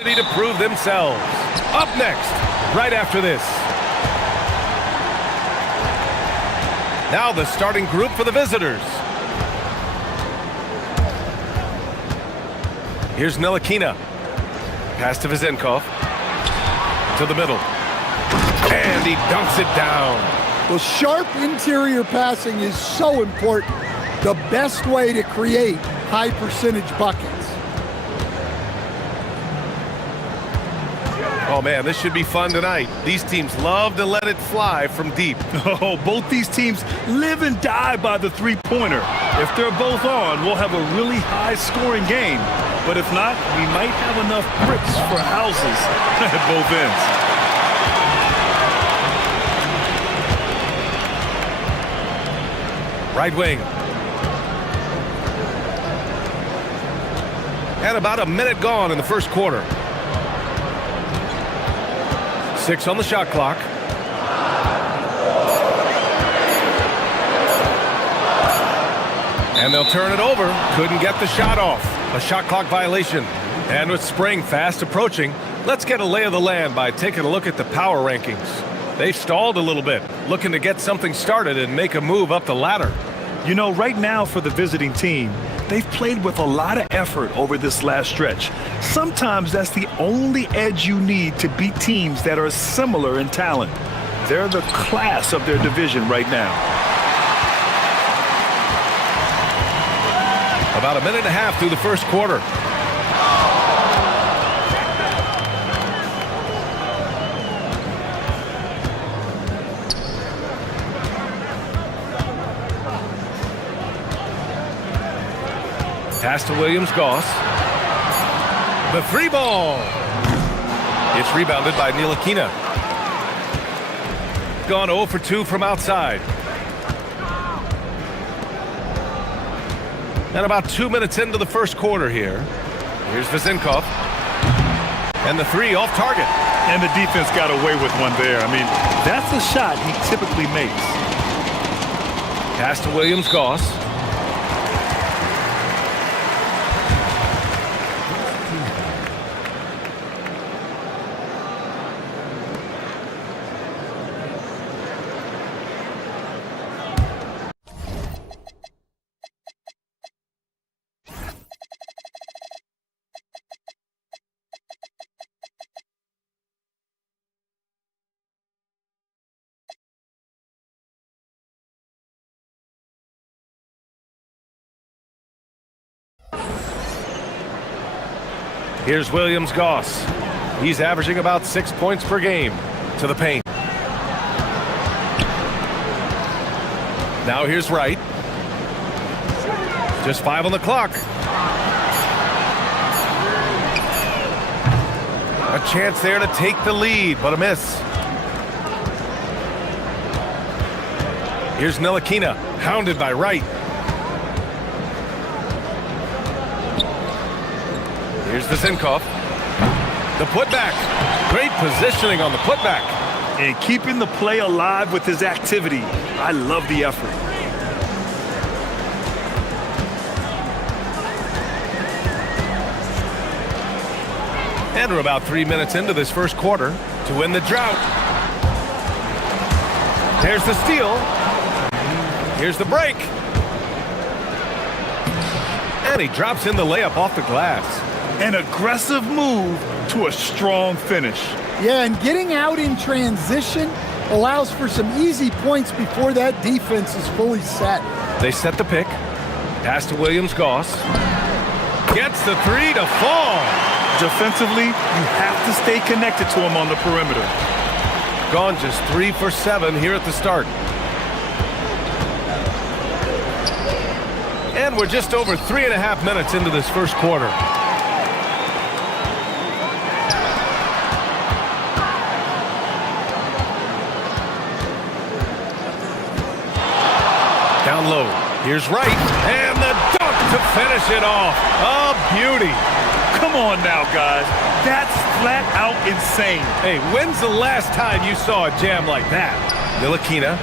To prove themselves. Up next, right after this. Now the starting group for the visitors. Here's Nilakina. Pass to Vezenkov. To the middle. And he dunks it down. Well, sharp interior passing is so important. The best way to create high percentage buckets. Oh man, this should be fun tonight. These teams love to let it fly from deep. Oh, both these teams live and die by the three-pointer. If they're both on, we'll have a really high-scoring game. But if not, we might have enough bricks for houses at both ends. Right wing. And about a minute gone in the first quarter. 6 on the shot clock. And they'll turn it over. Couldn't get the shot off. A shot clock violation. And with spring fast approaching, let's get a lay of the land by taking a look at the power rankings. They've stalled a little bit, looking to get something started and make a move up the ladder. You know, right now for the visiting team, they've played with a lot of effort over this last stretch. Sometimes that's the only edge you need to beat teams that are similar in talent. They're the class of their division right now. About a minute and a half through the first quarter. Pass to Williams-Goss. The free ball. It's rebounded by Nilakina. Gone 0 for 2 from outside. And about 2 minutes into the first quarter here. Here's Vezenkov. And the three off target. And the defense got away with one there. I mean, that's a shot he typically makes. Pass to Williams-Goss. Here's Williams-Goss. He's averaging about 6 points per game. To the paint. Now here's Wright. Just 5 on the clock. A chance there to take the lead, but a miss. Here's Nilakina, hounded by Wright. Here's Vezenkov. The putback. Great positioning on the putback. And keeping the play alive with his activity. I love the effort. And we're about 3 minutes into this first quarter to win the drought. There's the steal. Here's the break. And he drops in the layup off the glass. An aggressive move to a strong finish. Yeah, and getting out in transition allows for some easy points before that defense is fully set. They set the pick. Pass to Williams-Goss. Gets the three to fall. Defensively, you have to stay connected to him on the perimeter. Gone just 3 for 7 here at the start. And we're just over 3.5 minutes into this first quarter. Down low. Here's Wright. And the dunk to finish it off. A beauty. Come on now, guys. That's flat out insane. Hey, when's the last time you saw a jam like that? Nilakina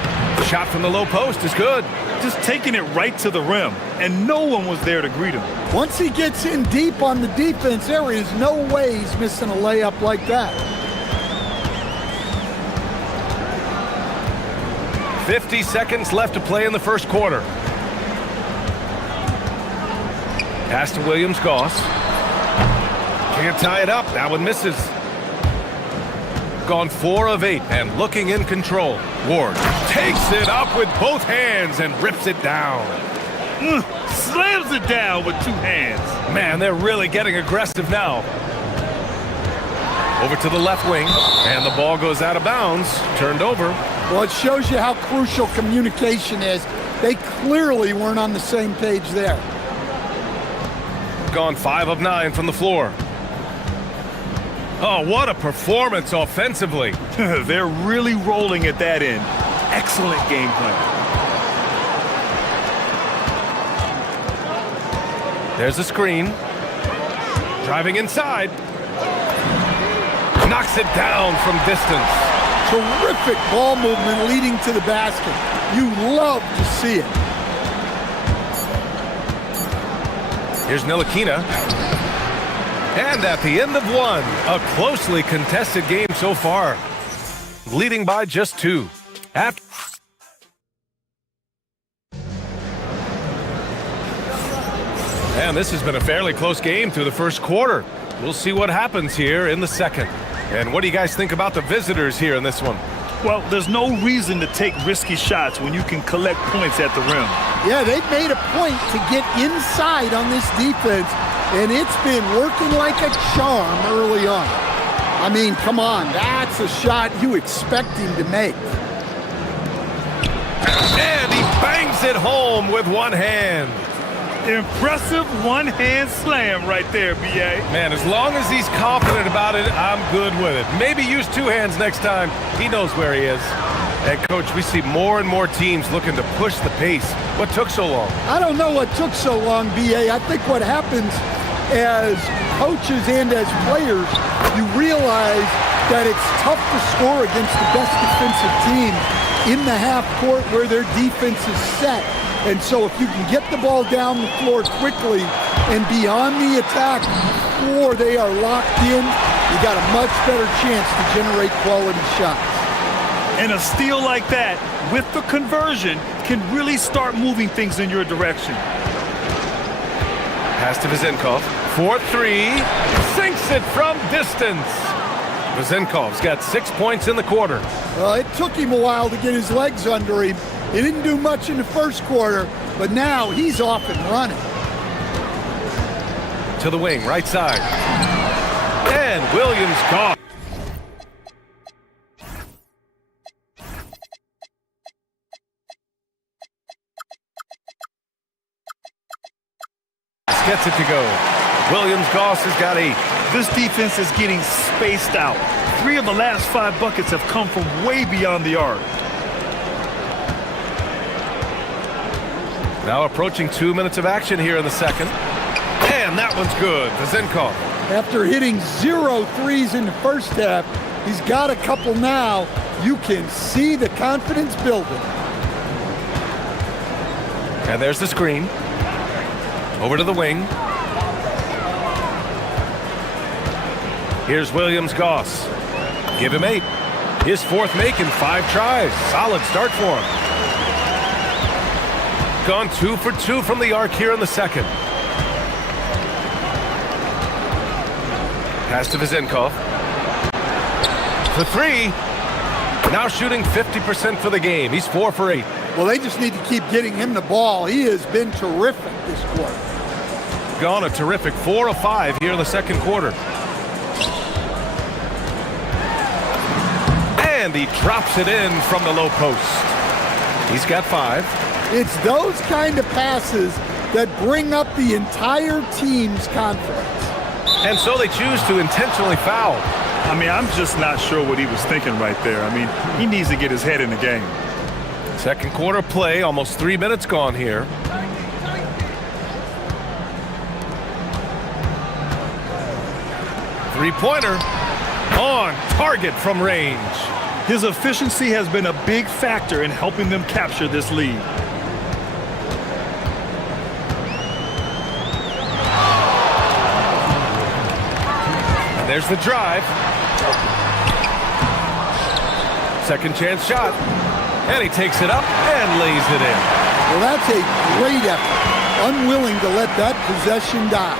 Shot from the low post is good. Just taking it right to the rim, and no one was there to greet him. Once he gets in deep on the defense, there is no way he's missing a layup like that. 50 seconds left to play in the first quarter. Pass to Williams-Goss. Can't tie it up. That one misses. Gone 4 of 8 and looking in control. Ward takes it up with both hands and rips it down. Slams it down with 2 hands. Man, they're really getting aggressive now. Over to the left wing, and the ball goes out of bounds. Turned over. Well, it shows you how crucial communication is. They clearly weren't on the same page there. Gone 5 of 9 from the floor. Oh, what a performance offensively. They're really rolling at that end. Excellent game plan. There's a screen. Driving inside. Knocks it down from distance. Terrific ball movement leading to the basket. You love to see it. Here's Ntilikina. And at the end of 1, a closely contested game so far. Leading by just 2. And this has been a fairly close game through the first quarter. We'll see what happens here in the second. And what do you guys think about the visitors here in this one? Well, there's no reason to take risky shots when you can collect points at the rim. Yeah, they've made a point to get inside on this defense, and it's been working like a charm early on. I mean, come on, that's a shot you expect him to make. And he bangs it home with one hand. Impressive one-hand slam right there, B.A. Man, as long as he's confident about it, I'm good with it. Maybe use 2 hands next time. He knows where he is. And, Coach, we see more and more teams looking to push the pace. What took so long? I don't know what took so long, B.A. I think what happens as coaches and as players, you realize that it's tough to score against the best defensive team in the half court where their defense is set. And so if you can get the ball down the floor quickly and be on the attack before they are locked in, you got a much better chance to generate quality shots. And a steal like that, with the conversion, can really start moving things in your direction. Pass to Vezenkov. 4-3. Sinks it from distance. Vezenkov's got 6 points in the quarter. Well, it took him a while to get his legs under him. He didn't do much in the first quarter, but now he's off and running. To the wing, right side. And Williams-Goss. Gets it to go. Williams-Goss has got 8. This defense is getting spaced out. 3 of the last 5 buckets have come from way beyond the arc. Now approaching 2 minutes of action here in the second. And that one's good. Vezenkov. After hitting 0 threes in the first half, he's got a couple now. You can see the confidence building. And there's the screen. Over to the wing. Here's Williams-Goss. Give him 8. His 4th make in 5 tries. Solid start for him. Gone 2 for 2 from the arc here in the second. Pass to Vezenkov. For 3. Now shooting 50% for the game. He's 4 for 8. Well, they just need to keep getting him the ball. He has been terrific this quarter. Gone a terrific 4 of 5 here in the second quarter. And he drops it in from the low post. He's got 5. It's those kind of passes that bring up the entire team's confidence. And so they choose to intentionally foul. I mean, I'm just not sure what he was thinking right there. I mean, he needs to get his head in the game. Second quarter play, almost 3 minutes gone here. Three-pointer on target from range. His efficiency has been a big factor in helping them capture this lead. And there's the drive. Second chance shot. And he takes it up and lays it in. Well, that's a great effort. Unwilling to let that possession die.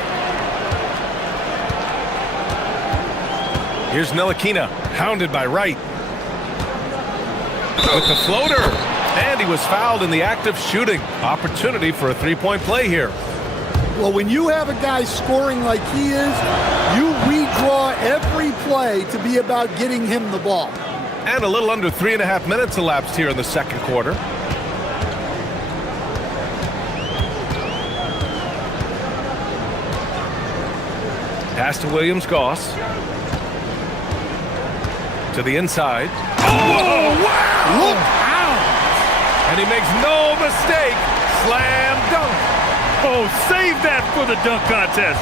Here's Ntilikina, hounded by Wright. With the floater. And he was fouled in the act of shooting. Opportunity for a three-point play here. Well, when you have a guy scoring like he is, you redraw every play to be about getting him the ball. And a little under 3.5 minutes elapsed here in the second quarter. Pass to Williams-Goss. To the inside. Oh, wow! Look out! And he makes no mistake. Slam dunk. Oh, save that for the dunk contest.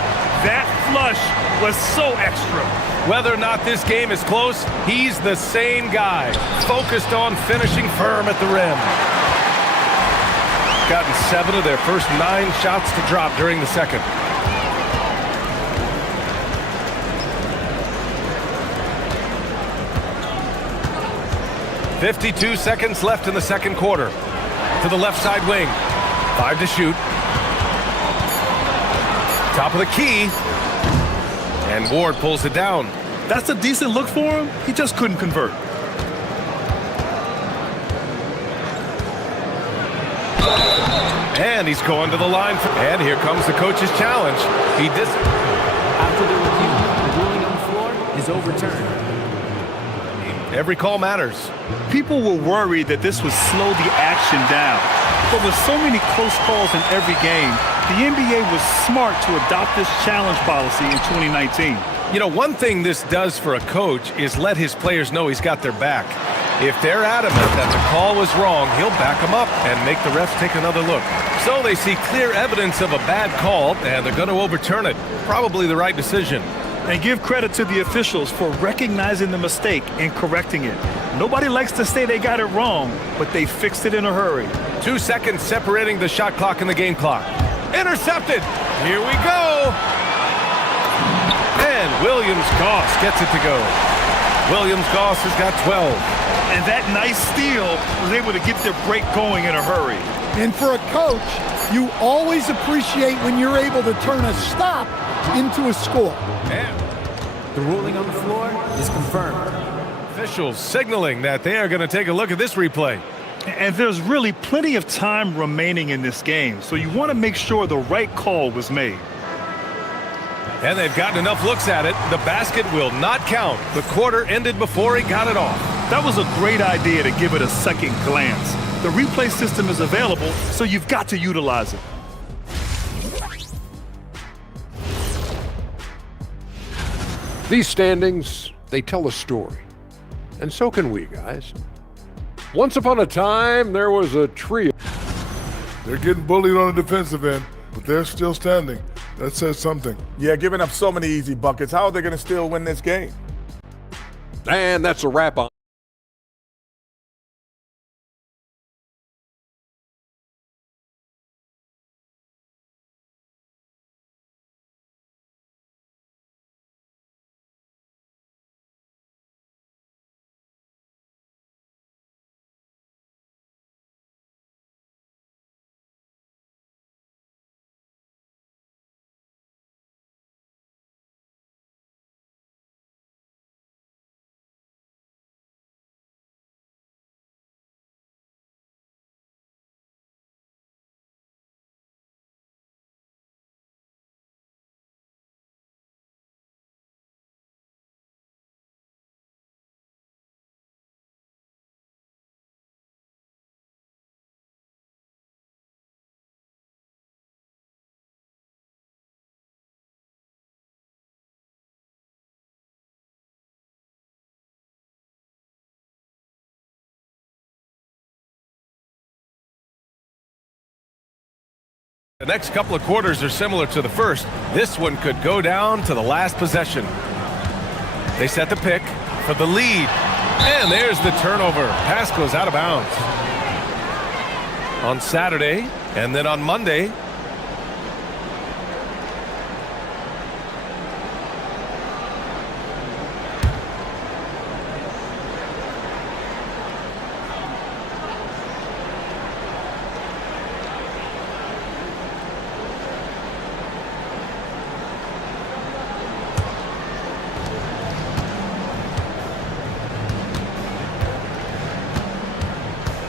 That flush was so extra. Whether or not this game is close, he's the same guy, focused on finishing firm at the rim. Gotten 7 of their first 9 shots to drop during the second. .52 seconds left in the second quarter. To the left side wing. 5 to shoot. Top of the key. And Ward pulls it down. That's a decent look for him. He just couldn't convert. And he's going to the line. And here comes the coach's challenge. After the review, the ruling on the floor is overturned. Every call matters. People were worried that this would slow the action down. But with so many close calls in every game, the NBA was smart to adopt this challenge policy in 2019. You know, one thing this does for a coach is let his players know he's got their back. If they're adamant that the call was wrong, he'll back them up and make the refs take another look. So they see clear evidence of a bad call, and they're going to overturn it. Probably the right decision. And give credit to the officials for recognizing the mistake and correcting it. Nobody likes to say they got it wrong, but they fixed it in a hurry. 2 seconds separating the shot clock and the game clock. Intercepted. Here we go. And Williams-Goss gets it to go. Williams-Goss has got 12. And that nice steal was able to get their break going in a hurry. And for a coach, you always appreciate when you're able to turn a stop into a score. And The ruling on the floor is confirmed. officials signaling that they are going to take a look at this replay. And there's really plenty of time remaining in this game, so you want to make sure the right call was made. And they've gotten enough looks at it. The basket will not count. The quarter ended before he got it off. That was a great idea to give it a second glance. The replay system is available, so you've got to utilize it. These standings, they tell a story. And so can we, guys. Once upon a time, there was a trio. They're getting bullied on the defensive end, but they're still standing. That says something. Yeah, giving up so many easy buckets. How are they going to still win this game? And that's a wrap on. The next couple of quarters are similar to the first. This one could go down to the last possession. They set the pick for the lead. And there's the turnover. Pass goes out of bounds. On Saturday, and then on Monday,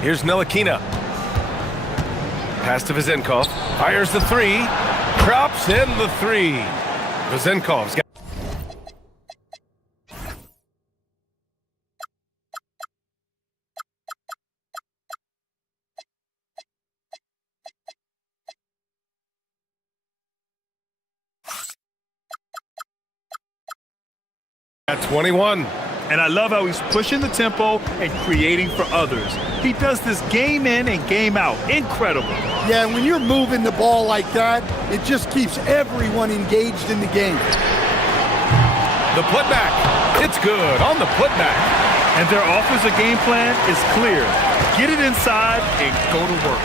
here's Ntilikina. Pass to Vezenkov. Fires the three. Drops in the three. Vezenkov's got... At 21. And I love how he's pushing the tempo and creating for others. He does this game in and game out. Incredible. Yeah, when you're moving the ball like that, it just keeps everyone engaged in the game. The putback. It's good on the putback. And their offensive game plan is clear. Get it inside and go to work.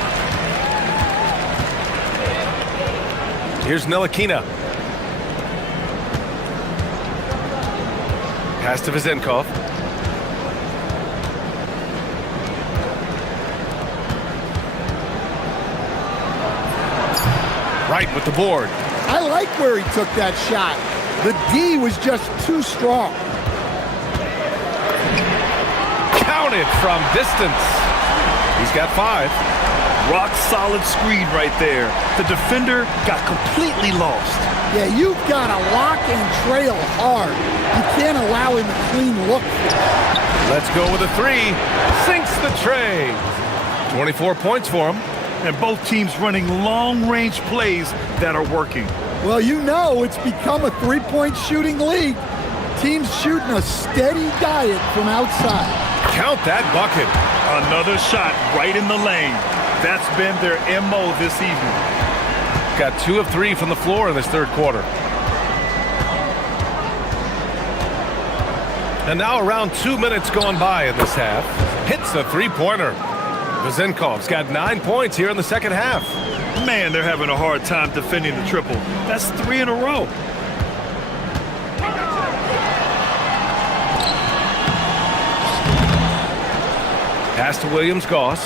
Here's Ntilikina. Pass to Vezenkov. Right with the board. I like where he took that shot. The D was just too strong. Counted from distance. He's got 5. Rock solid screen right there. The defender got completely lost. Yeah, you've got to lock and trail hard. You can't allow him a clean look. Let's go with a 3. Sinks the tray. 24 points for him. And both teams running long-range plays that are working. Well, you know it's become a three-point shooting league. Teams shooting a steady diet from outside. Count that bucket. Another shot right in the lane. That's been their MO this evening. Got 2 of 3 from the floor in this third quarter. And now around 2 minutes gone by in this half. Hits a three-pointer. Vezenkov's got 9 points here in the second half. Man, they're having a hard time defending the triple. That's 3 in a row. Pass to Williams-Goss.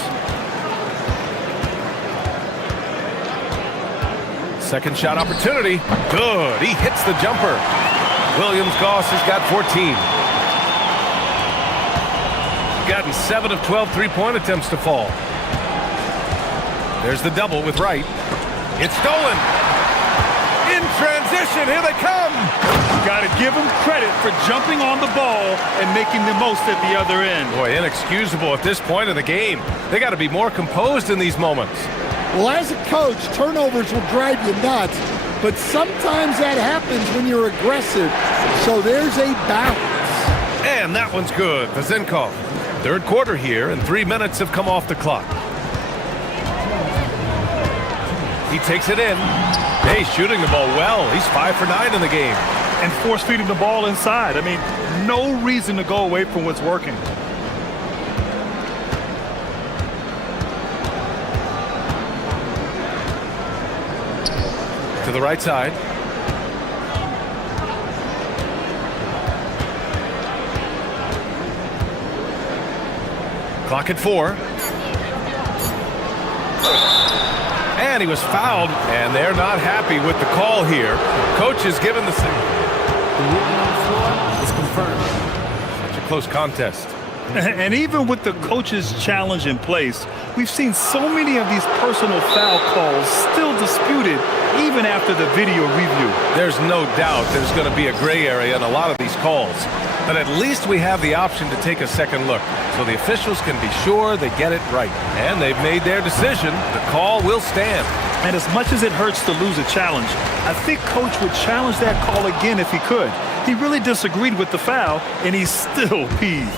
Second shot opportunity. Good. He hits the jumper. Williams-Goss has got 14. Gotten 7 of 12 three-point attempts to fall. There's the double with Wright. It's stolen. In transition, here they come. Got to give them credit for jumping on the ball and making the most at the other end. Boy, inexcusable at this point of the game. They got to be more composed in these moments. Well, as a coach, turnovers will drive you nuts, but sometimes that happens when you're aggressive. So there's a balance. And that one's good. Vezenkov. Third quarter here, and 3 minutes have come off the clock. He takes it in. Hey, shooting the ball well. He's 5 for 9 in the game. And force-feeding the ball inside. I mean, no reason to go away from what's working. To the right side. Clock at 4. And he was fouled, and they're not happy with the call here. Coach is given the signal. The movement on the floor is confirmed. Such a close contest. And even with the coach's challenge in place, we've seen so many of these personal foul calls still disputed even after the video review. There's no doubt there's going to be a gray area in a lot of these calls. But at least we have the option to take a second look, so the officials can be sure they get it right. And they've made their decision. The call will stand. And as much as it hurts to lose a challenge, I think Coach would challenge that call again if he could. He really disagreed with the foul, and he's still peeved.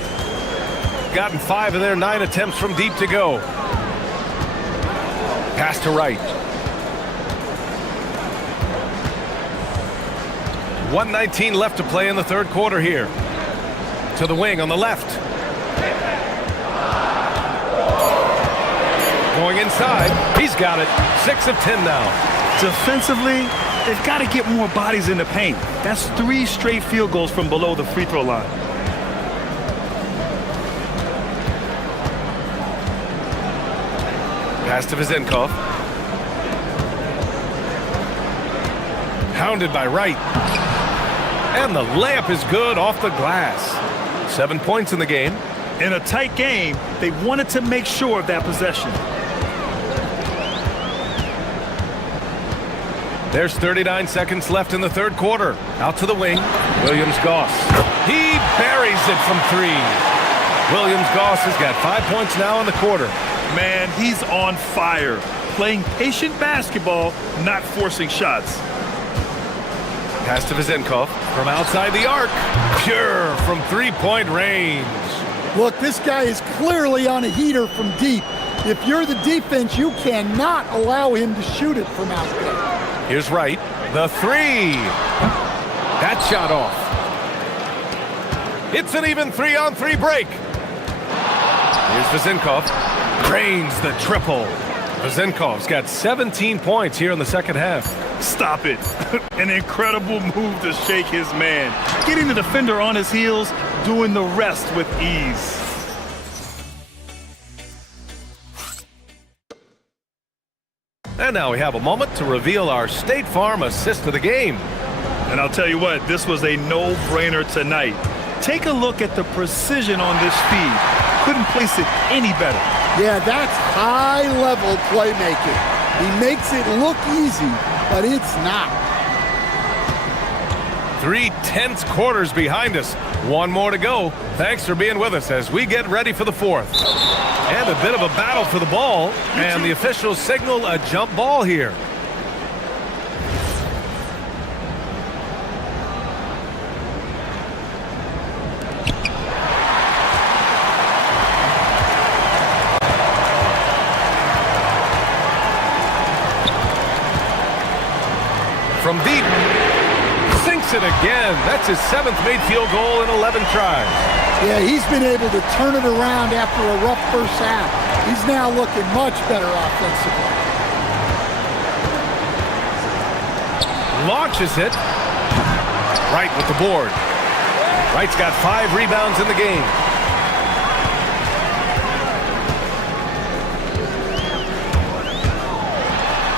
Gotten 5 of their 9 attempts from deep to go. Pass to Wright. 1:19 left to play in the third quarter here. To the wing on the left. Going inside. He's got it. 6 of 10 now. Defensively, they've got to get more bodies in the paint. That's 3 straight field goals from below the free throw line. Pass to Vezenkov. Hounded by Wright. And the layup is good off the glass. 7 points in the game. In a tight game, they wanted to make sure of that possession. There's 39 seconds left in the third quarter. Out to the wing, Williams-Goss. He buries it from 3. Williams-Goss has got 5 points now in the quarter. Man, he's on fire. Playing patient basketball, not forcing shots. Pass to Vezenkov from outside the arc. Pure from three-point range. Look, this guy is clearly on a heater from deep. If you're the defense, you cannot allow him to shoot it from out there. Here's Wright. The 3. That shot off. It's an even 3-on-3 break. Here's Vezenkov. Drains the triple. Vezenkov's got 17 points here in the second half. Stop it. An incredible move to shake his man. Getting the defender on his heels, doing the rest with ease. And now we have a moment to reveal our State Farm assist of the game. And I'll tell you what, this was a no-brainer tonight. Take a look at the precision on this feed. Couldn't place it any better. Yeah, that's high-level playmaking. He makes it look easy, but it's not. 3 tense quarters behind us. One more to go. Thanks for being with us as we get ready for the fourth. And a bit of a battle for the ball, and the officials signal a jump ball here. From deep, sinks it again. That's his 7th made field goal in 11 tries. Yeah, he's been able to turn it around after a rough first half. He's now looking much better offensively. Launches it. Wright with the board. Wright's got 5 rebounds in the game.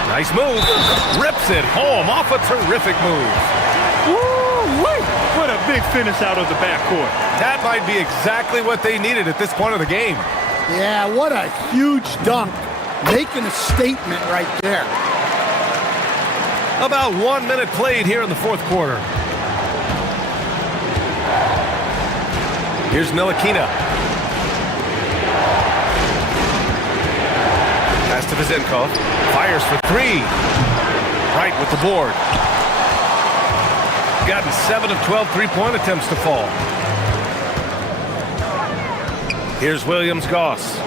Nice move. Rips it home off a terrific move. Woo-wee! What a big finish out of the backcourt. That might be exactly what they needed at this point of the game. Yeah, what a huge dunk. Making a statement right there. About 1 minute played here in the fourth quarter. Here's Ntilikina. Pass to Vezenkov. Fires for 3. Wright with the board. Gotten 7 of 12 three-point attempts to fall. Here's Williams-Goss.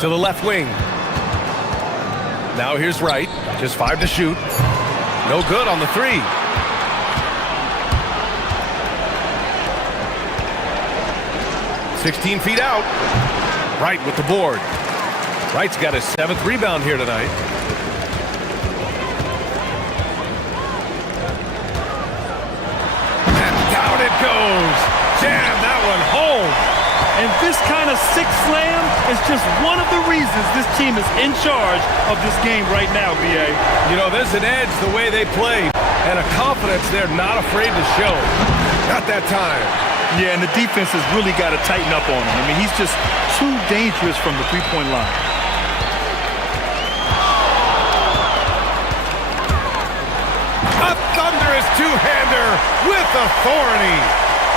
To the left wing. Now here's Wright. Just 5 to shoot. No good on the 3. "16 feet out." Wright with the board. Wright's got his 7th rebound here tonight. And down it goes. Jam that one home. And this kind of six slam is just one of the reasons this team is in charge of this game right now, BA. You know, there's an edge the way they play and a confidence they're not afraid to show. Not that time. Yeah, and the defense has really got to tighten up on him. I mean, he's just too dangerous from the three-point line. A thunderous two-hander with authority.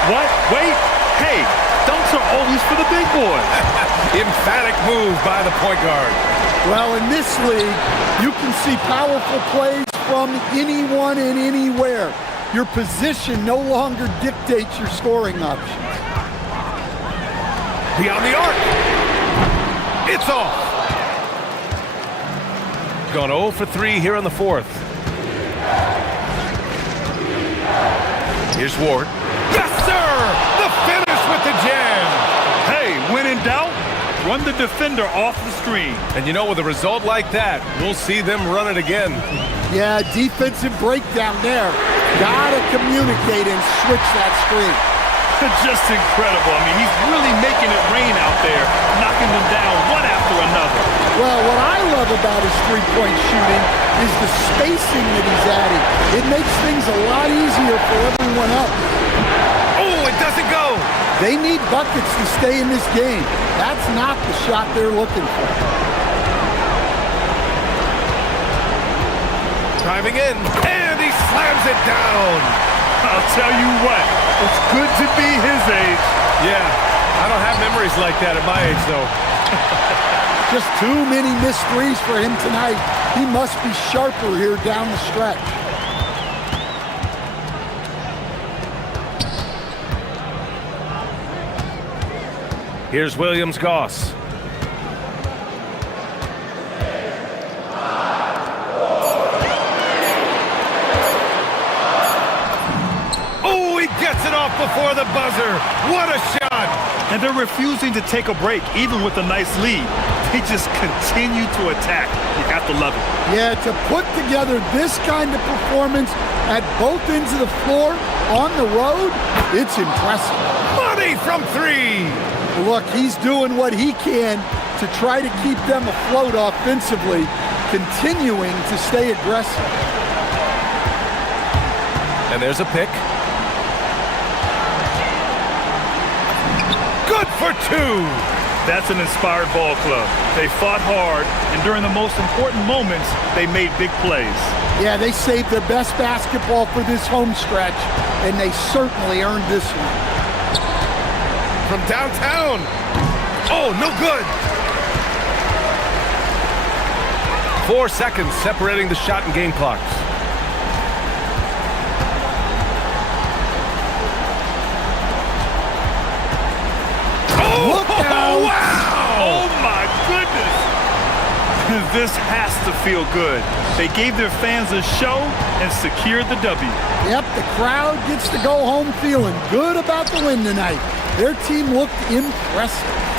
What? Wait. Hey, dunks are always for the big boys. Emphatic move by the point guard. Well, in this league, you can see powerful plays from anyone and anywhere. Your position no longer dictates your scoring options. Beyond the arc. It's off. Gone 0 for 3 here in the fourth. Here's Ward. Yes, sir! The finish with the jam. run the defender off the screen. And you know, with a result like that, we'll see them run it again. Yeah, defensive breakdown there. Gotta communicate and switch that screen. Just incredible. I mean, he's really making it rain out there, knocking them down one after another. Well, what I love about his three-point shooting is the spacing that he's adding. It makes things a lot easier for everyone else. Oh, it doesn't go. They need buckets to stay in this game. That's not the shot they're looking for. Driving in, and he slams it down. I'll tell you what, it's good to be his age. Yeah, I don't have memories like that at my age, though. Just too many missed threes for him tonight. He must be sharper here down the stretch. Here's Williams-Goss. Oh, he gets it off before the buzzer. What a shot! And they're refusing to take a break, even with a nice lead. They just continue to attack. You have to love it. Yeah, to put together this kind of performance at both ends of the floor on the road, it's impressive. Money from three! Look, he's doing what he can to try to keep them afloat offensively, continuing to stay aggressive. And there's a pick. Good for two! That's an inspired ball club. They fought hard, and during the most important moments, they made big plays. Yeah, they saved their best basketball for this home stretch, and they certainly earned this one. From downtown. Oh, no good. 4 seconds separating the shot and game clocks. Oh, Look out! wow! Oh my goodness! This has to feel good. They gave their fans a show and secured the W. Yep, the crowd gets to go home feeling good about the win tonight. Their team looked impressive.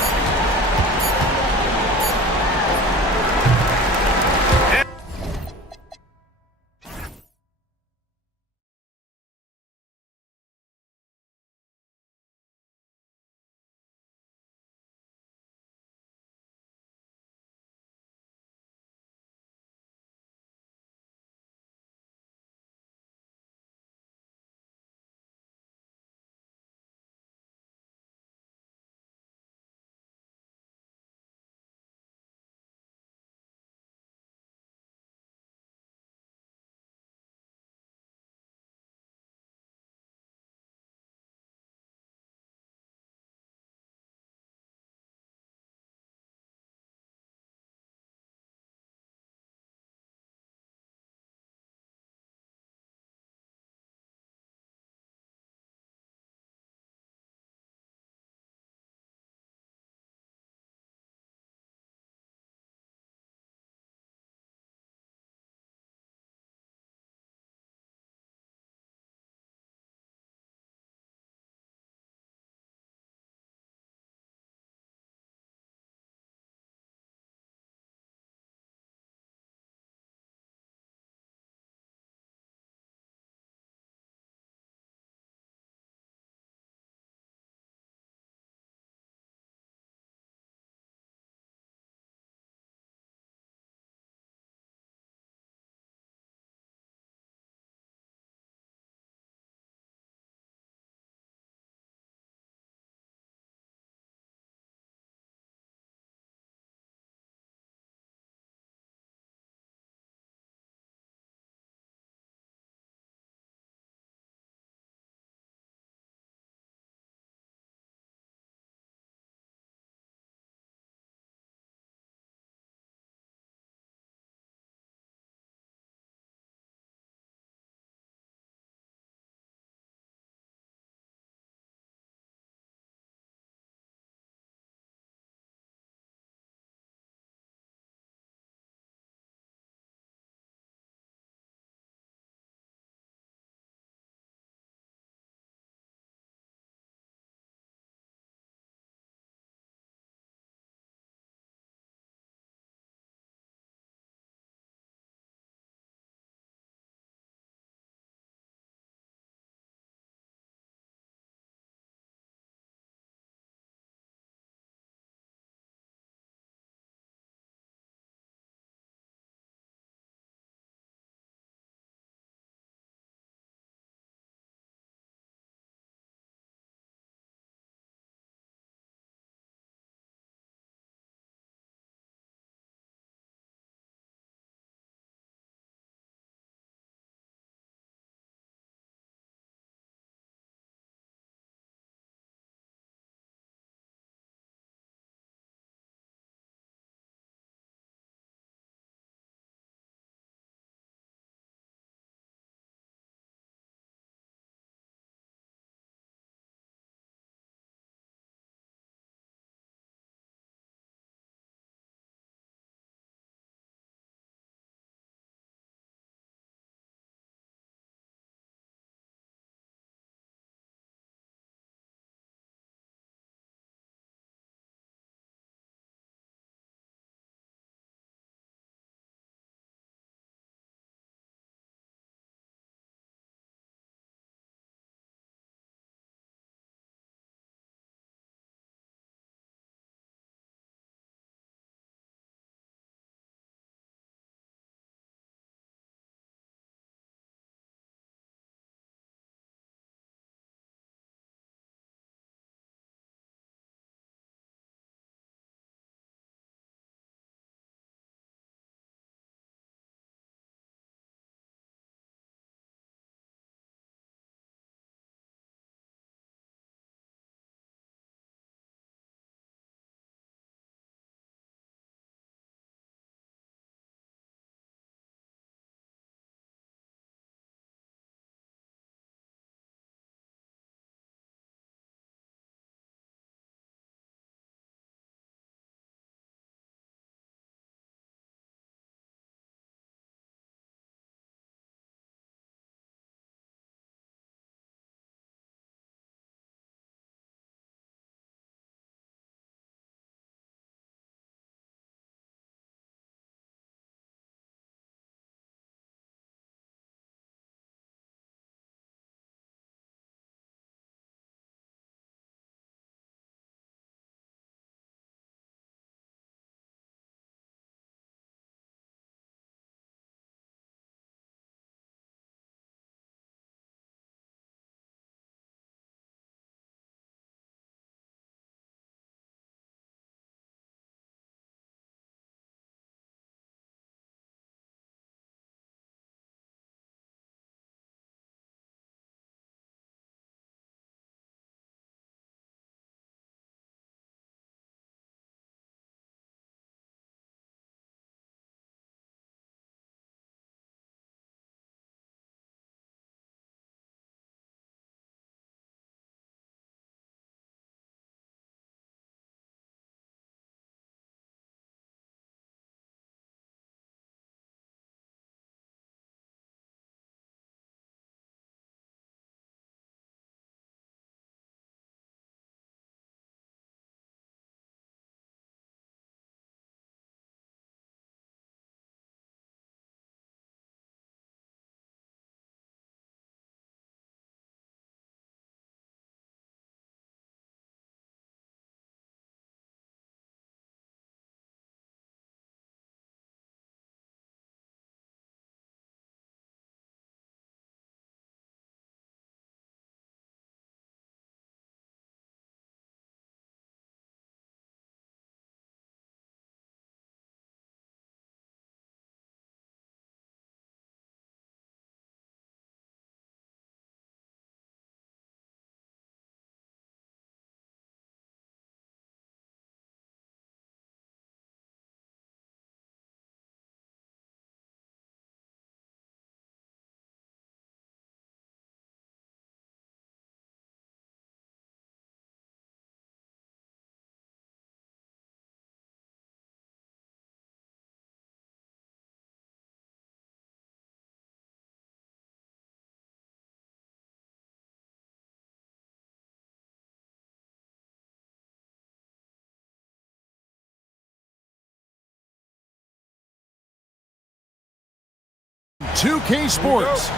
2K Sports.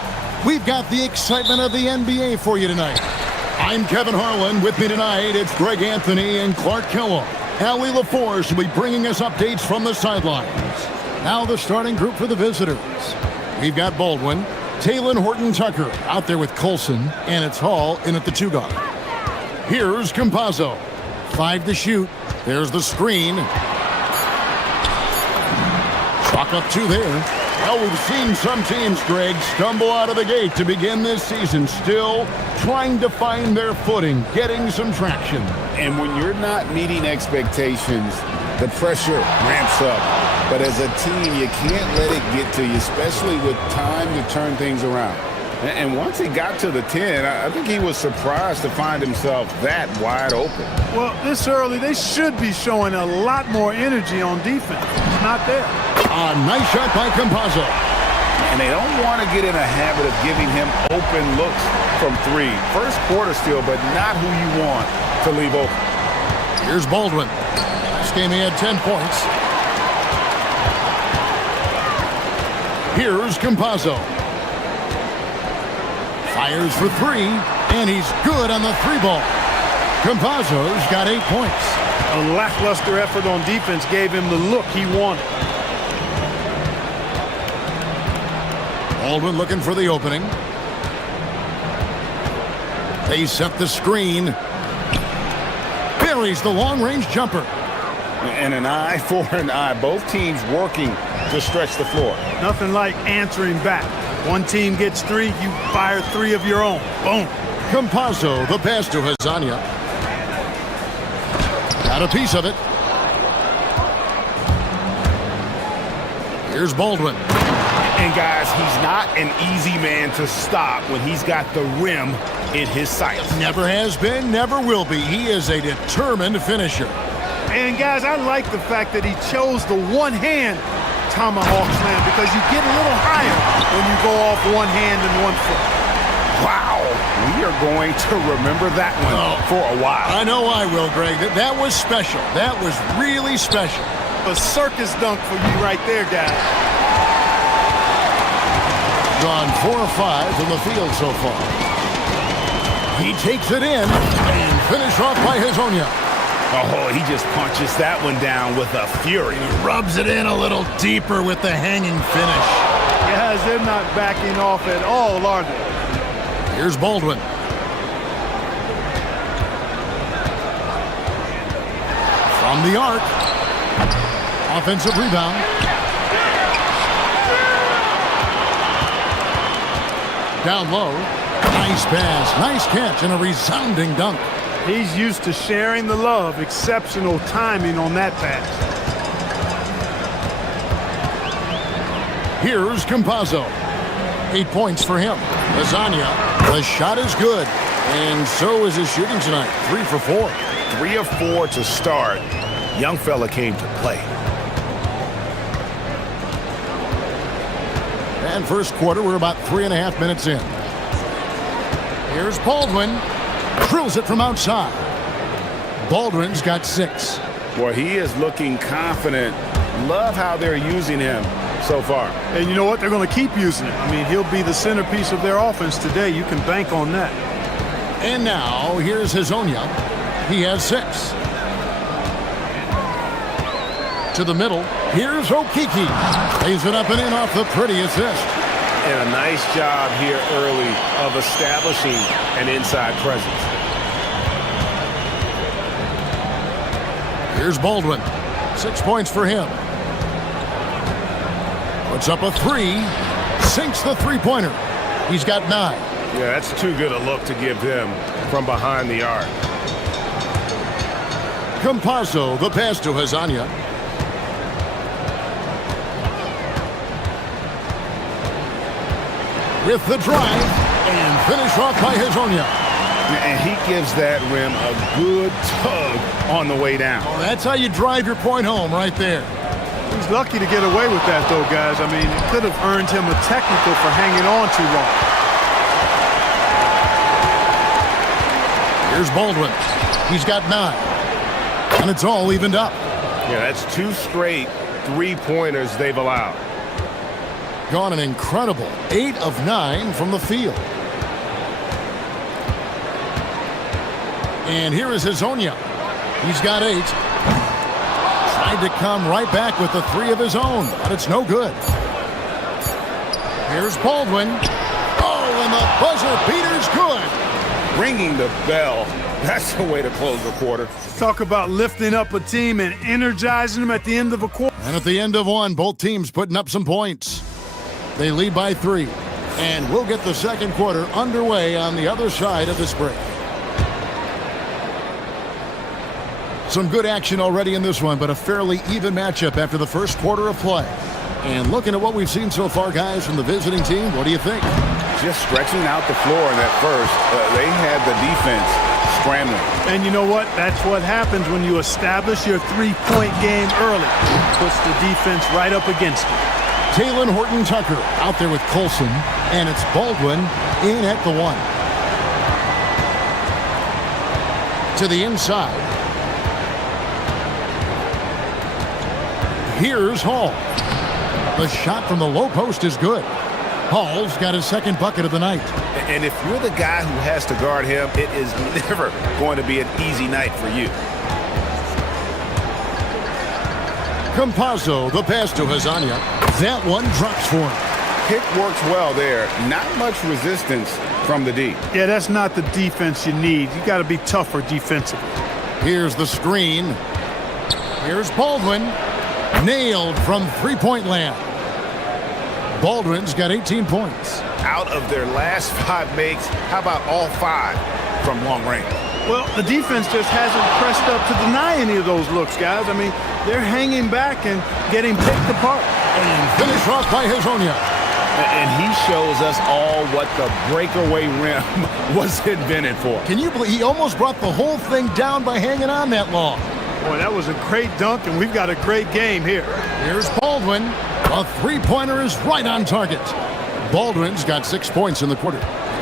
We've got the excitement of the NBA for you tonight. I'm Kevin Harlan. With me tonight, it's Greg Anthony and Clark Kellogg. Allie LaForce will be bringing us updates from the sidelines. Now the starting group for the visitors. We've got Baldwin, Taylor Horton-Tucker out there with Colson, and it's Hall in at the 2-guard. Here's Campazzo. 5 to shoot. There's the screen. Chalk up 2 there. Well, we've seen some teams, Greg, stumble out of the gate to begin this season, still trying to find their footing, getting some traction. And when you're not meeting expectations, the pressure ramps up. But as a team, you can't let it get to you, especially with time to turn things around. And once he got to the 10, I think he was surprised to find himself that wide open. Well, this early, they should be showing a lot more energy on defense. It's not there. A nice shot by Campazzo. And they don't want to get in a habit of giving him open looks from 3. First quarter still, but not who you want to leave open. Here's Baldwin. Last game he had 10 points. Here's Campazzo. Fires for 3, and he's good on the 3-ball. Campazzo's got 8 points. A lackluster effort on defense gave him the look he wanted. Baldwin looking for the opening. They set the screen. Buries the long-range jumper. And an eye for an eye. Both teams working to stretch the floor. Nothing like answering back. One team gets 3, you fire 3 of your own. Boom. Campazzo, the pass to Hazania. Got a piece of it. Here's Baldwin. And guys, he's not an easy man to stop when he's got the rim in his sights. Never has been, never will be. He is a determined finisher. And guys, I like the fact that he chose the one-hand tomahawk slam because you get a little higher when you go off one hand and 1 foot. Wow, we are going to remember that one for a while. I know I will, Greg. That was special. That was really special. A circus dunk for you right there, guys. Gone 4 of 5 from the field so far. He takes it in and finished off by Hazonia. Oh, he just punches that one down with a fury. He rubs it in a little deeper with the hanging finish. Guys, they're not backing off at all, are they? Here's Baldwin. From the arc. Offensive rebound. Down low. Nice pass, nice catch, and a resounding dunk. He's used to sharing the love. Exceptional timing on that pass. Here's Campazzo. 8 points for him. Lasagna. The shot is good. And so is his shooting tonight. 3 for 4. 3 of 4 to start. Young fella came to play. And first quarter, we're about 3.5 minutes in. Here's Baldwin. Drills it from outside. Baldwin's got 6. Boy, he is looking confident. Love how they're using him so far. And you know what? They're going to keep using him. I mean, he'll be the centerpiece of their offense today. You can bank on that. And now, here's Hazonia. He has 6. To the middle. Here's Okiki. Lays it up and in off the pretty assist. And a nice job here early of establishing an inside presence. Here's Baldwin. 6 points for him. Puts up a 3. Sinks the three-pointer. He's got 9. Yeah, that's too good a look to give him from behind the arc. Campazzo, the pass to Hazania. With the drive, and finish off by Hazonia. And he gives that rim a good tug on the way down. Oh, that's how you drive your point home right there. He's lucky to get away with that, though, guys. I mean, it could have earned him a technical for hanging on too long. Here's Baldwin. He's got 9. And it's all evened up. Yeah, that's 2 straight 3-pointers they've allowed. gone an incredible 8 of 9 from the field. And here is Hazonia. He's got 8. Tried to come right back with the 3 of his own, but it's no good. Here's Baldwin. Oh, and the buzzer beater's good. Ringing the bell. That's the way to close the quarter. Talk about lifting up a team and energizing them at the end of a quarter. And at the end of one, both teams putting up some points. They lead by 3. And we'll get the second quarter underway on the other side of this break. Some good action already in this one, but a fairly even matchup after the first quarter of play. And looking at what we've seen so far, guys, from the visiting team, what do you think? Just stretching out the floor in that first. They had the defense scrambling. And you know what? That's what happens when you establish your three-point game early. Puts the defense right up against it. Taylor Horton-Tucker out there with Colson, and it's Baldwin in at the 1. To the inside. Here's Hall. The shot from the low post is good. Hall's got his second bucket of the night. And if you're the guy who has to guard him, it is never going to be an easy night for you. Campazzo, the pass to Hazonia. That one drops for him. Pick works well there. Not much resistance from the D. Yeah, that's not the defense you need. You got to be tougher defensively. Here's the screen. Here's Baldwin. Nailed from three-point land. Baldwin's got 18 points. Out of their last 5 makes, how about all 5 from long range? Well, the defense just hasn't pressed up to deny any of those looks, guys. I mean, they're hanging back and getting picked apart. And finished off by Hazonia. And he shows us all what the breakaway rim was invented for. Can you believe he almost brought the whole thing down by hanging on that long? Boy, that was a great dunk, and we've got a great game here. Here's Baldwin. A three-pointer is right on target. Baldwin's got 6 points in the quarter.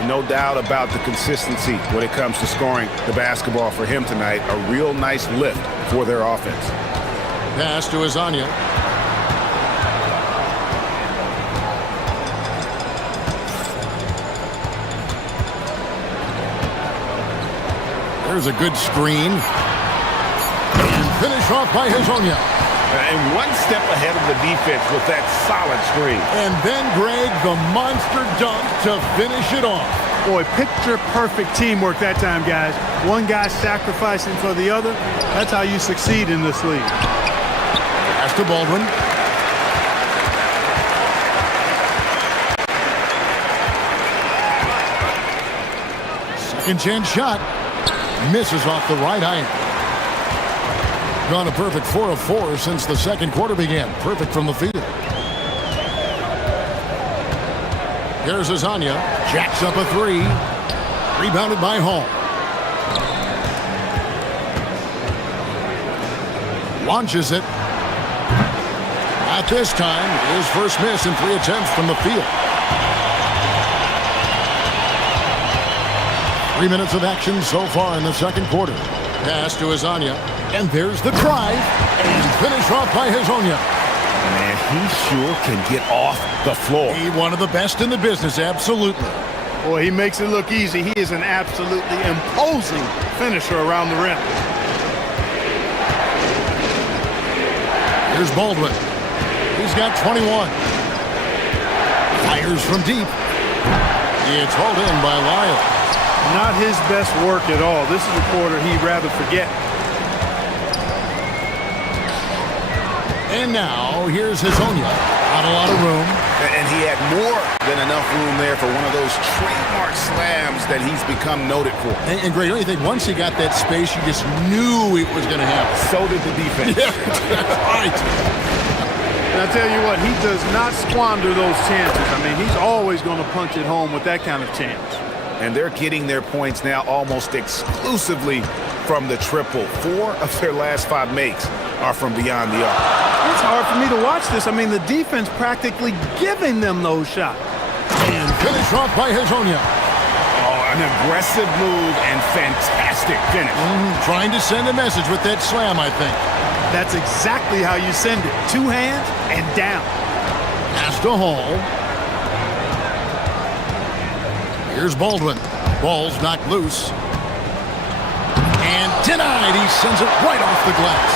No doubt about the consistency when it comes to scoring the basketball for him tonight. A real nice lift for their offense. Pass to Hazonia. There's a good screen. Finish off by Hazonia. And one step ahead of the defense with that solid screen. And then Greg, the monster dunk to finish it off. Boy, picture-perfect teamwork that time, guys. One guy sacrificing for the other. That's how you succeed in this league. Pass to Baldwin. Second chance shot. Misses off the right iron. Gone a perfect 4 of 4 since the second quarter began. Perfect from the field. Here's Hazonia. Jacks up a 3. Rebounded by Hall. Launches it. At this time, his first miss in 3 attempts from the field. 3 minutes of action so far in the second quarter. Pass to Hazonia. And there's the drive. And finish off by Hazonia. Man, he sure can get off the floor. He one of the best in the business, absolutely. Boy, he makes it look easy. He is an absolutely imposing finisher around the rim. Here's Baldwin. He's got 21. Fires from deep. It's hauled in by Lyle. Not his best work at all. This is a quarter he'd rather forget. And now, here's Hazonia. Not a lot of room. And he had more than enough room there for one of those trademark slams that he's become noted for. And Greg, don't you think once he got that space, you just knew it was going to happen? So did the defense. Yeah, that's right. And I tell you what, he does not squander those chances. I mean, he's always going to punch it home with that kind of chance. And they're getting their points now almost exclusively from the triple. 4 of their last 5 makes are from beyond the arc. It's hard for me to watch this. I mean, the defense practically giving them those shots. And finish off by Hazonia. Oh, an aggressive move and fantastic finish. Trying to send a message with that slam, I think. That's exactly how you send it. 2 hands and down. Pass to Hall. Here's Baldwin. Ball's knocked loose. And denied. He sends it right off the glass.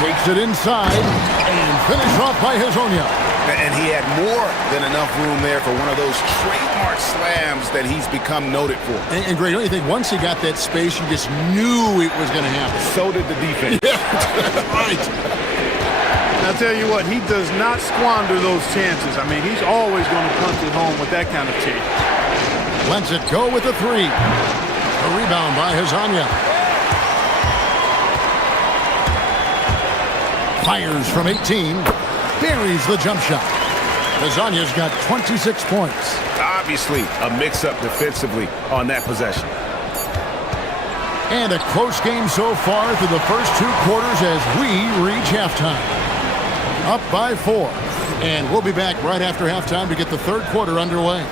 Takes it inside and finished off by Hazonia. And he had more than enough room there for one of those trademark slams that he's become noted for. And Greg, don't you think once he got that space, you just knew it was going to happen? So did the defense. Yeah, right. I'll tell you what, he does not squander those chances. I mean, he's always going to punch it home with that kind of tee. Lets it go with a three. A rebound by Hazonia. Fires from 18. Buries the jump shot. Hazonia's got 26 points. Obviously, a mix-up defensively on that possession. And a close game so far through the first 2 quarters as we reach halftime. Up by 4. And we'll be back right after halftime to get the third quarter underway.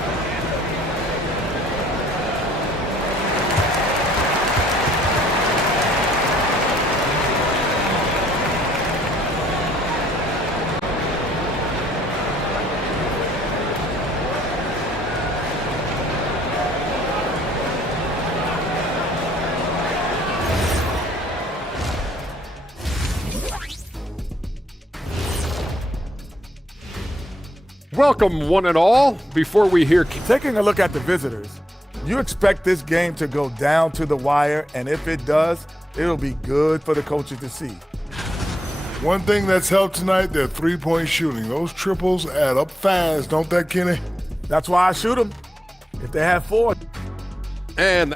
Welcome, one and all. Before we hear... Taking a look at the visitors, you expect this game to go down to the wire, and if it does, it'll be good for the coaches to see. One thing that's helped tonight, their three-point shooting. Those triples add up fast, don't they, Kenny? That's why I shoot them. If they have 4. And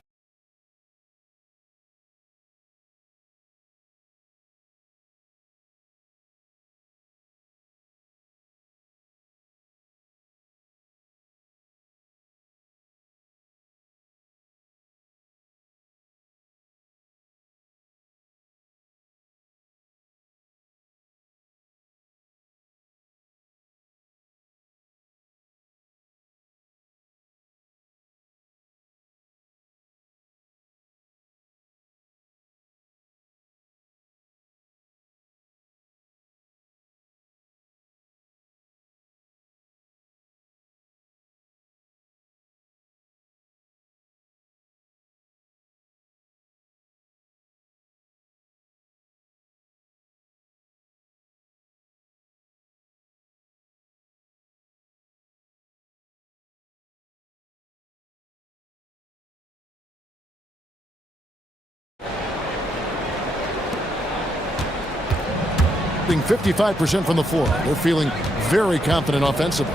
shooting 55% from the floor. They're feeling very confident offensively.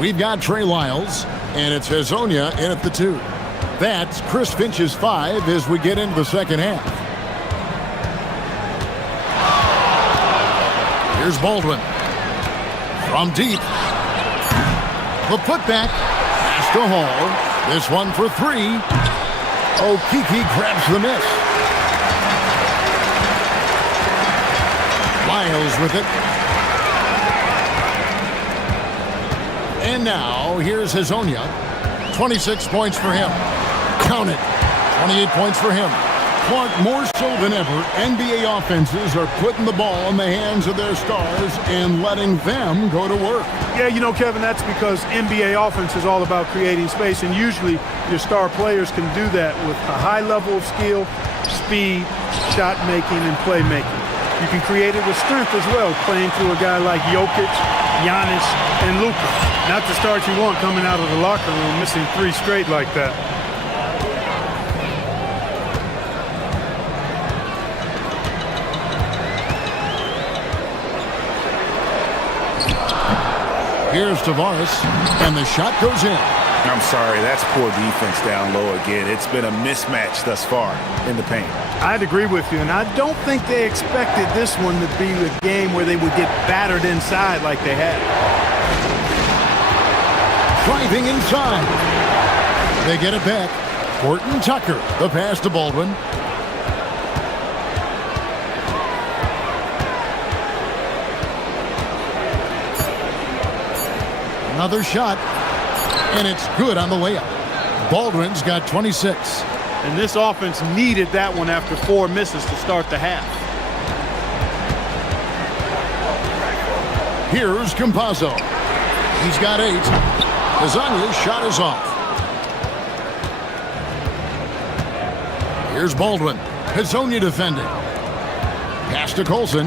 We've got Trey Lyles, and it's Hazonia in at the 2. That's Chris Finch's 5 as we get into the second half. Here's Baldwin. From deep. The putback. Pass to Hall. This one for 3. Okeke grabs the miss. Lyles with it. And now, here's Hazonia. 26 points for him. Count it. 28 points for him. Clark, more so than ever, NBA offenses are putting the ball in the hands of their stars and letting them go to work. Yeah, you know, Kevin, that's because NBA offense is all about creating space, and usually your star players can do that with a high level of skill, speed, shot making, and playmaking. You can create it with strength as well, playing through a guy like Jokic, Giannis, and Luka. Not the start you want coming out of the locker room, missing 3 straight like that. Here's Tavares, and the shot goes in. I'm sorry, that's poor defense down low again. It's been a mismatch thus far in the paint. I'd agree with you, and I don't think they expected this one to be a game where they would get battered inside like they had. Driving inside. They get it back. Horton Tucker, the pass to Baldwin. Another shot, and it's good on the layup. Baldwin's got 26. And this offense needed that one after 4 misses to start the half. Here's Campazzo. He's got 8. Azania's shot is off. Here's Baldwin. Hazonia defending. Pass to Colson.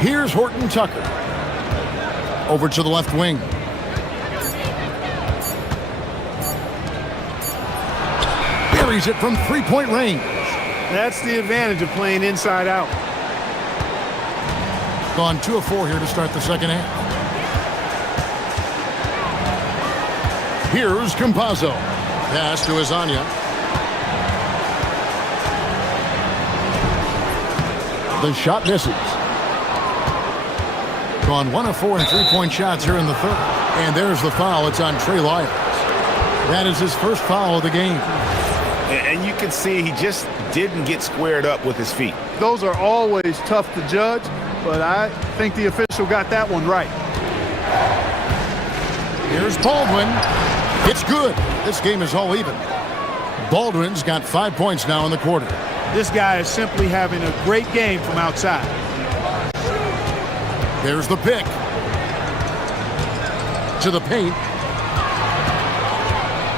Here's Horton Tucker. Over to the left wing. Buries it from three-point range. That's the advantage of playing inside out. Gone 2 of 4 here to start the second half. Here's Campazzo. Pass to Azania. The shot misses. Gone 1 of 4 in three-point shots here in the third. And there's the foul. It's on Trey Lyles. That is his first foul of the game. And you can see he just didn't get squared up with his feet. Those are always tough to judge, but I think the official got that one right. Here's Baldwin. It's good. This game is all even. Baldwin's got 5 points now in the quarter. This guy is simply having a great game from outside. There's the pick. To the paint.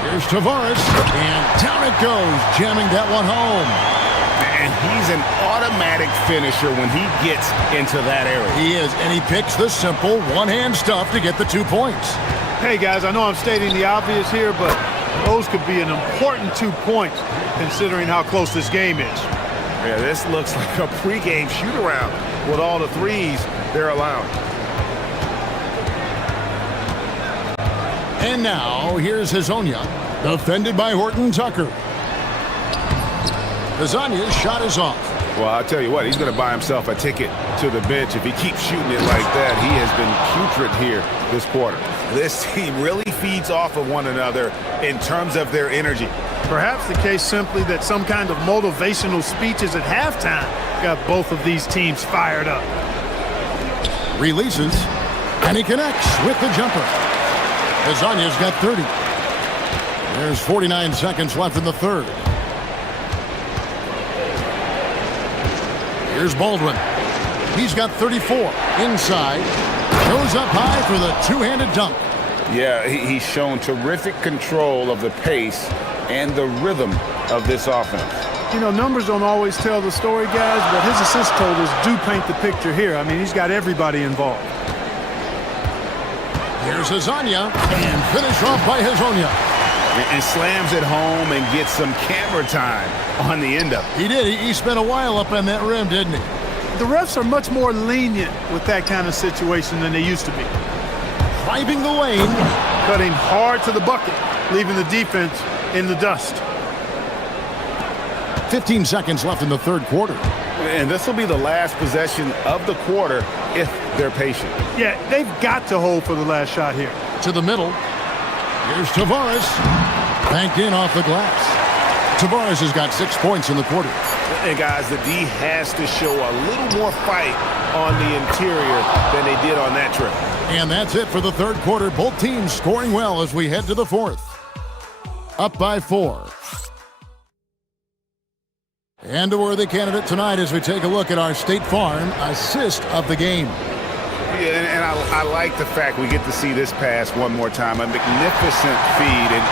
Here's Tavares. And down it goes, jamming that one home. And he's an automatic finisher when he gets into that area. He is, and he picks the simple one-hand stuff to get the 2 points. Hey, guys, I know I'm stating the obvious here, but those could be an important 2 points considering how close this game is. Yeah, this looks like a pregame shoot-around with all the threes they're allowing. And now, here's Hazonia, defended by Horton Tucker. Hazonia's shot is off. Well, I'll tell you what, he's going to buy himself a ticket to the bench. If he keeps shooting it like that, he has been putrid here this quarter. This team really feeds off of one another in terms of their energy. Perhaps the case simply that some kind of motivational speeches at halftime got both of these teams fired up. Releases, and he connects with the jumper. Hazonia's got 30. There's 49 seconds left in the third. Here's Baldwin. He's got 34. Inside. Goes up high for the two-handed dunk. Yeah, he's shown terrific control of the pace and the rhythm of this offense. You know, numbers don't always tell the story, guys, but his assist totals do paint the picture here. I mean, he's got everybody involved. Here's Hazonia, and finish off by Hazonia. And slams it home and gets some camera time on the end of it. He did. He spent a while up on that rim, didn't he? The refs are much more lenient with that kind of situation than they used to be. Driving the lane. Cutting hard to the bucket, leaving the defense in the dust. 15 seconds left in the third quarter. And this will be the last possession of the quarter if they're patient. Yeah, they've got to hold for the last shot here. To the middle. Here's Tavares. Banked in off the glass. Tavares has got 6 points in the quarter. And guys, the D has to show a little more fight on the interior than they did on that trip. And that's it for the third quarter. Both teams scoring well as we head to the fourth. Up by 4. And a worthy candidate tonight as we take a look at our State Farm assist of the game. Yeah, and I like the fact we get to see this pass one more time. A magnificent feed, and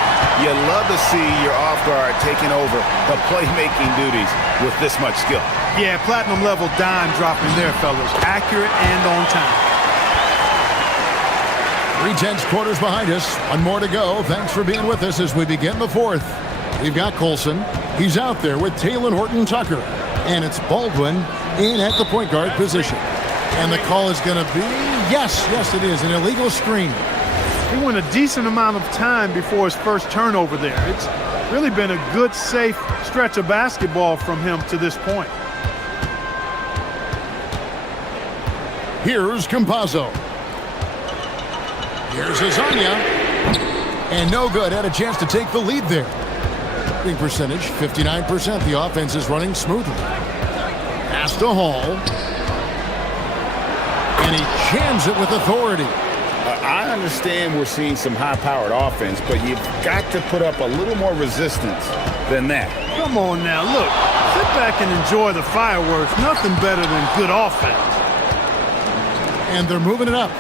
you love to see your off guard taking over the playmaking duties with this much skill. Yeah, platinum level dime dropping there, fellas. Accurate and on time. 3/10 quarters behind us. One more to go. Thanks for being with us as we begin the fourth. We've got Colson. He's out there with Taylor Horton Tucker. And it's Baldwin in at the point guard position. And the call is going to be, yes, it is, an illegal screen. He went a decent amount of time before his first turnover there. It's really been a good, safe stretch of basketball from him to this point. Here's Campazzo. Here's Hazonia. And no good. Had a chance to take the lead there. Shooting percentage, 59%. The offense is running smoothly. Pass to Hall. And he jams it with authority. I understand we're seeing some high-powered offense, but you've got to put up a little more resistance than that. Come on now, look. Sit back and enjoy the fireworks. Nothing better than good offense. And they're moving it up.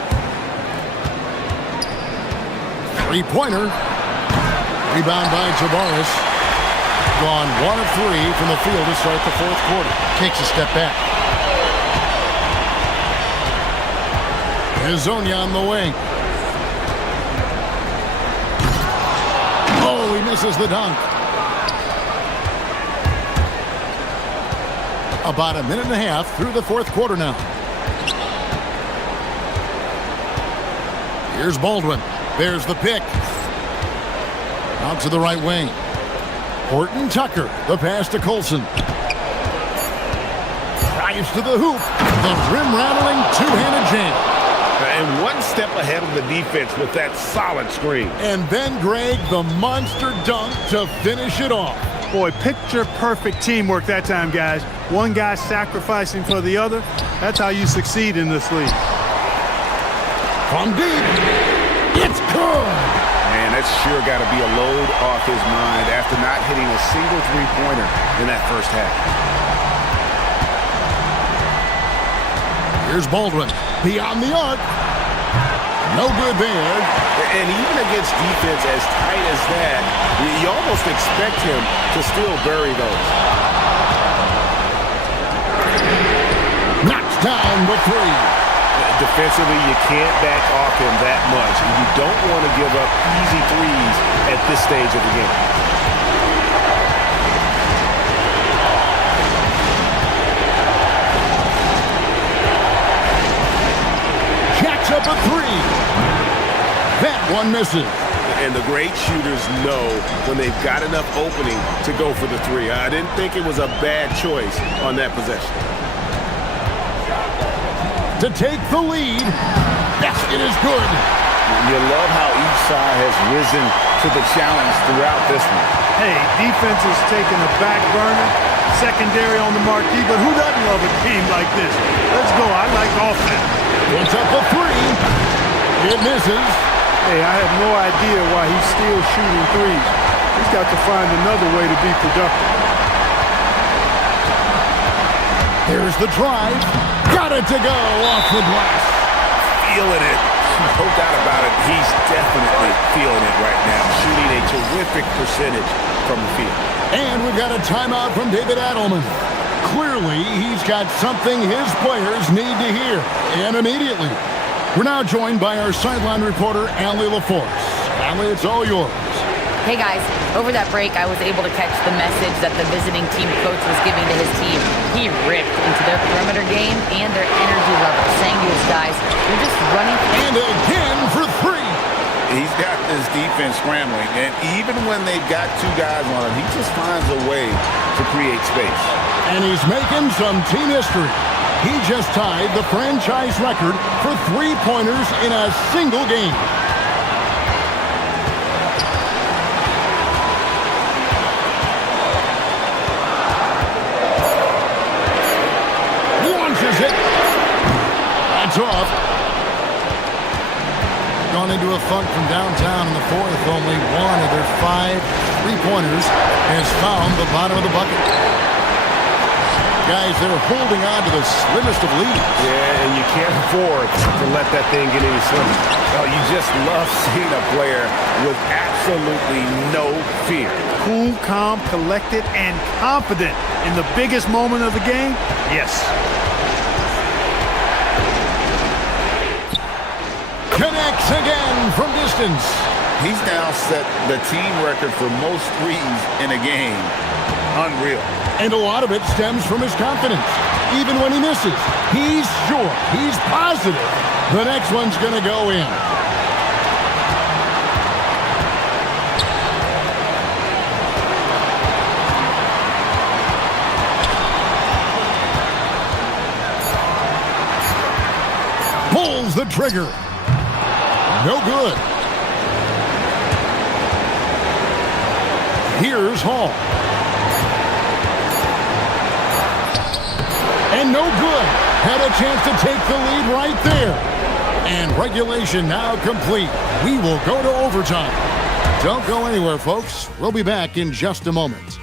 Three-pointer. Rebound by Tavares. Gone 1 of 3 from the field to start the fourth quarter. Takes a step back. Hezonja on the wing. Oh, he misses the dunk. About a minute and a half through the fourth quarter now. Here's Baldwin. There's the pick. Out to the right wing. Horton Tucker. The pass to Colson. Drives to the hoop. The rim-rattling two-handed jam. And one step ahead of the defense with that solid screen. And then, Greg, the monster dunk to finish it off. Boy, picture-perfect teamwork that time, guys. One guy sacrificing for the other. That's how you succeed in this league. From deep. It's good. Man, that's sure got to be a load off his mind after not hitting a single three-pointer in that first half. Here's Baldwin. Beyond the arc. No good there. And even against defense as tight as that, you almost expect him to still bury those. Knocks down the three. Defensively, you can't back off him that much. You don't want to give up easy threes at this stage of the game. Jacks up a three. That one misses. And the great shooters know when they've got enough opening to go for the three. I didn't think it was a bad choice on that possession. To take the lead. Yes, it is good. You love how each side has risen to the challenge throughout this one. Hey, defense is taking a back burner, secondary on the marquee, but who doesn't love a team like this? Let's go. I like offense. Puts up a three. It misses. Hey, I have no idea why he's still shooting threes. He's got to find another way to be productive. Here's the drive. Got it to go off the glass. Feeling it. No doubt about it. He's definitely feeling it right now. Shooting a terrific percentage from the field. And we've got a timeout from David Adelman. Clearly, he's got something his players need to hear. And immediately. We're now joined by our sideline reporter, Allie LaForce. Allie, it's all yours. Hey guys, over that break I was able to catch the message that the visiting team coach was giving to his team. He ripped into their perimeter game and their energy level, saying to his guys, "You're just running." And again for three. He's got this defense scrambling, and even when they've got two guys on him, he just finds a way to create space. And he's making some team history. He just tied the franchise record for three-pointers in a single game. Launches it. That's off. Gone into a funk from downtown in the fourth. Only one of their 5 three-pointers has found the bottom of the bucket. Guys, they're holding on to the slimmest of leads. Yeah, and you can't afford to let that thing get any slimmer. Oh, you just love seeing a player with absolutely no fear. Cool, calm, collected, and confident in the biggest moment of the game? Yes. Connects again from distance. He's now set the team record for most threes in a game. Unreal. And a lot of it stems from his confidence. Even when he misses, he's sure, he's positive the next one's going to go in. Pulls the trigger. No good. Here's Hall. And no good. Had a chance to take the lead right there. And regulation now complete. We will go to overtime. Don't go anywhere, folks. We'll be back in just a moment.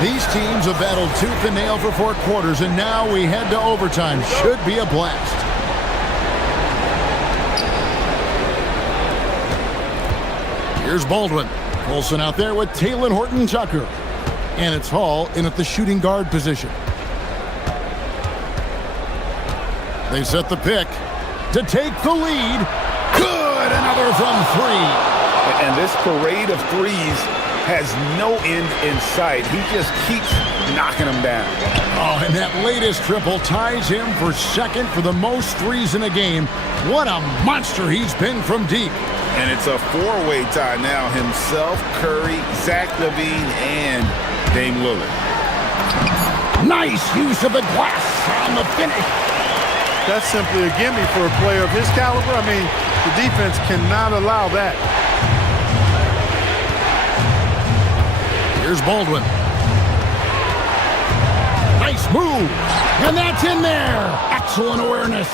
These teams have battled tooth and nail for 4 quarters, and now we head to overtime. Should be a blast. Here's Baldwin. Colson out there with Taylor Horton-Tucker. And it's Hall in at the shooting guard position. They set the pick to take the lead. Good! Another from 3. And this parade of threes has no end in sight. He just keeps knocking them down. Oh, and that latest triple ties him for second for the most threes in a game. What a monster he's been from deep. And it's a 4-way tie now. Himself, Curry, Zach LaVine, and Dame Lillard. Nice use of the glass on the finish. That's simply a gimme for a player of his caliber. I mean, the defense cannot allow that. Here's Baldwin. Nice move. And that's in there. Excellent awareness.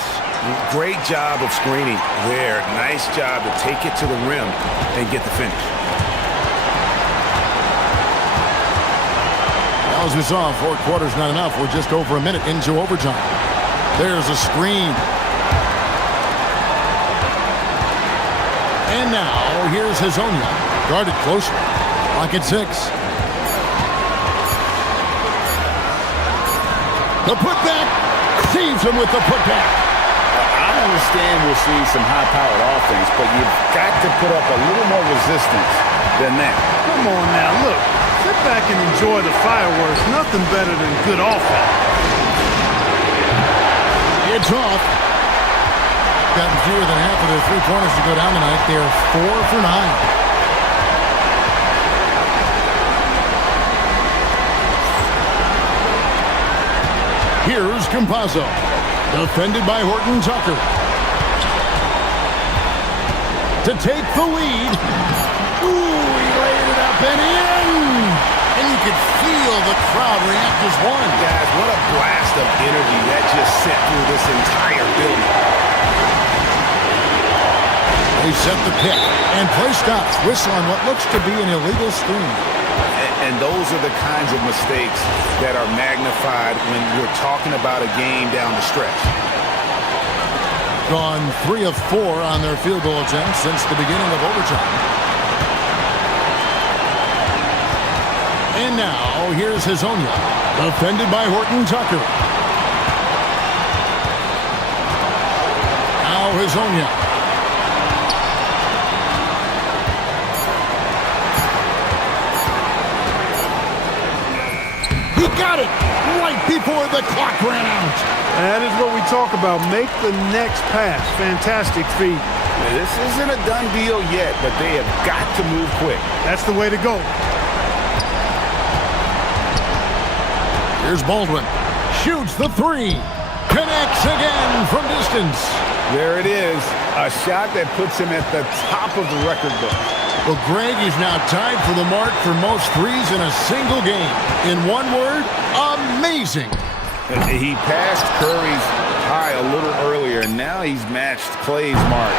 Great job of screening there. Nice job to take it to the rim and get the finish. As we saw, 4 quarters not enough. We're just over a minute into overtime. There's a screen. And now, here's Hazonia. Guarded closely. Clock at 6. The putback. Saves him with the putback. I understand we're seeing some high-powered offense, but you've got to put up a little more resistance than that. Come on now, look. Sit back and enjoy the fireworks. Nothing better than good offense. It's off. Gotten fewer than half of their 3-pointers to go down tonight. They're 4 for 9. Here's Campazzo. Defended by Horton-Tucker. To take the lead. Ooh, he laid it up and in. And you could feel the crowd react as one. Guys, what a blast of energy that just sent through this entire building. They set the pick, and play stops. Whistle on what looks to be an illegal screen. And those are the kinds of mistakes that are magnified when we're talking about a game down the stretch. Gone 3 of 4 on their field goal attempts since the beginning of overtime. And now, here's Hazonia, defended by Horton-Tucker. Now Hazonia. He got it right before the clock ran out. That is what we talk about. Make the next pass. Fantastic feed. This isn't a done deal yet, but they have got to move quick. That's the way to go. Here's Baldwin. Shoots the 3. Connects again from distance. There it is. A shot that puts him at the top of the record book. Well, Greg is now tied for the mark for most threes in a single game. In one word, amazing. He passed Curry's high a little earlier, and now he's matched Clay's mark.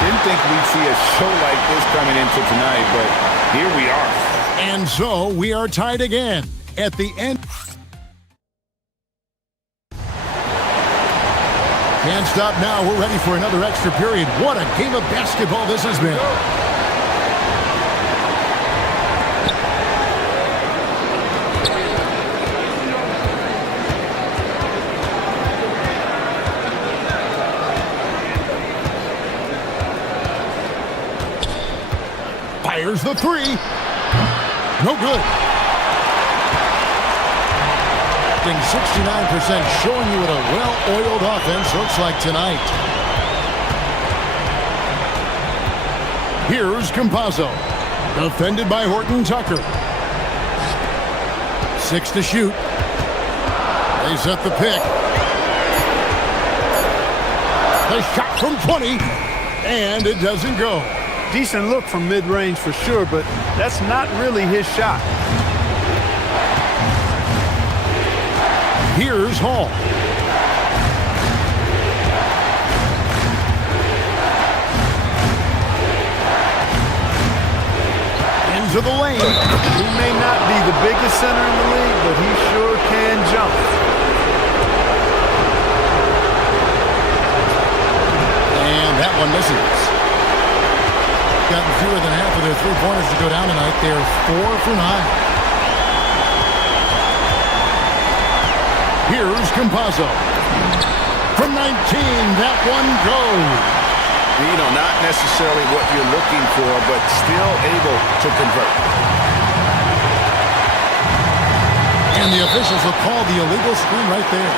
Didn't think we'd see a show like this coming into tonight, but here we are. And so we are tied again at the end. Can't stop now. We're ready for another extra period. What a game of basketball this has been. Fires the 3. No good. 69%, showing you what a well-oiled offense looks like tonight. Here's Campazzo. Defended by Horton-Tucker. 6 to shoot. They set the pick. The shot from 20. And it doesn't go. Decent look from mid-range for sure, but that's not really his shot. Here's Hall. Ends into the lane. He may not be the biggest center in the league, but he sure can jump. And that one misses. Gotten fewer than half of their three-pointers to go down tonight. They're 4 for 9. Here's Campazzo. From 19, that one goes. You know, not necessarily what you're looking for, but still able to convert. And the officials will call the illegal screen right there.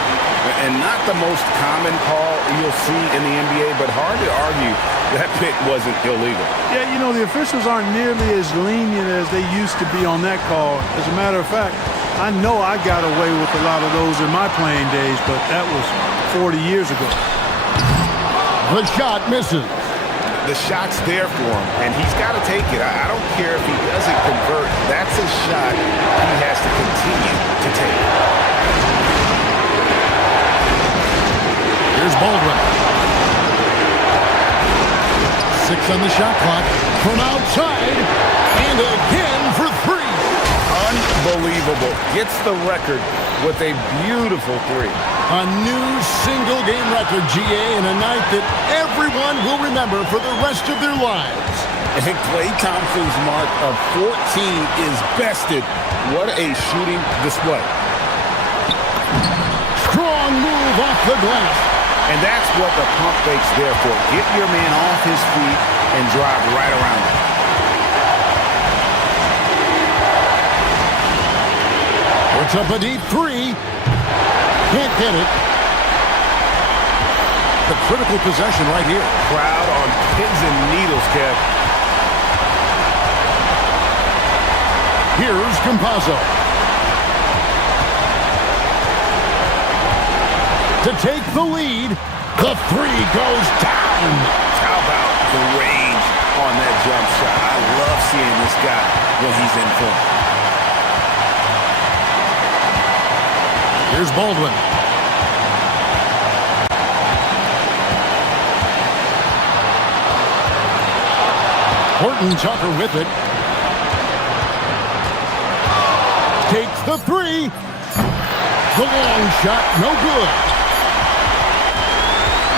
And not the most common call you'll see in the NBA, but hard to argue that pick wasn't illegal. Yeah, you know, the officials aren't nearly as lenient as they used to be on that call. As a matter of fact, I know I got away with a lot of those in my playing days, but that was 40 years ago. The shot misses. The shot's there for him, and he's got to take it. I don't care if he doesn't convert. That's a shot he has to continue to take. Here's Baldwin. 6 on the shot clock. From outside. And again for 3. Unbelievable. Gets the record with a beautiful 3. A new single-game record, GA, in a night that everyone will remember for the rest of their lives. And Klay Thompson's mark of 14 is bested. What a shooting display. Strong move off the glass. And that's what the pump fake's there for. Get your man off his feet and drive right around him. Puts up a deep 3. Can't get it. The critical possession right here. Crowd on pins and needles, Kev. Here's Campazzo. To take the lead. The 3 goes down. How about the range on that jump shot? I love seeing this guy when he's in form. Here's Baldwin. Horton Tucker with it. Takes the 3. The long shot, no good.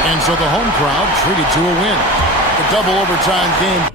And so the home crowd treated to a win. The double overtime game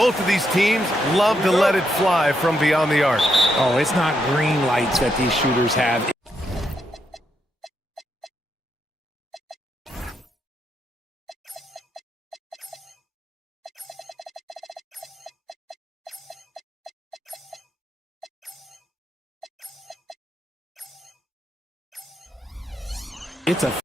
both of these teams love to let it fly from beyond the arc. Oh, it's not green lights that these shooters have. It's a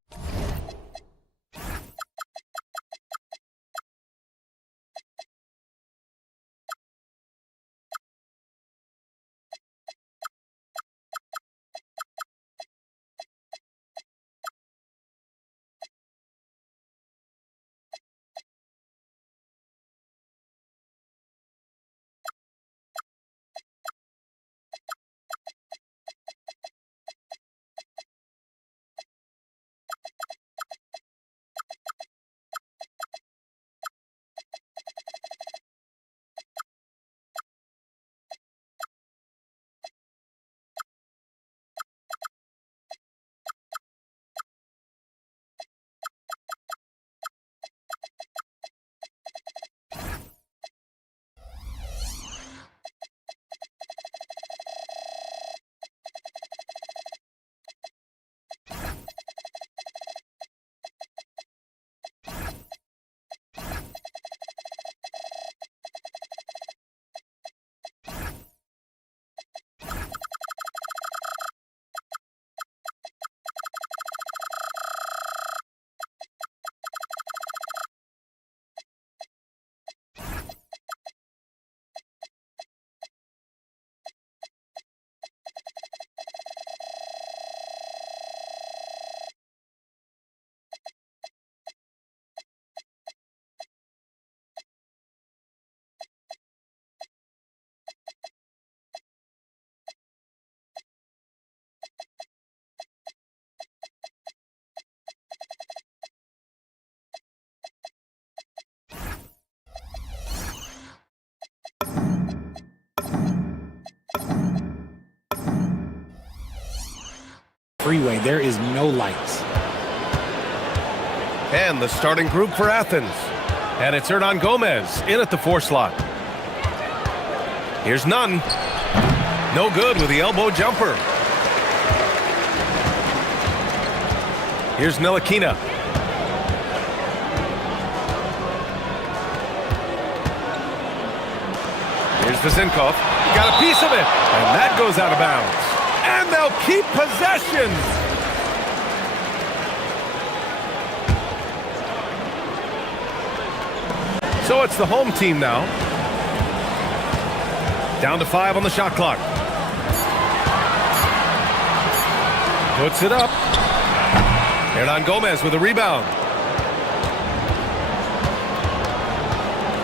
freeway. There is no lights. And the starting group for Athens. And it's Hernan Gomez in at the 4 slot. Here's Nunn. No good with the elbow jumper. Here's Ntilikina. Here's Vezinkov. Got a piece of it. And that goes out of bounds. And they'll keep possession. So it's the home team now. Down to 5 on the shot clock. Puts it up. Hernan Gomez with a rebound.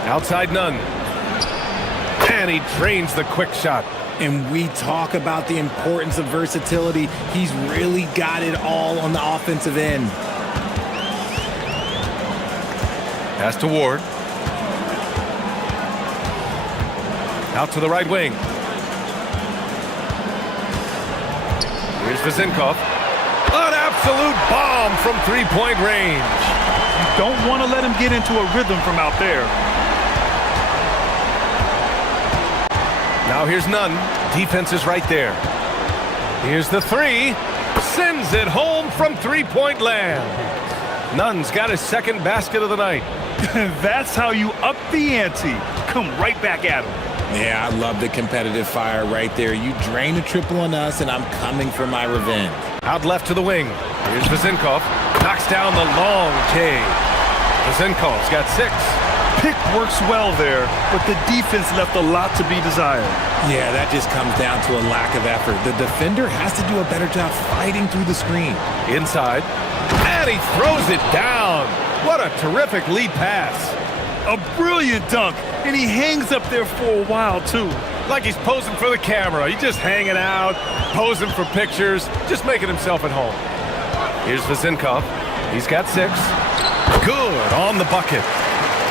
Outside Nunn. And he drains the quick shot. And we talk about the importance of versatility. He's really got it all on the offensive end. Pass to Ward. Out to the right wing. Here's Vezinkov. An absolute bomb from three-point range. You don't want to let him get into a rhythm from out there. Now here's Nunn. Defense is right there. Here's the 3. Sends it home from three-point land. Nunn's got his second basket of the night. That's how you up the ante. Come right back at him. Yeah, I love the competitive fire right there. You drain a triple on us, and I'm coming for my revenge. Out left to the wing. Here's Vezinkov. Knocks down the long J. Vezinkov's got 6. Pick works well there, but the defense left a lot to be desired. Yeah, that just comes down to a lack of effort. The defender has to do a better job fighting through the screen. Inside. And he throws it down. What a terrific lead pass. A brilliant dunk, and he hangs up there for a while, too. Like he's posing for the camera. He's just hanging out, posing for pictures, just making himself at home. Here's Vezinkov. He's got 6. Good on the bucket.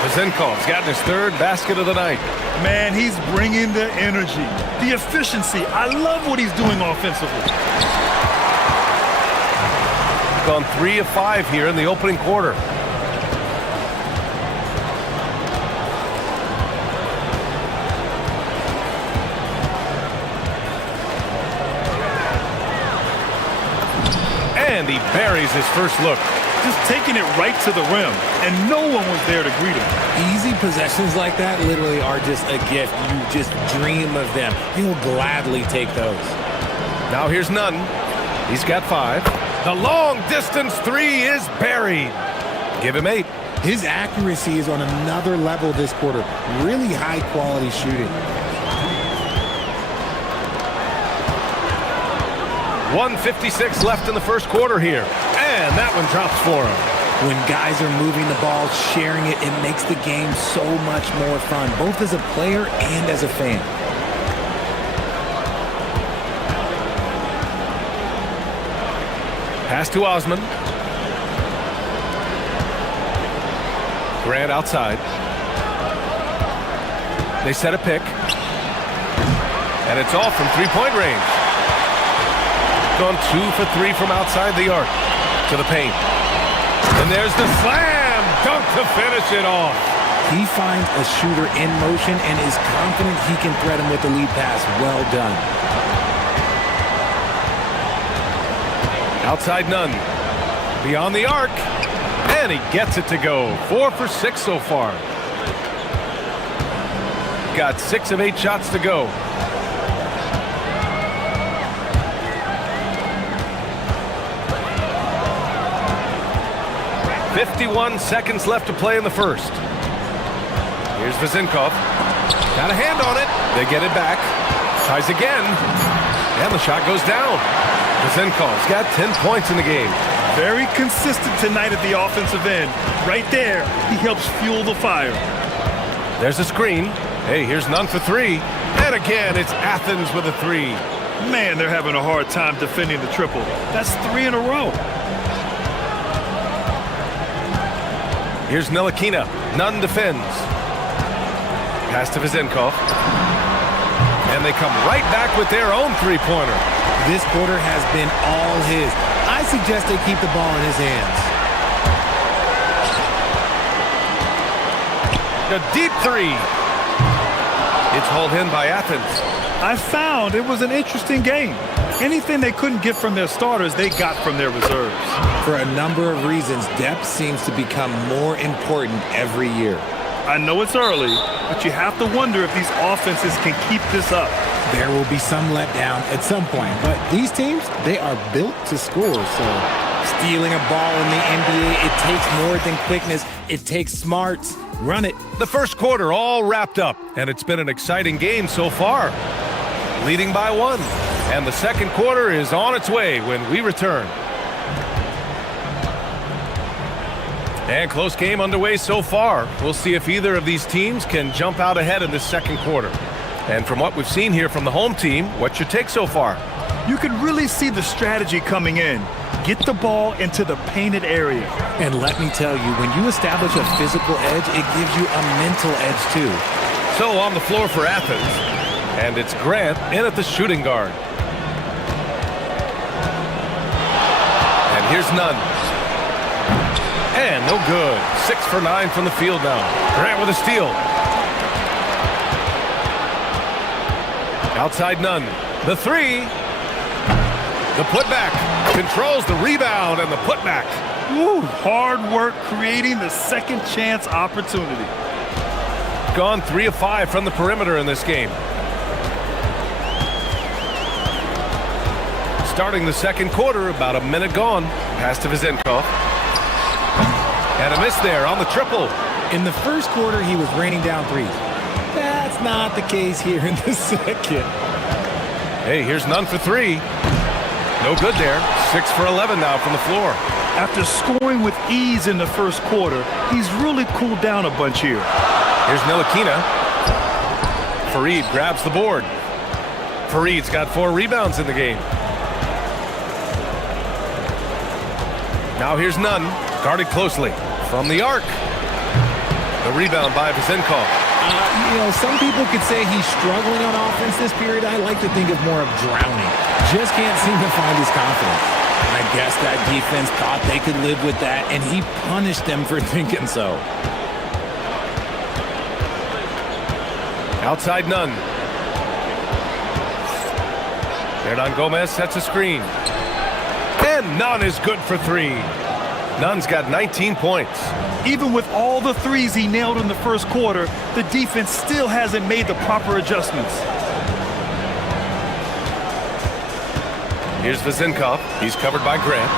Vezinkov's gotten his 3rd basket of the night. Man, he's bringing the energy, the efficiency. I love what he's doing offensively. Gone 3 of 5 here in the opening quarter. And he buries his first look. Just taking it right to the rim, and no one was there to greet him. Easy possessions like that literally are just a gift. You just dream of them. He'll gladly take those. Now here's Nunn. He's got 5. The long-distance three is buried. Give him 8. His accuracy is on another level this quarter. Really high-quality shooting. 1:56 left in the first quarter here. And that one drops for him. When guys are moving the ball, sharing it, it makes the game so much more fun, both as a player and as a fan. Pass to Osman. Grant outside. They set a pick. And it's off from three-point range. Gone 2 for 3 from outside the arc to the paint. And there's the slam dunk to finish it off. He finds a shooter in motion and is confident he can thread him with the lead pass. Well done. Outside Nunn. Beyond the arc. And he gets it to go. 4 for 6 so far. Got 6 of 8 shots to go. .51 seconds left to play in the first. Here's Vezinkov. Got a hand on it. They get it back. Tries again. And the shot goes down. Vezinkov's got 10 points in the game. Very consistent tonight at the offensive end. Right there, he helps fuel the fire. There's a screen. Hey, here's Nunn for 3. And again, it's Athens with a 3. Man, they're having a hard time defending the triple. That's 3 in a row. Here's Ntilikina. Nunn defends. Pass to Vezinkov. And they come right back with their own three-pointer. This quarter has been all his. I suggest they keep the ball in his hands. The deep 3. It's hauled in by Athens. I found it was an interesting game. Anything they couldn't get from their starters, they got from their reserves. For a number of reasons, depth seems to become more important every year. I know it's early, but you have to wonder if these offenses can keep this up. There will be some letdown at some point, but these teams, they are built to score, so stealing a ball in the NBA, it takes more than quickness. It takes smarts. Run it. The first quarter all wrapped up, and it's been an exciting game so far. Leading by 1. And the second quarter is on its way when we return. And close game underway so far. We'll see if either of these teams can jump out ahead in this second quarter. And from what we've seen here from the home team, what's your take so far? You can really see the strategy coming in. Get the ball into the painted area. And let me tell you, when you establish a physical edge, it gives you a mental edge too. So on the floor for Athens. And it's Grant in at the shooting guard. And here's Nunn. And no good. 6 for 9 from the field now. Grant with a steal. Outside Nunn. The 3. The putback. Controls the rebound and the putback. Woo, hard work creating the second chance opportunity. Gone 3 of 5 from the perimeter in this game. Starting the second quarter, about a minute gone. Pass to Vezinkov. And a miss there on the triple. In the first quarter, he was raining down threes. That's not the case here in the second. Hey, here's Nunn for 3. No good there. 6 for 11 now from the floor. After scoring with ease in the first quarter, he's really cooled down a bunch here. Here's Ntilikina. Fareed grabs the board. Fareed's got 4 rebounds in the game. Now here's Nunn, guarded closely from the arc. The rebound by Vezinkov. Some people could say he's struggling on offense this period. I like to think of more of drowning. Just can't seem to find his confidence. I guess that defense thought they could live with that, and he punished them for thinking so. Outside Nunn. Hernan Gomez sets a screen. And And none is good for three. Nunn's got 19 points. Even with all the threes he nailed in the first quarter, the defense still hasn't made the proper adjustments. Here's Vazenkov. He's covered by Grant.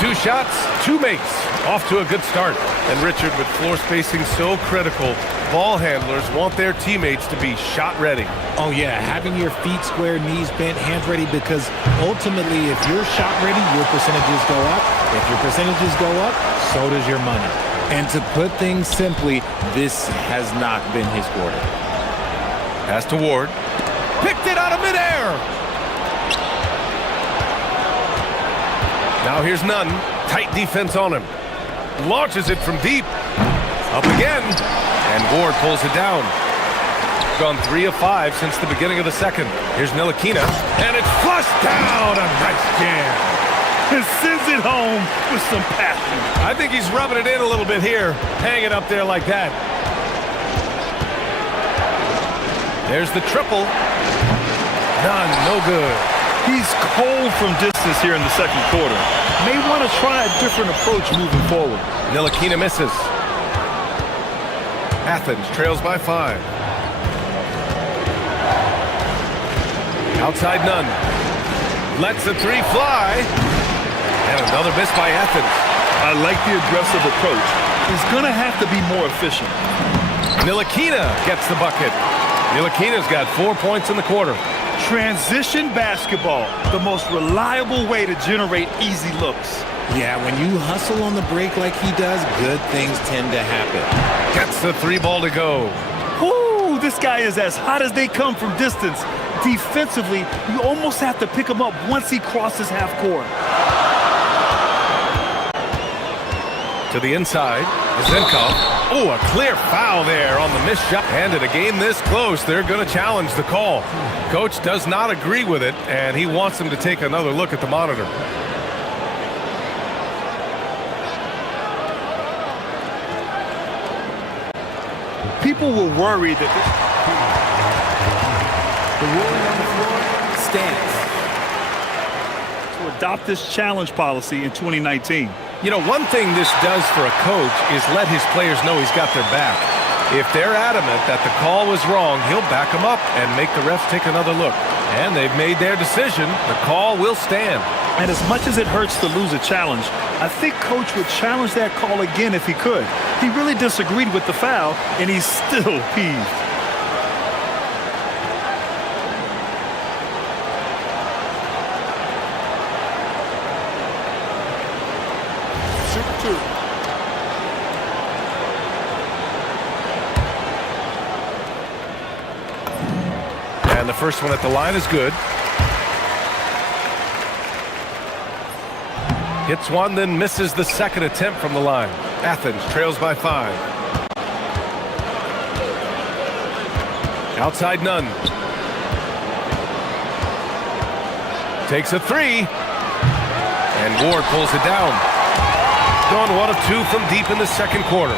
2 shots, 2 makes. Off to a good start. And Richard, with floor spacing so critical, ball handlers want their teammates to be shot ready. Oh yeah, having your feet square, knees bent, hands ready, because ultimately if you're shot ready, your percentages go up. If your percentages go up, so does your money. And to put things simply, this has not been his quarter. Pass to Ward. Picked it out of midair. Now here's Nunn. Tight defense on him. Launches it from deep. Up again. And Ward pulls it down. Gone 3 of 5 since the beginning of the second. Here's Ntilikina. And it's flushed down. A nice jam. And sends it home with some passion. I think he's rubbing it in a little bit here. Hang it up there like that. There's the triple. None, no good. He's cold from distance here in the second quarter. May want to try a different approach moving forward. Ntilikina misses. Athens trails by 5. Outside Nunn. Lets the 3 fly. And another miss by Athens. I like the aggressive approach. He's going to have to be more efficient. Ntilikina gets the bucket. Ntilikina's got 4 points in the quarter. Transition basketball, the most reliable way to generate easy looks. Yeah, when you hustle on the break like he does, good things tend to happen. Gets the 3 ball to go. Whoo, this guy is as hot as they come from distance. Defensively, you almost have to pick him up once he crosses half court. To the inside, Vazenkov. Oh, a clear foul there on the missed shot. And in a game this close, they're going to challenge the call. Coach does not agree with it, and he wants them to take another look at the monitor. People will worry that The ruling on the floor stands. to adopt this challenge policy in 2019. You know, one thing this does for a coach is let his players know he's got their back. If they're adamant that the call was wrong, he'll back them up and make the refs take another look. And they've made their decision. The call will stand. And as much as it hurts to lose a challenge, I think Coach would challenge that call again if he could. He really disagreed with the foul, and he's still peeved. And the first one at the line is good. Hits one, then misses the second attempt from the line. Athens trails by 5. Outside Nunn. Takes a 3. And Ward pulls it down. Gone 1 of 2 from deep in the second quarter.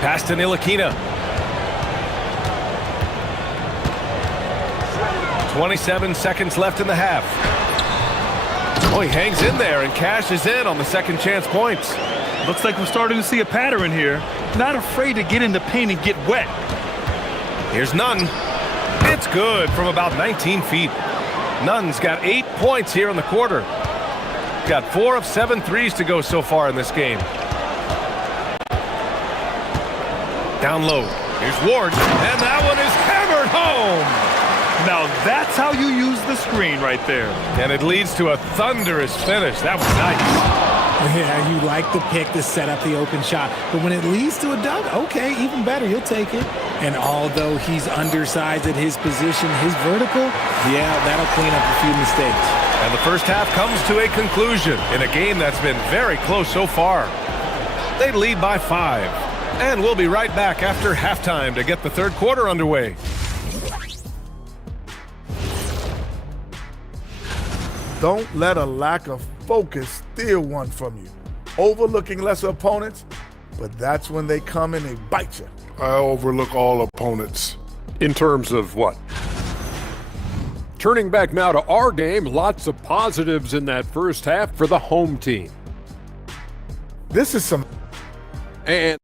Pass to Ntilikina. 27 seconds left in the half. Oh, he hangs in there and cashes in on the second chance points. Looks like we're starting to see a pattern here. Not afraid to get in the paint and get wet. Here's Nunn. It's good from about 19 feet. Nunn's got 8 points here in the quarter. Got 4 of 7 threes to go so far in this game. Down low. Here's Ward. And that one is hammered home. Now that's how you use the screen right there. And it leads to a thunderous finish. That was nice. Yeah, you like the pick to set up the open shot. But when it leads to a dunk, okay, even better, you'll take it. And although he's undersized at his position, his vertical, yeah, that'll clean up a few mistakes. And the first half comes to a conclusion in a game that's been very close so far. They lead by 5. And we'll be right back after halftime to get the third quarter underway. Don't let a lack of focus steal one from you. Overlooking lesser opponents, but that's when they come and they bite you. I overlook all opponents. In terms of what? Turning back now to our game, lots of positives in that first half for the home team. This is some... And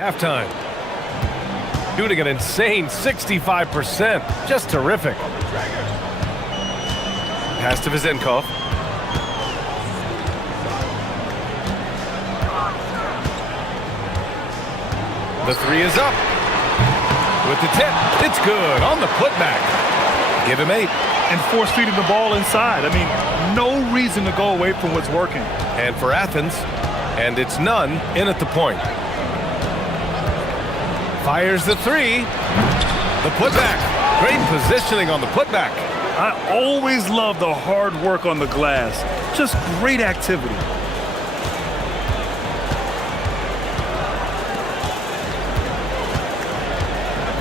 halftime. Shooting an insane 65%. Just terrific. Pass to Vizenkov. The three is up. With the tip, it's good on the putback. Give him 8. And force feeding the ball inside. I mean, no reason to go away from what's working. And for Athens, and it's none in at the point. Fires the three. The putback. Great positioning on the putback. I always love the hard work on the glass. Just great activity.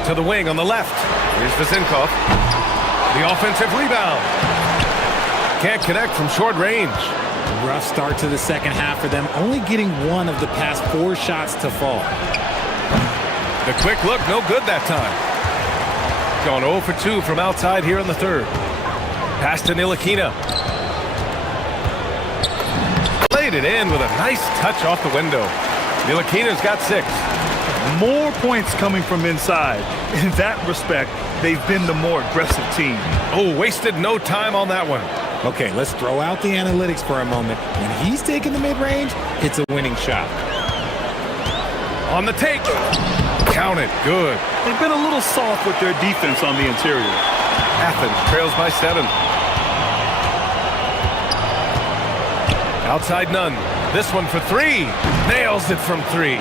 To the wing on the left. Here's Vizenkov. The offensive rebound. Can't connect from short range. Rough start to the second half for them, only getting one of the past 4 shots to fall. The quick look, no good that time. Gone 0 for 2 from outside here in the third. Pass to Ntilikina. Laid it in with a nice touch off the window. Ntilikina's got 6. More points coming from inside. In that respect, they've been the more aggressive team. Oh, wasted no time on that one. Okay, let's throw out the analytics for a moment. When he's taking the mid-range, it's a winning shot. On the take. Count it. Good. They've been a little soft with their defense on the interior. Athens trails by 7. Outside Nunn. This one for 3. Nails it from 3.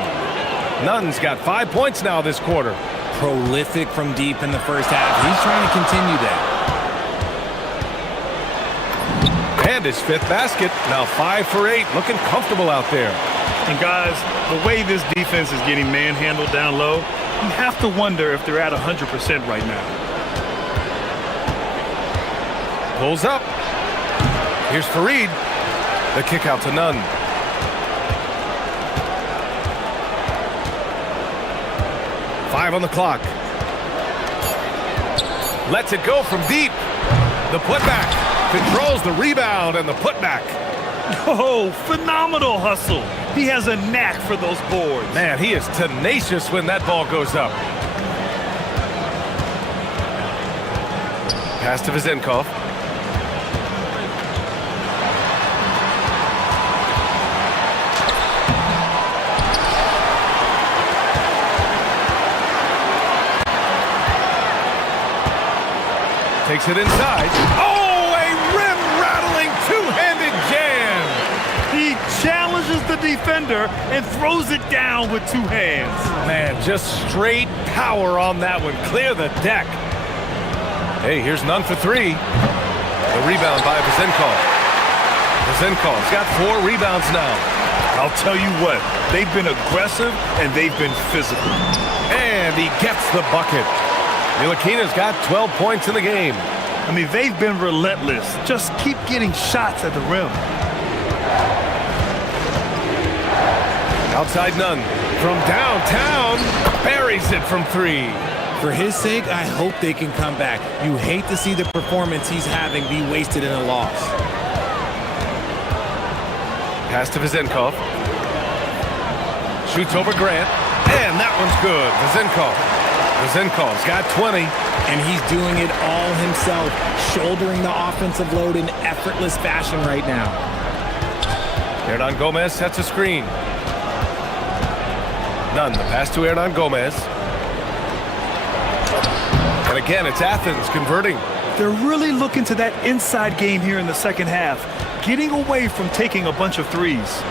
Nunn's got 5 points now this quarter. Prolific from deep in the first half. He's trying to continue that. And his 5th basket. Now 5 for 8. Looking comfortable out there. And guys, the way this defense is getting manhandled down low, you have to wonder if they're at 100% right now. Pulls up. Here's Fareed. The kick out to Nunn. Five on the clock. Lets it go from deep. The putback. Controls the rebound and the putback. Oh, phenomenal hustle. He has a knack for those boards. Man, he is tenacious when that ball goes up. Pass to Vizenkov. Takes it inside. Oh, a rim-rattling two-handed jam. He challenges the defender and throws it down with 2 hands. Man, just straight power on that one. Clear the deck. Hey, here's Nunn for 3. The rebound by Vizenkov. Vizenkov's got 4 rebounds now. I'll tell you what, they've been aggressive and they've been physical. And he gets the bucket. Ntilikina's got 12 points in the game. I mean, they've been relentless. Just keep getting shots at the rim. Outside Nunn. From downtown, buries it from 3. For his sake, I hope they can come back. You hate to see the performance he's having be wasted in a loss. Pass to Vizenkov. Shoots over Grant. And that one's good. Vizenkov. Zinchov's got 20. And he's doing it all himself, shouldering the offensive load in effortless fashion right now. Hernan Gomez sets a screen. None. The pass to Hernan Gomez. And again, it's Athens converting. They're really looking to that inside game here in the second half, getting away from taking a bunch of threes.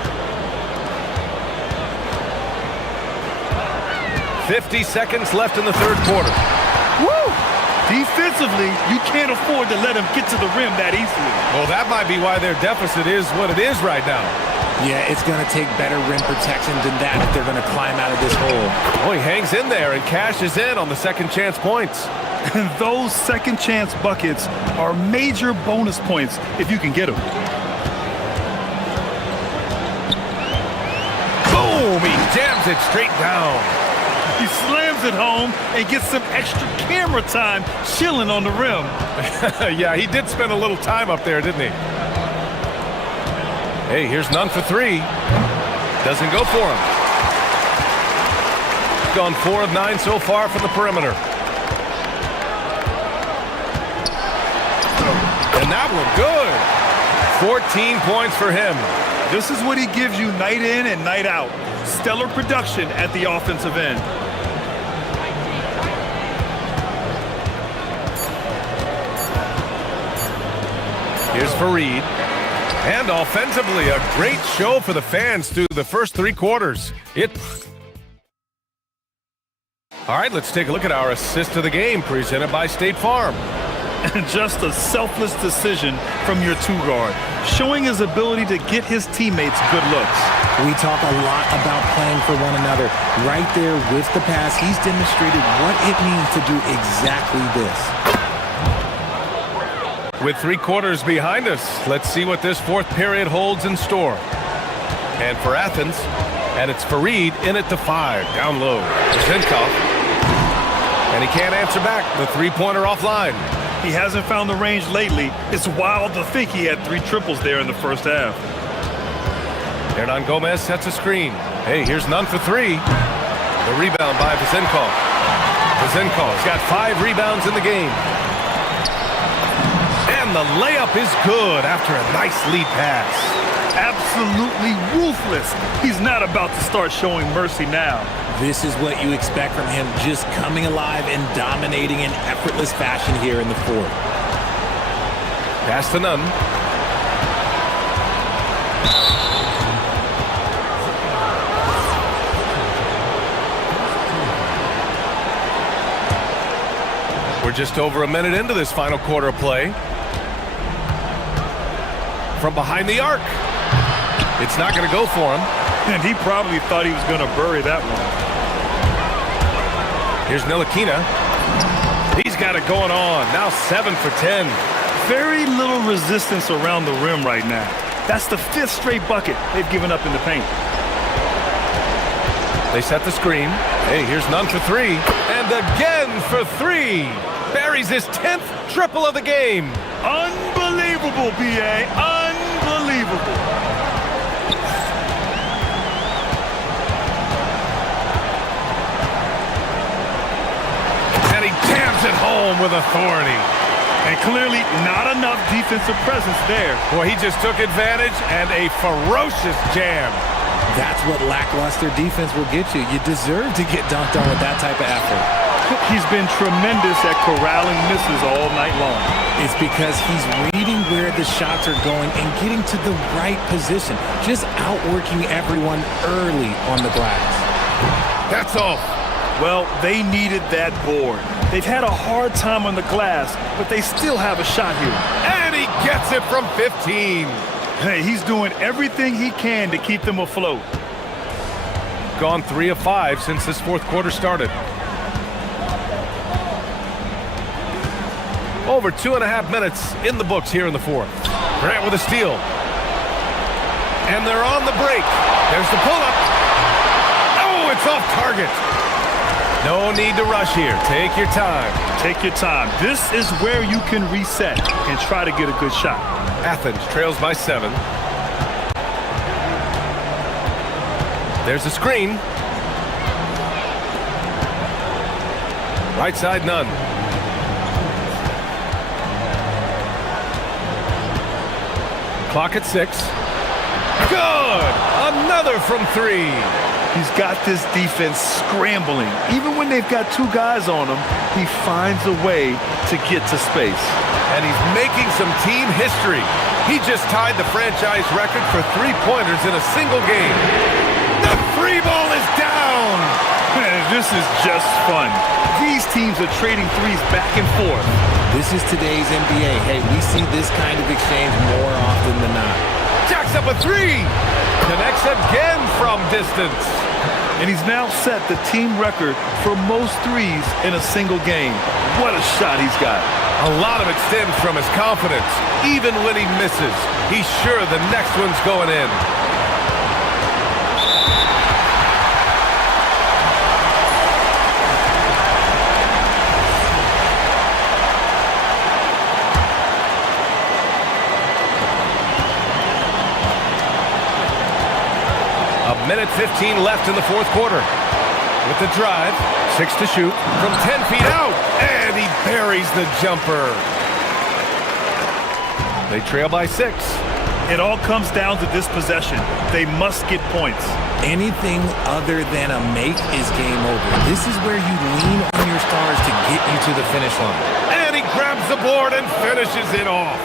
50 seconds left in the third quarter. Woo! Defensively, you can't afford to let him get to the rim that easily. Well, that might be why their deficit is what it is right now. Yeah, it's going to take better rim protection than that if they're going to climb out of this hole. Oh, he hangs in there and cashes in on the second chance points. And those second chance buckets are major bonus points if you can get them. Boom! He jams it straight down. He slams it home and gets some extra camera time chilling on the rim. Yeah, he did spend a little time up there, didn't he? Hey, here's none for three. Doesn't go for him. Gone 4 of 9 so far from the perimeter. And that one, good. 14 points for him. This is what he gives you night in and night out. Stellar production at the offensive end. Here's Fareed. And offensively, a great show for the fans through the first 3 quarters. All right, let's take a look at our assist of the game presented by State Farm. And just a selfless decision from your two-guard, showing his ability to get his teammates good looks. We talk a lot about playing for one another. Right there with the pass, he's demonstrated what it means to do exactly this. With 3 quarters behind us, let's see what this fourth period holds in store. And for Athens, and it's Fareed in at the 5, down low. Zinkov, and he can't answer back. The three-pointer offline. He hasn't found the range lately. It's wild to think he had 3 triples there in the first half. Hernan Gomez sets a screen. Hey, here's none for 3. The rebound by Zinkov. Zinkov's got 5 rebounds in the game. And the layup is good after a nice lead pass. Absolutely ruthless. He's not about to start showing mercy now. This is what you expect from him, just coming alive and dominating in effortless fashion here in the fourth. Pass to Nunn. We're just over a minute into this final quarter of play. From behind the arc. It's not going to go for him. And he probably thought he was going to bury that one. Here's Ntilikina. He's got it going on. Now 7 for 10. Very little resistance around the rim right now. That's the 5th straight bucket they've given up in the paint. They set the screen. Hey, here's none for 3. And again for 3. Buries his 10th triple of the game. Unbelievable, B.A. Unbelievable. And he jams it home with authority. And clearly not enough defensive presence there. Boy, he just took advantage and a ferocious jam. That's what lackluster defense will get you. You deserve to get dunked on with that type of effort. He's been tremendous at corralling misses all night long. It's because he's reading where the shots are going and getting to the right position. Just outworking everyone early on the glass. That's all. Well, they needed that board. They've had a hard time on the glass, but they still have a shot here. And he gets it from 15. Hey, he's doing everything he can to keep them afloat. Gone 3 of 5 since this fourth quarter started. Over 2.5 minutes in the books here in the fourth. Grant with a steal. And they're on the break. There's the pull-up. Oh, it's off target. No need to rush here. Take your time. Take your time. This is where you can reset and try to get a good shot. Athens trails by 7. There's a screen. Right side, none. Clock at 6. Good! Another from 3. He's got this defense scrambling. Even when they've got 2 guys on him, he finds a way to get to space. And he's making some team history. He just tied the franchise record for three-pointers in a single game. The free ball is down! Man, this is just fun. These teams are trading threes back and forth. This is today's NBA. Hey, we see this kind of exchange more often than not. Jacks up a 3! Connects again from distance. And he's now set the team record for most threes in a single game. What a shot he's got. A lot of it stems from his confidence. Even when he misses, he's sure the next one's going in. A minute 15 left in the fourth quarter. With the drive, 6 to shoot, from 10 feet out, and he buries the jumper. They trail by 6. It all comes down to this possession. They must get points. Anything other than a make is game over. This is where you lean on your stars to get you to the finish line. And he grabs the board and finishes it off.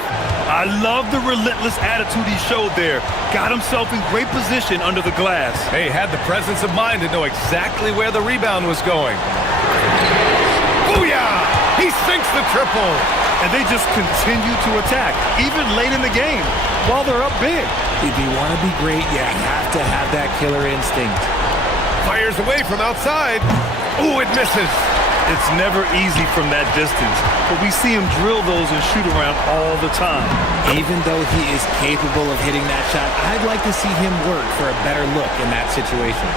I love the relentless attitude he showed there. Got himself in great position under the glass. He had the presence of mind to know exactly where the rebound was going. Booyah! He sinks the triple. And they just continue to attack, even late in the game, while they're up big. If you want to be great, you have to have that killer instinct. Fires away from outside. Ooh, it misses. It's never easy from that distance, but we see him drill those and shoot around all the time. Even though he is capable of hitting that shot, I'd like to see him work for a better look in that situation.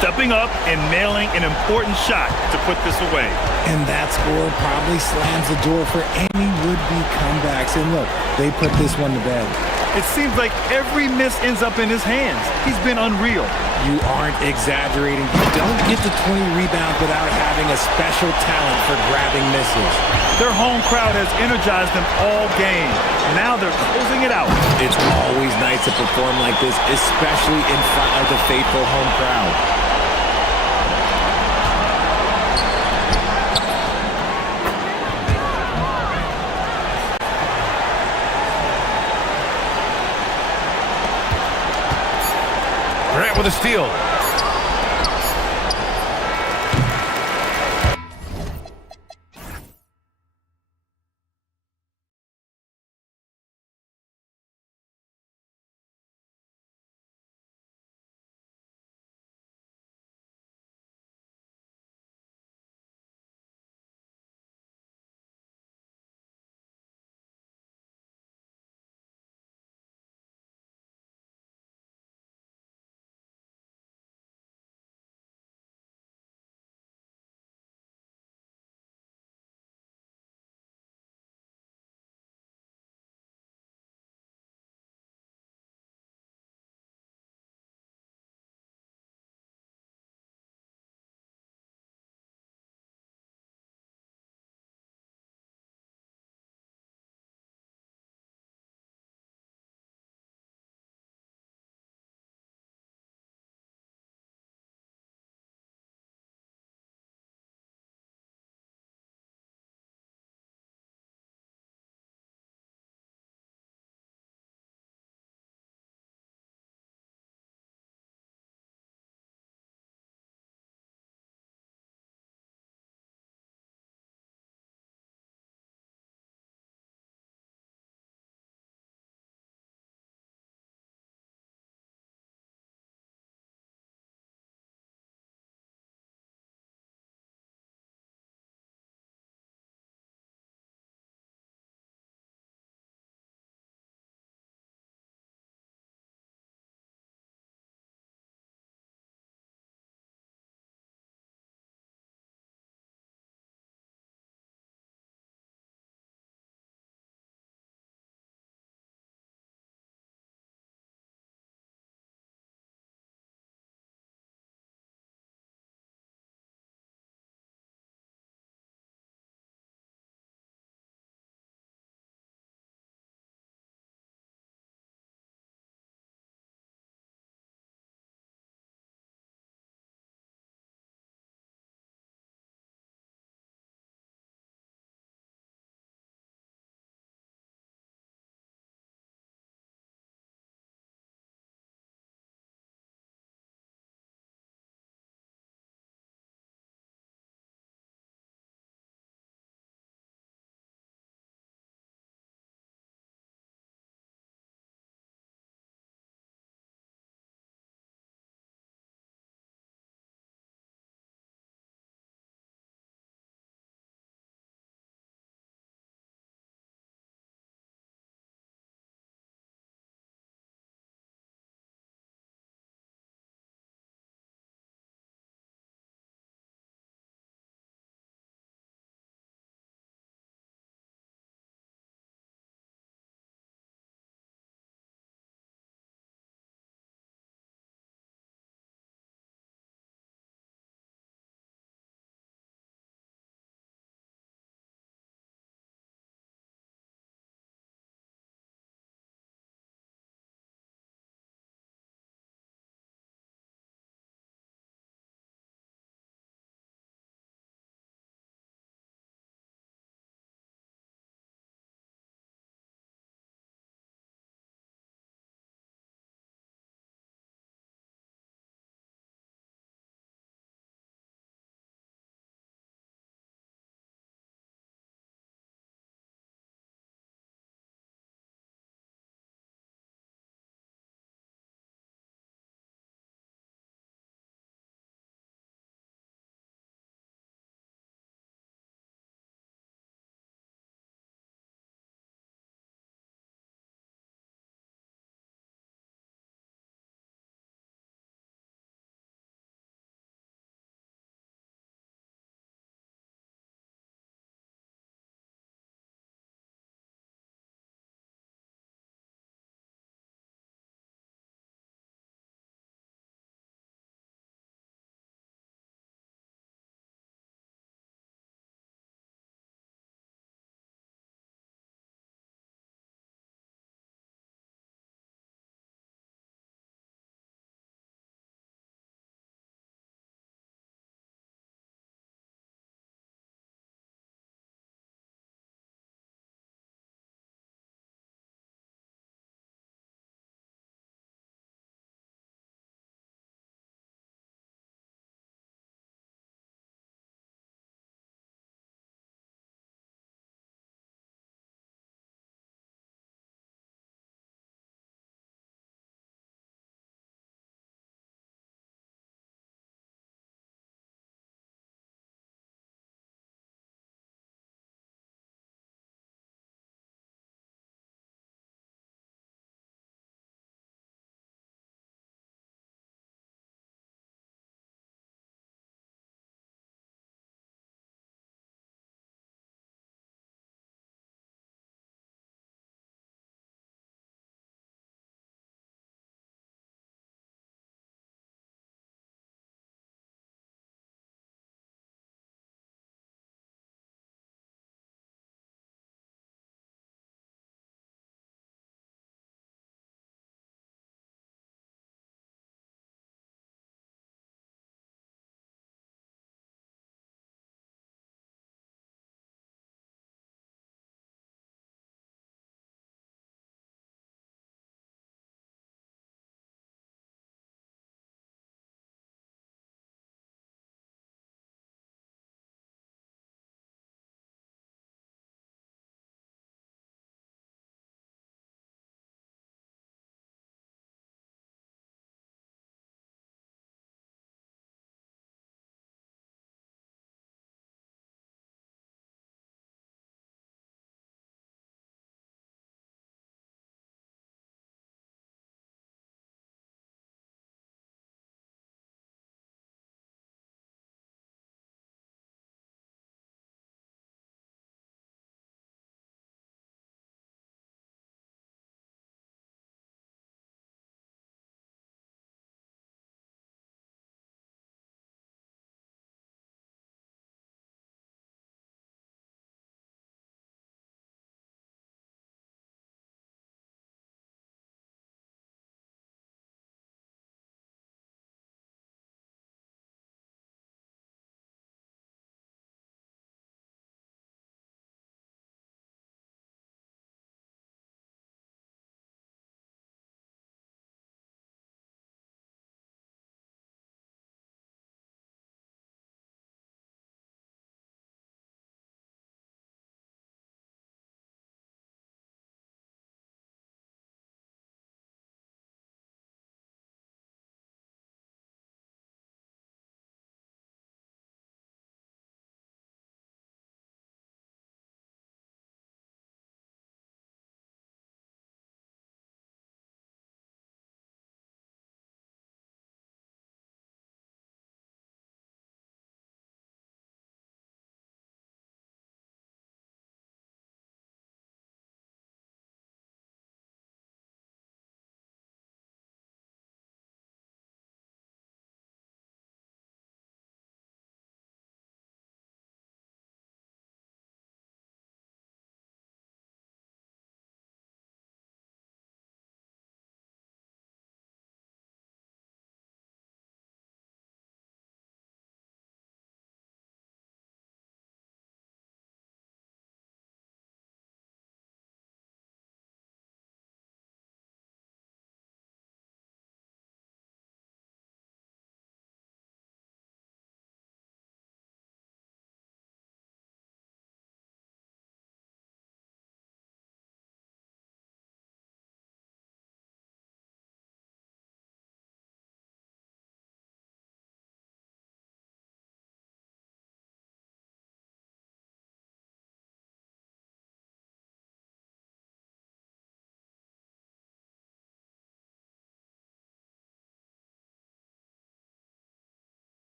Stepping up and nailing an important shot to put this away. And that score probably slams the door for any would-be comebacks. And look, they put this one to bed. It seems like every miss ends up in his hands. He's been unreal. You aren't exaggerating. You don't get to 20 rebounds without having a special talent for grabbing misses. Their home crowd has energized them all game. Now they're closing it out. It's always nice to perform like this, especially in front of the faithful home crowd. Grant with a steal.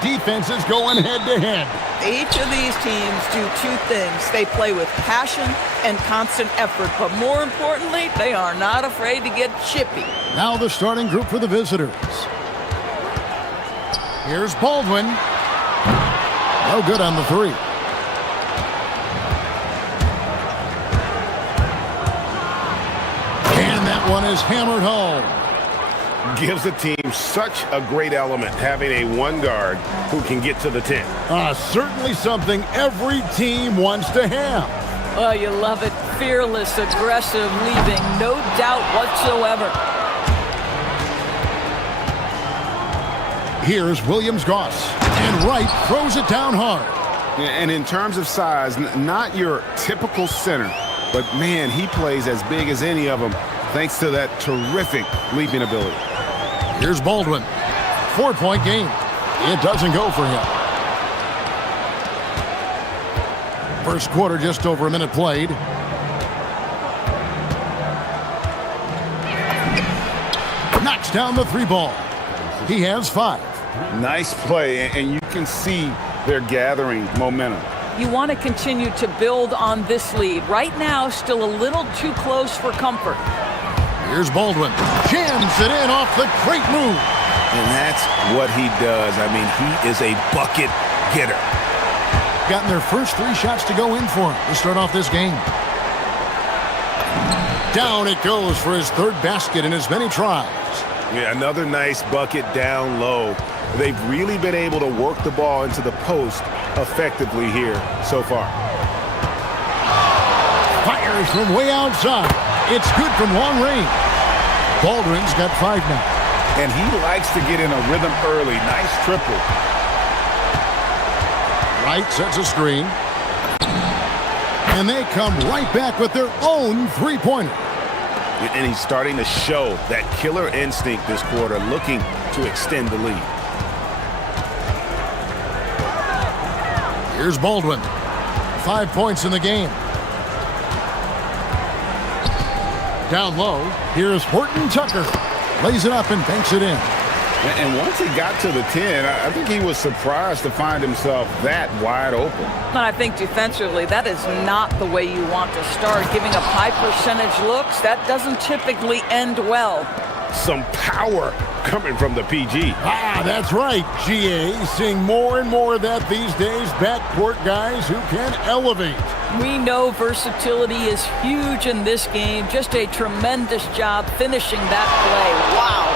defenses going head-to-head. Each of these teams do two things. They play with passion and constant effort, but more importantly, they are not afraid to get chippy. Now the starting group for the visitors. Here's Baldwin. No good on the three. And that one is hammered home. Gives the team such a great element having a one guard who can get to the 10. Certainly something every team wants to have. Oh, you love it. Fearless, aggressive, leaving no doubt whatsoever. Here's Williams-Goss. And Wright throws it down hard. And in terms of size, not your typical center, but man, he plays as big as any of them thanks to that terrific leaping ability. Here's Baldwin. 4-point game. It doesn't go for him. First quarter, just over a minute played. Knocks down the three ball. He has 5. Nice play, and you can see they're gathering momentum. You want to continue to build on this lead. Right now, still a little too close for comfort. Here's Baldwin. Jams it in off the great move. And that's what he does. I mean, he is a bucket getter. Gotten their first 3 shots to go in for him to start off this game. Down it goes for his 3rd basket in as many tries. Yeah, another nice bucket down low. They've really been able to work the ball into the post effectively here so far. Fires from way outside. It's good from long range. Baldwin's got 5 now. And he likes to get in a rhythm early. Nice triple. Wright sets a screen. And they come right back with their own three-pointer. And he's starting to show that killer instinct this quarter, looking to extend the lead. Here's Baldwin. 5 points in the game. Down low, here's Horton Tucker. Lays it up and banks it in. And once he got to the 10, I think he was surprised to find himself that wide open. And I think defensively, that is not the way you want to start. Giving up high percentage looks, that doesn't typically end well. Some power coming from the PG. That's right, GA. Seeing more and more of that these days. Backcourt guys who can elevate. We know versatility is huge in this game. Just a tremendous job finishing that play. Wow.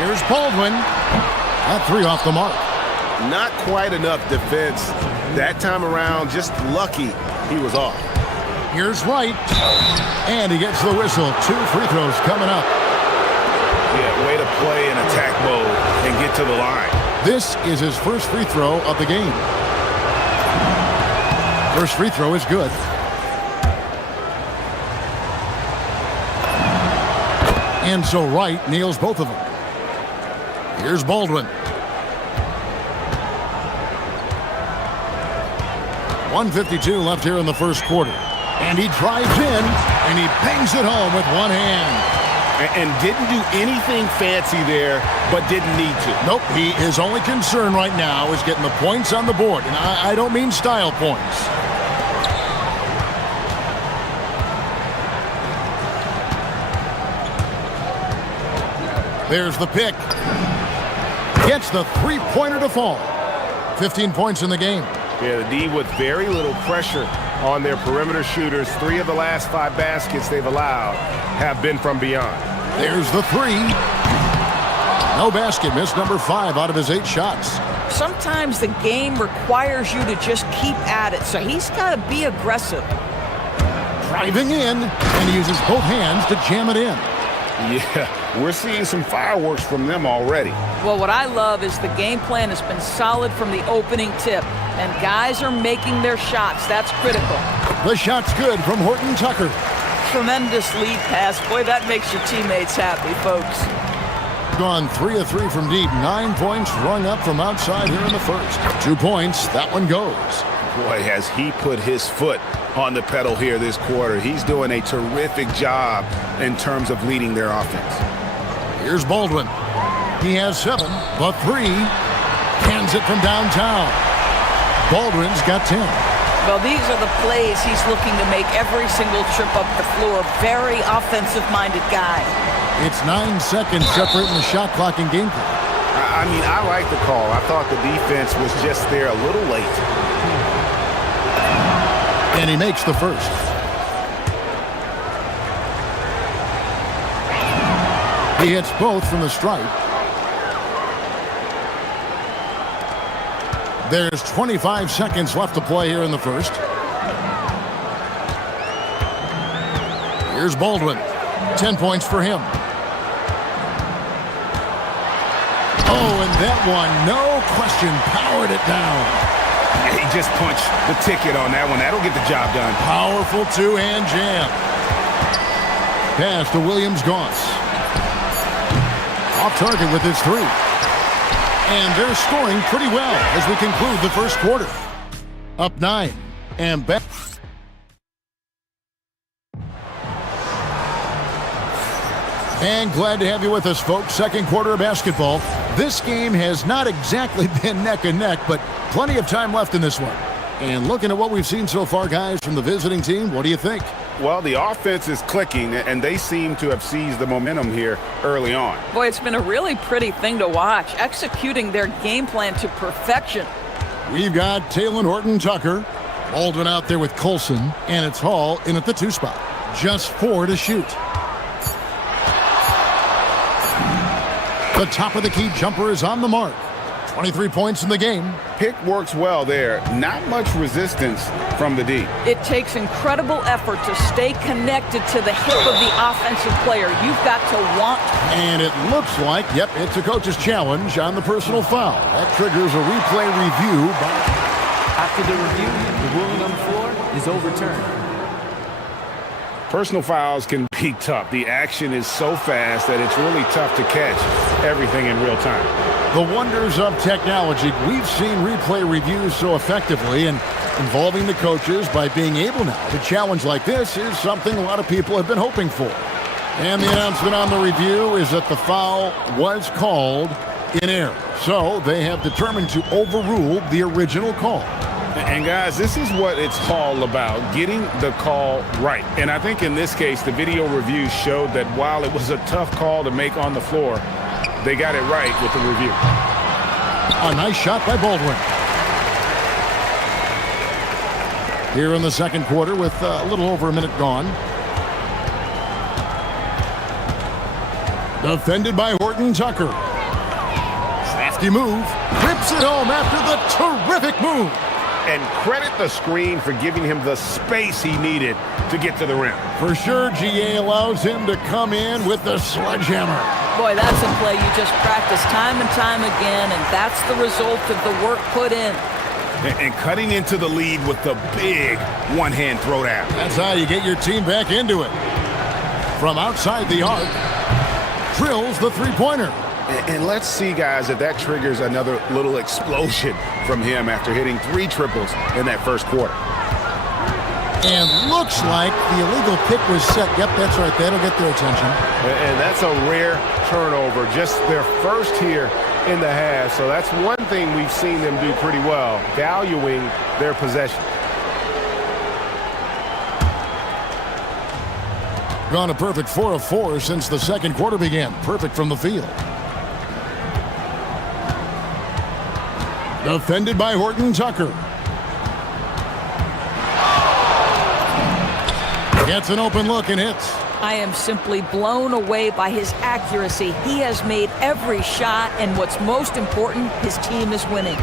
Here's Baldwin. That 3 off the mark. Not quite enough defense. That time around, just lucky he was off. Here's Wright. And he gets the whistle. 2 free throws coming up. Yeah, way to play in attack mode and get to the line. This is his first free throw of the game. First free throw is good. And so Wright nails both of them. Here's Baldwin. 1:52 left here in the first quarter. And he drives in, and he bangs it home with one hand. And didn't do anything fancy there, but didn't need to. Nope, his only concern right now is getting the points on the board. And I don't mean style points. There's the pick. Gets the three-pointer to fall. 15 points in the game. Yeah, the D with very little pressure on their perimeter shooters. 3 of the last 5 baskets they've allowed have been from beyond. There's the 3. No basket. Missed number 5 out of his 8 shots. Sometimes the game requires you to just keep at it, so he's got to be aggressive. Driving in, and he uses both hands to jam it in. Yeah, we're seeing some fireworks from them already. Well, what I love is the game plan has been solid from the opening tip, and guys are making their shots. That's critical. The shot's good from Horton Tucker. Tremendous lead pass. Boy, that makes your teammates happy, folks. Gone 3 of 3 from deep. 9 points rung up from outside here in the first. 2 points. That one goes. Boy, has he put his foot on the pedal here this quarter. He's doing a terrific job in terms of leading their offense. Here's Baldwin. He has 7, but 3. Hands it from downtown. Baldwin's got 10. Well, these are the plays he's looking to make every single trip up the floor. Very offensive-minded guy. It's 9 seconds separating the shot clock and game clock. I mean, I like the call. I thought the defense was just there a little late. And he makes the first. He hits both from the stripe. There's 25 seconds left to play here in the first. Here's Baldwin. 10 points for him. Oh, and that one, no question, powered it down. He just punched the ticket on that one. That'll get the job done. Powerful two-hand jam. Pass to Williams-Goss. Off target with his three. And they're scoring pretty well as we conclude the first quarter. Up 9 and back. And glad to have you with us, folks. Second quarter of basketball. This game has not exactly been neck and neck, but plenty of time left in this one. And looking at what we've seen so far, guys, from the visiting team, what do you think? Well, the offense is clicking, and they seem to have seized the momentum here early on. Boy, it's been a really pretty thing to watch, executing their game plan to perfection. We've got Taylor Horton-Tucker, Baldwin out there with Colson, and it's Hall in at the 2 spot. Just 4 to shoot. The top of the key jumper is on the mark. 23 points in the game. Pick works well there. Not much resistance from the D. It takes incredible effort to stay connected to the hip of the offensive player. You've got to want. And it looks like, yep, it's a coach's challenge on the personal foul. That triggers a replay review. After the review, the ruling on the floor is overturned. Personal fouls can be tough. The action is so fast that it's really tough to catch everything in real time. The wonders of technology. We've seen replay reviews so effectively, and involving the coaches by being able now to challenge like this is something a lot of people have been hoping for. And the announcement on the review is that the foul was called in error. So they have determined to overrule the original call. And guys, this is what it's all about, getting the call right. And I think in this case, the video review showed that while it was a tough call to make on the floor, they got it right with the review. A nice shot by Baldwin. Here in the second quarter with a little over a minute gone. Defended by Horton-Tucker. Crafty move. Rips it home after the terrific move. And credit the screen for giving him the space he needed to get to the rim. For sure, GA allows him to come in with the sledgehammer. Boy, that's a play you just practice time and time again, and that's the result of the work put in. And cutting into the lead with the big one-hand throwdown. That's how you get your team back into it. From outside the arc, drills the three-pointer. And let's see, guys, if that triggers another little explosion from him after hitting 3 triples in that first quarter. And looks like the illegal pick was set. Yep, that's right. That'll get their attention. And that's a rare turnover, just their first here in the half. So that's one thing we've seen them do pretty well, valuing their possession. Gone a perfect 4 of 4 since the second quarter began. Perfect from the field. Defended by Horton-Tucker. Gets an open look and hits. I am simply blown away by his accuracy. He has made every shot, and what's most important, his team is winning.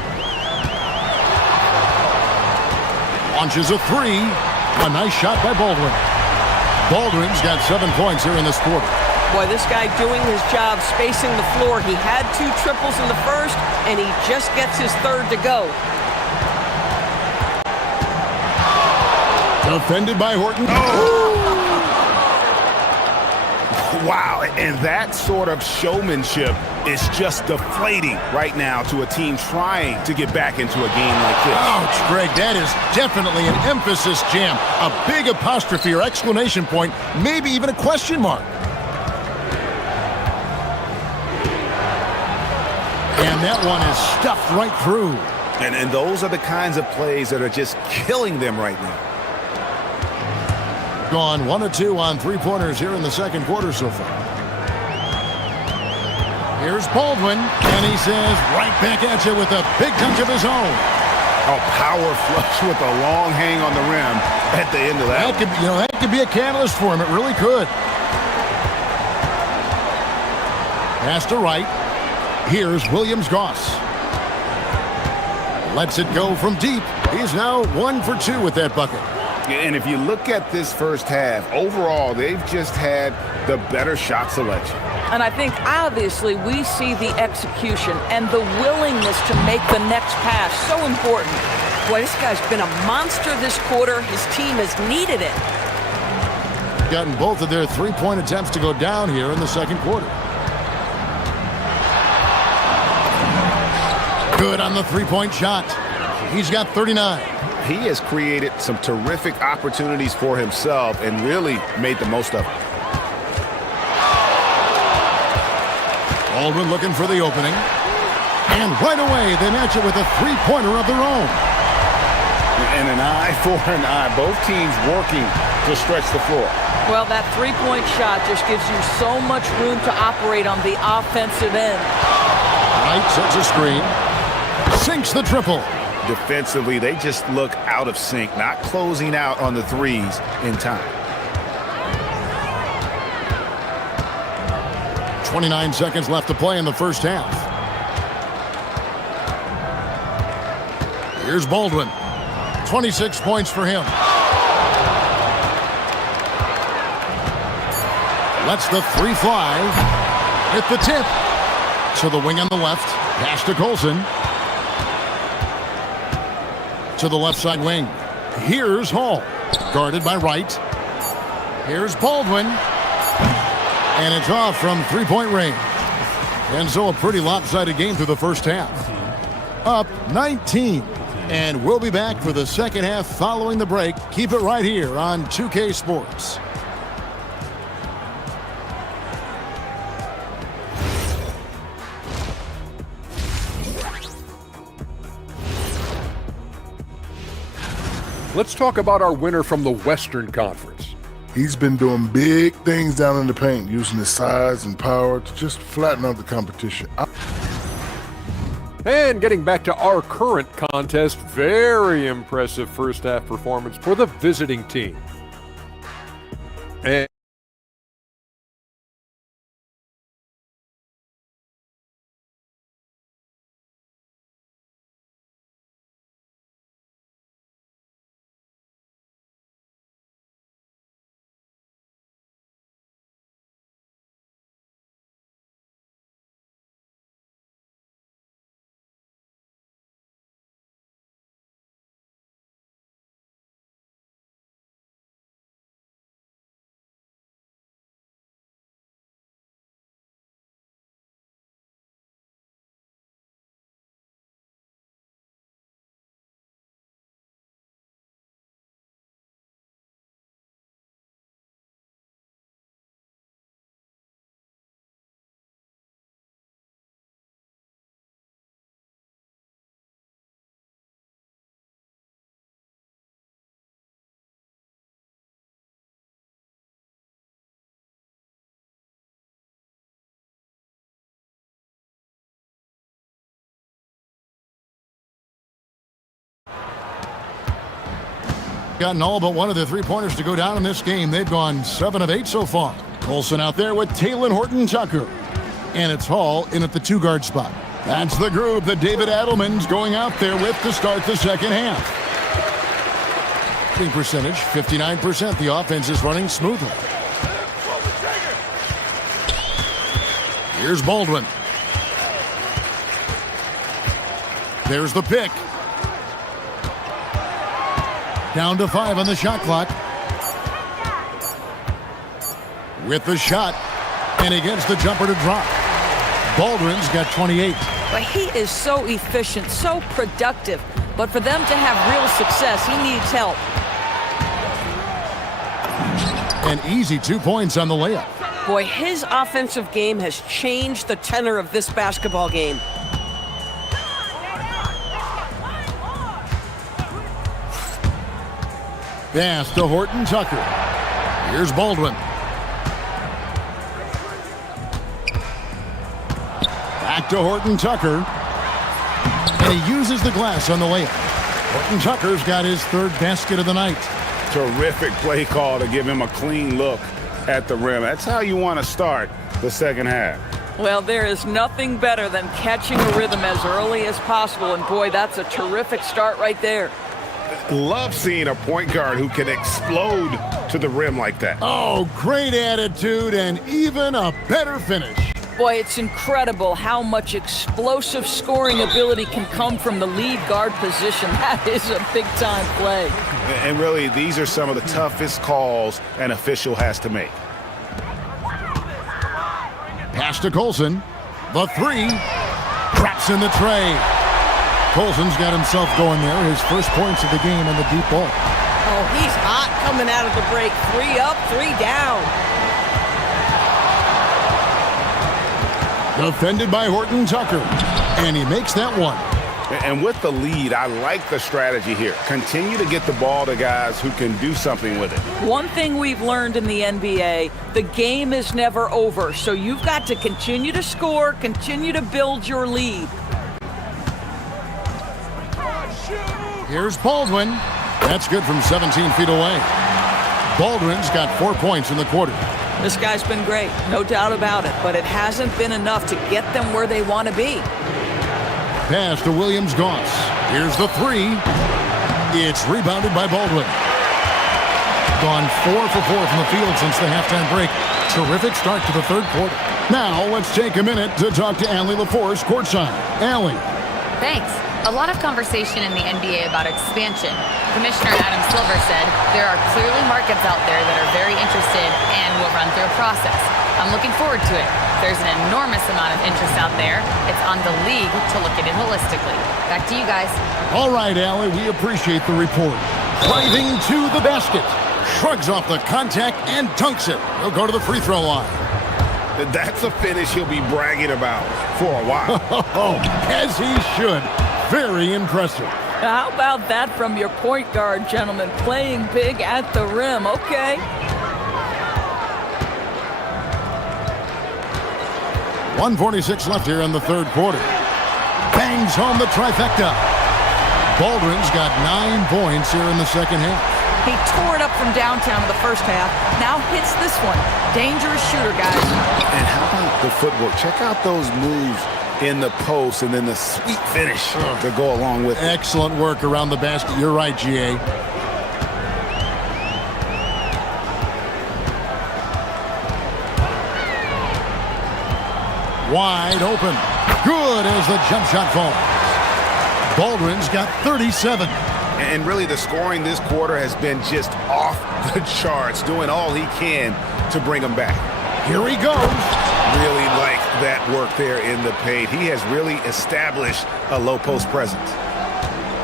Launches a 3. A nice shot by Baldwin. Baldwin's got 7 points here in this quarter. Boy, this guy doing his job, spacing the floor. He had 2 triples in the first, and he just gets his third to go. Defended by Horton. Wow, and that sort of showmanship is just deflating right now to a team trying to get back into a game like this. Ouch, Greg, that is definitely an emphasis jam. A big apostrophe or exclamation point, maybe even a question mark. And that one is stuffed right through. And those are the kinds of plays that are just killing them right now. Gone 1 of 2 on three-pointers here in the second quarter so far. Here's Baldwin, and he says right back at you with a big touch of his own. A power flush with a long hang on the rim at the end of that. That could be a catalyst for him. It really could. Pass to right. Here's Williams-Goss. Lets it go from deep. He's now 1 for 2 with that bucket. And if you look at this first half, overall, they've just had the better shot selection. And I think, obviously, we see the execution and the willingness to make the next pass so important. Boy, this guy's been a monster this quarter. His team has needed it. Gotten both of their three-point attempts to go down here in the second quarter. Good on the three-point shot. He's got 39. He has created some terrific opportunities for himself and really made the most of it. Baldwin looking for the opening. And right away, they match it with a three-pointer of their own. And an eye for an eye. Both teams working to stretch the floor. Well, that three-point shot just gives you so much room to operate on the offensive end. Wright sets a screen. Sinks the triple. Defensively, they just look out of sync, not closing out on the threes in time. 29 seconds left to play in the first half. Here's Baldwin. 26 points for him. Lets the three fly. Hit the tip. To the wing on the left. Pass to Colson. To the left side wing. Here's Hall. Guarded by Wright. Here's Baldwin. And it's off from three-point range. And so a pretty lopsided game through the first half. Up 19. And we'll be back for the second half following the break. Keep it right here on 2K Sports. Let's talk about our winner from the Western Conference. He's been doing big things down in the paint, using his size and power to just flatten out the competition. And getting back to our current contest, very impressive first half performance for the visiting team. And gotten all but one of the three-pointers to go down in this game. They've gone 7 of 8 so far. Colson out there with Taylor Horton-Tucker. And it's Hall in at the two-guard spot. That's the group that David Adelman's going out there with to start the second half. Shooting percentage, 59%. The offense is running smoothly. Here's Baldwin. There's the pick. Down to 5 on the shot clock. With the shot, and he gets the jumper to drop. Baldwin's got 28. But he is so efficient, so productive. But for them to have real success, he needs help. An easy 2 points on the layup. Boy, his offensive game has changed the tenor of this basketball game. Pass to Horton Tucker. Here's Baldwin. Back to Horton Tucker. And he uses the glass on the layup. Horton Tucker's got his third basket of the night. Terrific play call to give him a clean look at the rim. That's how you want to start the second half. Well, there is nothing better than catching a rhythm as early as possible, and boy, that's a terrific start right there. Love seeing a point guard who can explode to the rim like that. Oh, great attitude and even a better finish. Boy, it's incredible how much explosive scoring ability can come from the lead guard position. That is a big-time play. And really, these are some of the toughest calls an official has to make. Pass to Colson. The three. Traps in the tray. Colson's got himself going there. His first points of the game on the deep ball. Oh, he's hot coming out of the break. 3 up, 3 down. Defended by Horton Tucker. And he makes that one. And with the lead, I like the strategy here. Continue to get the ball to guys who can do something with it. One thing we've learned in the NBA, the game is never over. So you've got to continue to score, continue to build your lead. Here's Baldwin. That's good from 17 feet away. Baldwin's got 4 points in the quarter. This guy's been great, no doubt about it, but it hasn't been enough to get them where they want to be. Pass to Williams-Goss. Here's the three. It's rebounded by Baldwin. Gone 4 for 4 from the field since the halftime break. Terrific start to the third quarter. Now let's take a minute to talk to Allie LaForce courtside. Allie. Thanks. A lot of conversation in the NBA about expansion. Commissioner Adam Silver said there are clearly markets out there that are very interested and will run through a process. I'm looking forward to it. There's an enormous amount of interest out there. It's on the league to look at it holistically. Back to you guys. All right, Allie, we appreciate the report. Driving to the basket. Shrugs off the contact and dunks it. He'll go to the free throw line. That's a finish he'll be bragging about for a while. As he should. Very impressive. How about that from your point guard, gentlemen? Playing big at the rim. Okay. 1:46 left here in the third quarter. Bangs home the trifecta. Baldwin's got 9 points here in the second half. He tore it up from downtown in the first half. Now hits this one. Dangerous shooter, guys. And how about the footwork? Check out those moves in the post and then the sweet finish to go along with it. Excellent work around the basket. You're right, GA. Wide open. Good as the jump shot falls. Baldwin's got 37. And really the scoring this quarter has been just off the charts, doing all he can to bring them back. Here he goes. Really like that work there in the paint. He has really established a low post presence.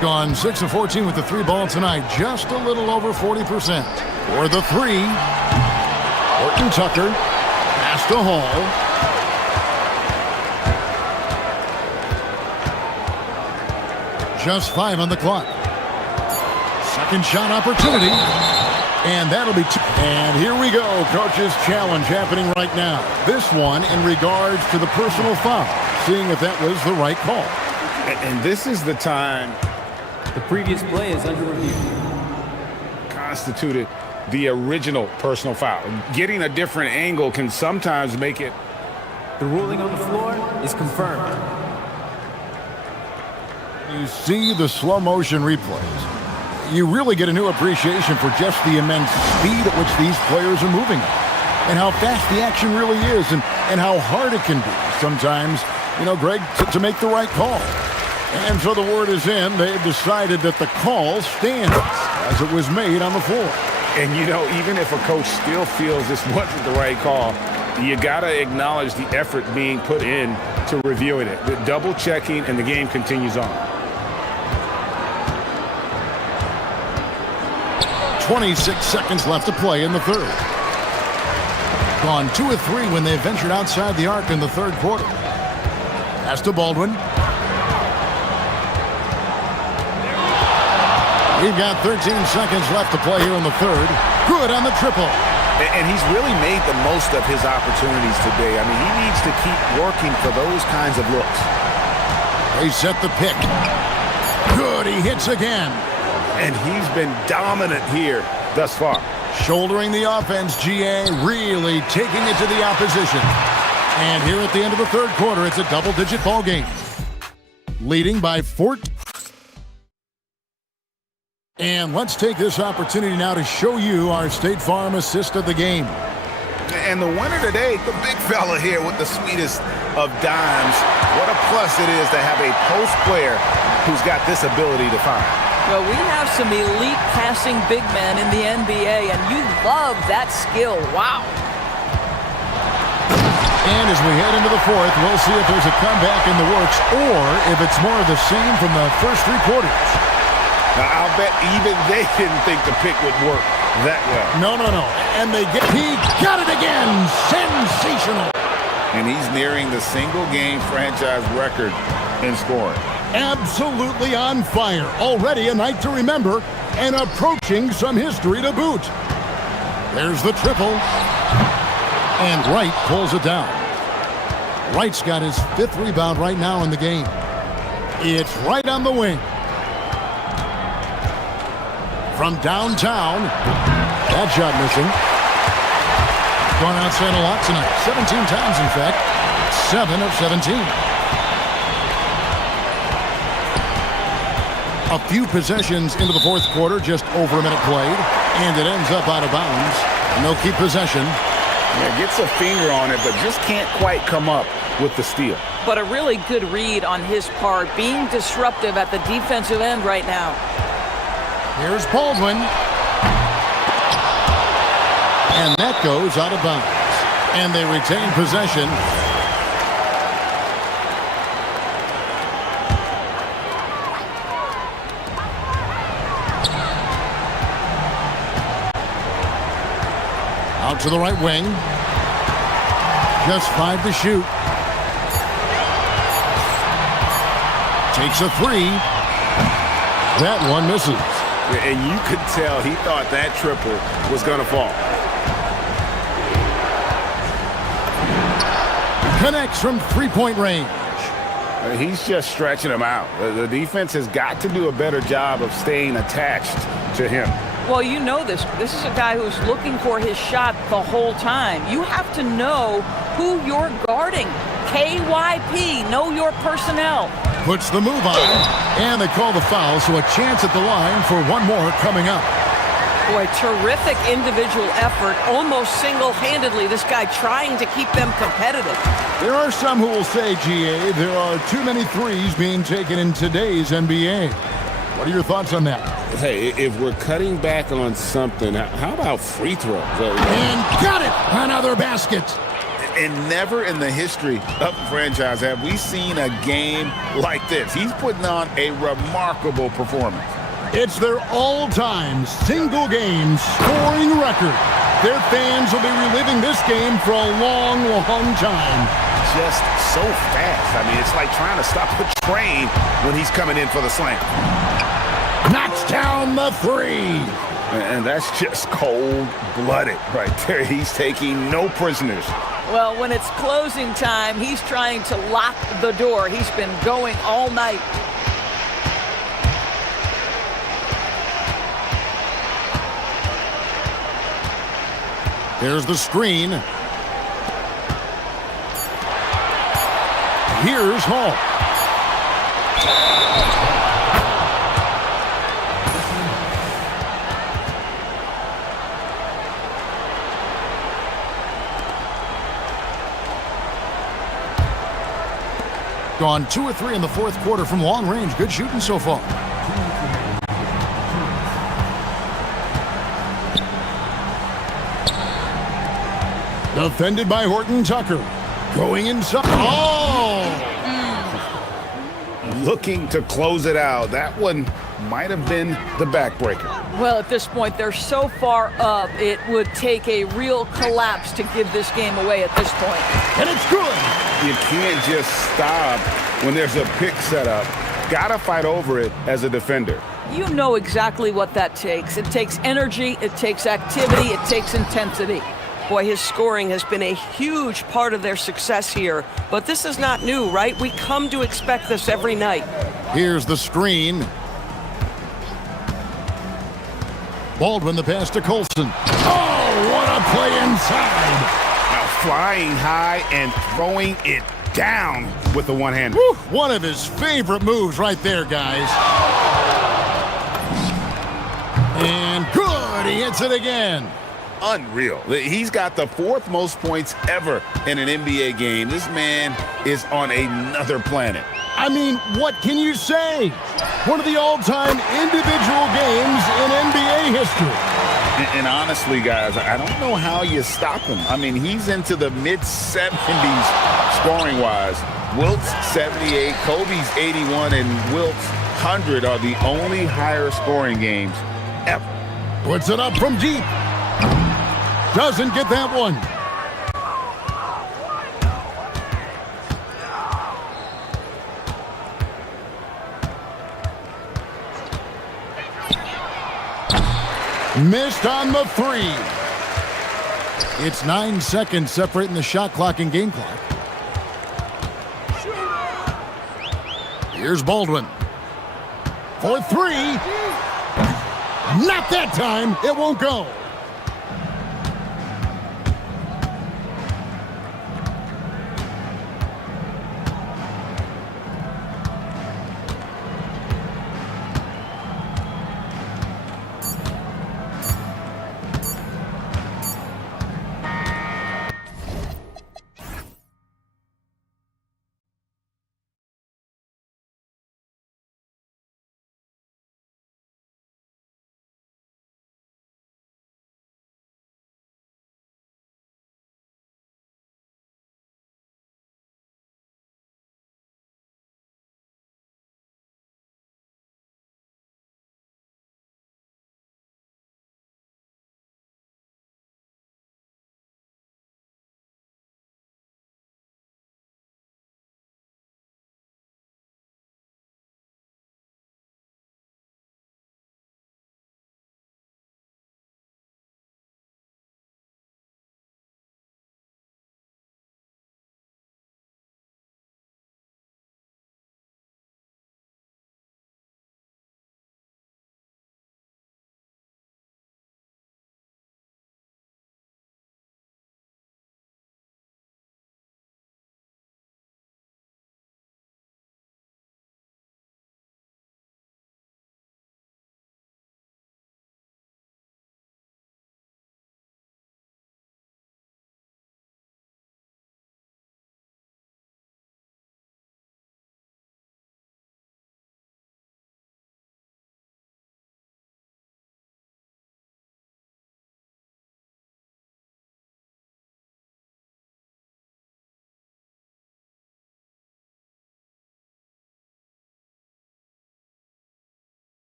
Gone 6 of 14 with the three ball tonight. Just a little over 40%. For the three. Horton Tucker. Pass to Hall. Just 5 on the clock. Second shot opportunity. And that'll be and here we go. Coach's challenge happening right now. This one in regards to the personal foul. Seeing if that was the right call. And this is the time the previous play is under review. Constituted the original personal foul. Getting a different angle can sometimes make it. The ruling on the floor is confirmed. You see the slow motion replays. You really get a new appreciation for just the immense speed at which these players are moving and how fast the action really is and how hard it can be sometimes, Greg, to make the right call. And so the word is in. They've decided that the call stands as it was made on the floor. And, even if a coach still feels this wasn't the right call, you got to acknowledge the effort being put in to reviewing it. The double checking, and the game continues on. 26 seconds left to play in the third. Gone 2 of 3 when they ventured outside the arc in the third quarter. Pass to Baldwin. We've got 13 seconds left to play here in the third. Good on the triple. And he's really made the most of his opportunities today. I mean, he needs to keep working for those kinds of looks. They set the pick. Good, he hits again. And he's been dominant here thus far. Shouldering the offense, GA, really taking it to the opposition. And here at the end of the third quarter, it's a double-digit ball game. Leading by 14. And let's take this opportunity now to show you our State Farm assist of the game. And the winner today, the big fella here with the sweetest of dimes. What a plus it is to have a post player who's got this ability to find. Well, we have some elite passing big men in the NBA, and you love that skill. Wow. And as we head into the fourth, we'll see if there's a comeback in the works or if it's more of the same from the first three quarters. Now, I'll bet even they didn't think the pick would work that well. No. And he got it again. Sensational. And he's nearing the single-game franchise record in scoring. Absolutely on fire. Already a night to remember and approaching some history to boot. There's the triple. And Wright pulls it down. Wright's got his 5th rebound right now in the game. It's right on the wing. From downtown. That shot missing. Gone outside a lot tonight. 17 times, in fact. 7 of 17. A few possessions into the fourth quarter, just over a minute played, and it ends up out of bounds. And they'll keep possession. Yeah, gets a finger on it, but just can't quite come up with the steal. But a really good read on his part, being disruptive at the defensive end right now. Here's Baldwin. And that goes out of bounds. And they retain possession. Out to the right wing. Just 5 to shoot. Takes a 3. That one misses. And you could tell he thought that triple was going to fall. Connects from three-point range. He's just stretching him out. The defense has got to do a better job of staying attached to him. Well, you know this. This is a guy who's looking for his shot the whole time. You have to know who you're guarding. KYP, know your personnel. Puts the move on, and they call the foul, so a chance at the line for one more coming up. Boy, terrific individual effort, almost single-handedly, this guy trying to keep them competitive. There are some who will say, GA, there are too many threes being taken in today's NBA. What are your thoughts on that? Hey, if we're cutting back on something, how about free throws? And got it! Another basket! And never in the history of the franchise have we seen a game like this. He's putting on a remarkable performance. It's their all-time single-game scoring record. Their fans will be reliving this game for a long, long time. Just so fast. I mean, it's like trying to stop a train when he's coming in for the slam. Knocks down the 3. And that's just cold-blooded right there. He's taking no prisoners. Well, when it's closing time, he's trying to lock the door. He's been going all night. Here's the screen. Here's Hall. Gone 2 or 3 in the fourth quarter from long range. Good shooting so far. Defended by Horton Tucker. Going inside. Oh! Looking to close it out. That one might have been the backbreaker. Well, at this point, they're so far up, it would take a real collapse to give this game away at this point. And it's good. You can't just stop when there's a pick set up. Gotta fight over it as a defender. You know exactly what that takes. It takes energy, it takes activity, it takes intensity. Boy, his scoring has been a huge part of their success here. But this is not new, right? We come to expect this every night. Here's the screen. Baldwin the pass to Colson. Oh, what a play inside. Now flying high and throwing it down with the one-hander. One of his favorite moves right there, guys. And good, he hits it again. Unreal. He's got the 4th most points ever in an NBA game. This man is on another planet. I mean, what can you say? One of the all-time individual games in NBA history. And honestly, guys, I don't know how you stop him. I mean, he's into the mid-70s scoring-wise. Wilt's 78, Kobe's 81, and Wilt's 100 are the only higher scoring games ever. Puts it up from deep. Doesn't get that one. Missed on the 3. It's 9 seconds separating the shot clock and game clock. Here's Baldwin. For 3. Not that time. It won't go.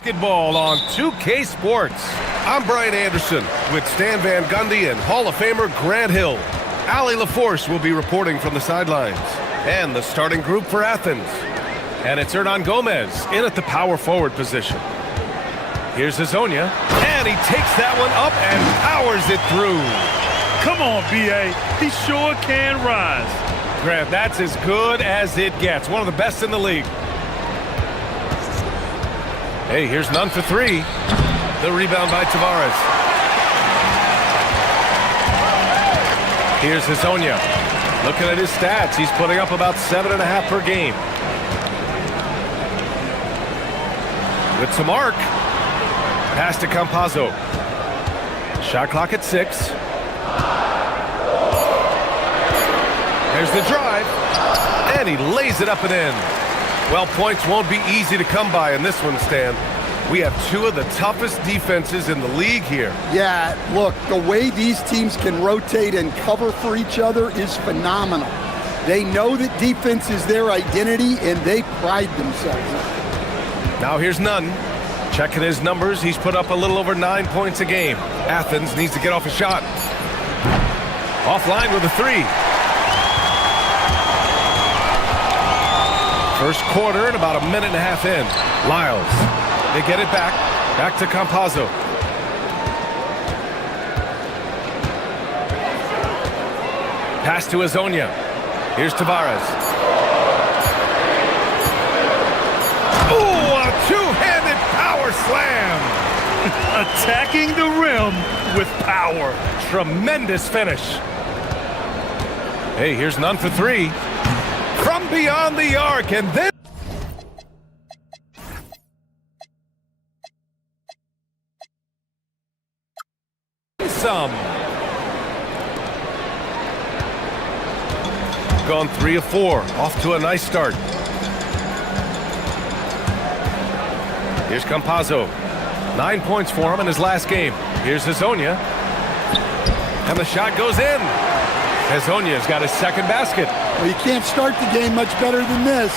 Basketball on 2K Sports. I'm Brian Anderson with Stan Van Gundy and Hall of Famer Grant Hill. Ali LaForce will be reporting from the sidelines. And the starting group for Athens. And it's Hernan Gomez in at the power forward position. Here's Hazonia, and he takes that one up and powers it through. Come on, B.A. He sure can rise. Grant, that's as good as it gets. One of the best in the league. Hey, here's none for three. The rebound by Tavares. Here's Hazonia. Looking at his stats, he's putting up about 7.5 per game. With to Mark. Pass to Campazzo. Shot clock at 6. There's the drive. And he lays it up and in. Well, points won't be easy to come by in this one, Stan. We have two of the toughest defenses in the league here. Yeah, look, the way these teams can rotate and cover for each other is phenomenal. They know that defense is their identity, and they pride themselves. Now here's Nunn. Checking his numbers, he's put up a little over 9 points a game. Athens needs to get off a shot. Offline with a 3. First quarter and about 1.5 minutes in. Lyles, they get it back. Back to Campazzo. Pass to Hazonia. Here's Tavares. Oh, a two-handed power slam. Attacking the rim with power. Tremendous finish. Hey, here's none for 3. From beyond the arc, and then some. Gone 3 of 4. Off to a nice start. Here's Campazzo. 9 points for him in his last game. Here's Hazonia. And the shot goes in. Hazonia's got his second basket. Well, you can't start the game much better than this.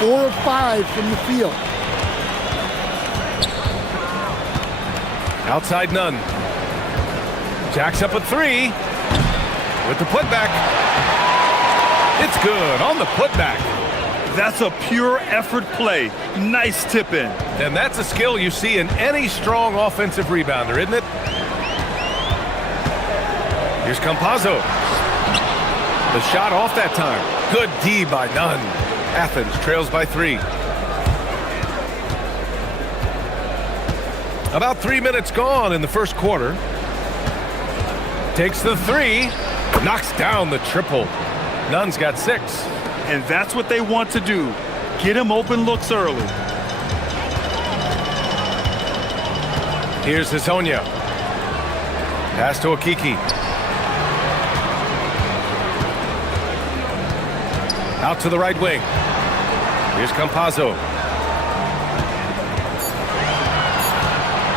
4 of 5 from the field. Outside Nunn. Jacks up a 3. With the putback. It's good on the putback. That's a pure effort play. Nice tip in. And that's a skill you see in any strong offensive rebounder, isn't it? Here's Campazzo. The shot off that time. Good D by Nunn. Athens trails by 3. About 3 minutes gone in the first quarter. Takes the 3. Knocks down the triple. Nunn's got 6. And that's what they want to do. Get him open looks early. Here's Hazonia. Pass to Okiki. Out to the right wing. Here's Campazzo.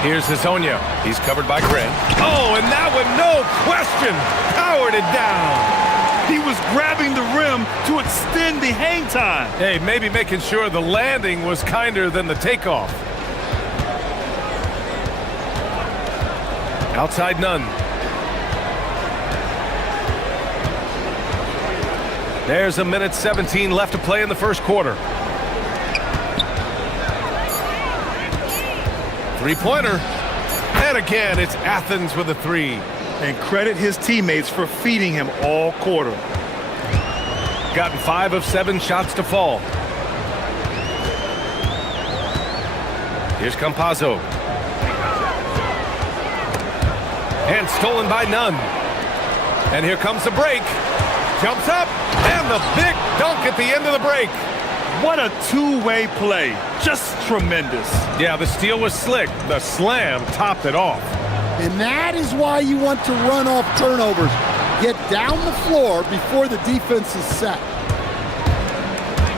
Here's Hazonia. He's covered by Grant. Oh, and that one, no question, powered it down. He was grabbing the rim to extend the hang time. Hey, maybe making sure the landing was kinder than the takeoff. Outside Nunn. There's 1:17 left to play in the first quarter. Three-pointer. And again, it's Athens with a 3. And credit his teammates for feeding him all quarter. Gotten 5 of 7 shots to fall. Here's Campazzo. And stolen by Nunn. And here comes the break. Jumps up, and the big dunk at the end of the break. What a two-way play. Just tremendous. Yeah, the steal was slick. The slam topped it off. And that is why you want to run off turnovers. Get down the floor before the defense is set.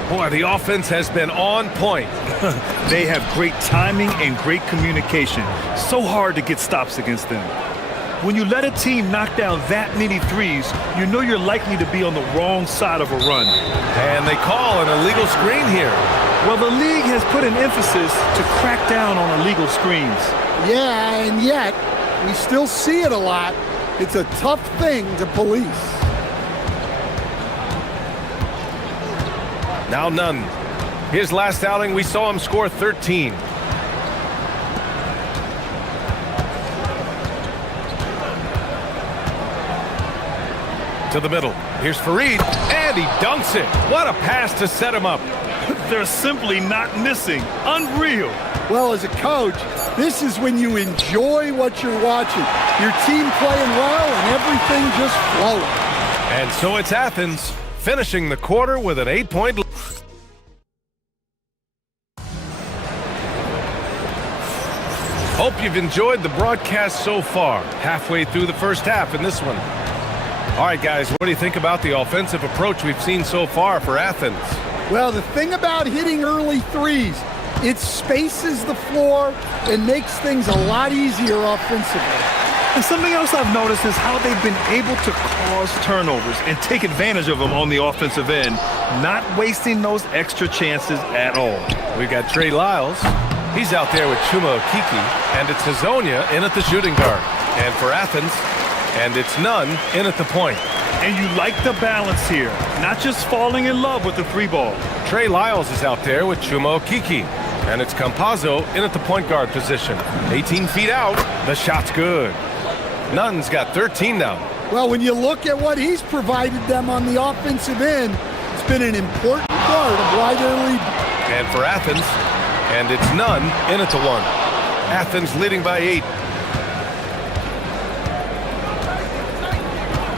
Boy, the offense has been on point. They have great timing and great communication. So hard to get stops against them. When you let a team knock down that many threes, you know you're likely to be on the wrong side of a run. And they call an illegal screen here. Well, the league has put an emphasis to crack down on illegal screens. Yeah, and yet we still see it a lot. It's a tough thing to police. Now Nunn. His last outing, we saw him score 13. To the middle. Here's Fareed, and he dunks it. What a pass to set him up. They're simply not missing. Unreal. Well, as a coach, this is when you enjoy what you're watching. Your team playing well and everything just flowing. And so it's Athens, finishing the quarter with an 8-point lead. Hope you've enjoyed the broadcast so far. Halfway through the first half in this one. All right, guys, what do you think about the offensive approach we've seen so far for Athens? Well, the thing about hitting early threes, it spaces the floor and makes things a lot easier offensively. And something else I've noticed is how they've been able to cause turnovers and take advantage of them on the offensive end, not wasting those extra chances at all. We've got Trey Lyles. He's out there with Chuma Okeke, and it's Hazonia in at the shooting guard. And for Athens, and it's Nunn in at the point. And you like the balance here, not just falling in love with the three ball. Trey Lyles is out there with Chuma Okeke, and it's Campazzo in at the point guard position. 18 feet out, the shot's good. Nunn's got 13 now. Well, when you look at what he's provided them on the offensive end, it's been an important part of why they're leading. And for Athens, and it's Nunn in at the one. Athens leading by 8.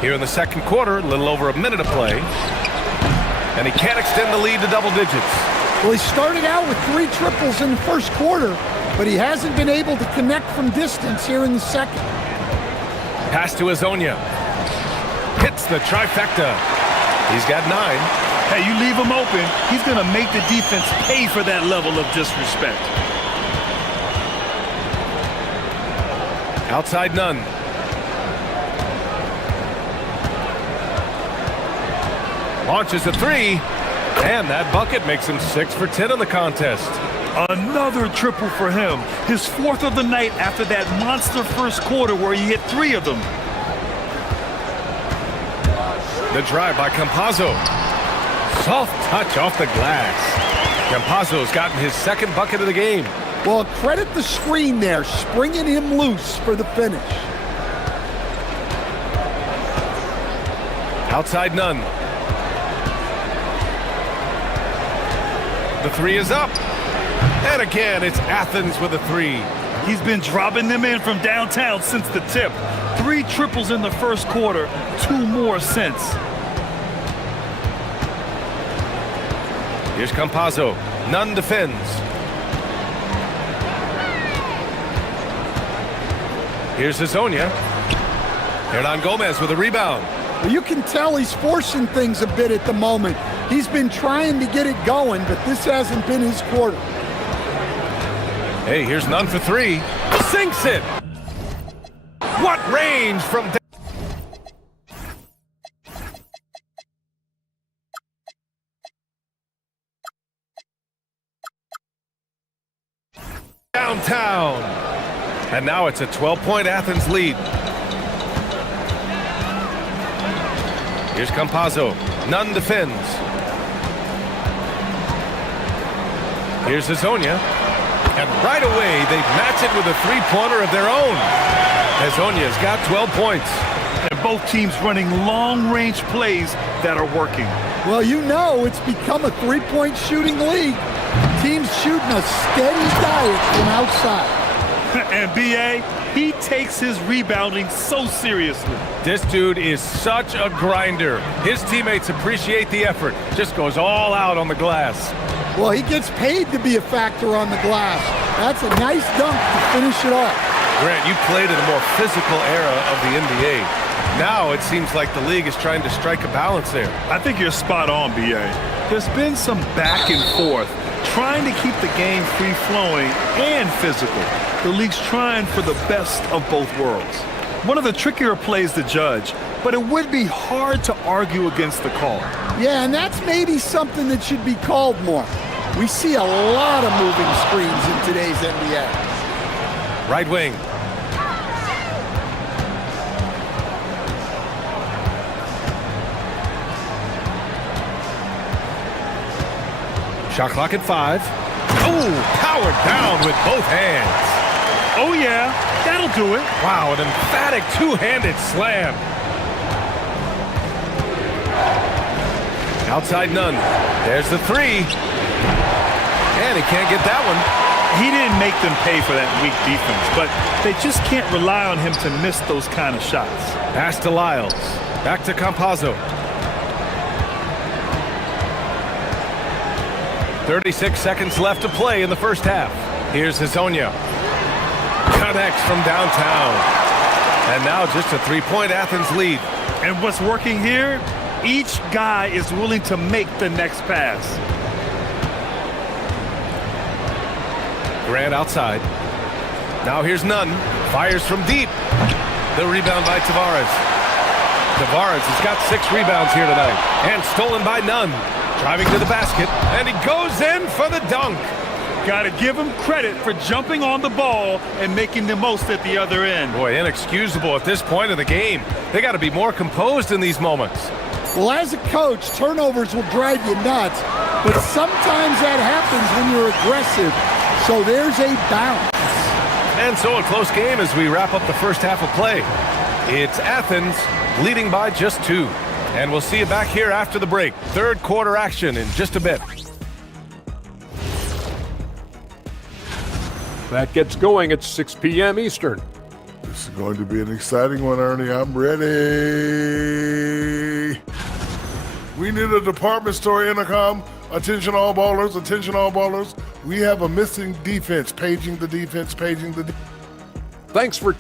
Here in the second quarter, a little over a minute of play. And he can't extend the lead to double digits. Well, he started out with 3 triples in the first quarter, but he hasn't been able to connect from distance here in the second. Pass to Hazonia. Hits the trifecta. He's got 9. Hey, you leave him open, he's going to make the defense pay for that level of disrespect. Outside Nunn. Launches a 3, and that bucket makes him 6 for 10 in the contest. Another triple for him. His 4th of the night after that monster first quarter where he hit 3 of them. The drive by Campazzo. Soft touch off the glass. Campazzo's gotten his 2nd bucket of the game. Well, credit the screen there, springing him loose for the finish. Outside Nunn. The 3 is up. And again, it's Athens with a 3. He's been dropping them in from downtown since the tip. 3 triples in the first quarter, 2 more since. Here's Campazzo. Nunn defends. Here's Hazonia. Hernan Gomez with a rebound. Well, you can tell he's forcing things a bit at the moment. He's been trying to get it going, but this hasn't been his quarter. Hey, here's Nunn for 3. Sinks it! What range from downtown. And now it's a 12-point Athens lead. Here's Campazzo. Nunn defends. Here's Hazonia. And right away, they match it with a 3-pointer of their own. Hazonia's got 12 points. And both teams running long-range plays that are working. Well, you know it's become a 3-point shooting league. Teams shooting a steady diet from outside. And B.A., he takes his rebounding so seriously. This dude is such a grinder. His teammates appreciate the effort. Just goes all out on the glass. Well, he gets paid to be a factor on the glass. That's a nice dunk to finish it off. Grant, you played in a more physical era of the NBA. Now it seems like the league is trying to strike a balance there. I think you're spot on, B.A. There's been some back and forth, trying to keep the game free-flowing and physical. The league's trying for the best of both worlds. One of the trickier plays to judge, but it would be hard to argue against the call. Yeah, and that's maybe something that should be called more. We see a lot of moving screens in today's NBA. Right wing. Shot clock at 5. Oh, powered down with both hands. Oh, yeah, that'll do it. Wow, an emphatic two-handed slam. Outside none. There's the 3. And he can't get that one. He didn't make them pay for that weak defense, but they just can't rely on him to miss those kind of shots. Pass to Lyles. Back to Campazzo. 36 seconds left to play in the first half. Here's Hezonja. Connects from downtown. And now just a 3-point Athens lead. And what's working here? Each guy is willing to make the next pass. Grant outside. Now here's Nunn. Fires from deep. The rebound by Tavares. Tavares has got 6 rebounds here tonight. And stolen by Nunn. Driving to the basket. And he goes in for the dunk. Got to give him credit for jumping on the ball and making the most at the other end. Boy, inexcusable at this point in the game. They got to be more composed in these moments. Well, as a coach, turnovers will drive you nuts, but sometimes that happens when you're aggressive. So there's a balance. And so a close game as we wrap up the first half of play. It's Athens leading by just 2. And we'll see you back here after the break. Third quarter action in just a bit. That gets going at 6 p.m. Eastern. This is going to be an exciting one, Ernie. I'm ready. We need a department store intercom. Attention all ballers, attention all ballers. We have a missing defense. Paging the defense, paging the defense. Thanks for...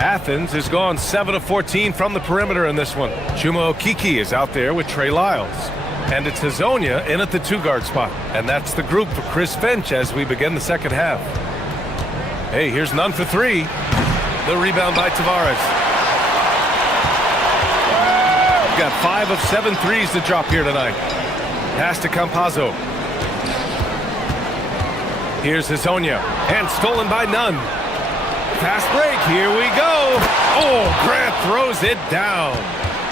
Athens has gone 7 of 14 from the perimeter in this one. Chuma Okeke is out there with Trey Lyles. And it's Hezonja in at the 2-guard spot. And that's the group for Chris Finch as we begin the second half. Hey, here's Nunn for 3. The rebound by Tavares. Got 5 of 7 threes to drop here tonight. Pass to Campazzo. Here's Hezonja. And stolen by Nunn. Fast break, here we go. Oh, Grant throws it down.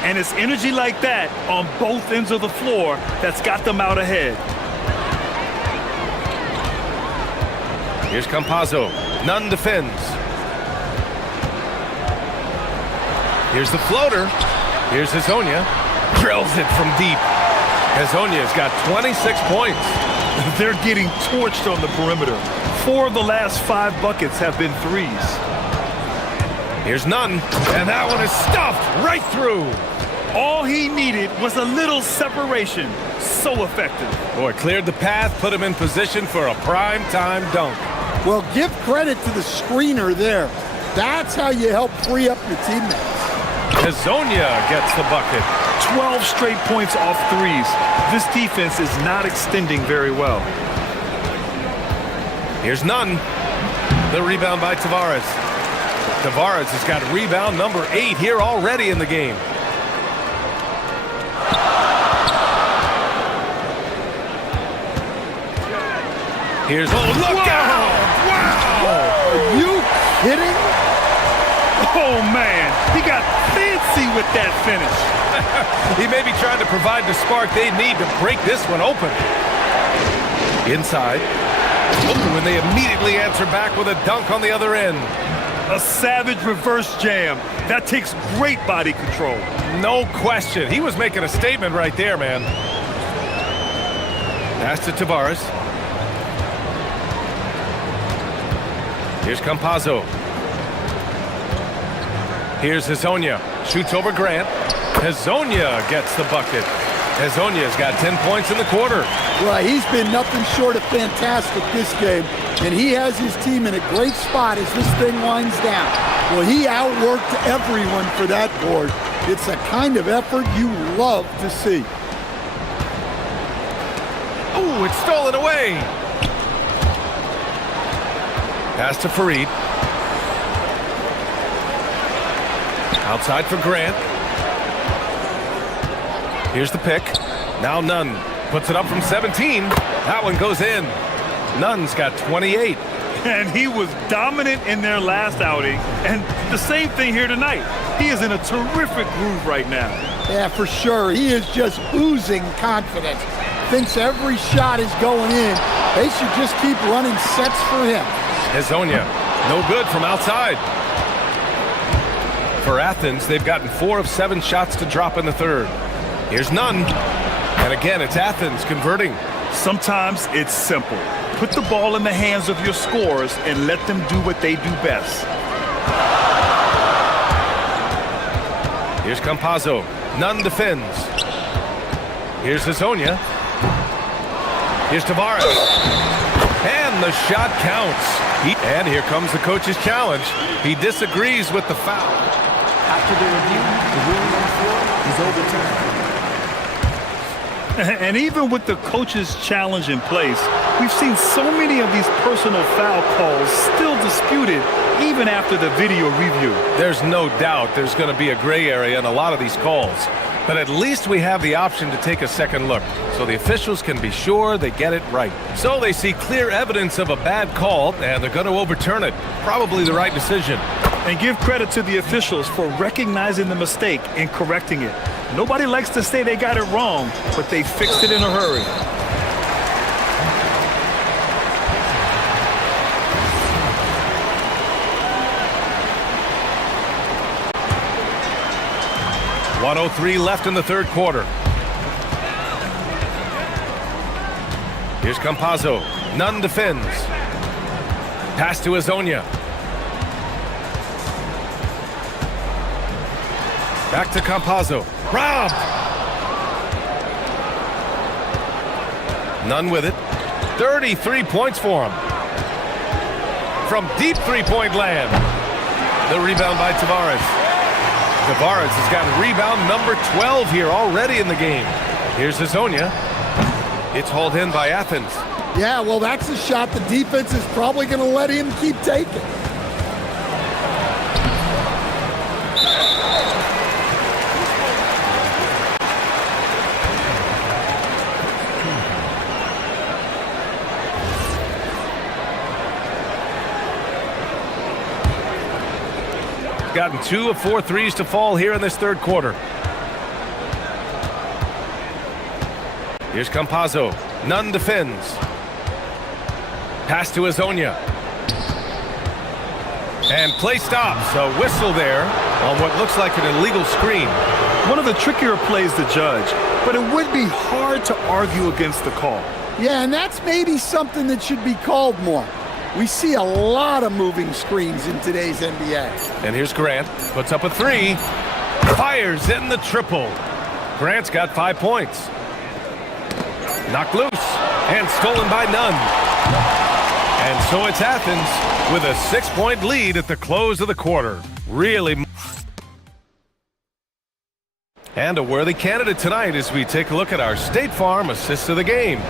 And it's energy like that on both ends of the floor that's got them out ahead. Here's Campazzo. Nunn defends. Here's the floater. Here's Hezonja. Drills it from deep. Hezonja's got 26 points. They're getting torched on the perimeter. 4 of the last 5 buckets have been threes. Here's Nunn, and that one is stuffed right through. All he needed was a little separation. So effective. Boy, cleared the path, put him in position for a prime-time dunk. Well, give credit to the screener there. That's how you help free up your teammates. Hezonja gets the bucket. 12 straight points off threes. This defense is not extending very well. Here's Nunn. The rebound by Tavares. Tavares has got rebound number 8 here already in the game. Here's, oh, look out! Wow! Are you kidding? Oh, Oh, man, he got fancy with that finish. He may be trying to provide the spark they need to break this one open. Inside. Oh, and they immediately answer back with a dunk on the other end. A savage reverse jam. That takes great body control. No question. He was making a statement right there, man. Pass to Tavares. Here's Campazzo. Here's Hezonja. Shoots over Grant. Hezonja gets the bucket. Hezonja's got 10 points in the quarter. Well, he's been nothing short of fantastic this game, and he has his team in a great spot as this thing winds down. Well, he outworked everyone for that board. It's a kind of effort you love to see. Oh, it's stolen away. Pass to Farid. Outside for Grant. Here's the pick. Now Nunn puts it up from 17. That one goes in. Nunn's got 28. And he was dominant in their last outing. And the same thing here tonight. He is in a terrific groove right now. Yeah, for sure. He is just oozing confidence. Thinks every shot is going in. They should just keep running sets for him. Hezonja, no good from outside. For Athens, they've gotten 4 of 7 shots to drop in the third. Here's Nunn. And again, it's Athens converting. Sometimes it's simple. Put the ball in the hands of your scorers and let them do what they do best. Here's Campazzo. Nunn defends. Here's Hezonja. Here's Tavares. And the shot counts. And here comes the coach's challenge. He disagrees with the foul. After the review, the ruling on the floor is overturned. And even with the coach's challenge in place, we've seen so many of these personal foul calls still disputed even after the video review. There's no doubt there's going to be a gray area in a lot of these calls. But at least we have the option to take a second look, so the officials can be sure they get it right. So they see clear evidence of a bad call, and they're going to overturn it. Probably the right decision. And give credit to the officials for recognizing the mistake and correcting it. Nobody likes to say they got it wrong, but they fixed it in a hurry. .103 left in the third quarter. Here's Campazzo. Nunn defends. Pass to Hezonja. Back to Campazzo. Robbed! Nunn with it. 33 points for him. From deep three-point land. The rebound by Tavares. Tavares has got rebound number 12 here already in the game. Here's Hezonja. It's hauled in by Athens. Yeah, well, that's a shot the defense is probably going to let him keep taking. Gotten 2 of 4 threes to fall here in this third quarter. Here's Campazzo. Nunn defends. Pass to Hezonja. And play stops. A whistle there on what looks like an illegal screen. One of the trickier plays to judge, but it would be hard to argue against the call. Yeah, and that's maybe something that should be called more. We see a lot of moving screens in today's NBA. And here's Grant. Puts up a 3. Fires in the triple. Grant's got 5 points. Knocked loose. And stolen by Nunn. And so it's Athens with a 6-point lead at the close of the quarter. Really. And a worthy candidate tonight as we take a look at our State Farm assist of the game.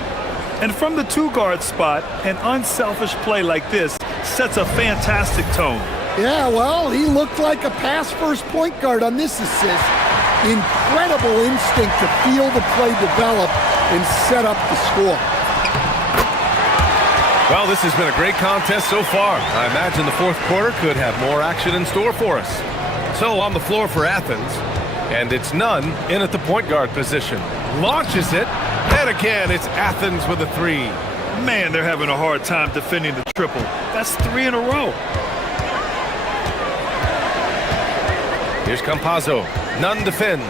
And from the 2-guard spot, an unselfish play like this sets a fantastic tone. Yeah, well, he looked like a pass-first point guard on this assist. Incredible instinct to feel the play develop and set up the score. Well, this has been a great contest so far. I imagine the fourth quarter could have more action in store for us. So on the floor for Athens, and it's Nunn in at the point guard position. Launches it, and again, it's Athens with a three. Man, they're having a hard time defending the triple. That's 3 in a row. Here's Campazzo. Nunn defends.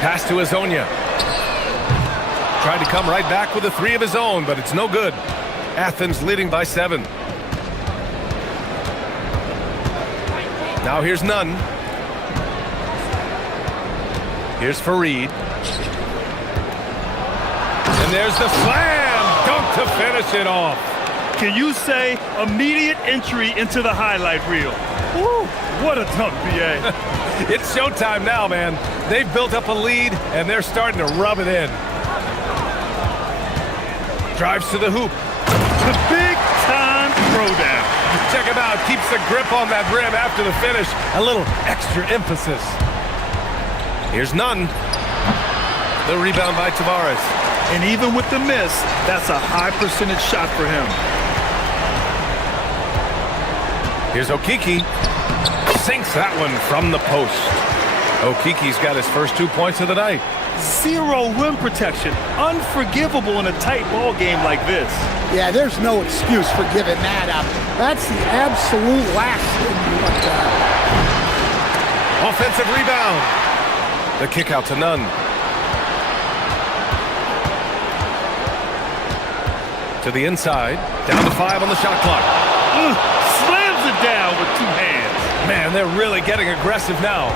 Pass to Azonia. Tried to come right back with a three of his own, but it's no good. Athens leading by 7. Now here's Nunn. Here's Fareed. And there's the slam dunk to finish it off. Can you say immediate entry into the highlight reel? Woo, what a dunk, B.A. It's showtime now, man. They've built up a lead, and they're starting to rub it in. Drives to the hoop. The big-time throwdown. Check him out. Keeps the grip on that rim after the finish. A little extra emphasis. Here's Nunn. The rebound by Tavares. And even with the miss, that's a high percentage shot for him. Here's Okiki. Sinks that one from the post. Okiki's got his first 2 points of the night. 0 rim protection. Unforgivable in a tight ball game like this. Yeah, there's no excuse for giving that up. That's the absolute last thing you want to have. Offensive rebound. The kick out to Nunn. To the inside. Down to 5 on the shot clock. Slams it down with 2 hands. Man, they're really getting aggressive now.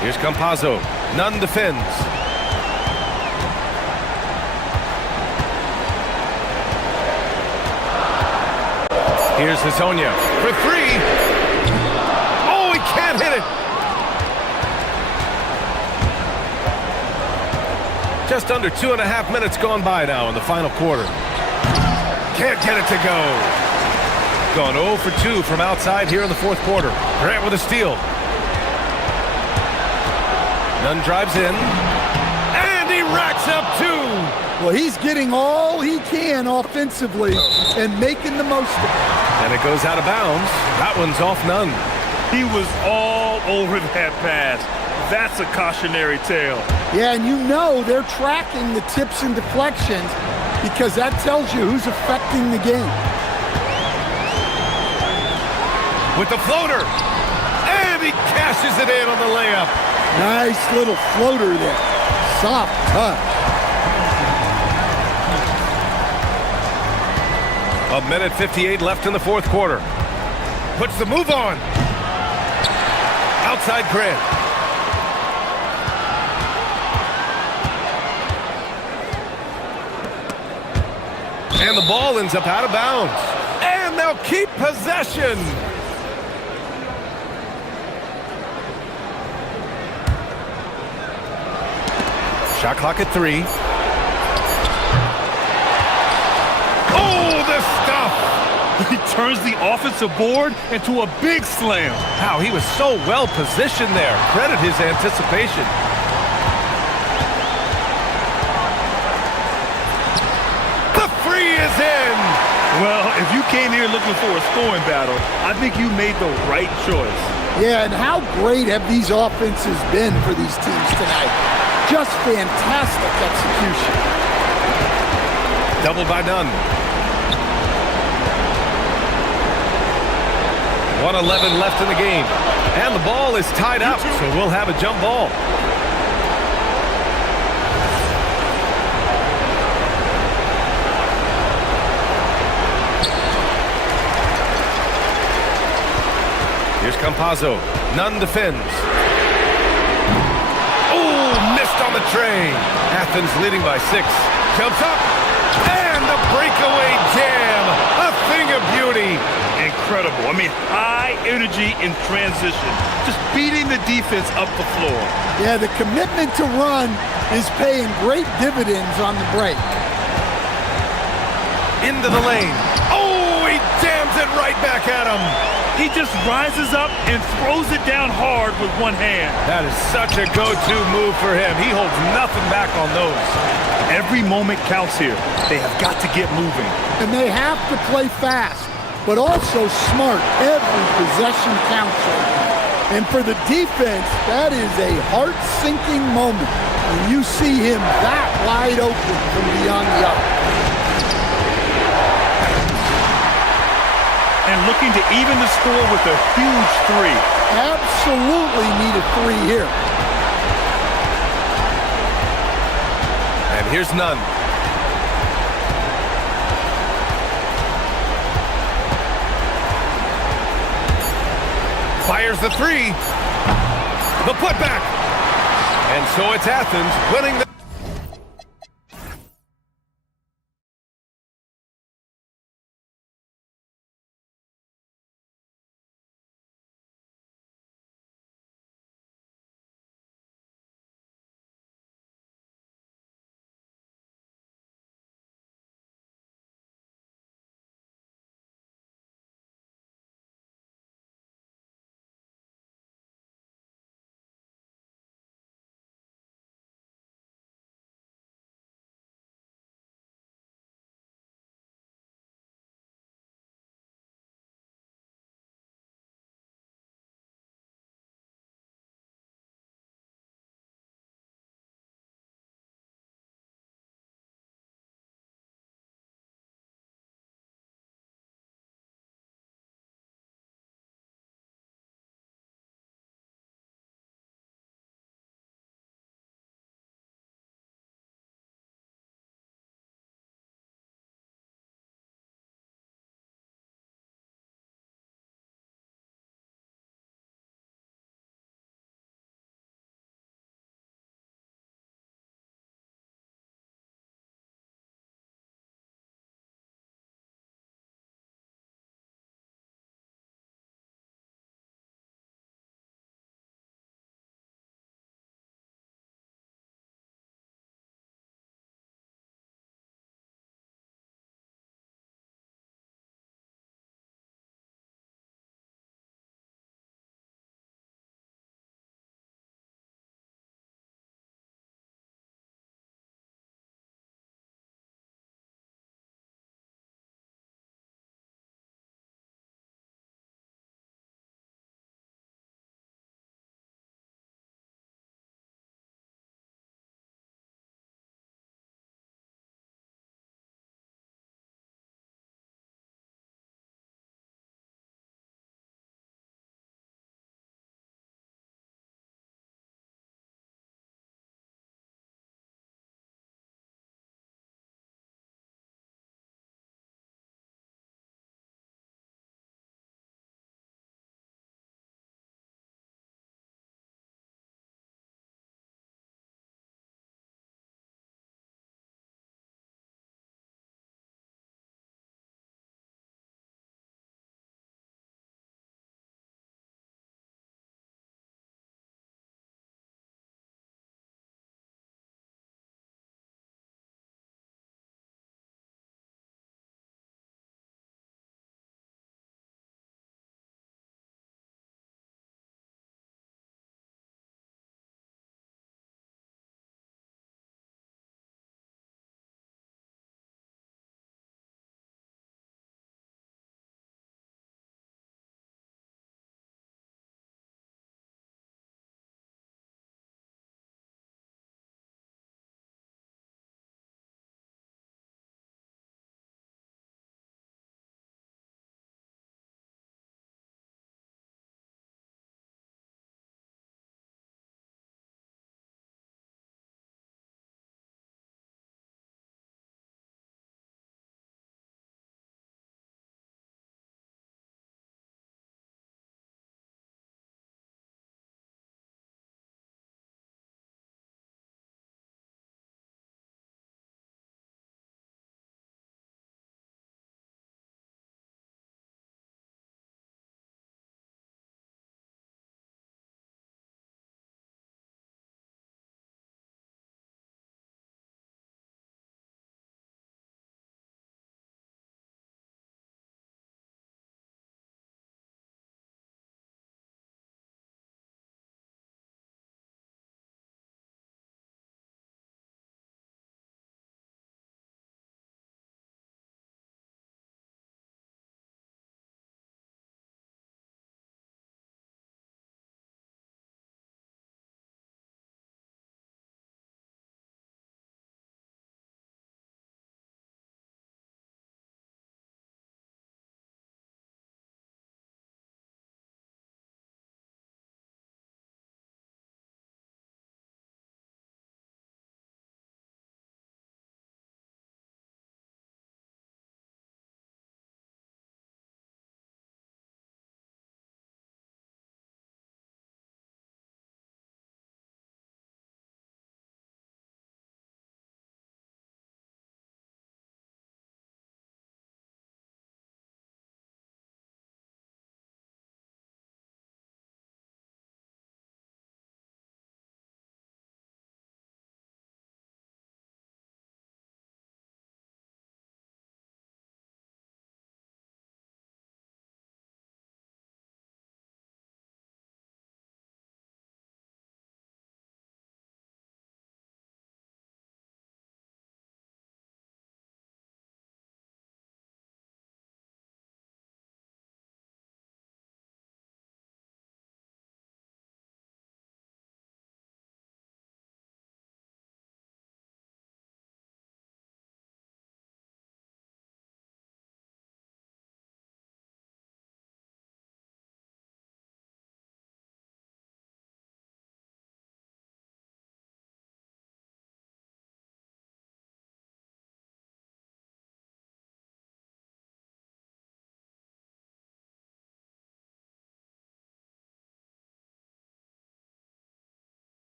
Here's Campazzo. Nunn defends. Here's Hazonia for 3. Oh, he can't hit it. Just under 2.5 minutes gone by now in the final quarter. Can't get it to go. Gone 0 for 2 from outside here in the fourth quarter. Grant with a steal. Nunn drives in, and he racks up 2. Well, he's getting all he can offensively and making the most of it. And it goes out of bounds. That one's off Nunn. He was all over that pass. That's a cautionary tale. Yeah, and you know they're tracking the tips and deflections because that tells you who's affecting the game. With the floater, and he cashes it in on the layup. Nice little floater there. Soft touch. A minute 58 left in the fourth quarter. Puts the move on. Outside Grant. And the ball ends up out of bounds. And they'll keep possession. Shot clock at 3. Oh, the stuff! He turns the offensive board into a big slam. Wow, he was so well positioned there. Credit his anticipation. The free is in! Well, if you came here looking for a scoring battle, I think you made the right choice. Yeah, and how great have these offenses been for these teams tonight? Just fantastic execution. Doubled by Nunn. 1:11 left in the game. And the ball is tied up, so we'll have a jump ball. Here's Campazzo. Nunn defends. Missed on the tray. Athens leading by 6. Jumps up. And the breakaway jam. A thing of beauty. Incredible. I mean, high energy in transition. Just beating the defense up the floor. Yeah, the commitment to run is paying great dividends on the break. Into the lane. Oh, he jams it right back at him. He just rises up and throws it down hard with one hand. That is such a go-to move for him. He holds nothing back on those. Every moment counts here. They have got to get moving. And they have to play fast, but also smart. Every possession counts. And for the defense, that is a heart-sinking moment when you see him that wide open from beyond the arc. And looking to even the score with a huge three. Absolutely need a three here. And here's none. Fires the three. The putback. And so it's Athens winning the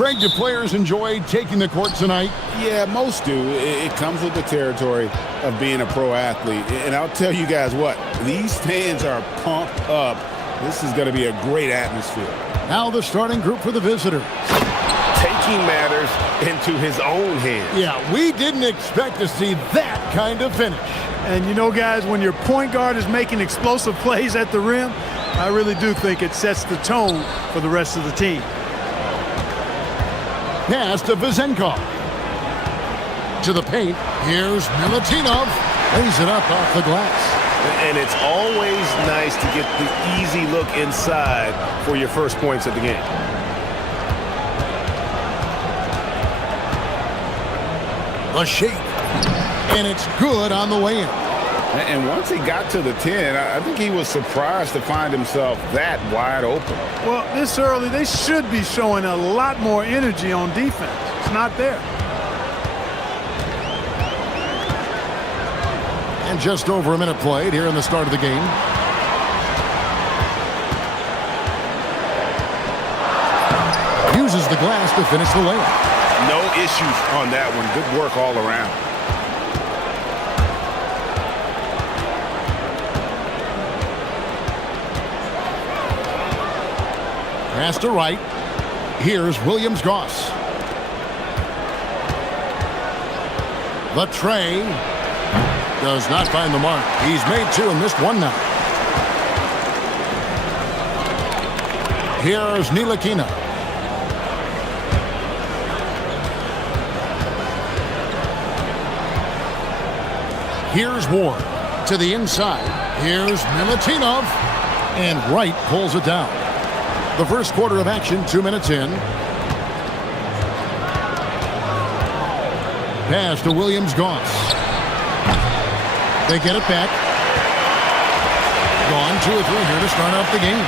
Greg, do players enjoy taking the court tonight? Yeah, most do. It comes with the territory of being a pro athlete. And I'll tell you guys what, these fans are pumped up. This is going to be a great atmosphere. Now the starting group for the visitors. Taking matters into his own hands. Yeah, we didn't expect to see that kind of finish. And you know, guys, when your point guard is making explosive plays at the rim, I really do think it sets the tone for the rest of the team. Pass to Vezenkov. To the paint. Here's Milutinov. Lays it up off the glass. And it's always nice to get the easy look inside for your first points of the game. The shake. And it's good on the way in. And once he got to the 10, I think he was surprised to find himself that wide open. Well, this early, they should be showing a lot more energy on defense. It's not there. And just over a minute played here in the start of the game. Uses the glass to finish the layup. No issues on that one. Good work all around. Pass to right. Here's Williams-Goss. The tray does not find the mark. He's made two and missed one now. Here's Ntilikina. Here's Ward to the inside. Here's Milutinov. And Wright pulls it down. The first quarter of action, 2 minutes in. Pass to Williams-Goss. They get it back. Gone 2 or 3 here to start off the game.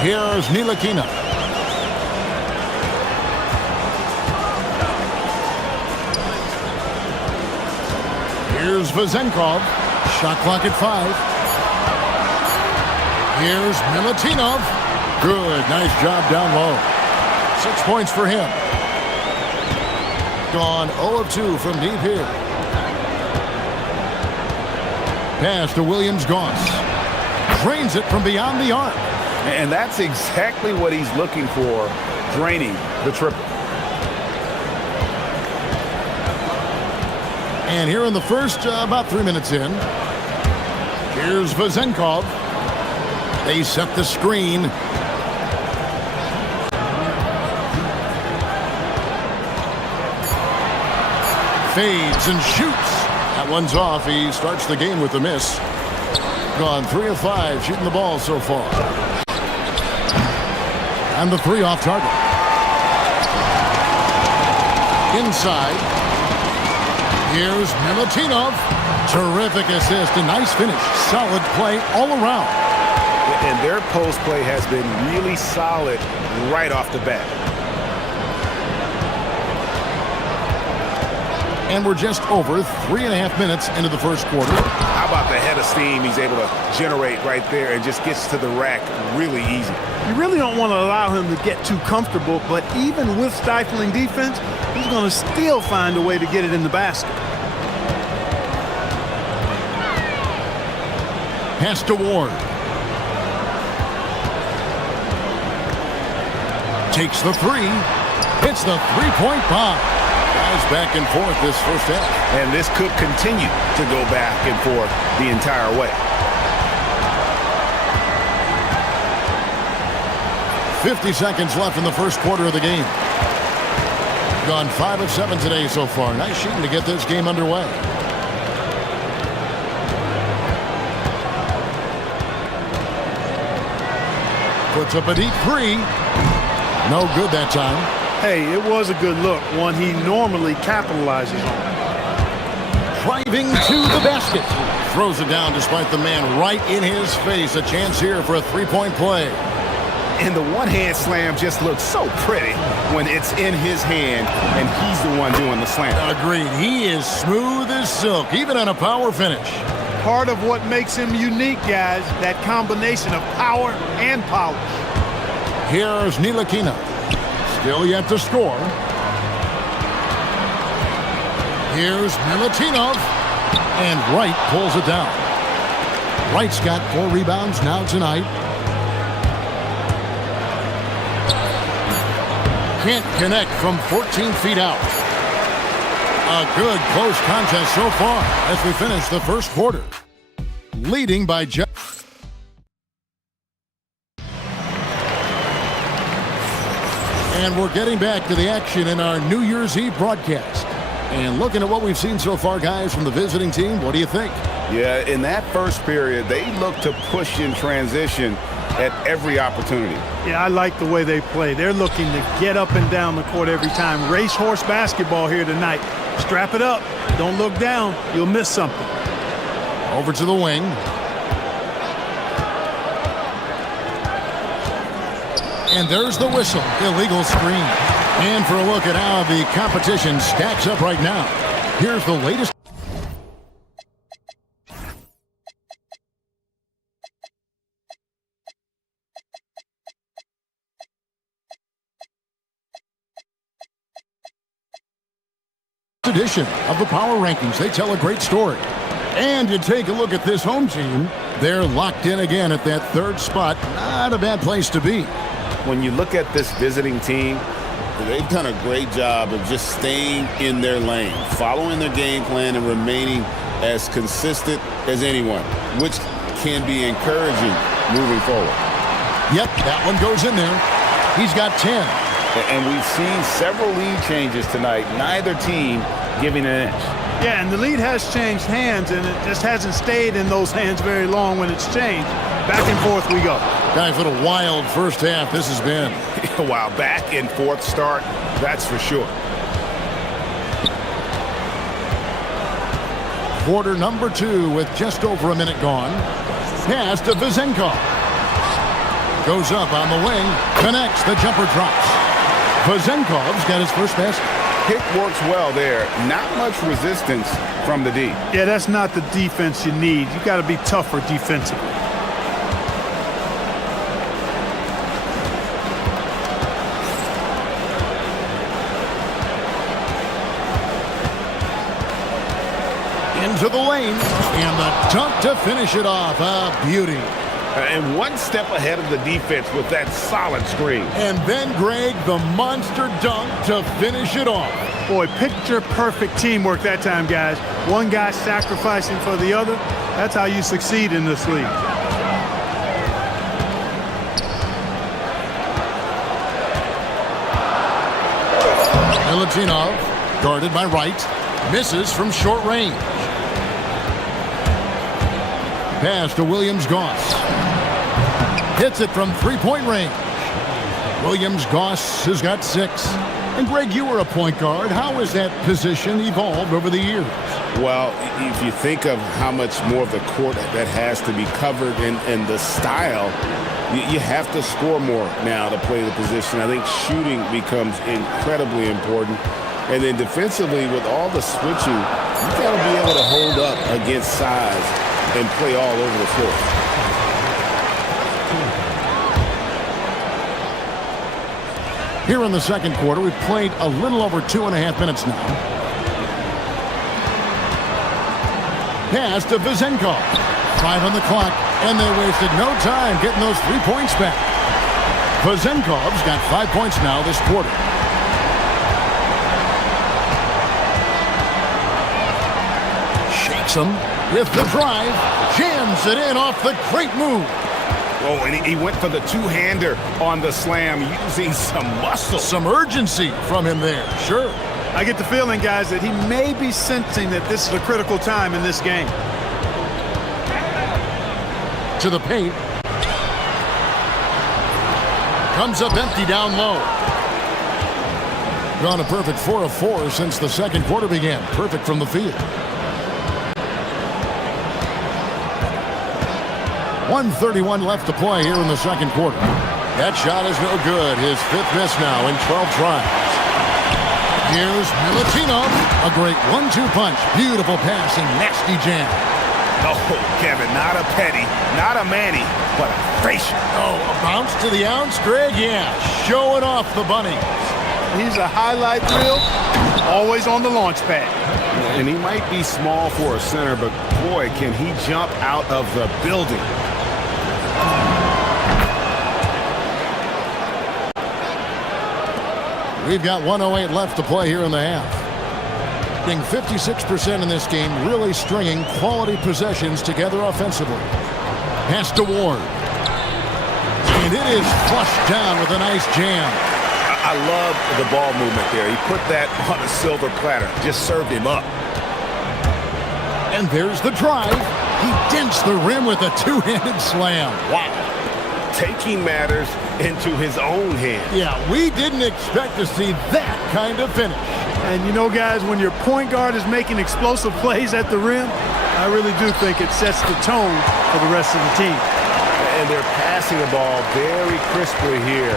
Here's Ntilikina. Here's Vezenkov. Shot clock at 5. Here's Milutinov. Good. Nice job down low. 6 points for him. Gone 0 of 2 from deep here. Pass to Williams-Goss. Drains it from beyond the arc. And that's exactly what he's looking for, draining the triple. And here in the first, about 3 minutes in, here's Vezenkov. They set the screen. Fades and shoots. That one's off. He starts the game with a miss. Gone 3 of 5 shooting the ball so far. And the 3 off target. Inside. Here's Milutinov. Terrific assist. A nice finish. Solid play all around. And their post play has been really solid right off the bat. And we're just over 3.5 minutes into the first quarter. How about the head of steam he's able to generate right there and just gets to the rack really easy. You really don't want to allow him to get too comfortable, but even with stifling defense, he's going to still find a way to get it in the basket. Pass to Ward. Takes the 3. Hits the three-point bomb. Guys back and forth this first half. And this could continue to go back and forth the entire way. 50 seconds left in the first quarter of the game. Gone 5 of 7 today so far. Nice shooting to get this game underway. Puts up a deep 3. No good that time. Hey, it was a good look, one he normally capitalizes on. Driving to the basket. Throws it down despite the man right in his face. A chance here for a three-point play. And the one-hand slam just looks so pretty when it's in his hand and he's the one doing the slam. Agreed. He is smooth as silk, even on a power finish. Part of what makes him unique, guys, that combination of power and polish. Here's Ntilikina. Still yet to score. Here's Milutinov. And Wright pulls it down. Wright's got 4 rebounds now tonight. Can't connect from 14 feet out. A good close contest so far as we finish the first quarter. Leading by just... And we're getting back to the action in our New Year's Eve broadcast. And looking at what we've seen so far, guys, from the visiting team, what do you think? Yeah, in that first period, they looked to push in transition at every opportunity. Yeah, I like the way they play. They're looking to get up and down the court every time. Racehorse basketball here tonight. Strap it up. Don't look down. You'll miss something. Over to the wing. And there's the whistle. Illegal screen. And for a look at how the competition stacks up right now, here's the latest. Edition of the Power Rankings. They tell a great story. And you take a look at this home team, they're locked in again at that 3rd spot. Not a bad place to be. When you look at this visiting team, they've done a great job of just staying in their lane, following their game plan and remaining as consistent as anyone, which can be encouraging moving forward. Yep, that one goes in there. He's got 10. And we've seen several lead changes tonight, neither team giving an inch. Yeah, and the lead has changed hands, and it just hasn't stayed in those hands very long when it's changed. Back and forth we go. Guys, what a wild first half this has been. Wow, back and forth start, that's for sure. Quarter number 2 with just over a minute gone. Pass to Vezenkov. Goes up on the wing, connects, the jumper drops. Vezenkov's got his first basket. Pick works well there. Not much resistance from the D. Yeah, that's not the defense you need. You got to be tougher defensively. Into the lane, and the dunk to finish it off. A beauty. And one step ahead of the defense with that solid screen. And then, Greg, the monster dunk to finish it off. Boy, picture-perfect teamwork that time, guys. One guy sacrificing for the other. That's how you succeed in this league. Milutinov, guarded by Wright, misses from short range. Pass to Williams-Goss. Hits it from 3-point range. Williams-Goss has got 6. And Greg, you were a point guard. How has that position evolved over the years? Well, if you think of how much more of the court that has to be covered and the style, you have to score more now to play the position. I think shooting becomes incredibly important. And then defensively, with all the switching, you got to be able to hold up against size and play all over the floor. Here in the second quarter, we've played a little over 2.5 minutes now. Pass to Vezenkov. 5 on the clock, and they wasted no time getting those 3 points back. Vezenkov's got 5 points now this quarter. Shakes him with the drive, jams it in off the great move. Oh, and he went for the two-hander on the slam, using some muscle. Some urgency from him there, sure. I get the feeling, guys, that he may be sensing that this is a critical time in this game. To the paint. Comes up empty down low. Gone a perfect 4 of 4 since the second quarter began. Perfect from the field. 1:31 left to play here in the second quarter. That shot is no good. His 5th miss now in 12 tries. Here's Milutinov. A great 1-2 punch. Beautiful pass and nasty jam. Oh, Kevin, not a Petty, not a Manny, but a facial. Oh, a bounce to the ounce, Greg? Yeah, showing off the bunny. He's a highlight reel, always on the launch pad. And he might be small for a center, but boy, can he jump out of the building. We've got 1:08 left to play here in the half. Being 56% in this game, really stringing quality possessions together offensively. Pass to Ward. And it is flushed down with a nice jam. I love the ball movement there. He put that on a silver platter, just served him up. And there's the drive. He dents the rim with a two-handed slam. Wow. Taking matters into his own hands. Yeah, we didn't expect to see that kind of finish. And you know, guys, when your point guard is making explosive plays at the rim, I really do think it sets the tone for the rest of the team. And they're passing the ball very crisply here.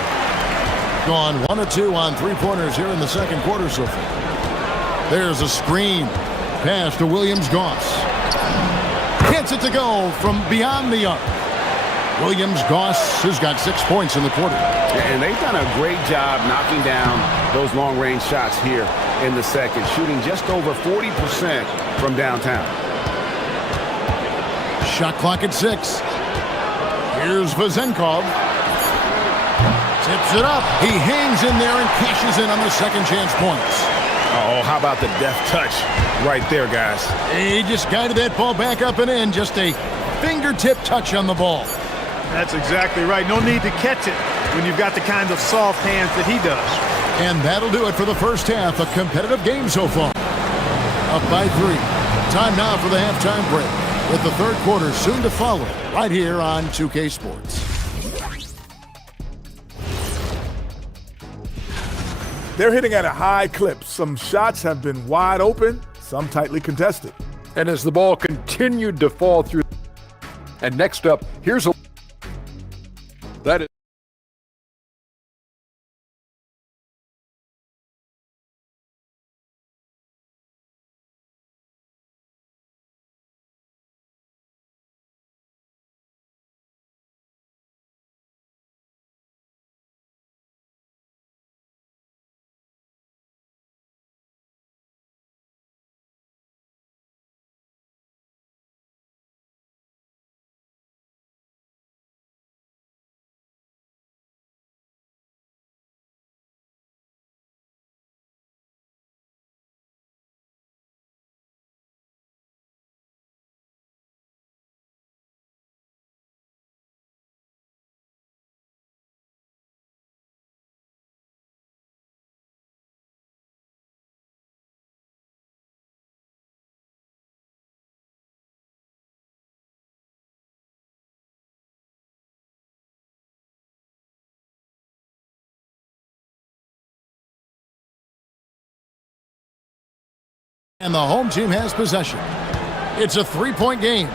Gone 1 of 2 on three-pointers here in the second quarter so far. There's a screen. Pass to Williams-Goss. Gets it to go from beyond the arc. Williams-Goss has got 6 points in the quarter. And they've done a great job knocking down those long-range shots here in the second, shooting just over 40% from downtown. Shot clock at 6. Here's Vezenkov. Tips it up. He hangs in there and cashes in on the second chance points. Oh, how about the deft touch right there, guys? He just guided that ball back up and in. Just a fingertip touch on the ball. That's exactly right. No need to catch it when you've got the kind of soft hands that he does. And that'll do it for the first half. A competitive game so far. Up by 3. Time now for the halftime break, with the third quarter soon to follow right here on 2K Sports. They're hitting at a high clip. Some shots have been wide open, some tightly contested. And as the ball continued to fall through. And next up, here's a... That is... And the home team has possession. It's a three-point game.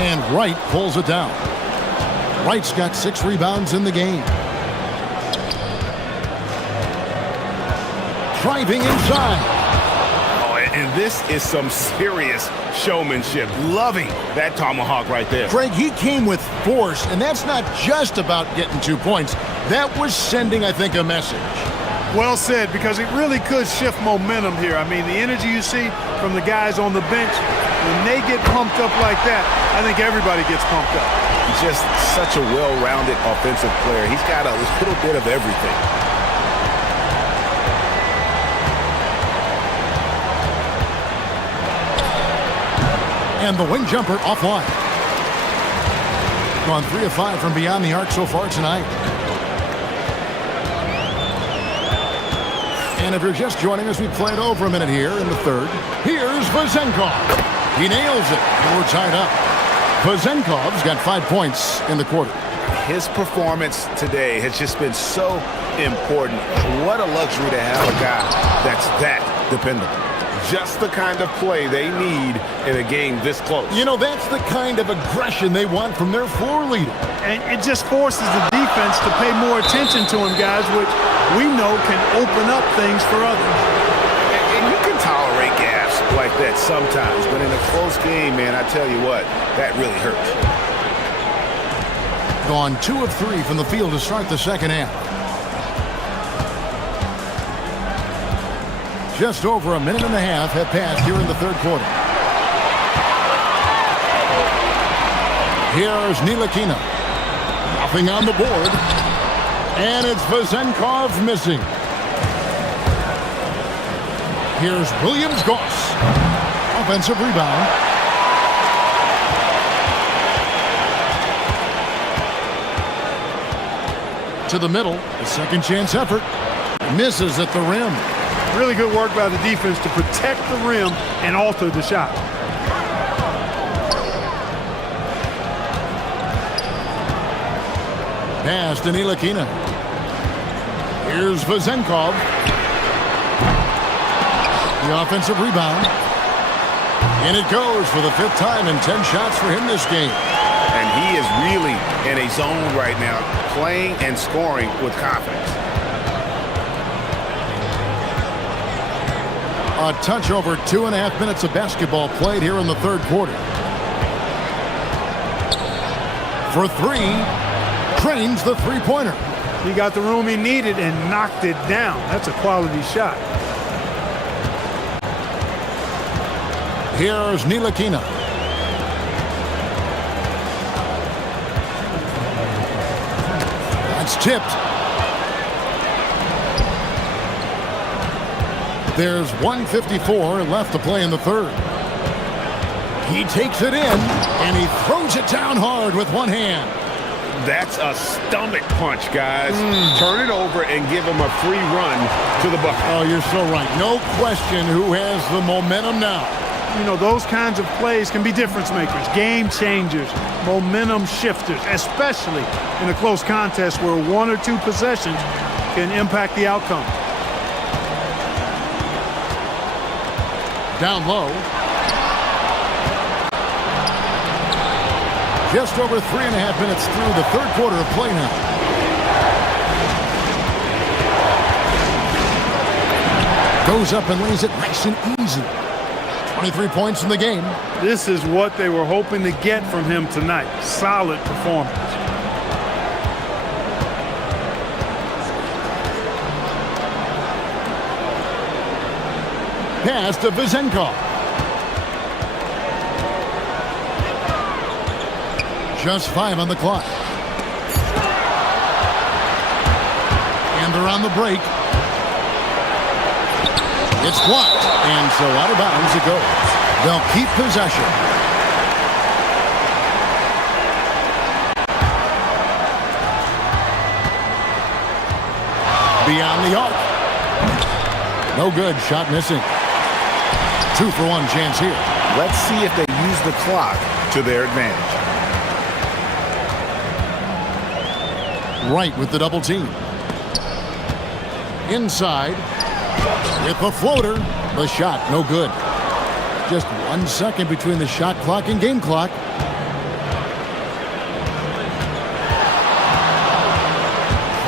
And Wright pulls it down. Wright's got 6 rebounds in the game. Driving inside. And this is some serious showmanship. Loving that tomahawk right there. Craig, he came with force, and that's not just about getting 2 points. That was sending, I think, a message. Well said, because it really could shift momentum here. I mean, the energy you see from the guys on the bench, when they get pumped up like that, I think everybody gets pumped up. He's just such a well-rounded offensive player. He's got a little bit of everything. And the wing jumper offline. Gone 3 of 5 from beyond the arc so far tonight. And if you're just joining us, we played over a minute here in the third. Here's Vezenkov. He nails it, and we're tied up. Vezenkov's got 5 points in the quarter. His performance today has just been so important. What a luxury to have a guy that's that dependable. Just the kind of play they need in a game this close. You know, that's the kind of aggression they want from their floor leader. And it just forces the defense defense to pay more attention to him, guys, which we know can open up things for others. And you can tolerate gaps like that sometimes, but in a close game, man, I tell you what, that really hurts. Gone 2 of 3 from the field to start the second half. Just over a minute and a half have passed here in the third quarter. Here's Ntilikina. Nothing on the board. And it's Vezenkov missing. Here's Williams-Goss. Offensive rebound. To the middle. A second chance effort. Misses at the rim. Really good work by the defense to protect the rim and alter the shot. Pass to Ntilikina. Here's Vezenkov. The offensive rebound. And it goes for the 5th time in 10 shots for him this game. And he is really in a zone right now, playing and scoring with confidence. A touch over 2.5 minutes of basketball played here in the third quarter. For 3, trains the three-pointer. He got the room he needed and knocked it down. That's a quality shot. Here's Ntilikina. That's tipped. There's 1:54 left to play in the third. He takes it in, and he throws it down hard with one hand. That's a stomach punch, guys. Turn it over and give him a free run to the bucket. Oh, you're so right. No question who has the momentum now. You know, those kinds of plays can be difference makers, game changers, momentum shifters, especially in a close contest where 1 or 2 possessions can impact the outcome. Down low. Just over 3.5 minutes through the third quarter of play now. Goes up and lays it nice and easy. 23 points in the game. This is what they were hoping to get from him tonight. Solid performance. Pass to Vezenkov. Just 5 on the clock. And they're on the break. It's blocked, and so out of bounds it goes. They'll keep possession. Beyond the arc. No good. Shot missing. 2-for-1 chance here. Let's see if they use the clock to their advantage. Right with the double team. Inside. With the floater. The shot, no good. Just 1 second between the shot clock and game clock.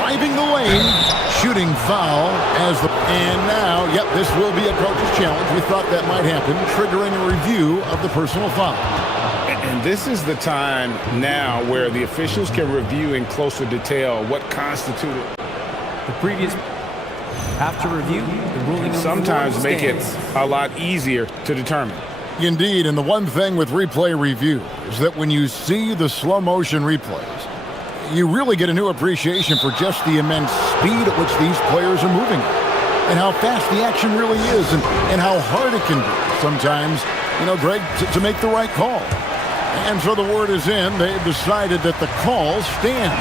Driving the lane. Shooting foul as the... And now, yep, this will be a coach's challenge. We thought that might happen, triggering a review of the personal foul. And this is the time now where the officials can review in closer detail what constituted the previous. After review, the ruling sometimes make it a lot easier to determine. Indeed, and the one thing with replay review is that when you see the slow motion replays, you really get a new appreciation for just the immense speed at which these players are moving and how fast the action really is and how hard it can be sometimes, you know, Greg, to make the right call. And so the word is in. They've decided that the call stands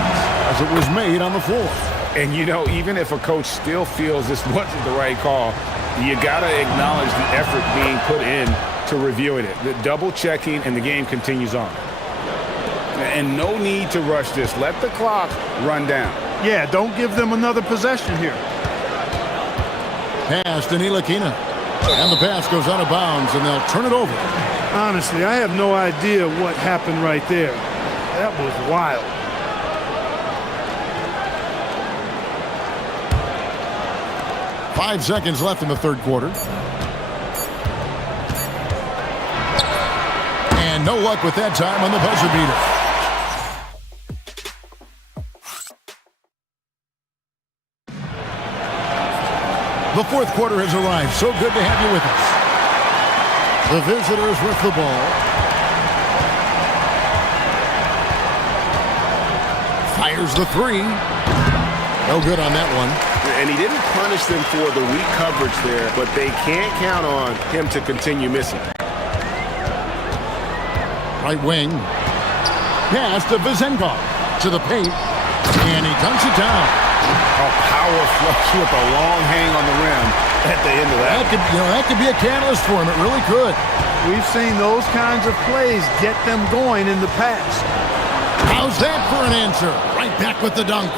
as it was made on the floor. And, you know, even if a coach still feels this wasn't the right call, you got to acknowledge the effort being put in to reviewing it. The double checking, and the game continues on. And no need to rush this. Let the clock run down. Yeah, don't give them another possession here. Pass to Ntilikina. And the pass goes out of bounds, and they'll turn it over. Honestly, I have no idea what happened right there. That was wild. 5 seconds left in the third quarter. And no luck with that time on the buzzer beater. The fourth quarter has arrived. So good to have you with us. The visitors with the ball. Fires the three. No good on that one. And he didn't punish them for the weak coverage there, but they can't count on him to continue missing. Right wing. Pass to Vizenkov. To the paint. And he dunks it down. A power flush with a long hang on the rim at the end of that. That could be a catalyst for him. It really could. We've seen those kinds of plays get them going in the past. How's that for an answer? Right back with the dunk.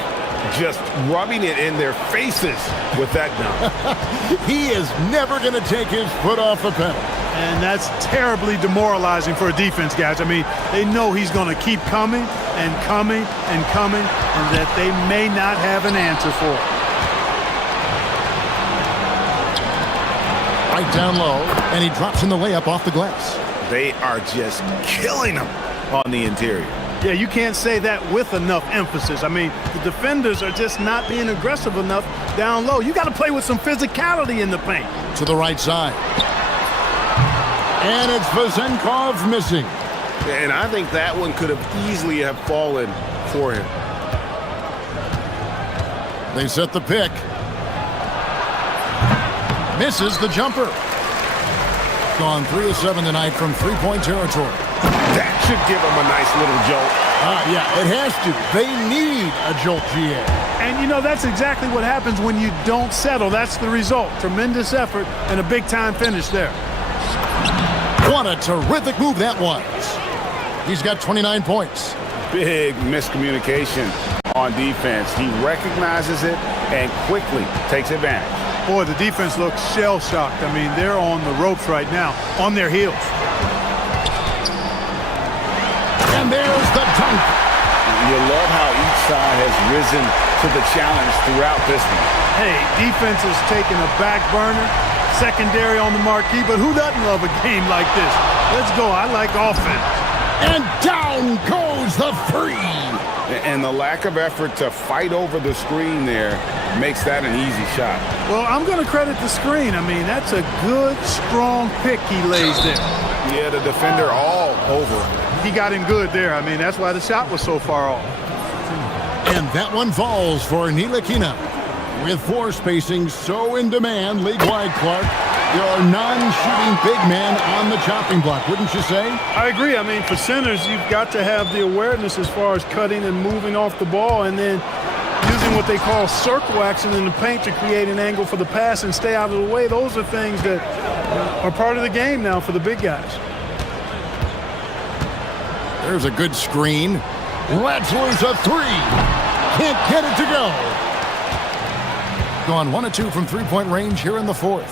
Just rubbing it in their faces with that dunk. He is never going to take his foot off the pedal. And that's terribly demoralizing for a defense, guys. I mean, they know he's going to keep coming and coming and coming, and that they may not have an answer for it. Right down low, and he drops in the layup off the glass. They are just killing him on the interior. Yeah, you can't say that with enough emphasis. I mean, the defenders are just not being aggressive enough down low. You got to play with some physicality in the paint. To the right side. And it's Vizenkov missing. And I think that one could have easily have fallen for him. They set the pick. Misses the jumper. Gone 3 of 7 tonight from three-point territory. That should give him a nice little jolt. Yeah, it has to. They need a jolt, GA. And, you know, that's exactly what happens when you don't settle. That's the result. Tremendous effort and a big-time finish there. What a terrific move that was. He's got 29 points. Big miscommunication on defense. He recognizes it and quickly takes advantage. Boy, the defense looks shell-shocked. I mean, they're on the ropes right now, on their heels. And there's the dunk. You love how each side has risen to the challenge throughout this one. Hey, defense is taking a back burner, secondary on the marquee, but who doesn't love a game like this? Let's go. I like offense. And down goes the free. And the lack of effort to fight over the screen there makes that an easy shot. Well, I'm going to credit the screen. I mean, that's a good, strong pick he lays there. Yeah, the defender all over him. He got him good there. I mean, that's why the shot was so far off. And that one falls for Ntilikina. With floor spacing so in demand, league-wide, Clark, there are non-shooting big men on the chopping block, wouldn't you say? I agree. I mean, for centers, you've got to have the awareness as far as cutting and moving off the ball and then using what they call circle action in the paint to create an angle for the pass and stay out of the way. Those are things that are part of the game now for the big guys. There's a good screen. Let's lose a three. Can't get it to go. Gone 1 of 2 from three-point range here in the fourth.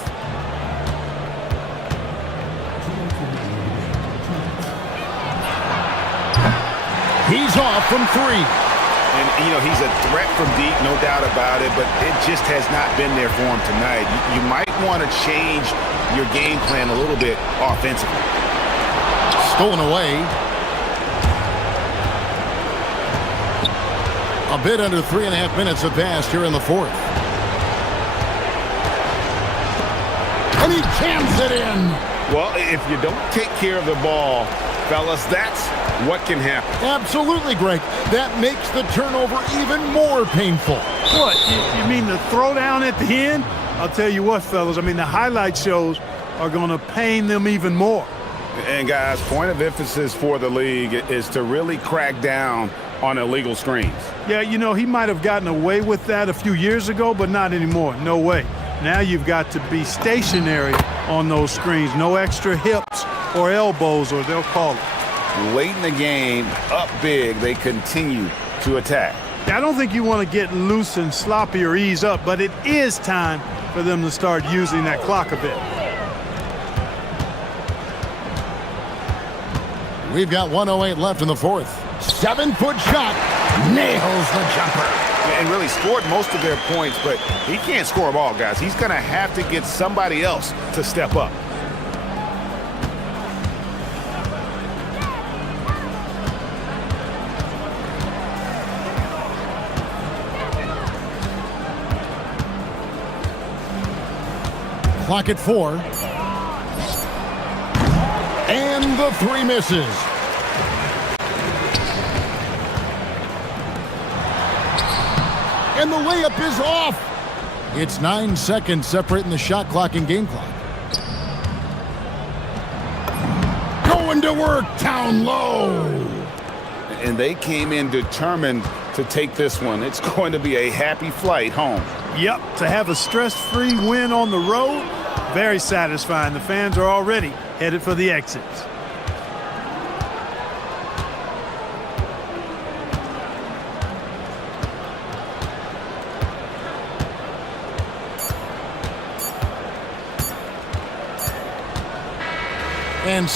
He's off from 3. And, you know, he's a threat from deep, no doubt about it, but it just has not been there for him tonight. You might want to change your game plan a little bit offensively. Stolen away. A bit under 3.5 minutes have passed here in the fourth. And he jams it in. Well, if you don't take care of the ball, fellas, that's what can happen. Absolutely, Greg. That makes the turnover even more painful. What? You mean the throwdown at the end? I'll tell you what, fellas. I mean, the highlight shows are going to pain them even more. And, guys, point of emphasis for the league is to really crack down on illegal screens. Yeah, you know, he might have gotten away with that a few years ago, but not anymore. No way. Now you've got to be stationary on those screens. No extra hips or elbows, or they'll call it. Late in the game, up big, they continue to attack. I don't think you want to get loose and sloppy or ease up, but it is time for them to start using that clock a bit. We've got 1:08 left in the fourth. 7-foot shot. Nails the jumper. and really scored most of their points, but he can't score them all, guys. He's going to have to get somebody else to step up. Clock at 4. And the 3 misses. And the layup is off. It's 9 seconds separating the shot clock and game clock. Going to work down low. And they came in determined to take this one. It's going to be a happy flight home. Yep, to have a stress-free win on the road, very satisfying. The fans are already headed for the exits. And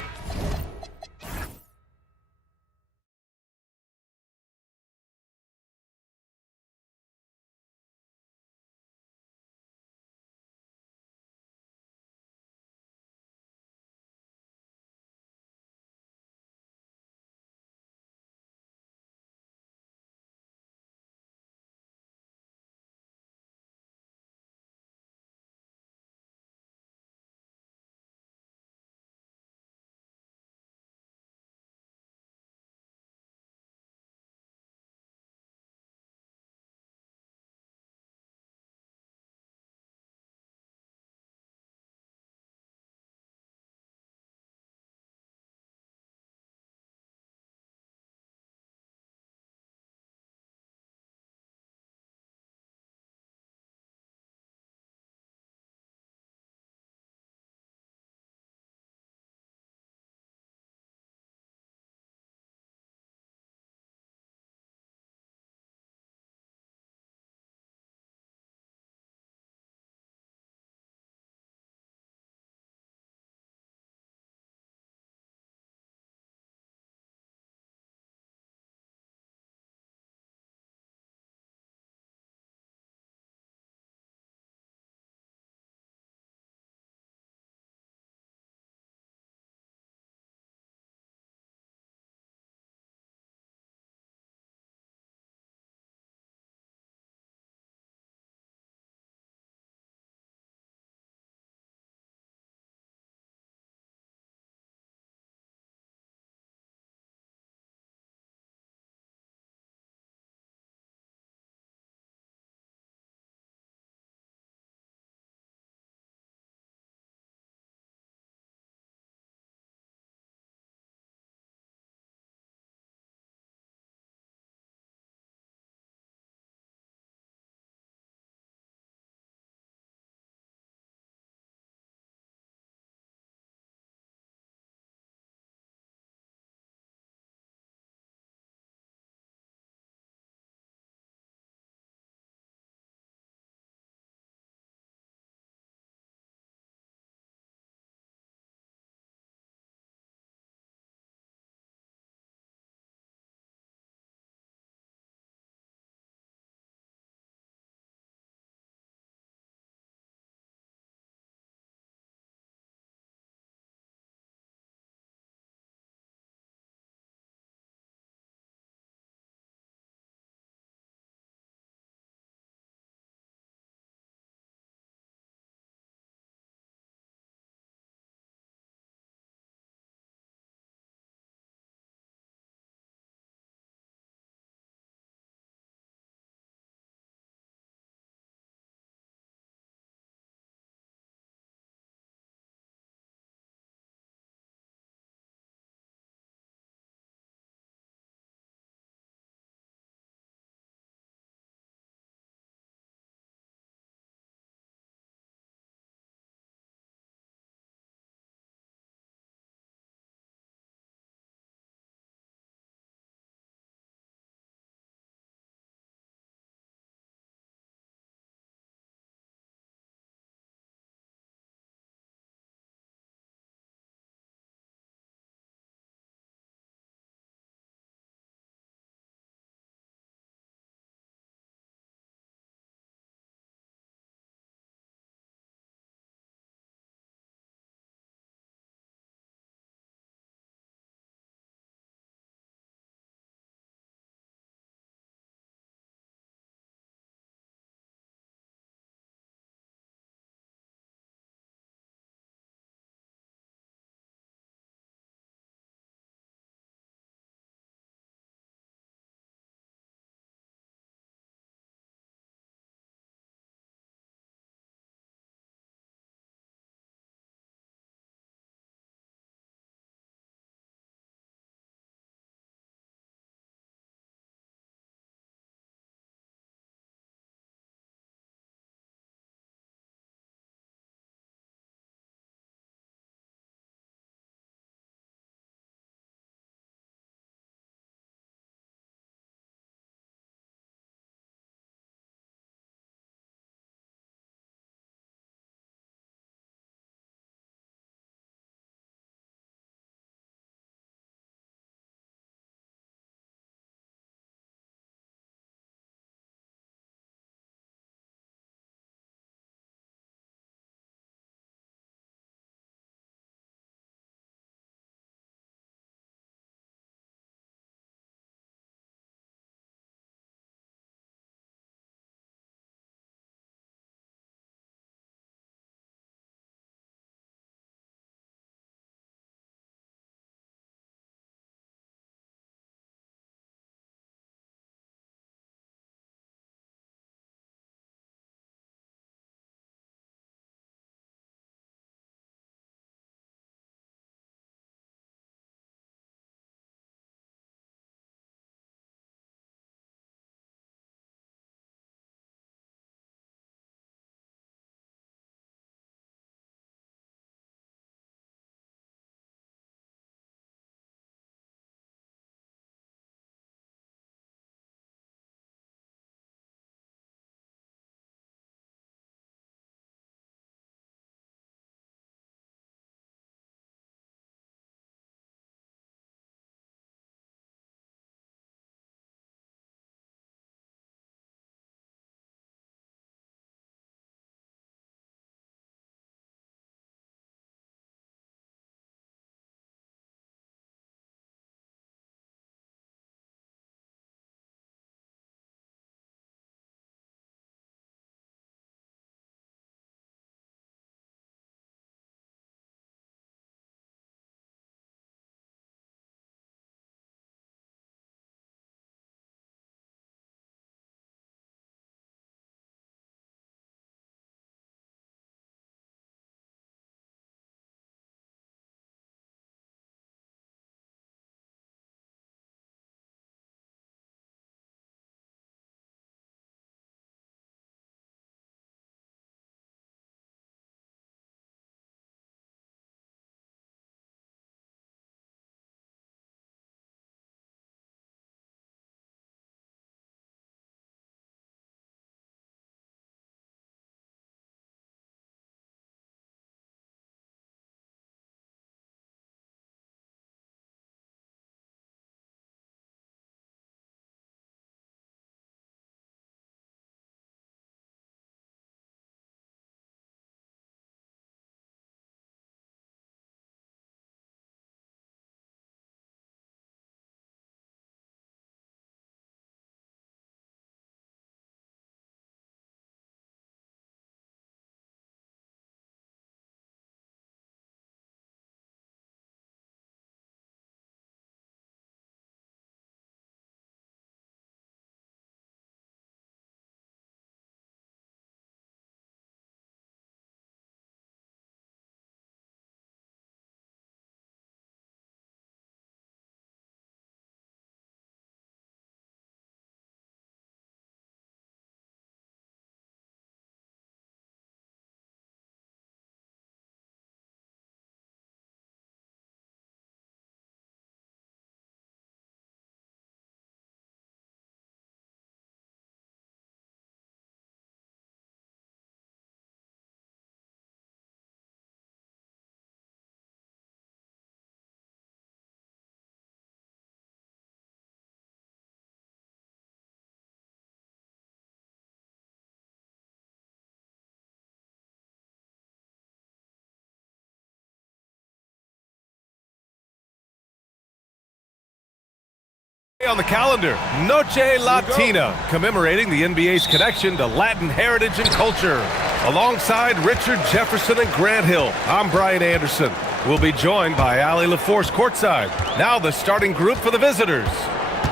On the calendar, Noche Latina, commemorating the NBA's connection to Latin heritage and culture. Alongside Richard Jefferson and Grant Hill, I'm Brian Anderson. We'll be joined by Ali LaForce courtside. Now the starting group for the visitors.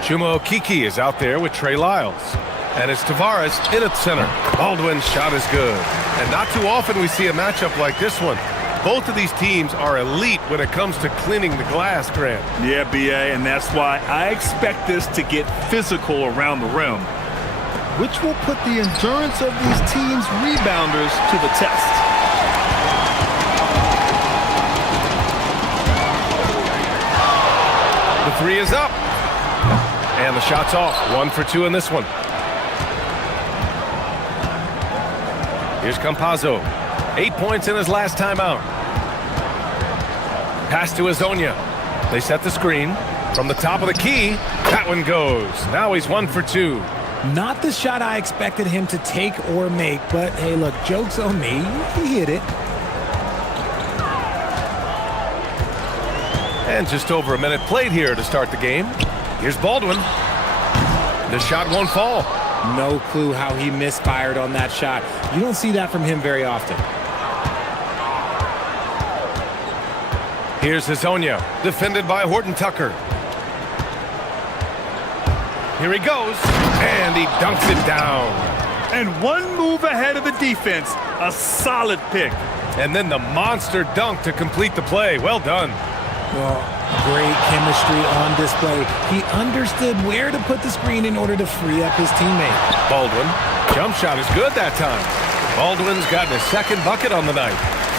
Chuma Okeke is out there with Trey Lyles. And it's Tavares in at center. Baldwin's shot is good. And not too often we see a matchup like this one. Both of these teams are elite when it comes to cleaning the glass, Grant. Yeah, B.A., and that's why I expect this to get physical around the rim, which will put the endurance of these teams' rebounders to the test. The three is up. And the shot's off. 1 for 2 in this one. Here's Campazzo. 8 points in his last time out. Pass to Azonia. They set the screen. From the top of the key, that one goes. Now he's 1 for 2. Not the shot I expected him to take or make, but hey, look, joke's on me. He hit it. And just over a minute played here to start the game. Here's Baldwin. The shot won't fall. No clue how he misfired on that shot. You don't see that from him very often. Here's Azonia, defended by Horton Tucker. Here he goes, and he dunks it down. And one move ahead of the defense, a solid pick. And then the monster dunk to complete the play. Well done. Well, great chemistry on display. He understood where to put the screen in order to free up his teammate. Baldwin, jump shot is good that time. Baldwin's gotten his second bucket on the night.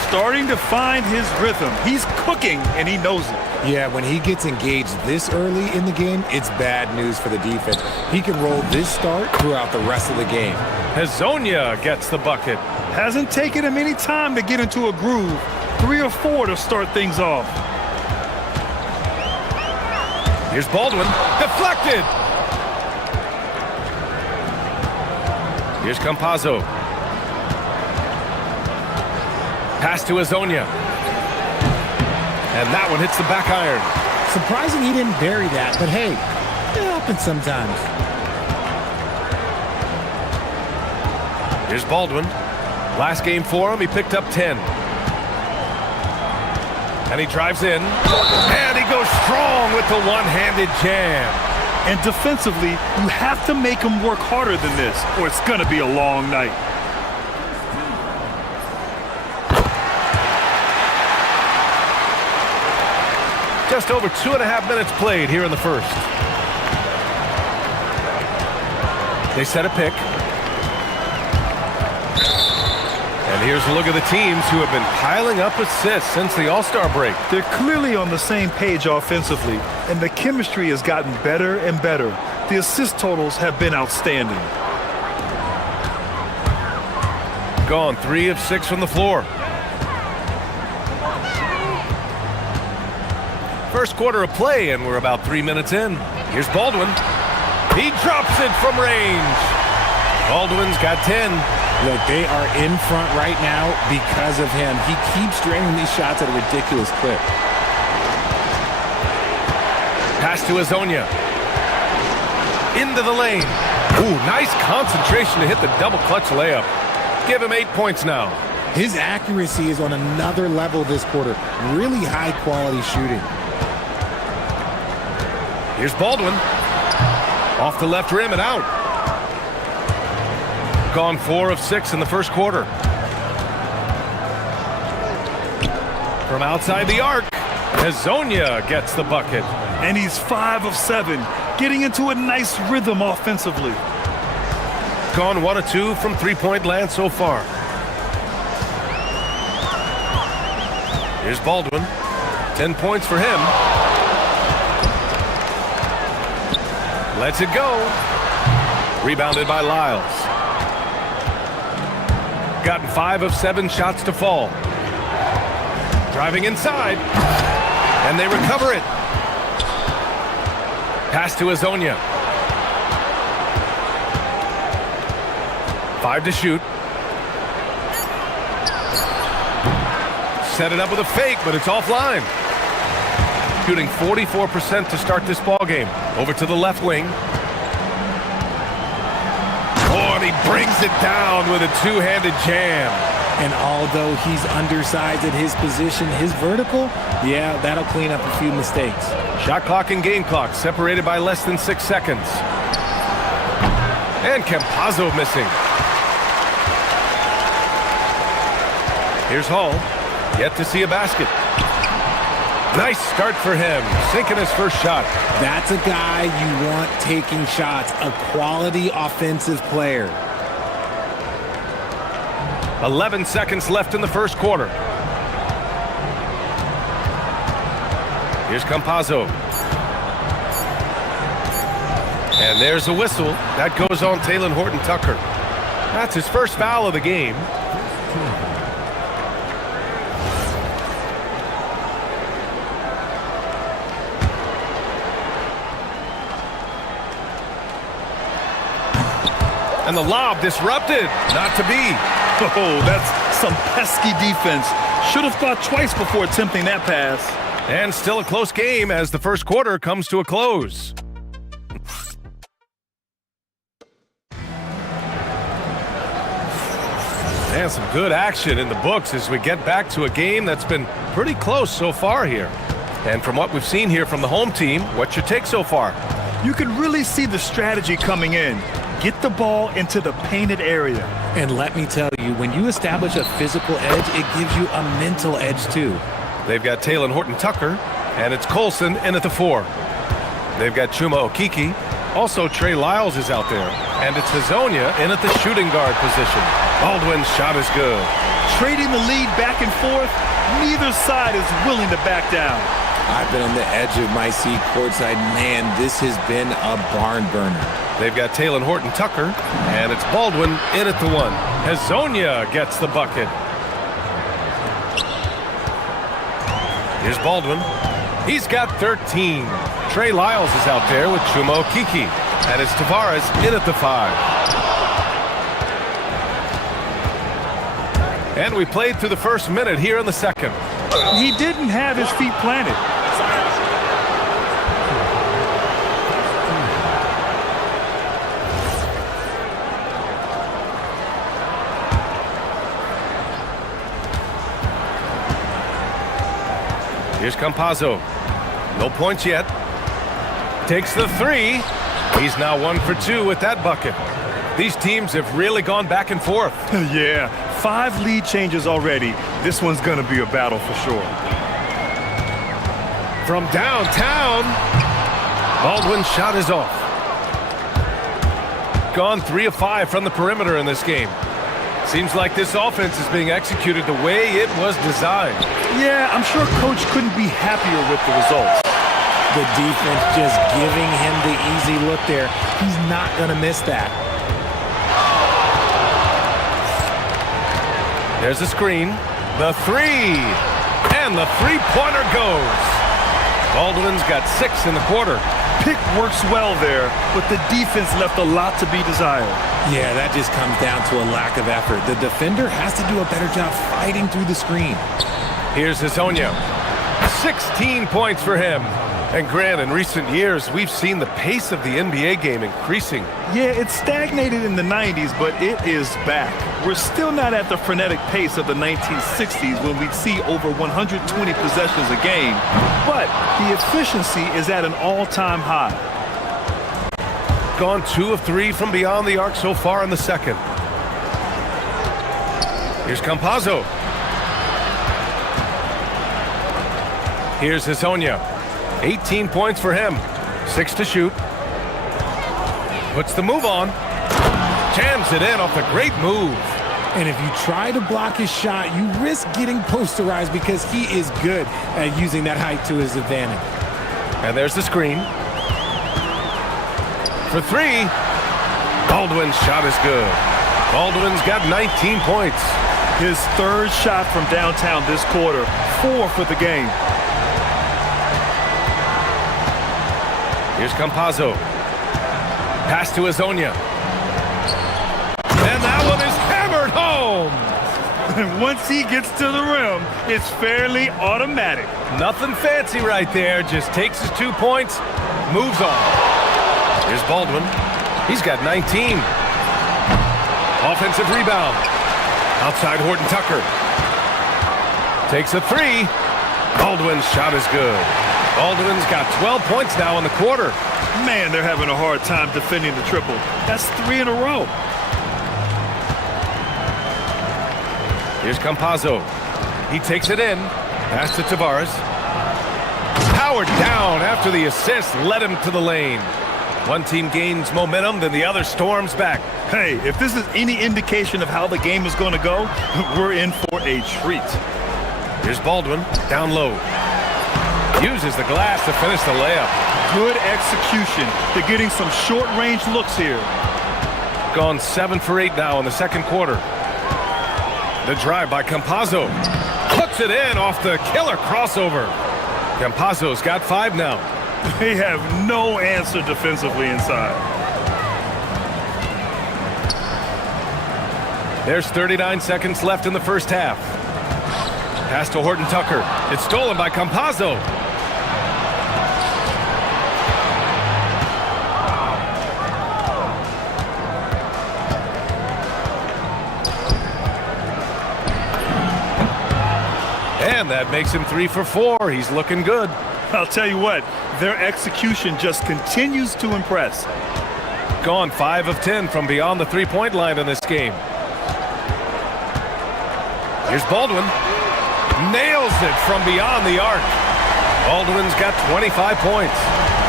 Starting to find his rhythm. He's cooking, and he knows it. Yeah, when he gets engaged this early in the game, it's bad news for the defense. He can roll this start throughout the rest of the game. Azonia gets the bucket. Hasn't taken him any time to get into a groove. 3 or 4 to start things off. Here's Baldwin, deflected. Here's Campazzo. Pass to Azonia. And that one hits the back iron. Surprising he didn't bury that, but hey, it happens sometimes. Here's Baldwin. Last game for him, he picked up 10. And he drives in. And he goes strong with the one-handed jam. And defensively, you have to make him work harder than this, or it's going to be a long night. Just over 2.5 minutes played here in the first. They set a pick. And here's a look at the teams who have been piling up assists since the All-Star break. They're clearly on the same page offensively, and the chemistry has gotten better and better. The assist totals have been outstanding. Gone 3 of 6 from the floor. First quarter of play, and we're about 3 minutes in. Here's Baldwin. He drops it from range. Baldwin's got 10. Look, they are in front right now because of him. He keeps draining these shots at a ridiculous clip. Pass to Azonia. Into the lane. Ooh, nice concentration to hit the double clutch layup. Give him 8 points now. His accuracy is on another level this quarter. Really high quality shooting. Here's Baldwin. Off the left rim and out. Gone 4 of 6 in the first quarter. From outside the arc, Azonia gets the bucket. And he's 5 of 7, getting into a nice rhythm offensively. Gone 1 of 2 from three-point land so far. Here's Baldwin. 10 points for him. Lets it go. Rebounded by Lyles. Gotten 5 of 7 shots to fall. Driving inside. And they recover it. Pass to Azonia. 5 to shoot. Set it up with a fake, but it's offline. shooting 44% to start this ball game. Over to the left wing. Oh, and he brings it down with a two-handed jam. And although he's undersized at his position, his vertical, yeah, that'll clean up a few mistakes. Shot clock and game clock separated by less than 6 seconds. And Campazzo missing. Here's Hall. Yet to see a basket. Nice start for him. Sinking his first shot. That's a guy you want taking shots. A quality offensive player. 11 seconds left in the first quarter. Here's Campazzo. And there's a whistle. That goes on Taylor Horton-Tucker. That's his first foul of the game. And the lob disrupted. Not to be. Oh, that's some pesky defense. Should have thought twice before attempting that pass. And still a close game as the first quarter comes to a close. And some good action in the books as we get back to a game that's been pretty close so far here. And from what we've seen here from the home team, what's your take so far? You can really see the strategy coming in. Get the ball into the painted area. And let me tell you, when you establish a physical edge, it gives you a mental edge too. They've got Taylor Horton-Tucker, and it's Colson in at the 4. They've got Chuma Okeke. Also, Trey Lyles is out there. And it's Hazonia in at the shooting guard position. Baldwin's shot is good. Trading the lead back and forth, neither side is willing to back down. I've been on the edge of my seat courtside. Man, this has been a barn burner. They've got Taylor Horton-Tucker, and it's Baldwin in at the 1. Hazonia gets the bucket. Here's Baldwin. He's got 13. Trey Lyles is out there with Chuma Okeke, and it's Tavares in at the 5. And we played through the first minute here in the second. He didn't have his feet planted. Here's Campazzo. No points yet. Takes the 3. He's now 1 for 2 with that bucket. These teams have really gone back and forth. Yeah, 5 lead changes already. This one's going to be a battle for sure. From downtown, Baldwin's shot is off. Gone 3 of 5 from the perimeter in this game. Seems like this offense is being executed the way it was designed. Yeah, I'm sure Coach couldn't be happier with the results. The defense just giving him the easy look there. He's not going to miss that. There's a screen. The 3. And the three-pointer goes. Baldwin's got 6 in the quarter. Pick works well there, but the defense left a lot to be desired. Yeah, that just comes down to a lack of effort. The defender has to do a better job fighting through the screen. Here's Hazonia. 16 points for him. And Grant, in recent years, we've seen the pace of the NBA game increasing. Yeah, it stagnated in the 90s, but it is back. We're still not at the frenetic pace of the 1960s when we'd see over 120 possessions a game, but the efficiency is at an all-time high. Gone 2 of 3 from beyond the arc so far in the second. Here's Campazzo. Here's Hazonia. 18 points for him. 6 to shoot. Puts the move on. Jams it in off a great move. And if you try to block his shot, you risk getting posterized because he is good at using that height to his advantage. And there's the screen. For 3. Baldwin's shot is good. Baldwin's got 19 points. His 3rd shot from downtown this quarter. 4 for the game. Here's Campazzo. Pass to Hazonia. And that one is hammered home. Once he gets to the rim, it's fairly automatic. Nothing fancy right there. Just takes his 2 points, moves on. Here's Baldwin. He's got 19. Offensive rebound. Outside Horton Tucker. Takes a three. Baldwin's shot is good. Baldwin's got 12 points now in the quarter. Man, they're having a hard time defending the triple. That's 3 in a row. Here's Campazzo. He takes it in. Pass to Tavares. Powered down after the assist led him to the lane. One team gains momentum, then the other storms back. Hey, if this is any indication of how the game is going to go, we're in for a treat. Here's Baldwin, down low. Uses the glass to finish the layup. Good execution. They're getting some short-range looks here. Gone 7 for 8 now in the second quarter. The drive by Campazzo. Puts it in off the killer crossover. Campazzo's got 5 now. They have no answer defensively inside. There's 39 seconds left in the first half. Pass to Horton Tucker. It's stolen by Campazzo. And that makes him 3 for 4. He's looking good. I'll tell you what, their execution just continues to impress. Gone 5 of 10 from beyond the three-point line in this game. Here's Baldwin. Nails it from beyond the arc. Baldwin's got 25 points.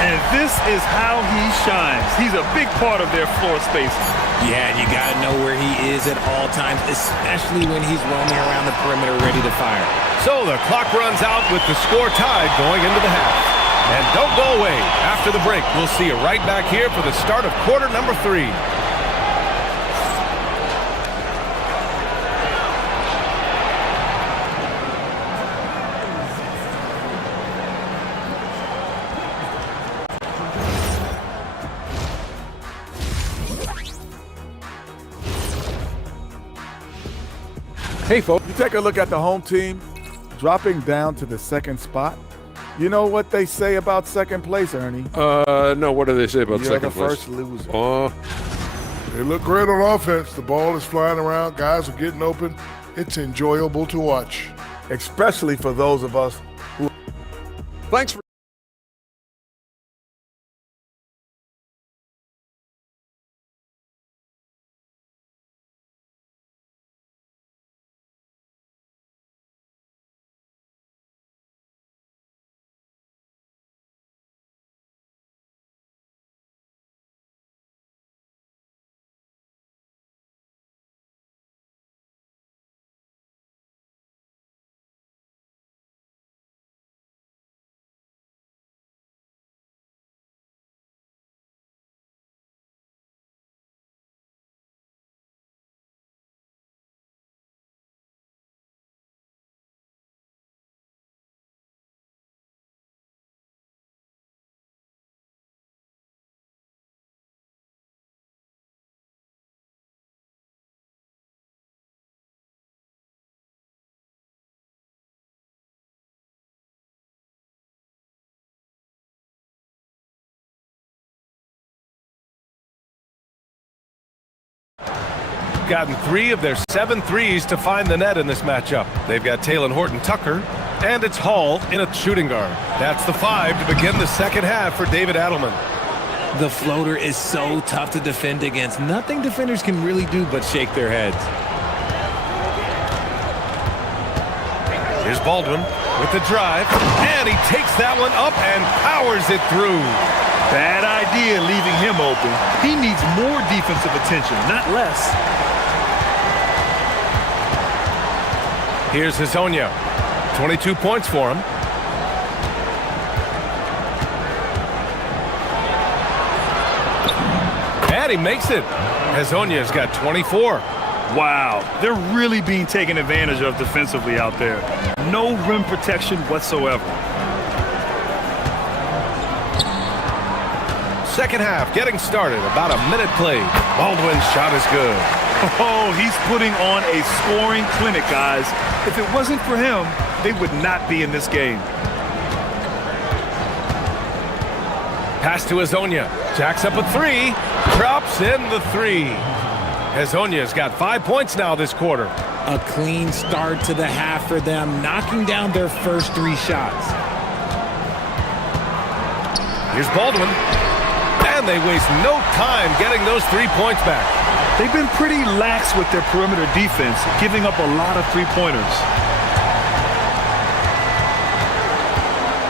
And this is how he shines. He's a big part of their floor space. Yeah, and you got to know where he is at all times, especially when he's roaming around the perimeter ready to fire. So the clock runs out with the score tied going into the half. And don't go away. After the break, we'll see you right back here for the start of quarter number 3. Hey, folks. You take a look at the home team dropping down to the second spot. You know what they say about second place, Ernie? No, what do they say about second place? You're the first loser. Oh. They look great on offense. The ball is flying around. Guys are getting open. It's enjoyable to watch. Especially for those of us who... Thanks for... Gotten 3 of their 7 threes to find the net in this matchup. They've got Taylor Horton Tucker, and it's Hall in a shooting guard. That's the 5 to begin the second half for David Adelman. The floater is so tough to defend against. Nothing defenders can really do but shake their heads. Here's Baldwin with the drive, and he takes that one up and powers it through. Bad idea leaving him open. He needs more defensive attention, not less. Here's Hazonia. 22 points for him. And he makes it. Hazonia's got 24. Wow, they're really being taken advantage of defensively out there. No rim protection whatsoever. Second half getting started. About a minute played. Baldwin's shot is good. Oh, he's putting on a scoring clinic, guys. If it wasn't for him, they would not be in this game. Pass to Hazonia. Jacks up a three. Drops in the three. Hazonia's got 5 points now this quarter. A clean start to the half for them, knocking down their first 3 shots. Here's Baldwin. And they waste no time getting those 3 points back. They've been pretty lax with their perimeter defense, giving up a lot of three-pointers.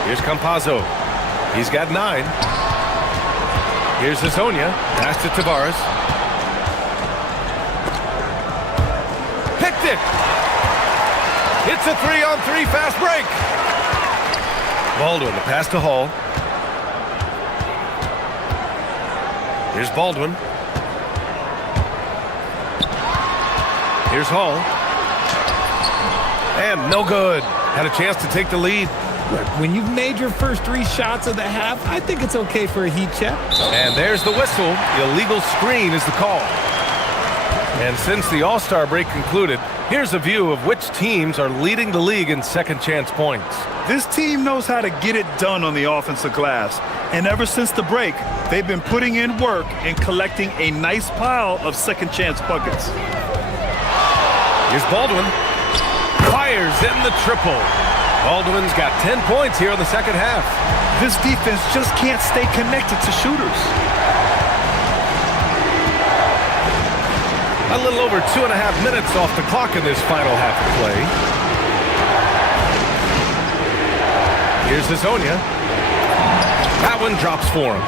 Here's Campazzo. He's got 9. Here's Hazonia. Pass to Tavares. Picked it! It's a 3-on-3 fast break. Baldwin, the pass to Hall. Here's Baldwin. Here's Hall. And no good. Had a chance to take the lead. Look, when you've made your first 3 shots of the half, I think it's okay for a heat check. And there's the whistle. The illegal screen is the call. And since the All-Star break concluded, here's a view of which teams are leading the league in second chance points. This team knows how to get it done on the offensive glass. And ever since the break, they've been putting in work and collecting a nice pile of second chance buckets. Here's Baldwin. Fires in the triple. Baldwin's got 10 points here in the second half. This defense just can't stay connected to shooters. A little over 2.5 minutes off the clock in this final half of play. Here's Hazonia. That one drops for him.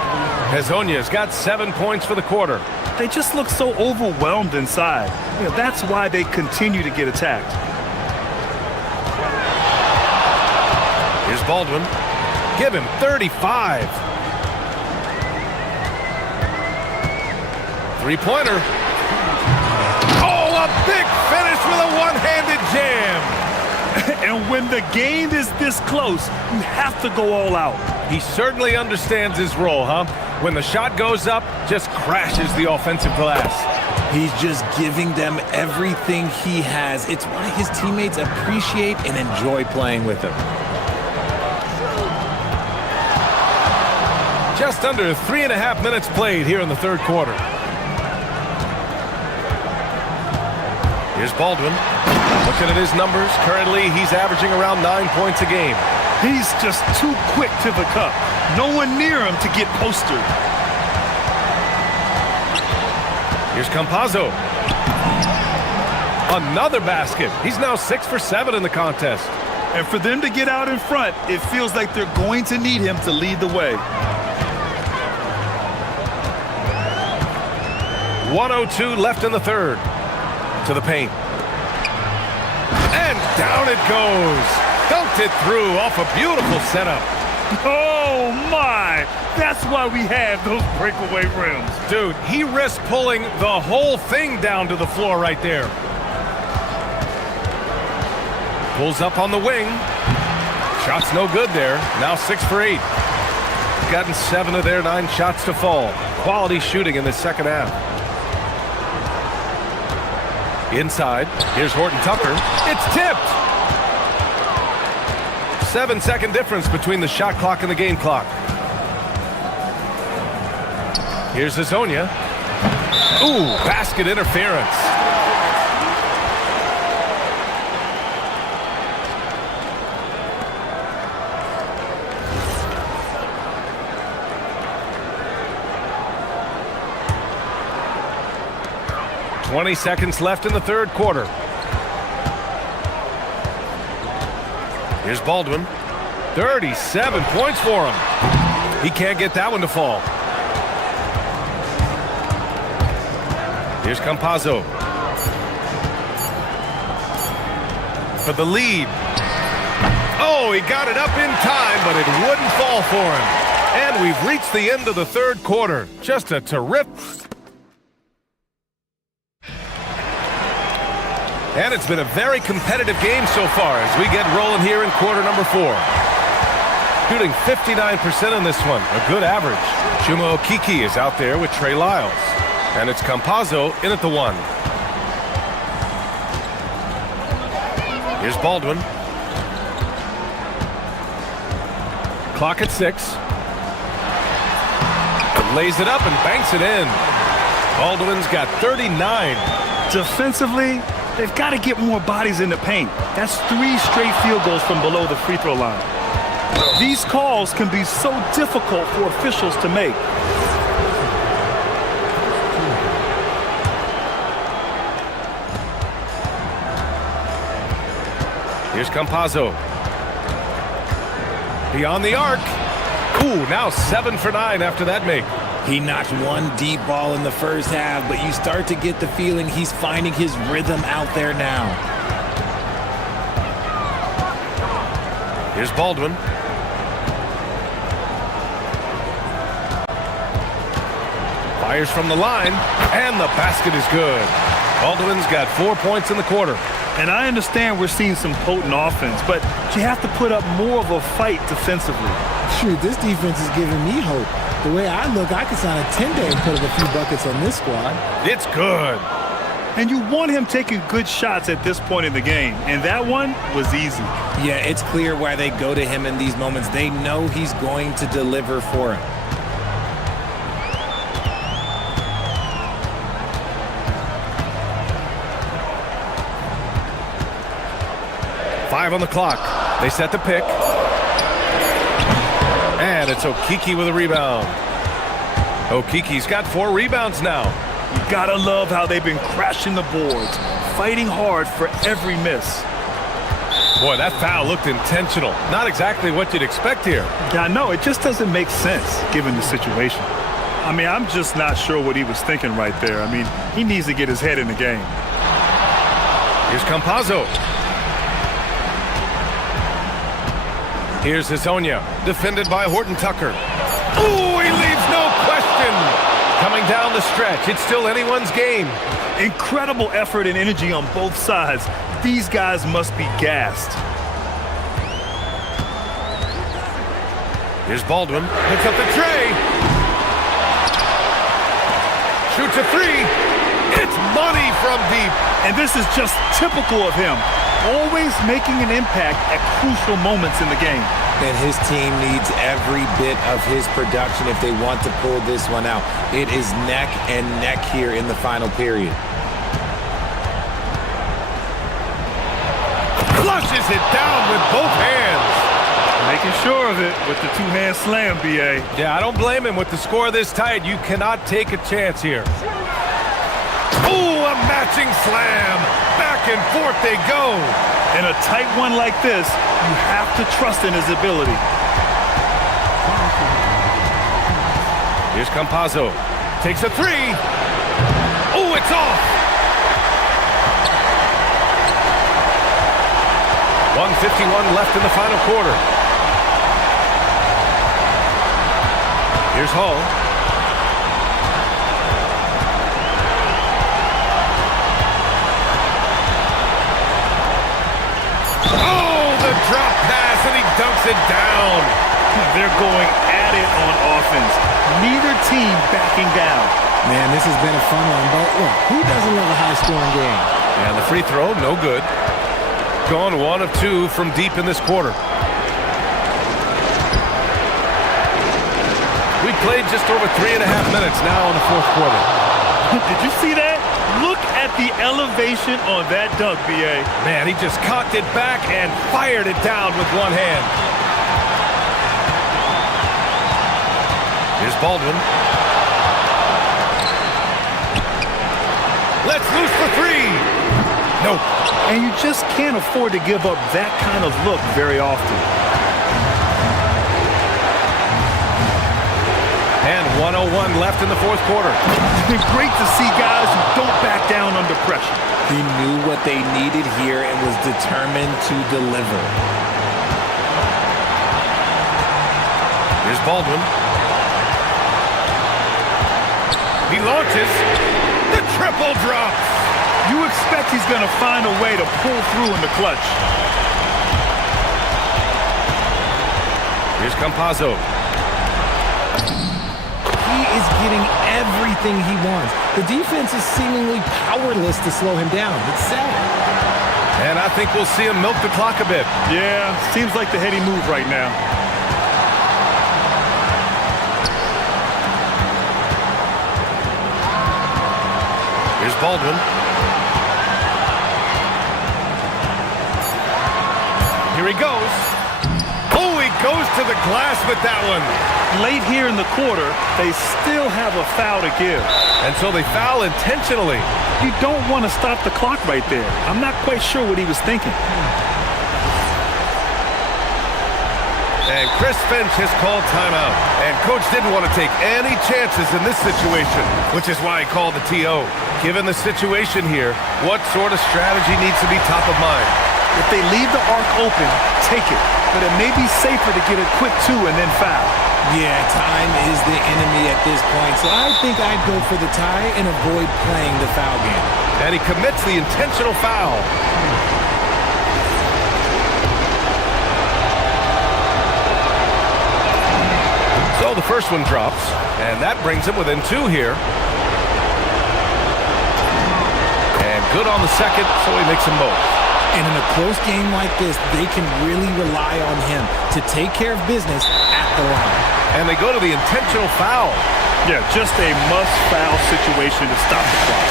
Hazonia's got 7 points for the quarter. They just look so overwhelmed inside. You know, that's why they continue to get attacked. Here's Baldwin. Give him 35. Three-pointer. Oh, a big finish with a one-handed jam. And when the game is this close, you have to go all out. He certainly understands his role, huh? When the shot goes up, just crashes the offensive glass. He's just giving them everything he has. It's why his teammates appreciate and enjoy playing with him. Just under 3.5 minutes played here in the third quarter. Here's Baldwin. Looking at his numbers, currently he's averaging around 9 points a game. He's just too quick to the cup. No one near him to get postered. Here's Campazzo. Another basket. He's now 6 for 7 in the contest. And for them to get out in front, it feels like they're going to need him to lead the way. 1:02 left in the third. To the paint. And down it goes. Dunked it through off a beautiful setup. Oh, my. That's why we have those breakaway rims. Dude, he risked pulling the whole thing down to the floor right there. Pulls up on the wing. Shot's no good there. Now 6 for 8. Gotten 7 of their 9 shots to fall. Quality shooting in the second half. Inside, here's Horton Tucker. It's tipped! 7-second difference between the shot clock and the game clock. Here's Hazonia. Ooh, basket interference. "20 seconds left in the third quarter. Here's Baldwin. 37 points for him. He can't get that one to fall. Here's Campazzo. For the lead. Oh, he got it up in time, but it wouldn't fall for him. And we've reached the end of the third quarter. Just a terrific... And it's been a very competitive game so far as we get rolling here in quarter number 4. Shooting 59% in this one, a good average. Chuma Okiki is out there with Trey Lyles. And it's Campazzo in at the 1. Here's Baldwin. Clock at 6. Lays it up and banks it in. Baldwin's got 39. Defensively, they've got to get more bodies in the paint. That's 3 straight field goals from below the free throw line. These calls can be so difficult for officials to make. Here's Campazzo. Beyond the arc. Ooh, now 7 for 9 after that make. He knocked one deep ball in the first half, but you start to get the feeling he's finding his rhythm out there now. Here's Baldwin. Fires from the line, and the basket is good. Baldwin's got 4 points in the quarter. And I understand we're seeing some potent offense, but you have to put up more of a fight defensively. Shoot, this defense is giving me hope. The way I look, I could sign a 10-day and put up a few buckets on this squad. It's good. And you want him taking good shots at this point in the game, and that one was easy. Yeah, it's clear why they go to him in these moments. They know he's going to deliver for him. Five on the clock. They set the pick. And it's Okiki with a rebound. Okiki's got 4 rebounds now. You gotta love how they've been crashing the boards, fighting hard for every miss. Boy, that foul looked intentional. Not exactly what you'd expect here. Yeah, no, it just doesn't make sense given the situation. I mean, I'm just not sure what he was thinking right there. I mean, he needs to get his head in the game. Here's Campazzo. Here's Hezonja, defended by Horton Tucker. Ooh, he leaves no question. Coming down the stretch, it's still anyone's game. Incredible effort and energy on both sides. These guys must be gassed. Here's Baldwin, picks up the tray. Shoots a 3. It's money from deep. And this is just typical of him. Always making an impact at crucial moments in the game. And his team needs every bit of his production if they want to pull this one out. It is neck and neck here in the final period. Flushes it down with both hands. Making sure of it with the 2-hand slam, B.A. Yeah, I don't blame him. With the score this tight, you cannot take a chance here. Ooh, a matching slam. Back and forth they go. In a tight one like this, you have to trust in his ability. Here's Campazzo. Takes a 3. Oh, it's off. 1:51 left in the final quarter. Here's Hall. Drop pass, and he dunks it down. They're going at it on offense. Neither team backing down. Man, this has been a fun one, but look, who doesn't love a high-scoring game? And the free throw, no good. Gone 1 of 2 from deep in this quarter. We played just over 3.5 minutes now in the fourth quarter. Did you see that? Look at the elevation on that dunk, B.A. Man, he just cocked it back and fired it down with one hand. Here's Baldwin. Let's loose for 3. Nope. And you just can't afford to give up that kind of look very often. And 1:01 left in the fourth quarter. It's been great to see guys who don't back down under pressure. He knew what they needed here and was determined to deliver. Here's Baldwin. He launches. The triple drops. You expect he's going to find a way to pull through in the clutch. Here's Campazzo. He is getting everything he wants. The defense is seemingly powerless to slow him down. It's sad. And I think we'll see him milk the clock a bit. Yeah, seems like the heady move right now. Here's Baldwin. Here he goes. Oh, he goes to the glass with that one. Late here in the quarter, they still have a foul to give. And so they foul intentionally. You don't want to stop the clock right there. I'm not quite sure what he was thinking. And Chris Finch has called timeout. And Coach didn't want to take any chances in this situation, which is why he called the TO. Given the situation here, what sort of strategy needs to be top of mind? If they leave the arc open, take it. But it may be safer to get a quick 2 and then foul. Yeah, time is the enemy at this point, so I think I'd go for the tie and avoid playing the foul game. And he commits the intentional foul. So the first one drops, and that brings him within 2 here. And good on the second, so he makes them both. And in a close game like this, they can really rely on him to take care of business at the line. And they go to the intentional foul. Yeah, just a must-foul situation to stop the clock.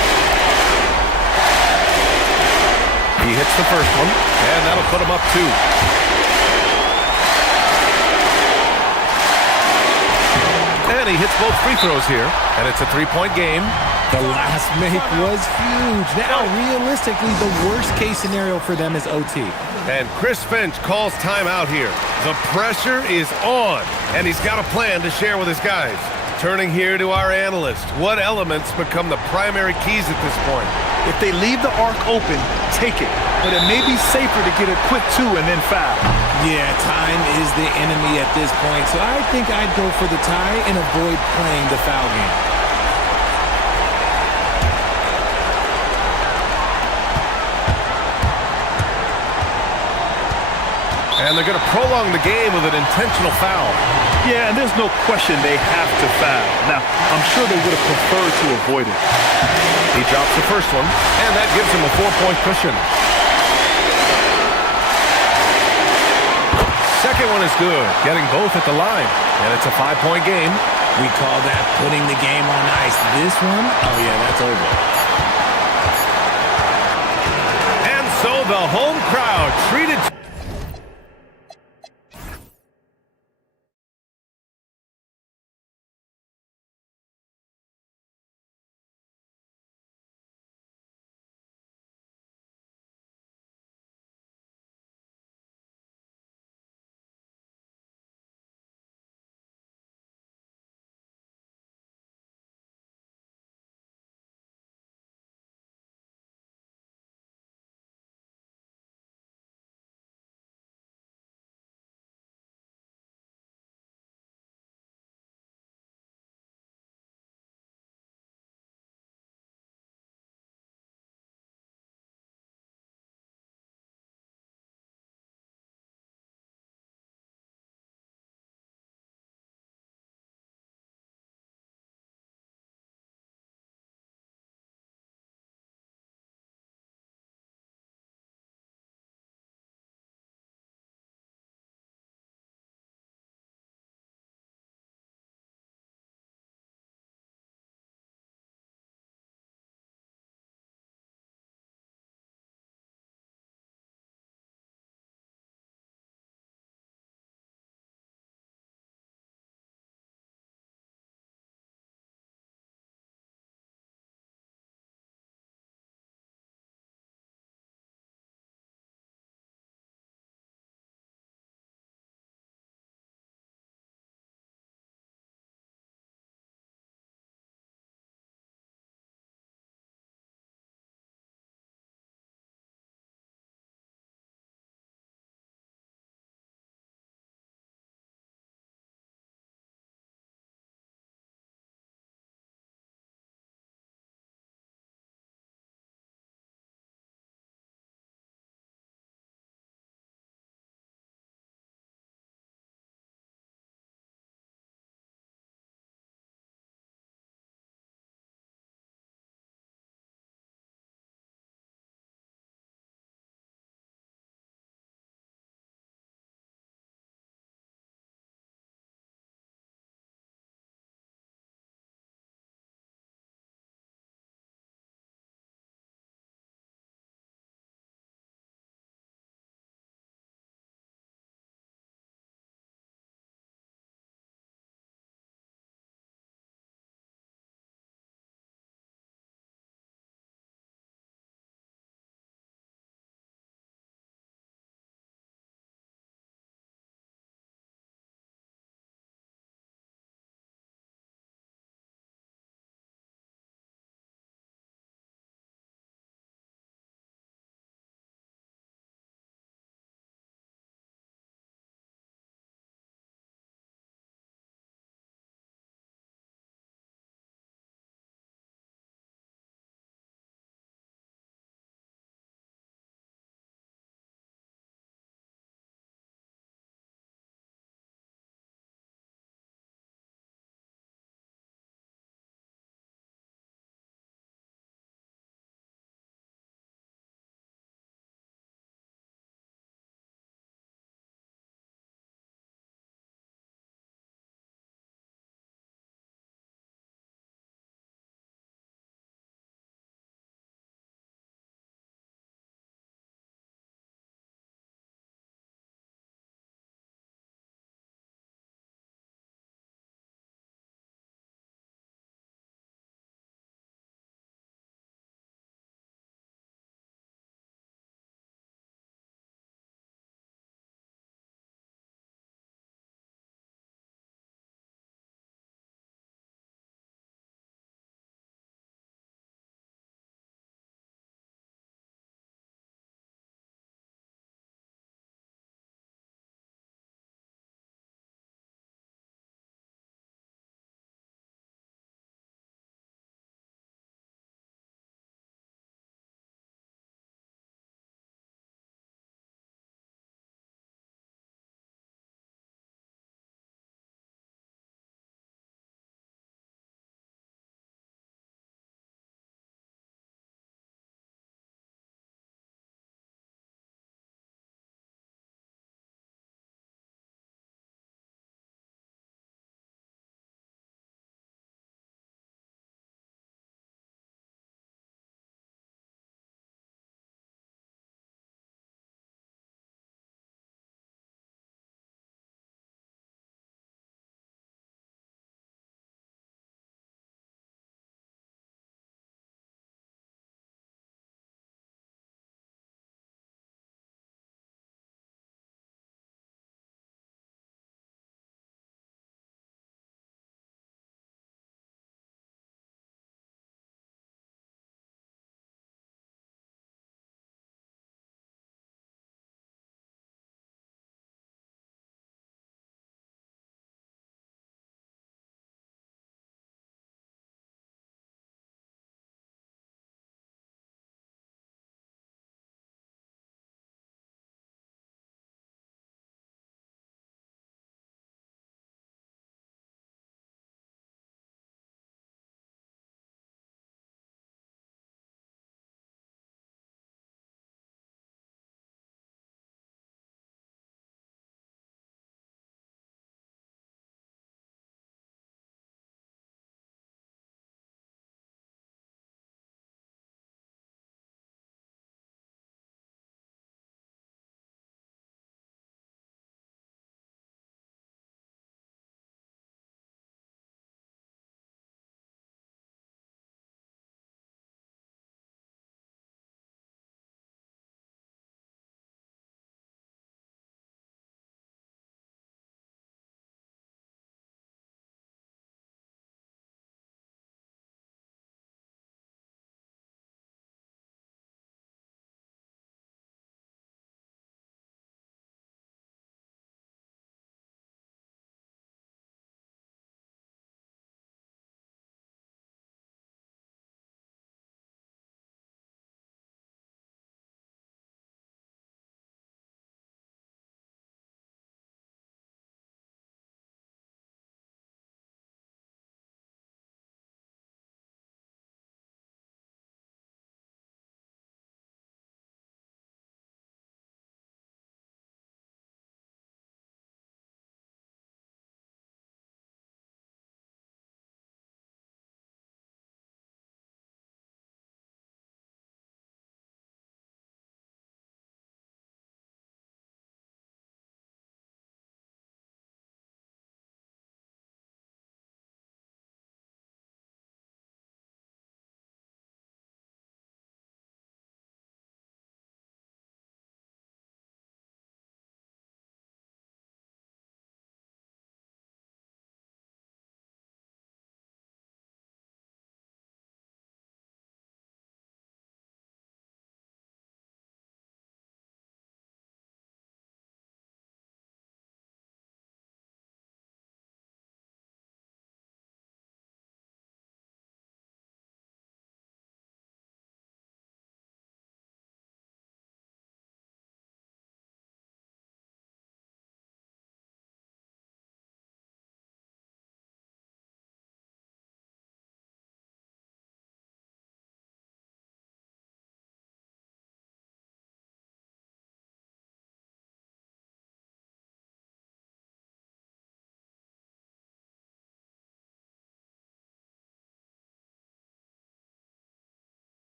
He hits the first one, and that'll put him up 2. And he hits both free throws here, and it's a 3-point game. The last make was huge. Now, realistically, the worst-case scenario for them is OT. And Chris Finch calls timeout here. The pressure is on, and he's got a plan to share with his guys. Turning here to our analyst, what elements become the primary keys at this point? If they leave the arc open, take it. But it may be safer to get a quick 2 and then foul. Yeah, time is the enemy at this point, so I think I'd go for the tie and avoid playing the foul game. And they're going to prolong the game with an intentional foul. Yeah, and there's no question they have to foul. Now, I'm sure they would have preferred to avoid it. He drops the first one, and that gives him a 4-point cushion. Second one is good, getting both at the line. And it's a 5-point game. We call that putting the game on ice. This one, oh yeah, that's over. And so the home crowd treated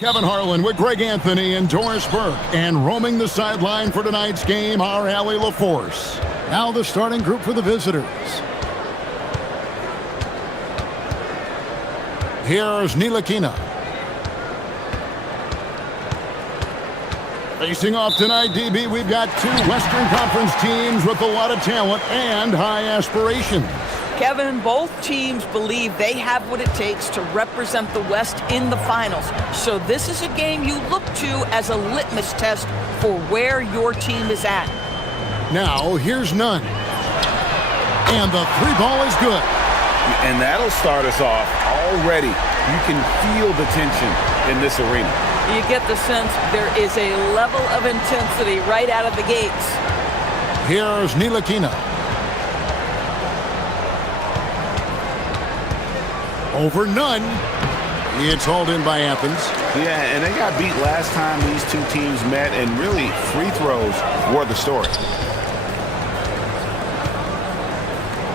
Kevin Harlan with Greg Anthony and Doris Burke. And roaming the sideline for tonight's game, our Allie LaForce. Now the starting group for the visitors. Here's Ntilikina. Facing off tonight, DB, we've got two Western Conference teams with a lot of talent and high aspirations. Kevin, both teams believe they have what it takes to represent the West in the finals. So this is a game you look to as a litmus test for where your team is at. Now, here's Nunn. And the three ball is good. And that'll start us off already. You can feel the tension in this arena. You get the sense there is a level of intensity right out of the gates. Here's Ntilikina. Over Nunn. It's hauled in by Athens. Yeah, and they got beat last time these two teams met, and really free throws were the story.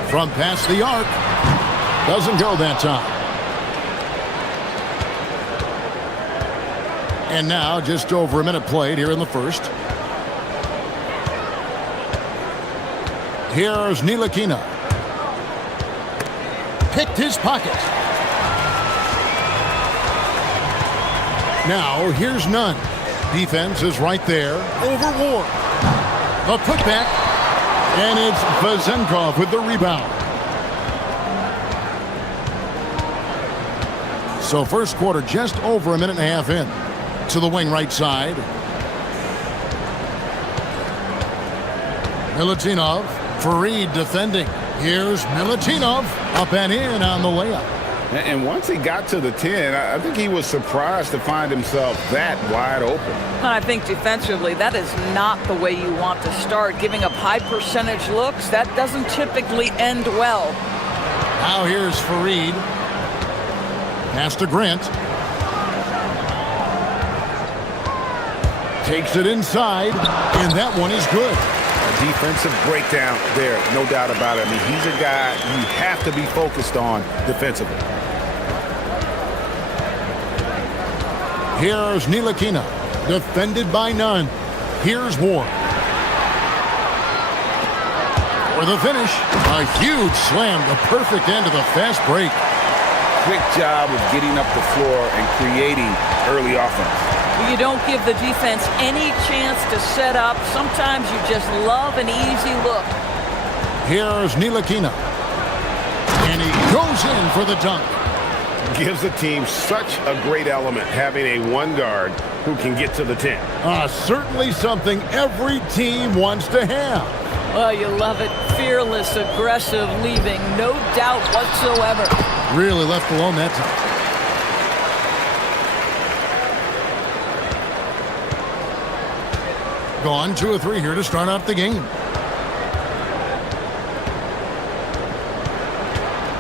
From past the arc. Doesn't go that time. And now just over a minute played here in the first. Here's Ntilikina. Picked his pocket. Now, here's Nunn. Defense is right there. Over Ward. The putback. And it's Vezenkov with the rebound. So first quarter just over a minute and a half in. To the wing right side. Milutinov. Fareed defending. Here's Milutinov. Up and in on the layup. And once he got to the 10, I think he was surprised to find himself that wide open. I think defensively, that is not the way you want to start. Giving up high percentage looks, that doesn't typically end well. Now here's Fareed. Pass to Grant. Takes it inside, and that one is good. A defensive breakdown there, no doubt about it. I mean, he's a guy you have to be focused on defensively. Here's Ntilikina, defended by Nunn. Here's Ward. For the finish, a huge slam, the perfect end of the fast break. Quick job of getting up the floor and creating early offense. You don't give the defense any chance to set up. Sometimes you just love an easy look. Here's Ntilikina. And he goes in for the dunk. Gives the team such a great element having a one guard who can get to the 10. Certainly something every team wants to have. Oh, you love it. Fearless, aggressive, leaving no doubt whatsoever. Really left alone that time. Gone 2 of 3 here to start out the game.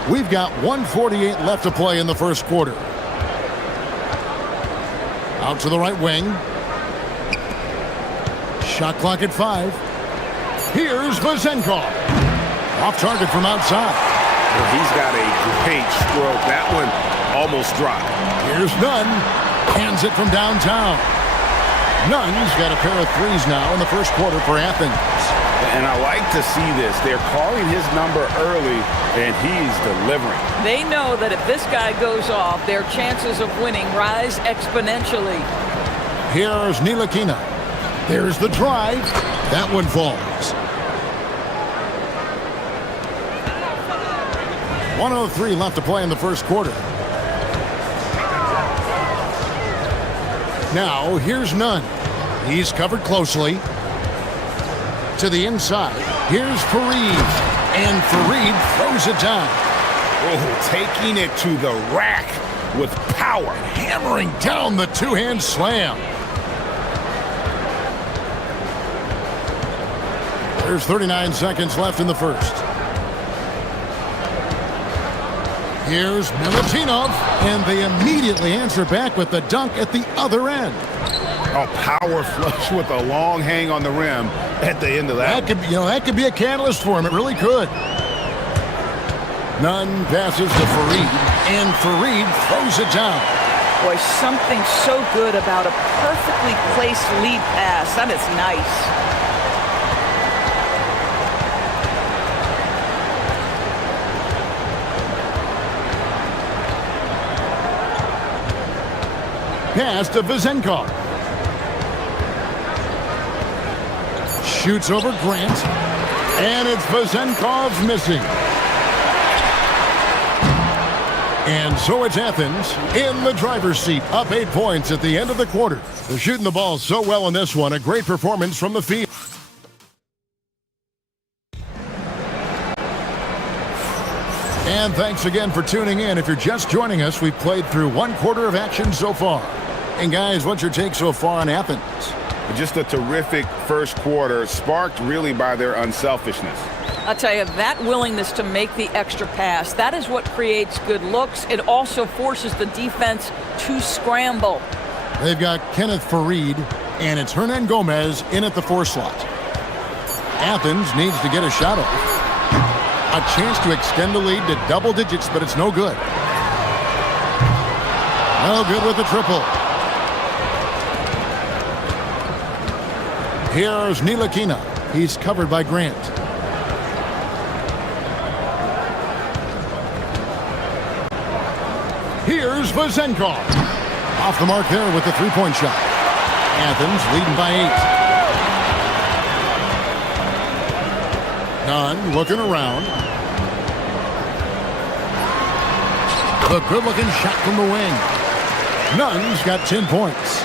We've got 1:48 left to play in the first quarter. Out to the right wing. Shot clock at 5. Here's Vezenkov. Off target from outside. Well, he's got a great stroke. That one almost dropped. Here's Nunn. Hands it from downtown. Nunn's got a pair of threes now in the first quarter for Athens. And I like to see this. They're calling his number early, and he's delivering. They know that if this guy goes off, their chances of winning rise exponentially. Here's Ntilikina. There's the drive. That one falls. 1:03 left to play in the first quarter. Now, here's Nunn. He's covered closely. To the inside. Here's Fareed. And Fareed throws it down. Oh, taking it to the rack with power. Hammering down the two-hand slam. There's 39 seconds left in the first. Here's Milutinov, and they immediately answer back with the dunk at the other end. A power flush with a long hang on the rim at the end of that. That could be a catalyst for him. It really could. Nunn passes to Fareed, and Fareed throws it down. Boy, something so good about a perfectly placed lead pass. That is nice. Pass to Vezenkov. Shoots over Grant. And it's Vezenkov's missing. And so it's Athens in the driver's seat, up 8 points at the end of the quarter. They're shooting the ball so well in this one. A great performance from the field. And thanks again for tuning in. If you're just joining us, we've played through 1 quarter of action so far. And guys, what's your take so far on Athens? Just a terrific first quarter, sparked really by their unselfishness. I'll tell you, that willingness to make the extra pass, that is what creates good looks. It also forces the defense to scramble. They've got Kenneth Farid, and it's Hernan Gomez in at the 4 slot. Athens needs to get a shot off. A chance to extend the lead to double digits, but it's no good. No good with the triple. Here's Ntilikina. He's covered by Grant. Here's Vezenkov. Off the mark there with the 3-point shot. Athens leading by 8. Nunn looking around. A good-looking shot from the wing. Nunn's got 10 points.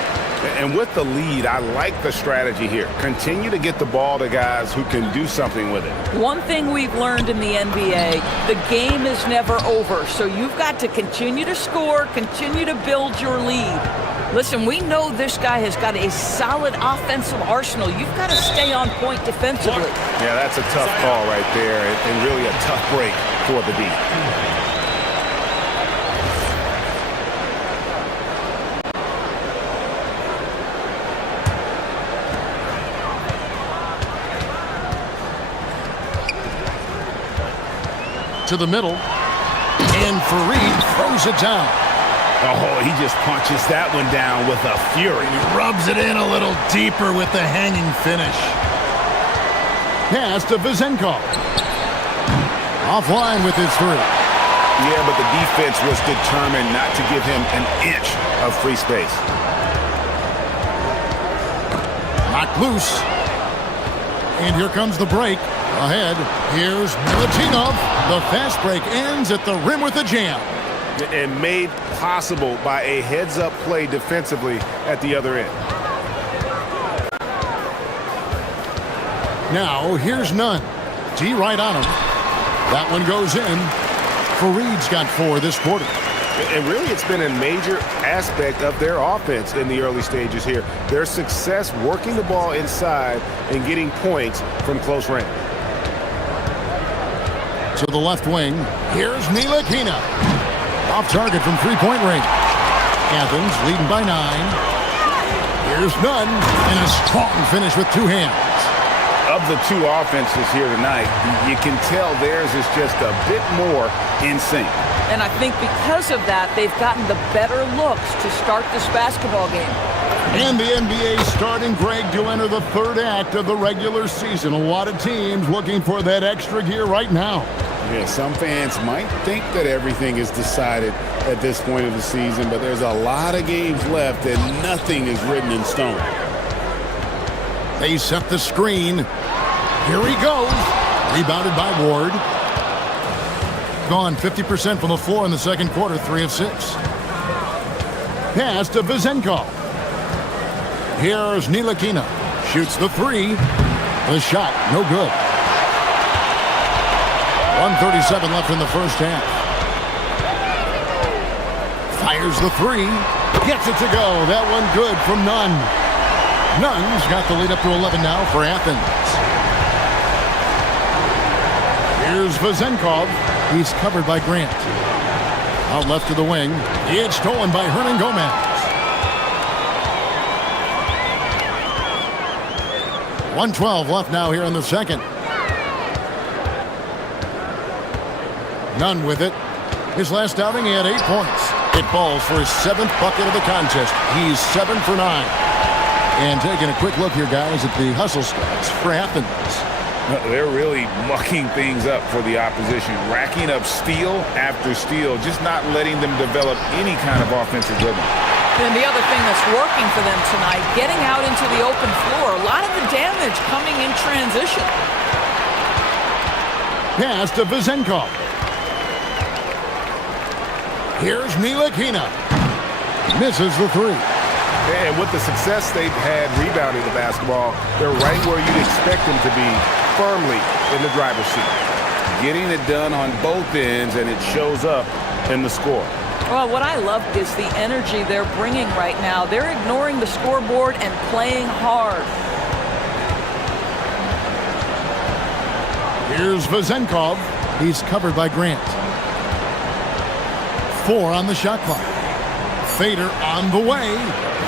And with the lead, I like the strategy here. Continue to get the ball to guys who can do something with it. One thing we've learned in the NBA, the game is never over. So you've got to continue to score, continue to build your lead. Listen, we know this guy has got a solid offensive arsenal. You've got to stay on point defensively. Yeah, that's a tough call right there, and really a tough break for the D. To the middle, and Farid throws it down. Oh, he just punches that one down with a fury. He rubs it in a little deeper with the hanging finish. Pass to Vezenkov. Offline with his 3. Yeah, but the defense was determined not to give him an inch of free space. Knocked loose. And here comes the break. Ahead, here's Milutinov. The fast break ends at the rim with a jam. And made possible by a heads-up play defensively at the other end. Now, here's Nunn. D right on him. That one goes in. Farid's got 4 this quarter. And really, it's been a major aspect of their offense in the early stages here. Their success working the ball inside and getting points from close range. To the left wing, here's Ntilikina. Off target from 3-point range. Athens leading by 9. Here's Nunn, and a strong finish with 2 hands. Of the 2 offenses here tonight, you can tell theirs is just a bit more in sync. And I think because of that, they've gotten the better looks to start this basketball game. And the NBA starting, Greg, to enter the 3rd act of the regular season. A lot of teams looking for that extra gear right now. Yeah, some fans might think that everything is decided at this point of the season, but there's a lot of games left and nothing is written in stone. They set the screen. Here he goes. Rebounded by Ward. Gone 50% from the floor in the second quarter, 3 of 6. Pass to Vezenkov. Here's Ntilikina. Shoots the 3. The shot, no good. 1:37 left in the first half. Fires the 3. Gets it to go. That one good from Nunn. Nunn's got the lead up to 11 now for Athens. Here's Vezenkov. He's covered by Grant. Out left to the wing. It's stolen by Hernan Gomez. 1:12 left now here in the second. Nunn with it. His last outing, he had 8 points. It falls for his 7th bucket of the contest. He's 7 for 9. And taking a quick look here, guys, at the hustle stats for Athens. They're really mucking things up for the opposition, racking up steal after steal, just not letting them develop any kind of offensive rhythm. And the other thing that's working for them tonight, getting out into the open floor. A lot of the damage coming in transition. Pass to Vezenkov. Here's Ntilikina. Misses the 3. And with the success they've had rebounding the basketball, they're right where you'd expect them to be, firmly in the driver's seat. Getting it done on both ends, and it shows up in the score. Well, what I love is the energy they're bringing right now. They're ignoring the scoreboard and playing hard. Here's Vezenkov. He's covered by Grant. 4 on the shot clock. Fader on the way.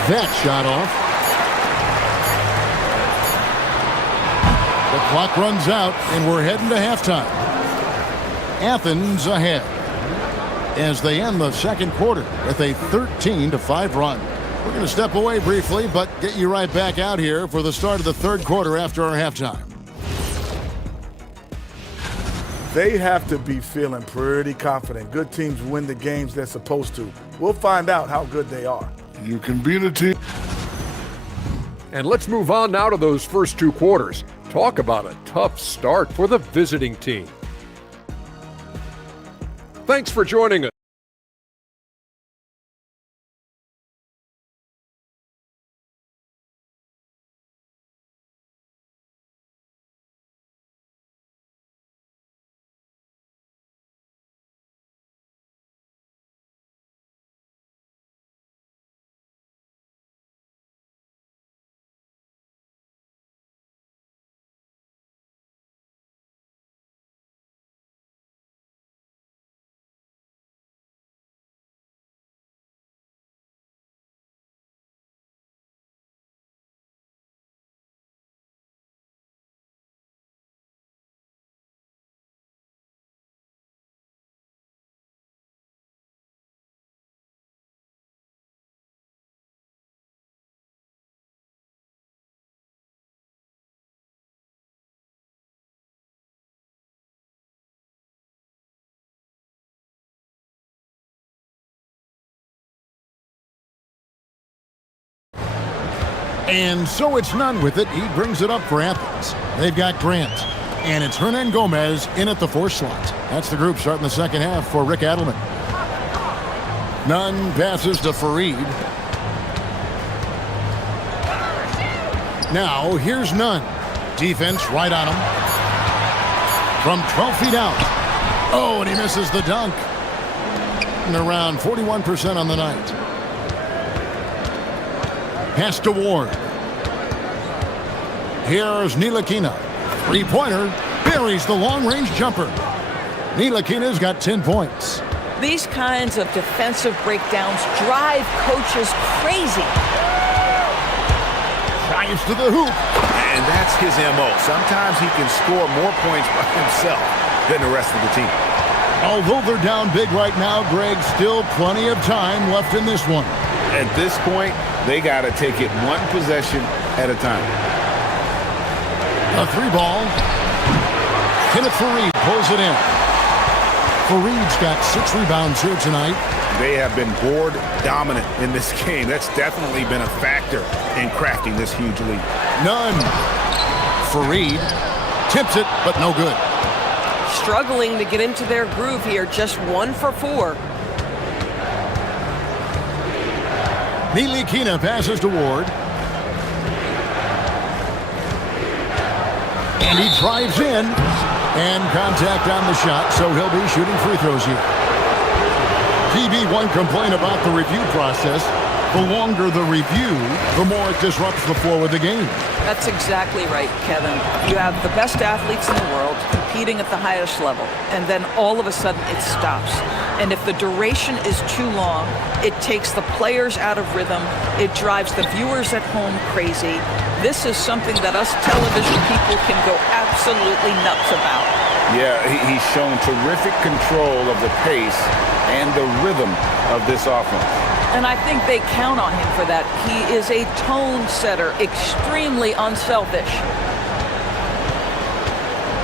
That shot off. The clock runs out, and we're heading to halftime. Athens ahead as they end the second quarter with a 13-5 run. We're going to step away briefly, but get you right back out here for the start of the third quarter after our halftime. They have to be feeling pretty confident. Good teams win the games they're supposed to. We'll find out how good they are. You can beat a team. And let's move on now to those first 2 quarters. Talk about a tough start for the visiting team. Thanks for joining us. And so it's none with it. He brings it up for Athens. They've got Grant. And it's Hernan Gomez in at the 4 slot. That's the group starting the second half for Rick Adelman. Nunn passes to Fareed. Now here's Nunn. Defense right on him. From 12 feet out. Oh, and he misses the dunk. And around 41% on the night. Pass to Ward. Here's Ntilikina. 3-pointer. Buries the long-range jumper. Ntilikina's got 10 points. These kinds of defensive breakdowns drive coaches crazy. Drives to the hoop. And that's his MO. Sometimes he can score more points by himself than the rest of the team. Although they're down big right now, Greg, still plenty of time left in this one. At this point, they got to take it one possession at a time. A 3-ball. Kenneth Fareed pulls it in. Fareed's got 6 rebounds here tonight. They have been board dominant in this game. That's definitely been a factor in crafting this huge lead. Nunn. Fareed tips it, but no good. Struggling to get into their groove here, just 1 for 4. Ntilikina passes to Ward. And he drives in. And contact on the shot, so he'll be shooting free throws here. TB1 complain about the review process. The longer the review, the more it disrupts the flow of the game. That's exactly right, Kevin. You have the best athletes in the world competing at the highest level, and then all of a sudden it stops. And if the duration is too long, it takes the players out of rhythm. It drives the viewers at home crazy. This is something that us television people can go absolutely absolutely nuts about. Yeah, he's shown terrific control of the pace and the rhythm of this offense. And I think they count on him for that. He is a tone setter, extremely unselfish.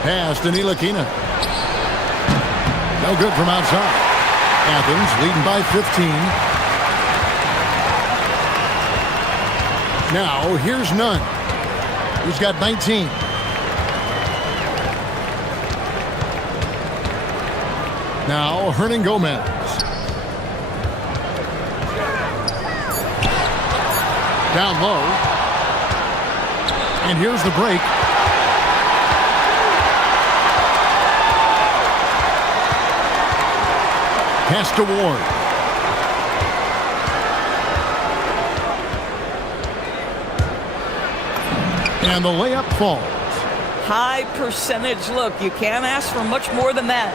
Pass to Ntilikina. No good from outside. Athens leading by 15. Now, here's Nunn. He's got 19. Now, Hernan Gomez. Down low. And here's the break. Pass to Ward. And the layup falls. High percentage look. You can't ask for much more than that.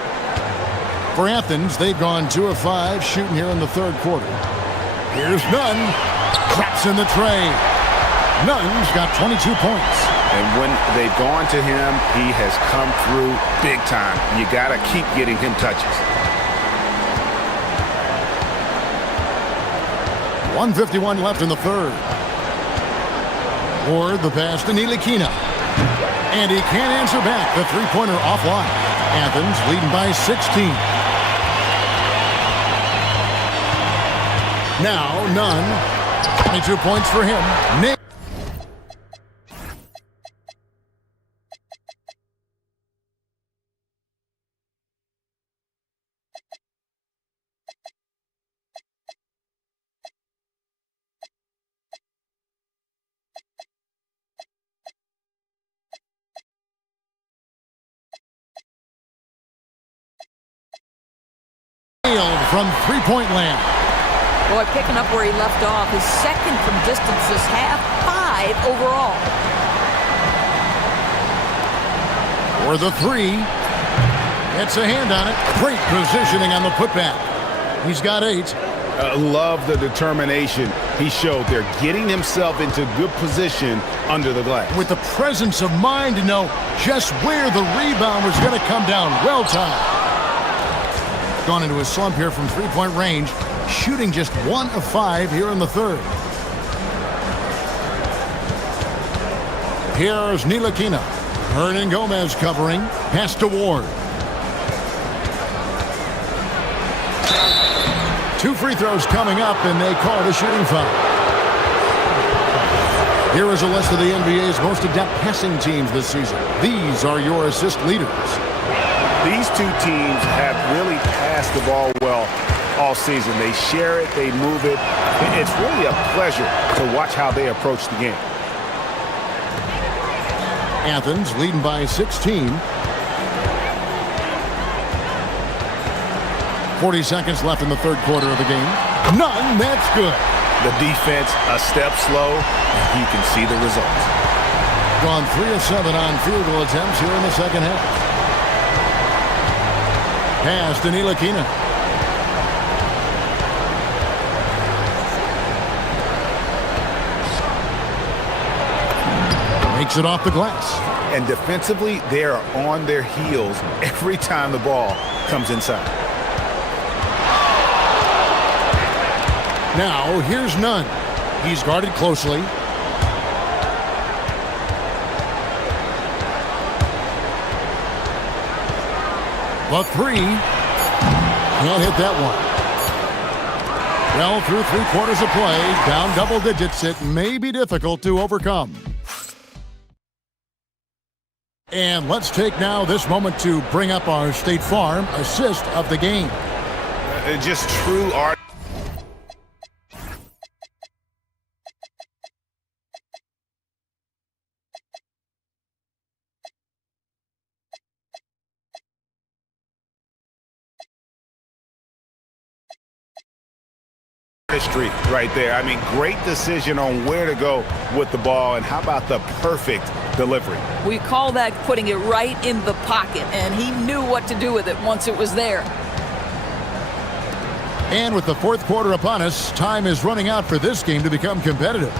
For Athens, they've gone 2 of 5 shooting here in the third quarter. Here's Nunn. Craps in the tray. Nunn's got 22 points. And when they've gone to him, he has come through big time. You got to keep getting him touches. 1:51 left in the third. Ward the pass to Ntilikina. And he can't answer back. The three-pointer offline. Athens leading by 16. Now Nunn. 22 points for him. From three-point land. Boy, picking up where he left off. His second from distance this half, 5 overall. For the three. Gets a hand on it. Great positioning on the putback. He's got 8. Love the determination he showed there, getting himself into good position under the glass. With the presence of mind to know just where the rebound was going to come down. Well timed. Gone into a slump here from three-point range, shooting just 1 of 5 here in the third. Here's Ntilikina. Hernan Gomez covering. Pass to Ward. 2 free throws coming up, and they call it a shooting foul. Here is a list of the NBA's most adept passing teams this season. These are your assist leaders. These two teams have really passed the ball well all season. They share it, they move it. It's really a pleasure to watch how they approach the game. Athens leading by 16. 40 seconds left in the third quarter of the game. None, that's good. The defense a step slow, and you can see the results. Gone 3 of 7 on field goal attempts here in the second half. Pass to Ntilikina. Makes it off the glass. And defensively, they are on their heels every time the ball comes inside. Now, here's Nunn. He's guarded closely. The three. Can't hit that one. Well, through 3 quarters of play, down double digits, it may be difficult to overcome. And let's take now this moment to bring up our State Farm assist of the game. Just true art. History right there. I mean, great decision on where to go with the ball, and how about the perfect delivery? We call that putting it right in the pocket, and he knew what to do with it once it was there. And with the fourth quarter upon us, time is running out for this game to become competitive.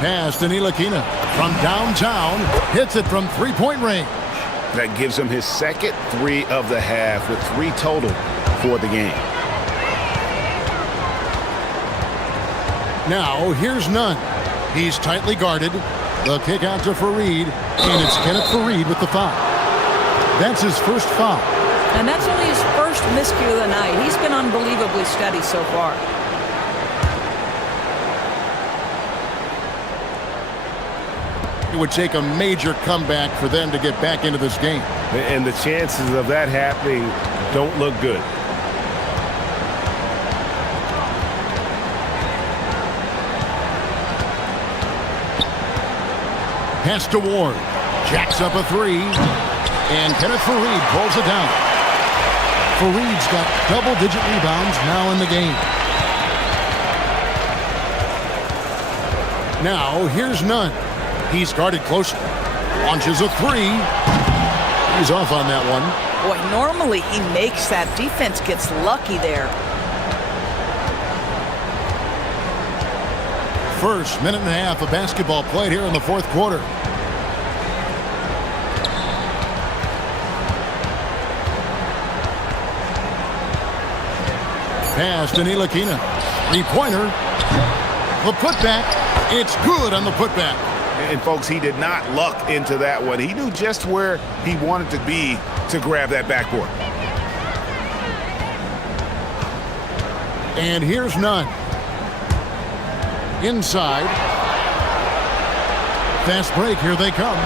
Pass to Ntilikina from downtown. Hits it from three-point range. That gives him his second 3 of the half with 3 total for the game. Now, here's Nunn. He's tightly guarded. The kick out to Fareed, and it's Kenneth Fareed with the foul. That's his first foul. And that's only his first miscue of the night. He's been unbelievably steady so far. It would take a major comeback for them to get back into this game. And the chances of that happening don't look good. Pass to Ward. Jacks up a 3. And Kenneth Fareed pulls it down. Fareed's got double-digit rebounds now in the game. Now, here's Nunn. He's guarded closely. Launches a 3. He's off on that one. Boy, normally he makes that. Defense gets lucky there. First minute and a half of basketball played here in the fourth quarter. Pass to Ntilikina. Three-pointer. The putback. It's good on the putback. And folks, he did not luck into that one. He knew just where he wanted to be to grab that backboard. And here's Nunn. Inside. Fast break, here they come.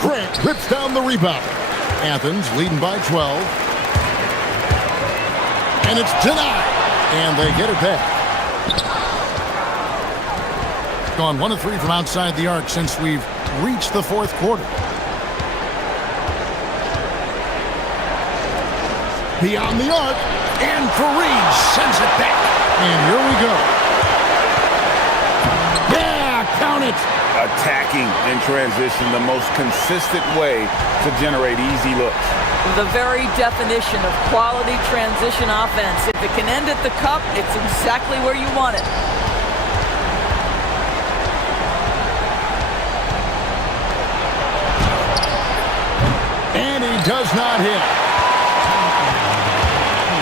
Grant rips down the rebound. Athens leading by 12. And it's denied. And they get it back. Gone 1 of 3 from outside the arc since we've reached the fourth quarter. Beyond the arc, and Fareed sends it back. And here we go. Yeah, count it. Attacking in transition, the most consistent way to generate easy looks. The very definition of quality transition offense. If it can end at the cup, it's exactly where you want it. And he does not hit.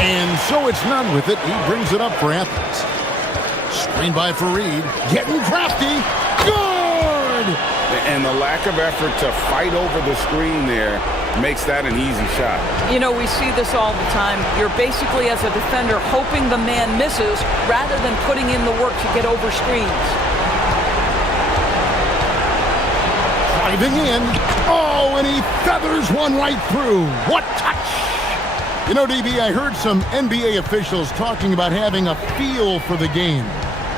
And so it's Nunn with it. He brings it up for Athens. Screen by Fareed. Getting crafty. Good! And the lack of effort to fight over the screen there makes that an easy shot. You know, we see this all the time. You're basically, as a defender, hoping the man misses rather than putting in the work to get over screens. Driving in. Oh, and he feathers one right through. What touch! You know, DB, I heard some NBA officials talking about having a feel for the game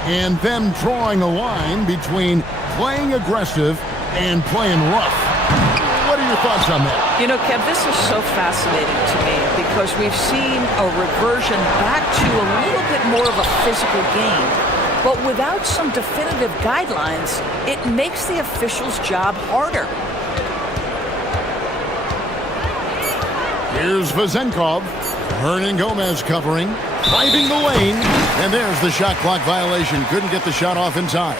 and them drawing a line between playing aggressive and playing rough. What are your thoughts on that? You know, Kev, this is so fascinating to me because we've seen a reversion back to a little bit more of a physical game. But without some definitive guidelines, it makes the officials' job harder. Here's Vazenkov. Hernan Gomez covering. Driving the lane. And there's the shot clock violation. Couldn't get the shot off in time.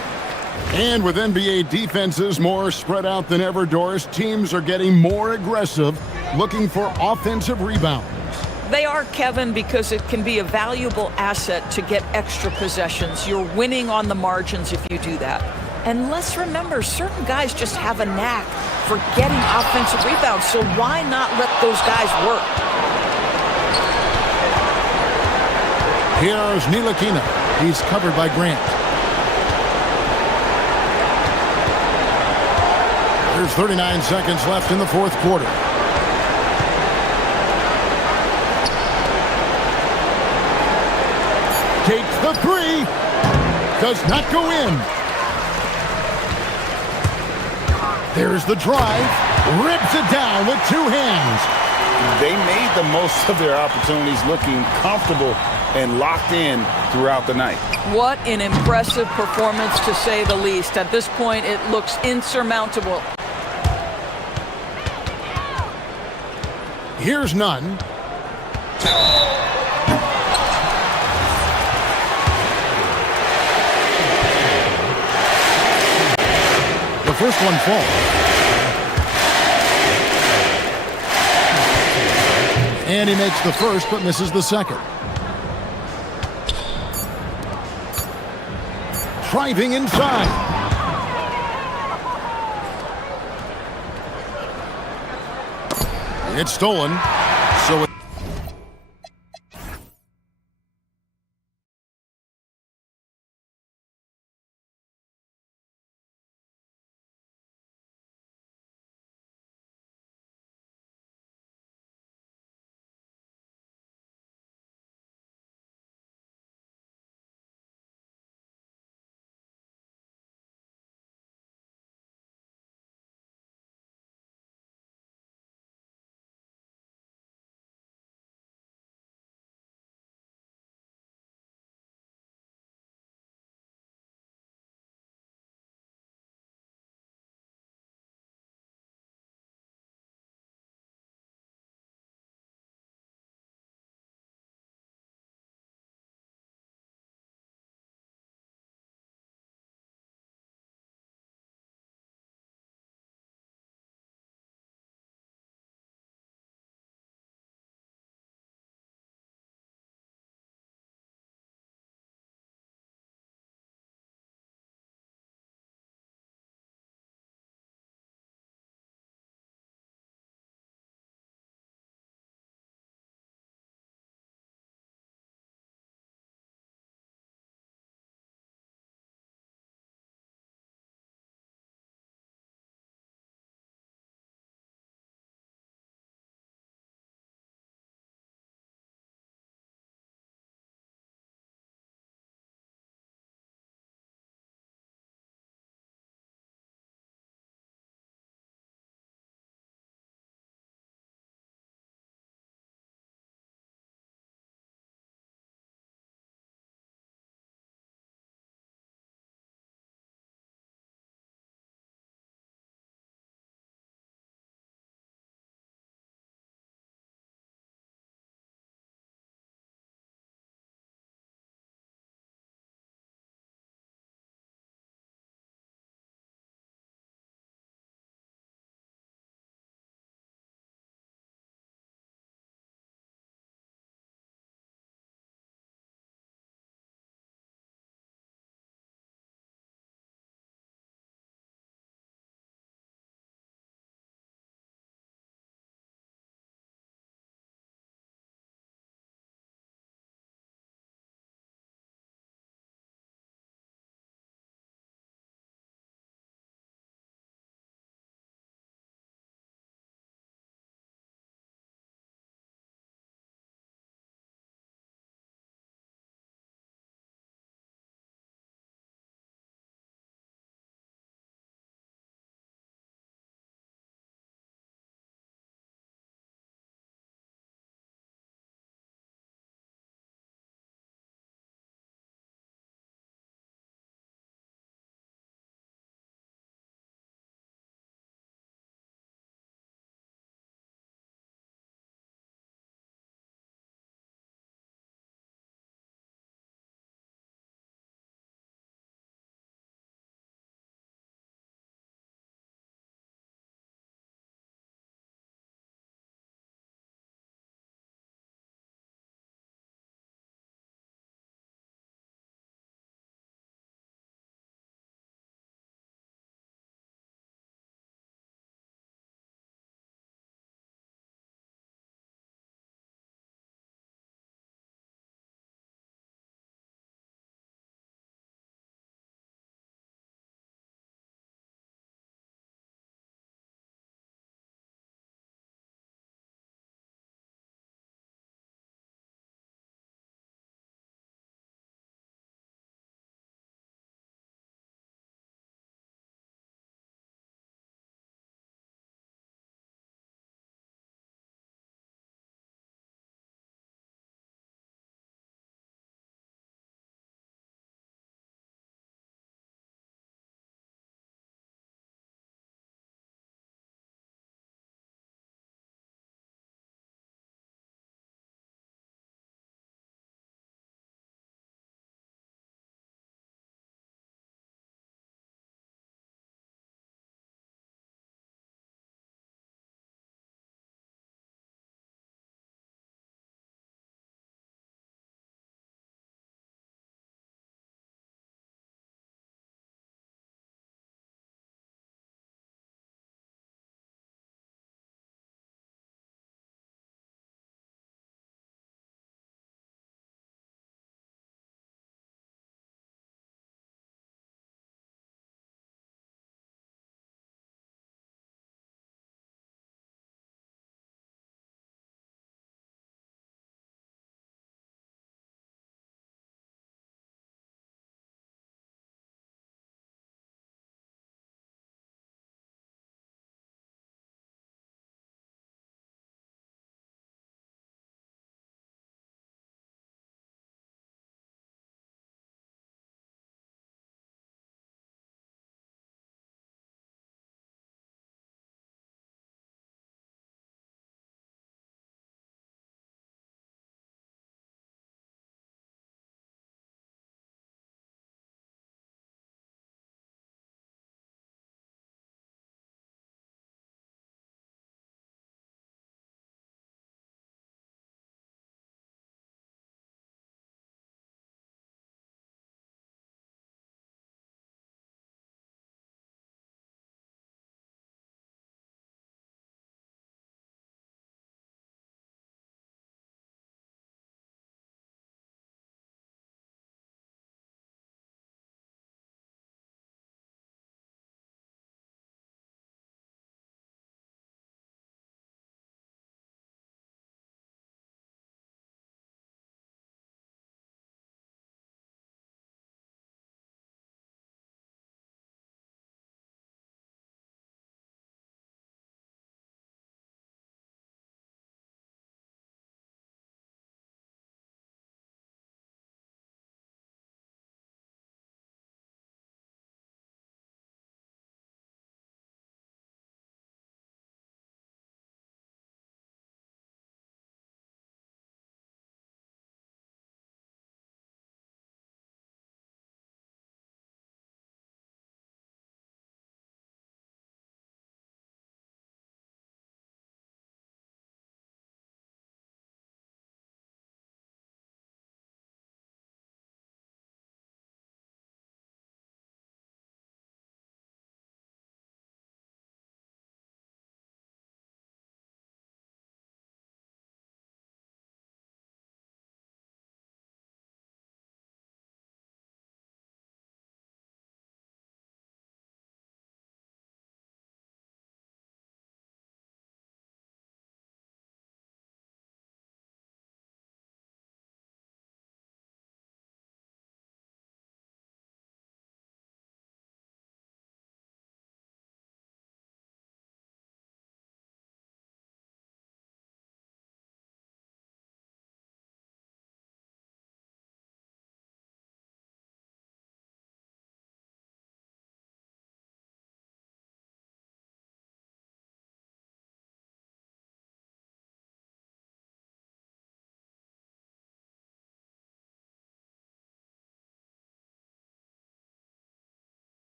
And with NBA defenses more spread out than ever, Doris, teams are getting more aggressive, looking for offensive rebounds. They are, Kevin, because it can be a valuable asset to get extra possessions. You're winning on the margins if you do that. And let's remember, certain guys just have a knack for getting offensive rebounds, so why not let those guys work? Here's Ntilikina. He's covered by Grant. There's 39 seconds left in the fourth quarter. Takes the 3. Does not go in. There's the drive. Rips it down with 2 hands. they made the most of their opportunities, looking comfortable and locked in throughout the night. What an impressive performance, to say the least. At this point, it looks insurmountable. Here's none. The first one falls. And he makes the first, but misses the second. Driving inside. It's stolen. So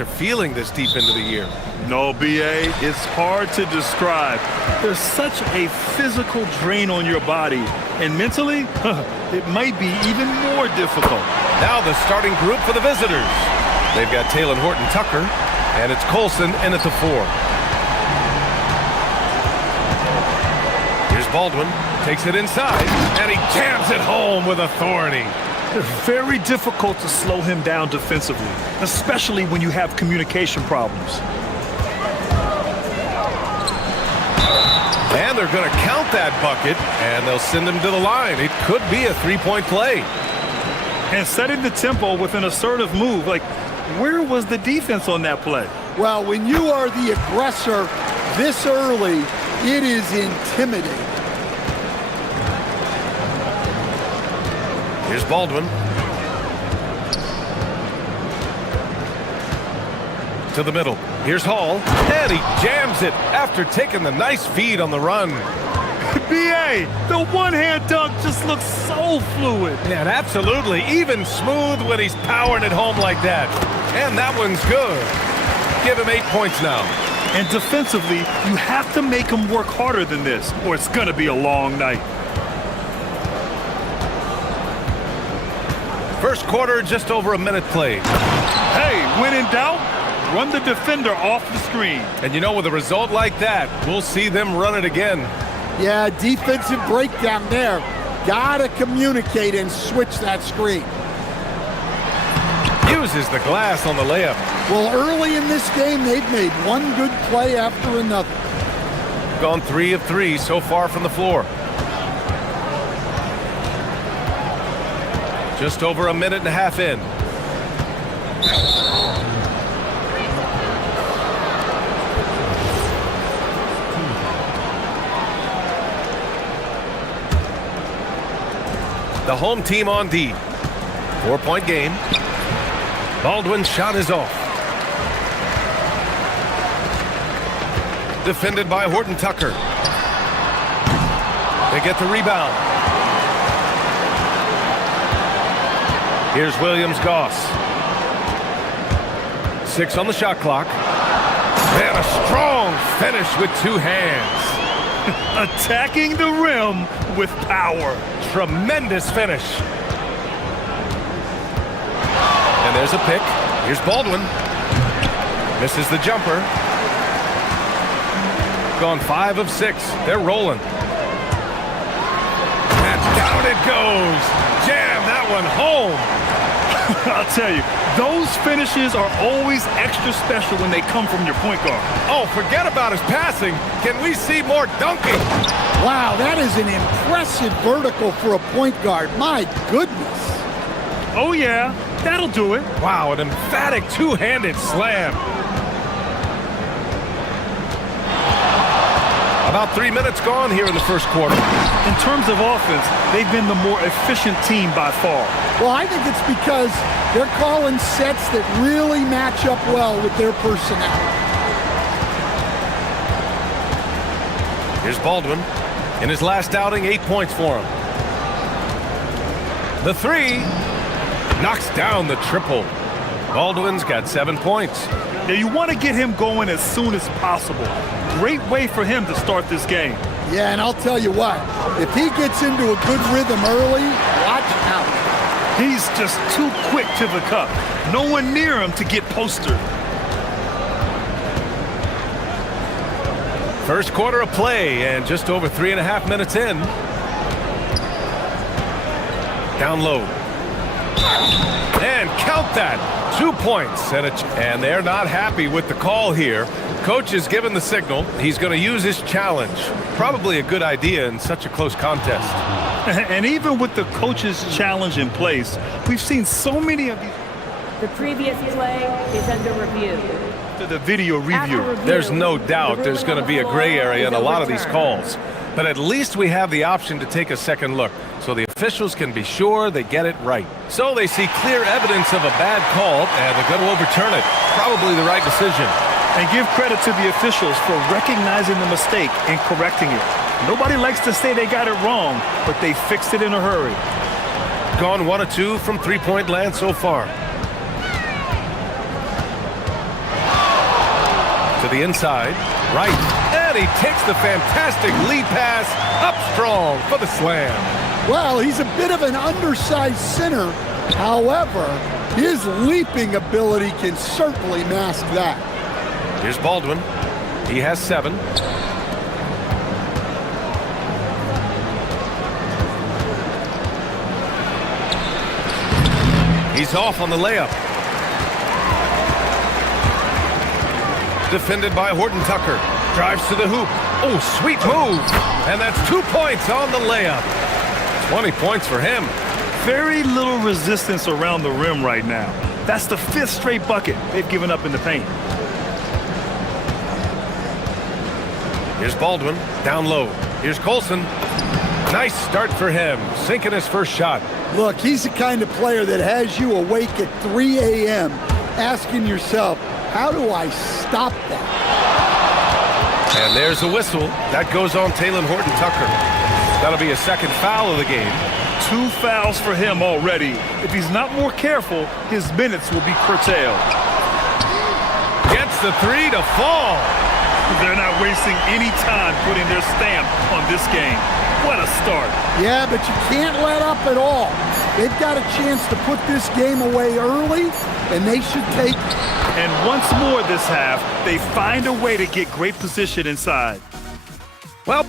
guys are feeling this deep into the year. No, BA, it's hard to describe. There's such a physical drain on your body, and mentally, it might be even more difficult. Now the starting group for the visitors. They've got Taylor Horton-Tucker, and it's Colson in at the 4. Here's Baldwin, takes it inside, and he jams it home with authority. It's very difficult to slow him down defensively, especially when you have communication problems. And they're going to count that bucket, and they'll send him to the line. It could be a three-point play. And setting the tempo with an assertive move, like, where was the defense on that play? Well, when you are the aggressor this early, it is intimidating. Here's Baldwin. To the middle. Here's Hall, and he jams it after taking the nice feed on the run. BA, the one-hand dunk just looks so fluid. Yeah, absolutely. Even smooth when he's powering it home like that. And that one's good. Give him 8 points now. And defensively, you have to make him work harder than this, or it's going to be a long night. First quarter, just over a minute played. Hey, when in doubt, run the defender off the screen. And you know, with a result like that, we'll see them run it again. Yeah, defensive breakdown there. Gotta communicate and switch that screen. Uses the glass on the layup. Well, early in this game, they've made one good play after another. Gone 3 of 3 so far from the floor. Just over a minute and a half in. The home team on D. 4-point game. Baldwin's shot is off. Defended by Horton-Tucker. They get the rebound. Here's Williams-Goss. 6 on the shot clock. And a strong finish with 2 hands. Attacking the rim with power. Tremendous finish. And there's a pick. Here's Baldwin. Misses the jumper. Gone 5 of 6. They're rolling. And down it goes. Jam that one home. I'll tell you, those finishes are always extra special when they come from your point guard. Oh, forget about his passing. Can we see more dunking? Wow, that is an impressive vertical for a point guard. My goodness. Oh, yeah, that'll do it. Wow, an emphatic two-handed slam. About 3 minutes gone here in the first quarter. In terms of offense, they've been the more efficient team by far. Well, I think it's because they're calling sets that really match up well with their personnel. Here's Baldwin. In his last outing, 8 points for him. The 3 knocks down the triple. Baldwin's got 7 points. Now you want to get him going as soon as possible. Great way for him to start this game. Yeah, and I'll tell you what, if he gets into a good rhythm early, watch out. He's just too quick to the cup. No one near him to get postered. First quarter of play and just over 3.5 minutes in. Down low. And count that. 2 points. And they're not happy with the call here. Coach has given the signal. He's going to use his challenge. Probably a good idea in such a close contest. And even with the coach's challenge in place, we've seen so many of these. The previous play is under review. The video review. There's no doubt there's going to be a gray area in a lot of these calls. But at least we have the option to take a second look, so the officials can be sure they get it right. So they see clear evidence of a bad call, and they're going to overturn it. Probably the right decision. And give credit to the officials for recognizing the mistake and correcting it. Nobody likes to say they got it wrong, but they fixed it in a hurry. Gone 1 of 2 from 3-point land so far. To the inside, right, and he takes the fantastic lead pass up strong for the slam. Well, he's a bit of an undersized center. However, his leaping ability can certainly mask that. Here's Baldwin. He has 7. He's off on the layup. Defended by Horton Tucker. Drives to the hoop. Oh, sweet move. And that's 2 points on the layup. 20 points for him. Very little resistance around the rim right now. That's the 5th straight bucket they've given up in the paint. Here's Baldwin, down low. Here's Colson. Nice start for him, sinking his first shot. Look, he's the kind of player that has you awake at 3 a.m. asking yourself, how do I stop that? And there's a whistle. That goes on Taylor Horton Tucker. That'll be a second foul of the game. 2 fouls for him already. If he's not more careful, his minutes will be curtailed. Gets the 3 to fall. They're not wasting any time putting their stamp on this game. What a start. Yeah, but you can't let up at all. They've got a chance to put this game away early, and they should take it. And once more this half, they find a way to get great position inside. Well,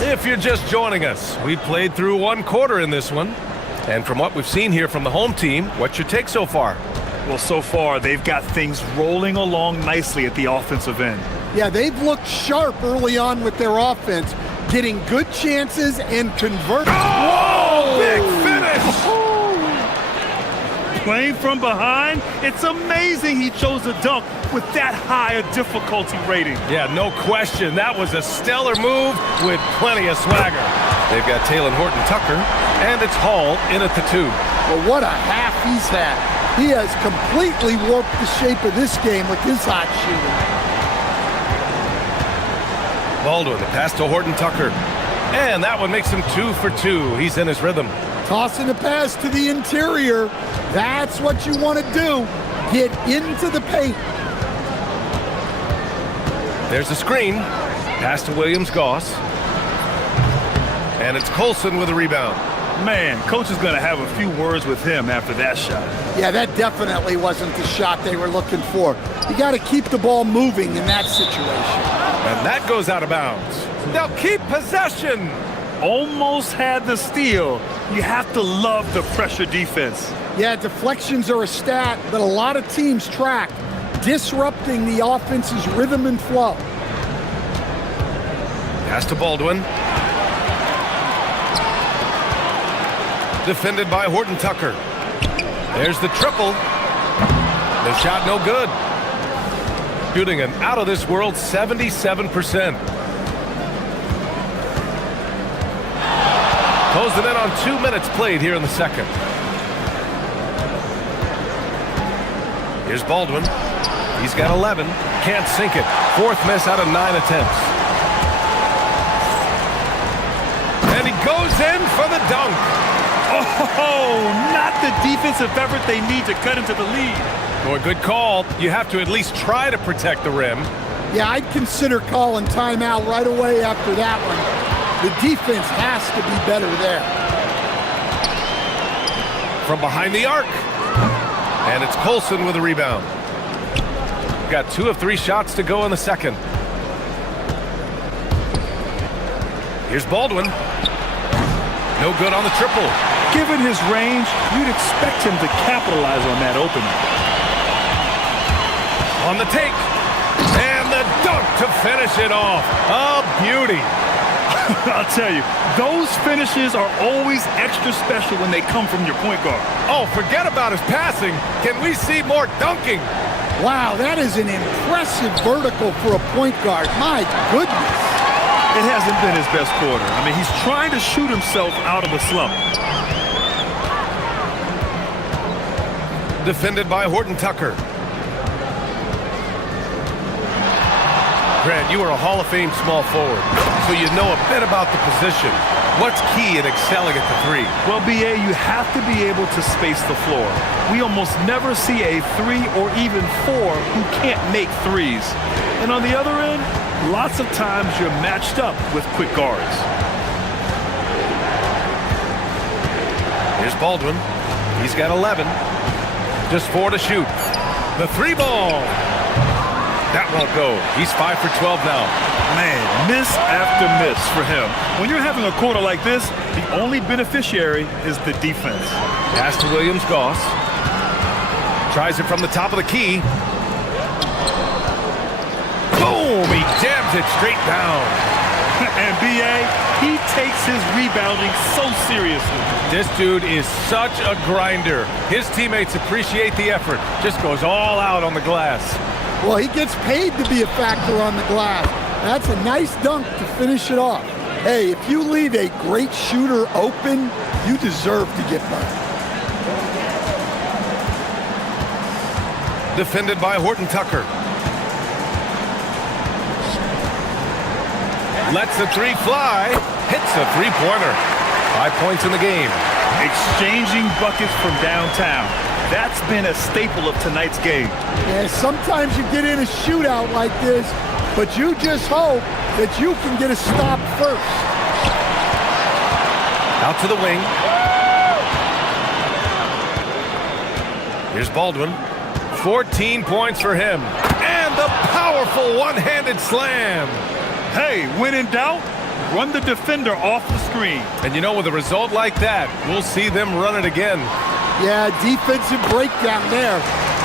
if you're just joining us, we played through 1 quarter in this one. And from what we've seen here from the home team, what's your take so far? Well, so far, they've got things rolling along nicely at the offensive end. Yeah, they've looked sharp early on with their offense, getting good chances and converting. Oh, big finish! Playing from behind, it's amazing he chose a dunk with that high a difficulty rating. Yeah, no question. That was a stellar move with plenty of swagger. They've got Taylor Horton Tucker, and it's Hall in at the 2. Well, what a half he's had. He has completely warped the shape of this game with his hot shooting. Baldwin, the pass to Horton Tucker. And that one makes him 2 for 2. He's in his rhythm. Tossing the pass to the interior. That's what you want to do. Get into the paint. There's a screen. Pass to Williams-Goss. And it's Colson with a rebound. Man, coach is going to have a few words with him after that shot. Yeah, that definitely wasn't the shot they were looking for. You got to keep the ball moving in that situation. And that goes out of bounds. They'll keep possession. Almost had the steal. You have to love the pressure defense. Yeah, deflections are a stat that a lot of teams track, disrupting the offense's rhythm and flow. Pass to Baldwin. Defended by Horton Tucker. There's the triple. The shot no good. Shooting an out-of-this-world 77%. Closing in on 2 minutes played here in the second. Here's Baldwin. He's got 11. Can't sink it. 4th miss out of 9 attempts. And he goes in for the dunk. Oh, not the defensive effort they need to cut into the lead. Boy, good call. You have to at least try to protect the rim. Yeah, I'd consider calling timeout right away after that one. The defense has to be better there. From behind the arc. And it's Colson with a rebound. Got 2 of 3 shots to go in the second. Here's Baldwin. No good on the triple. Given his range, you'd expect him to capitalize on that opening. On the take. And the dunk to finish it off. A beauty. I'll tell you, those finishes are always extra special when they come from your point guard. Oh, forget about his passing. Can we see more dunking? Wow, that is an impressive vertical for a point guard. My goodness. It hasn't been his best quarter. I mean, he's trying to shoot himself out of a slump. Defended by Horton Tucker. Grant, you are a Hall of Fame small forward, so you know a bit about the position. What's key in excelling at the three? Well, BA, you have to be able to space the floor. We almost never see a 3 or even 4 who can't make threes. And on the other end, lots of times you're matched up with quick guards. Here's Baldwin. He's got 11. Just 4 to shoot. The 3 ball. That won't go. He's 5 for 12 now. Man, miss after miss for him. When you're having a quarter like this, the only beneficiary is the defense. Pass to Williams-Goss. Tries it from the top of the key. Boom! He jams it straight down. And BA, he takes his rebounding so seriously. This dude is such a grinder. His teammates appreciate the effort. Just goes all out on the glass. Well, he gets paid to be a factor on the glass. That's a nice dunk to finish it off. Hey, if you leave a great shooter open, you deserve to get burned. Defended by Horton Tucker. Lets the 3 fly. Hits a 3-pointer. 5 points in the game. Exchanging buckets from downtown. That's been a staple of tonight's game. Yeah, sometimes you get in a shootout like this, but you just hope that you can get a stop first. Out to the wing. Here's Baldwin. 14 points for him. And the powerful one-handed slam. Hey, when in doubt, run the defender off the screen. And you know, with a result like that, we'll see them run it again. Yeah, defensive breakdown there.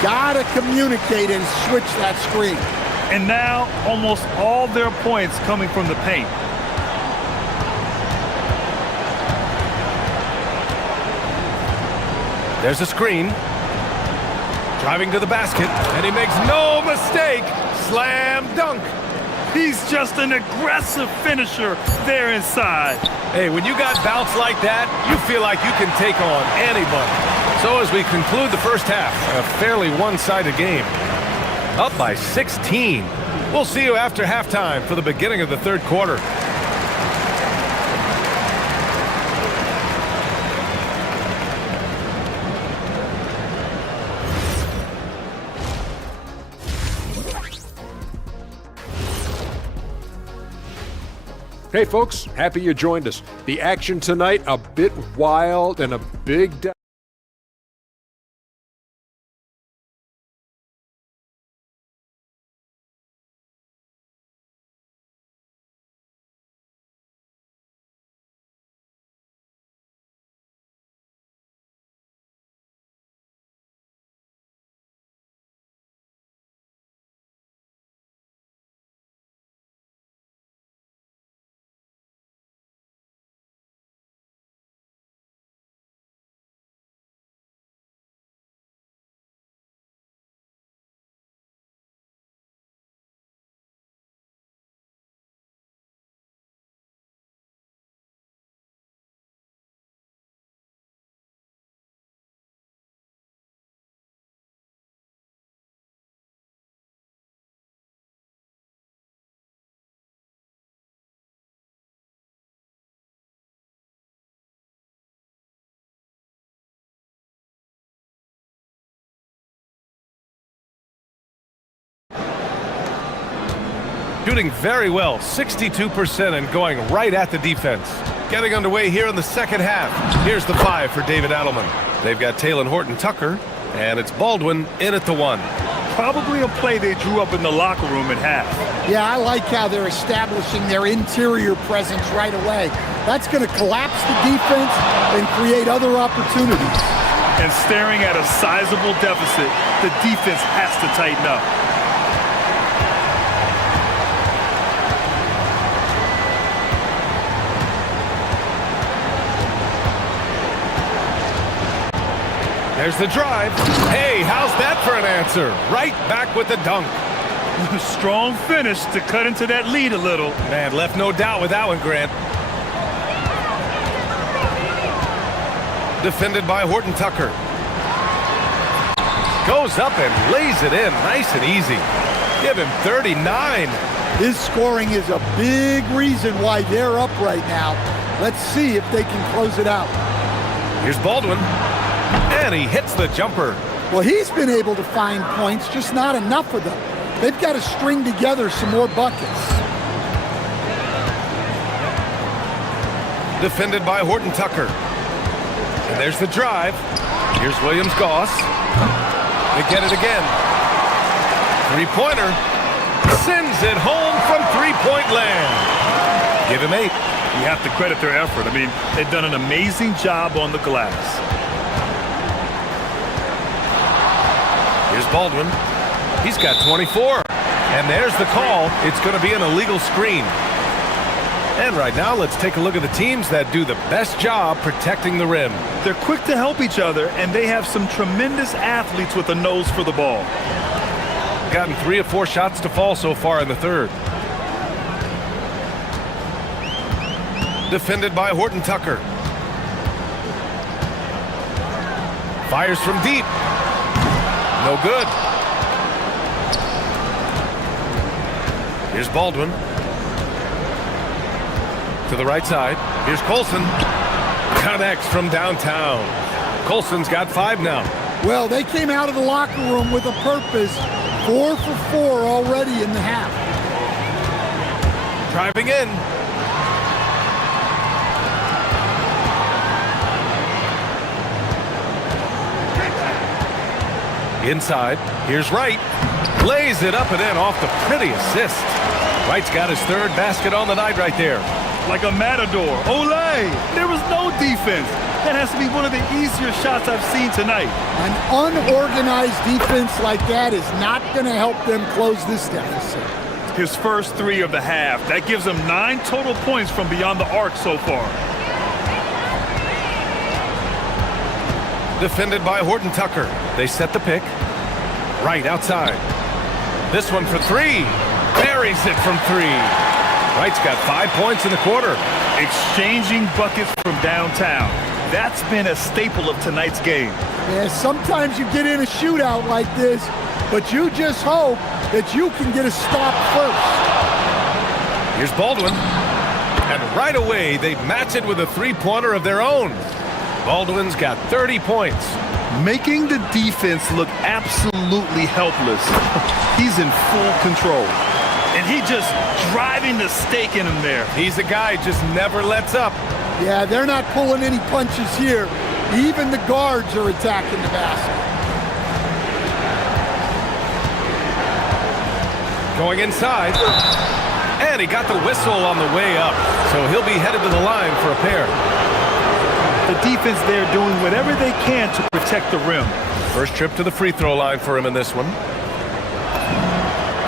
Gotta communicate and switch that screen. And now, almost all their points coming from the paint. There's a screen. Driving to the basket, and he makes no mistake. Slam dunk. He's just an aggressive finisher there inside. Hey, when you got bounce like that, you feel like you can take on anybody. So as we conclude the first half, a fairly one-sided game. Up by 16. We'll see you after halftime for the beginning of the third quarter. Hey folks, happy you joined us. The action tonight, a bit wild and a big day. Shooting very well, 62%, and going right at the defense. Getting underway here in the second half. Here's the 5 for David Adelman. They've got Talon Horton Tucker, and it's Baldwin in at the 1. Probably a play they drew up in the locker room at half. Yeah, I like how they're establishing their interior presence right away. That's going to collapse the defense and create other opportunities. And staring at a sizable deficit, the defense has to tighten up. There's the drive. Hey, how's that for an answer? Right back with the dunk. Strong finish to cut into that lead a little. Man, left no doubt with that one, Grant. Defended by Horton Tucker. Goes up and lays it in. Nice and easy. Give him 39. His scoring is a big reason why they're up right now. Let's see if they can close it out. Here's Baldwin, and he hits the jumper. Well, he's been able to find points, just not enough of them. They've got to string together some more buckets. Defended by Horton Tucker. And there's the drive. Here's Williams-Goss. They get it again. Three-pointer. Sends it home from three-point land. Give him 8. You have to credit their effort. I mean, they've done an amazing job on the glass. Here's Baldwin. He's got 24. And there's the call. It's going to be an illegal screen. And right now, let's take a look at the teams that do the best job protecting the rim. They're quick to help each other, and they have some tremendous athletes with a nose for the ball. Gotten 3 of 4 shots to fall so far in the third. Defended by Horton Tucker. Fires from deep. No good. Here's Baldwin. To the right side. Here's Colson. Connects from downtown. Colson's got 5 now. Well, they came out of the locker room with a purpose. 4 for 4 already in the half. Driving in. Inside. Here's Wright. Lays it up and in off the pretty assist. Wright's got his 3rd basket on the night right there. Like a matador. Olay! There was no defense. That has to be one of the easier shots I've seen tonight. An unorganized defense like that is not going to help them close this deficit. His first 3 of the half. That gives him 9 total points from beyond the arc so far. Defended by Horton Tucker. They set the pick. Right outside. This one for 3. Buries it from 3. Wright's got 5 points in the quarter. Exchanging buckets from downtown. That's been a staple of tonight's game. Yeah, sometimes you get in a shootout like this, but you just hope that you can get a stop first. Here's Baldwin. And right away, they match it with a 3-pointer of their own. Baldwin's got 30 points. Making the defense look absolutely helpless. He's in full control. And he just driving the stake in him there. He's a guy just never lets up. Yeah, they're not pulling any punches here. Even the guards are attacking the basket. Going inside. And he got the whistle on the way up. So he'll be headed to the line for a pair. The defense there doing whatever they can to protect the rim. First trip to the free throw line for him in this one.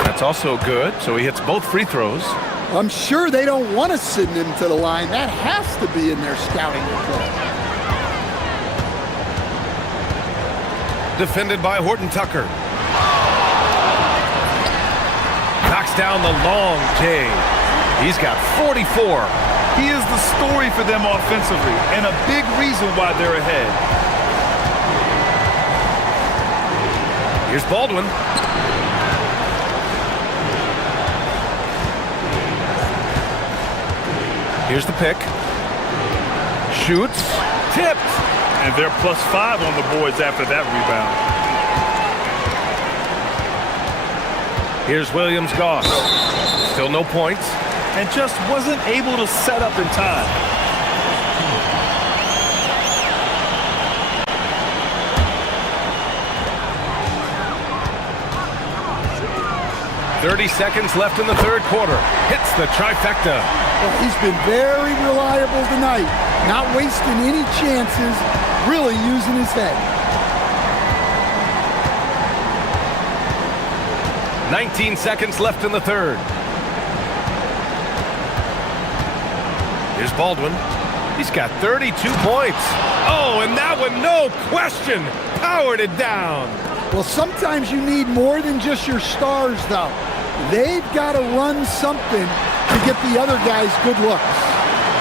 That's also good, so he hits both free throws. I'm sure they don't want to send him to the line. That has to be in their scouting report. Defended by Horton Tucker. Knocks down the long J. He's got 44. He is the story for them offensively, and a big reason why they're ahead. Here's Baldwin. Here's the pick. Shoots. Tipped. And they're +5 on the boards after that rebound. Here's Williams-Goss. Still no points. And just wasn't able to set up in time. .30 seconds left in the third quarter. Hits the trifecta. Well, he's been very reliable tonight. Not wasting any chances, really using his head. 19 seconds left in the third. Here's Baldwin. He's got 32 points. Oh, and that one, no question, powered it down. Well, sometimes you need more than just your stars, though. They've got to run something to get the other guys good looks.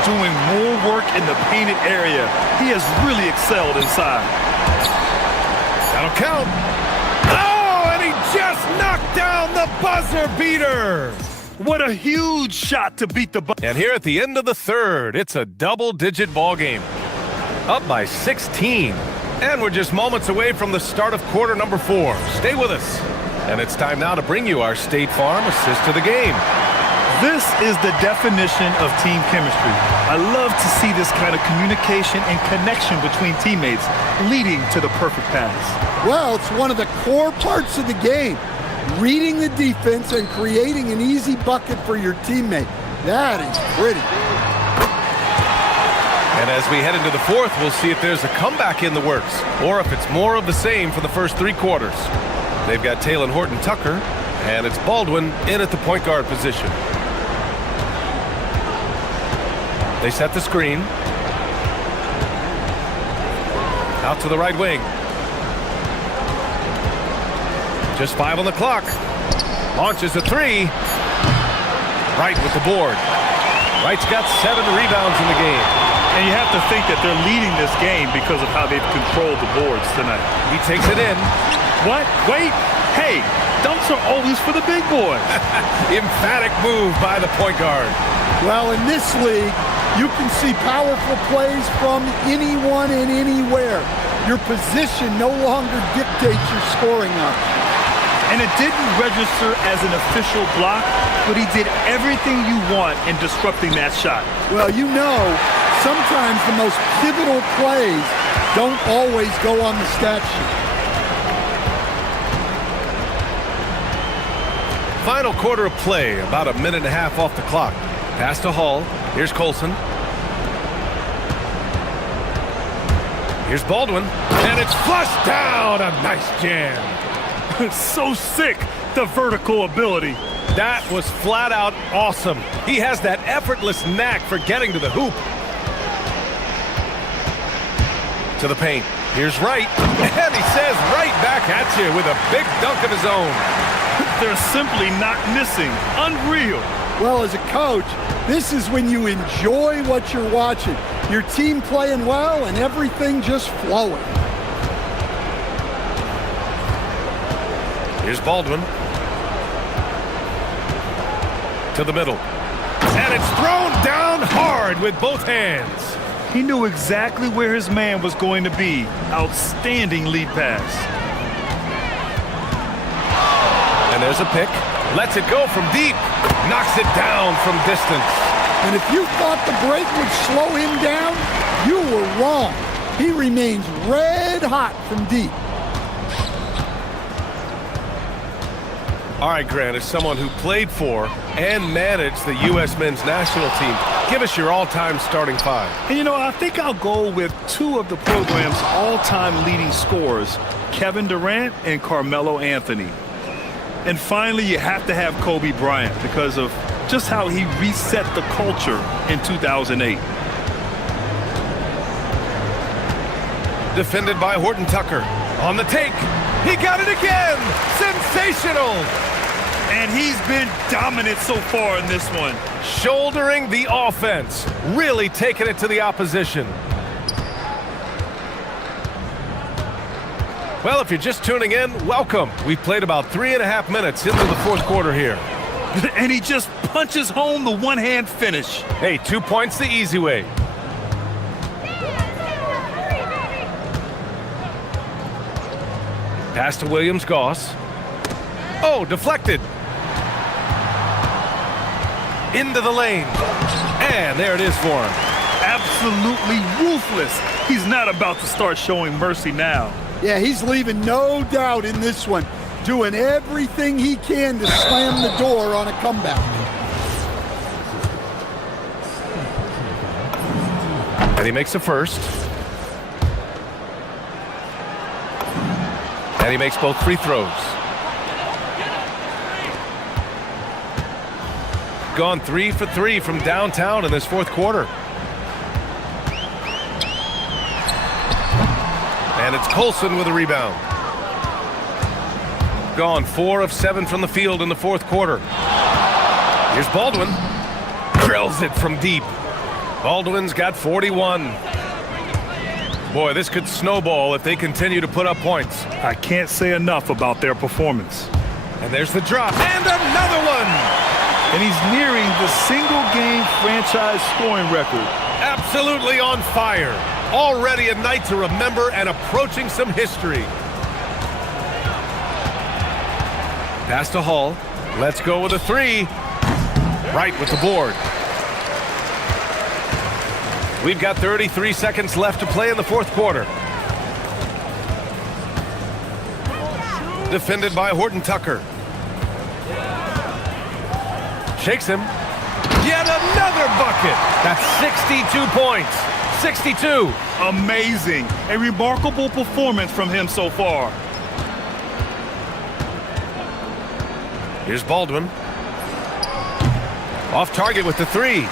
Doing more work in the painted area. He has really excelled inside. That'll count. Oh, and he just knocked down the buzzer beater. What a huge shot to beat the... And here at the end of the third, it's a double-digit ball game. Up by 16. And we're just moments away from the start of quarter number 4. Stay with us. And it's time now to bring you our State Farm assist to the game. This is the definition of team chemistry. I love to see this kind of communication and connection between teammates leading to the perfect pass. Well, it's one of the core parts of the game. Reading the defense and creating an easy bucket for your teammate. That is pretty. And as we head into the fourth, we'll see if there's a comeback in the works or if it's more of the same for the first 3 quarters. They've got Taylor Horton-Tucker, and it's Baldwin in at the point guard position. They set the screen. Out to the right wing. Just 5 on the clock. Launches a 3. Wright with the board. Wright's got 7 rebounds in the game. And you have to think that they're leading this game because of how they've controlled the boards tonight. He takes it in. What? Wait. Hey, dunks are always for the big boys. Emphatic move by the point guard. Well, in this league, you can see powerful plays from anyone and anywhere. Your position no longer dictates your scoring option. And it didn't register as an official block, but he did everything you want in disrupting that shot. Well, you know, sometimes the most pivotal plays don't always go on the stat sheet. Final quarter of play, about a minute and a half off the clock. Pass to Hall. Here's Colson. Here's Baldwin. And it's flushed down. A nice jam. So sick, the vertical ability. That was flat out awesome. He has that effortless knack for getting to the hoop. To the paint. Here's Wright. And he says right back at you with a big dunk of his own. They're simply not missing. Unreal. Well, as a coach, this is when you enjoy what you're watching. Your team playing well and everything just flowing. Here's Baldwin. To the middle. And it's thrown down hard with both hands. He knew exactly where his man was going to be. Outstanding lead pass. And there's a pick. Lets it go from deep. Knocks it down from distance. And if you thought the break would slow him down, you were wrong. He remains red hot from deep. All right, Grant, as someone who played for and managed the U.S. men's national team, give us your all-time starting 5. And, you know, I think I'll go with 2 of the program's all-time leading scorers, Kevin Durant and Carmelo Anthony. And finally, you have to have Kobe Bryant because of just how he reset the culture in 2008. Defended by Horton-Tucker. On the take. He got it again! Sensational! And he's been dominant so far in this one. Shouldering the offense. Really taking it to the opposition. Well, if you're just tuning in, welcome. We've played about 3.5 minutes into the fourth quarter here. And he just punches home the one-hand finish. Hey, 2 points the easy way. Pass to Williams-Goss. Oh, deflected. Into the lane. And there it is for him. Absolutely ruthless. He's not about to start showing mercy now. Yeah, he's leaving no doubt in this one. Doing everything he can to slam the door on a comeback. And he makes the first. And he makes both free throws. Gone 3 for 3 from downtown in this fourth quarter. And it's Colson with a rebound. Gone 4 of 7 from the field in the fourth quarter. Here's Baldwin. Drills it from deep. Baldwin's got 41. Boy, this could snowball if they continue to put up points. I can't say enough about their performance. And there's the drop. And another one! and he's nearing the single-game franchise scoring record. Absolutely on fire. Already a night to remember and approaching some history. Pass to Hull. Let's go with a three. Right with the board. We've got 33 seconds left to play in the fourth quarter. Defended by Horton Tucker. Shakes him. Yet another bucket. That's 62 points. 62. Amazing. A remarkable performance from him so far. Here's Baldwin. Off target with the three.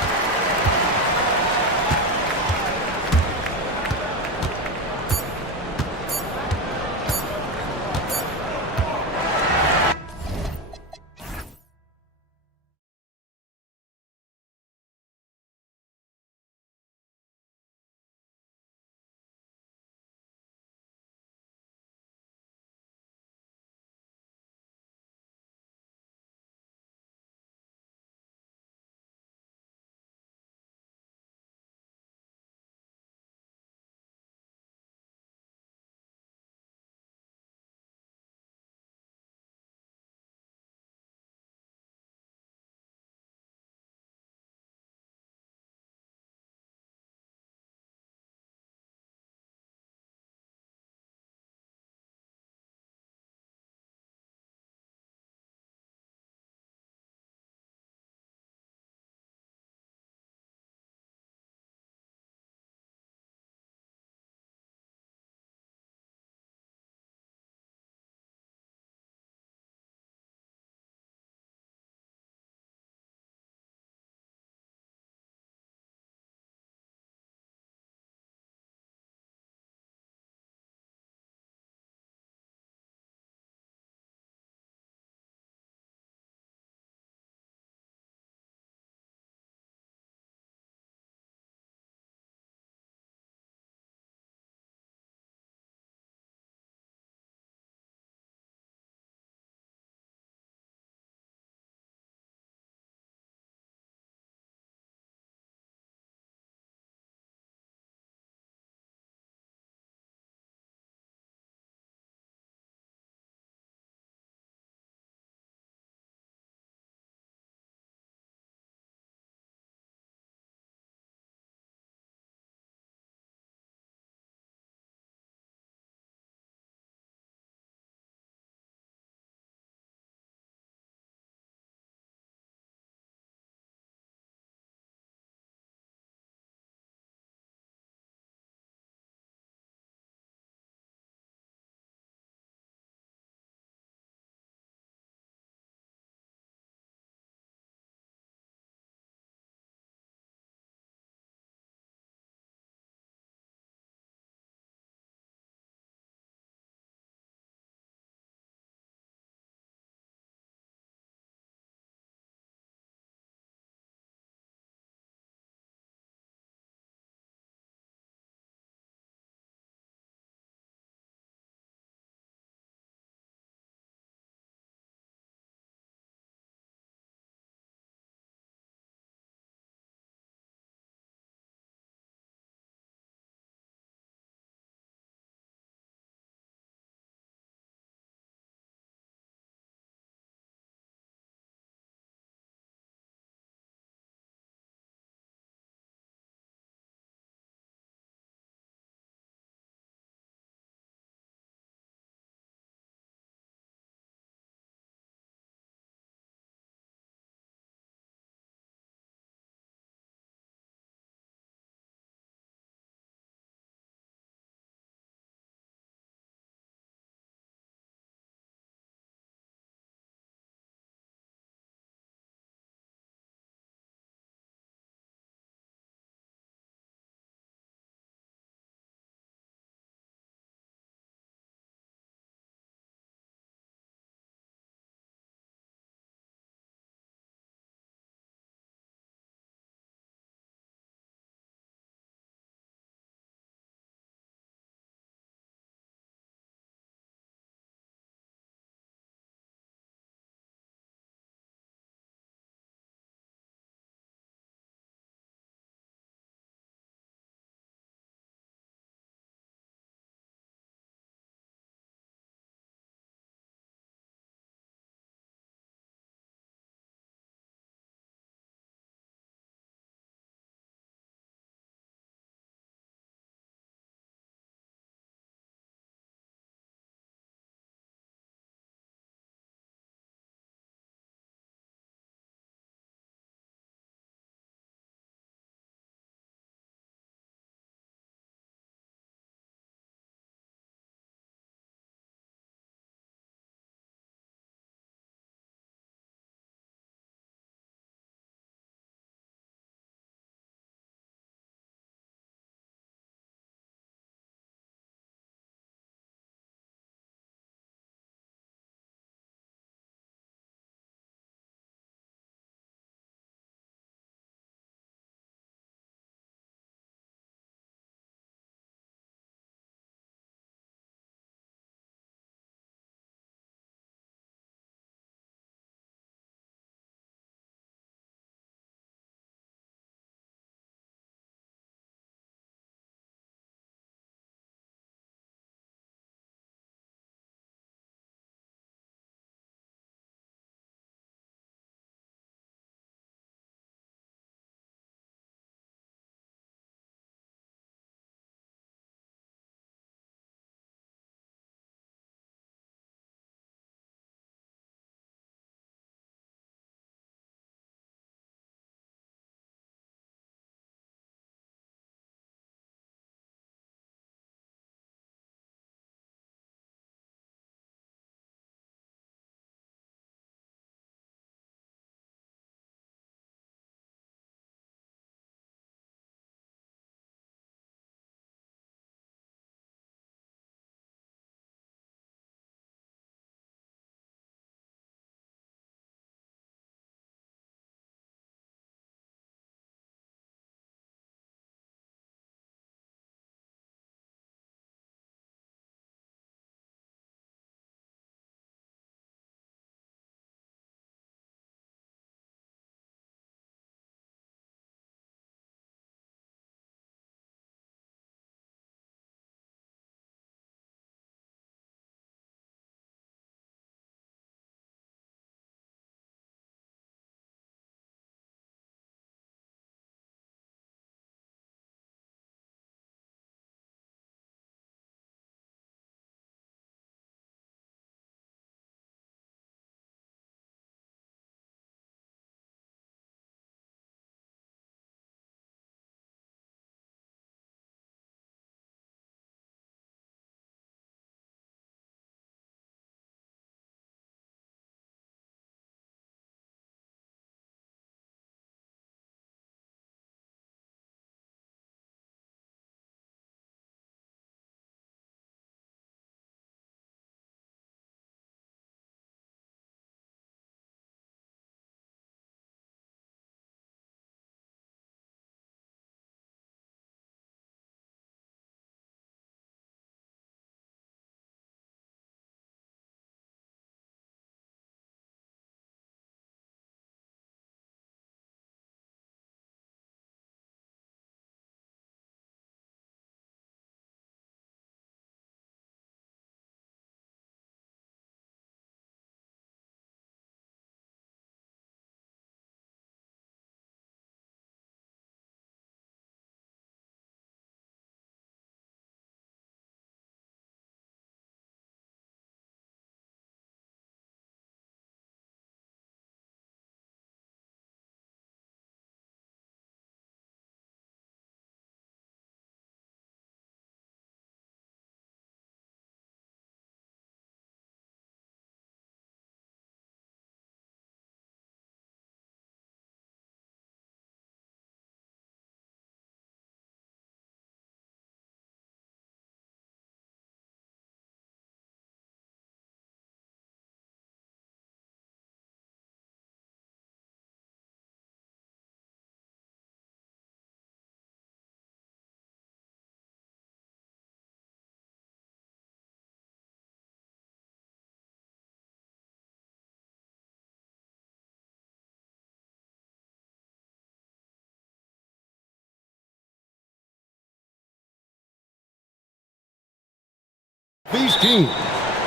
these teams.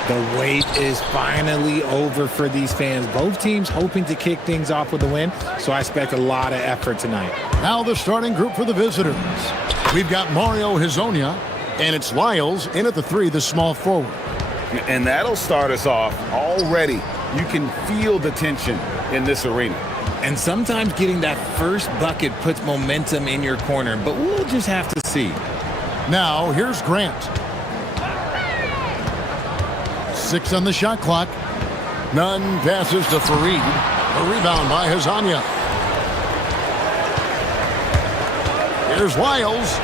The wait is finally over for these fans. Both teams hoping to kick things off with a win, so I expect a lot of effort tonight. Now the starting group for the visitors. We've got Mario Hezonja, and it's Lyles in at the 3, the small forward. And that'll start us off already. You can feel the tension in this arena. And sometimes getting that first bucket puts momentum in your corner, but we'll just have to see. Now, here's Grant. 6 on the shot clock. Nunn passes to Fareed. A rebound by Hezonja. Here's Lyles.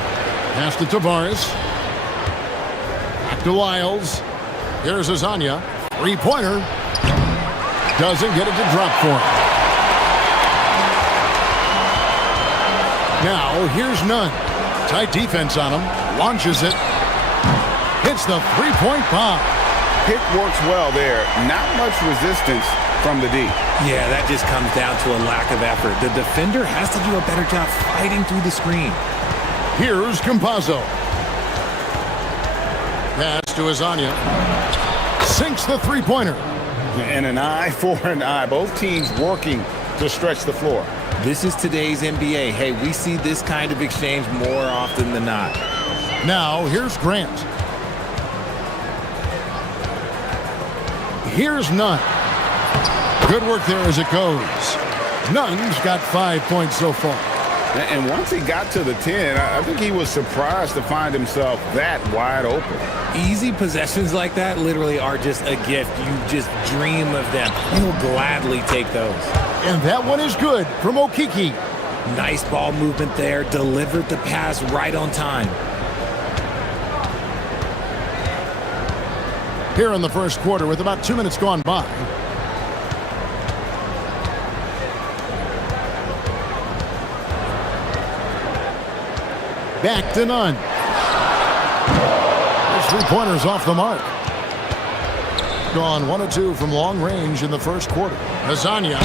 Pass to Tavares. Back to Lyles. Here's Hezonja. Three-pointer. Doesn't get it to drop for him. Now, here's Nunn. Tight defense on him. Launches it. Hits the three-point bomb. Pick works well there. Not much resistance from the D. Yeah, that just comes down to a lack of effort. The defender has to do a better job fighting through the screen. Here's Campazzo. Pass to Hezonja. Sinks the three-pointer. And an eye for an eye. Both teams working to stretch the floor. This is today's NBA. Hey, we see this kind of exchange more often than not. Now, here's Grant. Here's Nunn. Good work there as it goes. Nunn's got 5 points so far. And once he got to the 10, I think he was surprised to find himself that wide open. Easy possessions like that literally are just a gift. You just dream of them. You'll gladly take those. And that one is good from Okiki. Nice ball movement there. Delivered the pass right on time. Here in the first quarter with about 2 minutes gone by. Back to Nunn. His three-pointers off the mark. Gone 1 of 2 from long range in the first quarter. Hezonja.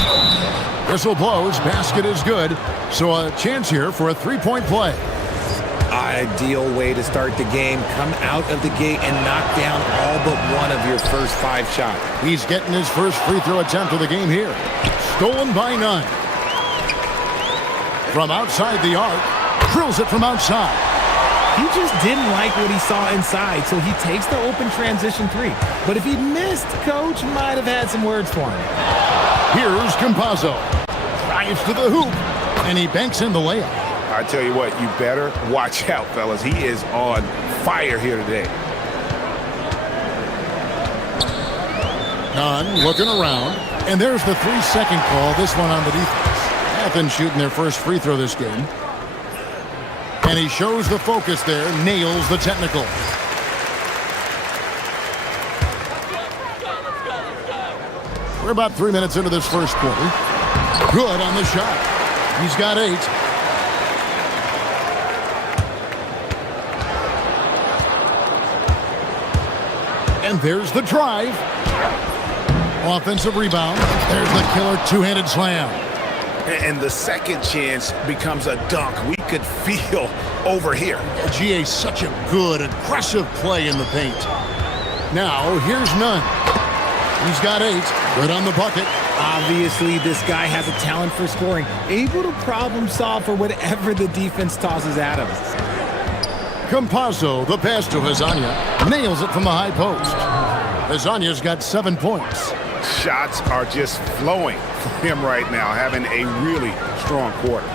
Whistle blows. Basket is good. So a chance here for a three-point play. Ideal way to start the game. Come out of the gate and knock down all but one of your first 5 shots. He's getting his first free throw attempt of the game here. Stolen by Nunn. From outside the arc. Drills it from outside. He just didn't like what he saw inside, so he takes the open transition 3. But if he missed, Coach might have had some words for him. Here's Campazzo. Drives to the hoop, and he banks in the layup. I tell you what, you better watch out, fellas. He is on fire here today. Nunn looking around, and there's the 3-second call, this one on the defense. Athens shooting their first free throw this game. And he shows the focus there, nails the technical. We're about 3 minutes into this first quarter. Good on the shot. He's got 8. And there's the drive. Offensive rebound. There's the killer two-handed slam. And the second chance becomes a dunk. We could feel over here. GA, such a good, aggressive play in the paint. Now, here's Nunn. He's got 8. Good on the bucket. Obviously, this guy has a talent for scoring. Able to problem solve for whatever the defense tosses at him. Campazzo, the pass to Hezonja. Nails it from the high post. Hezonja's got 7 points. Shots are just flowing for him right now, having a really strong quarter.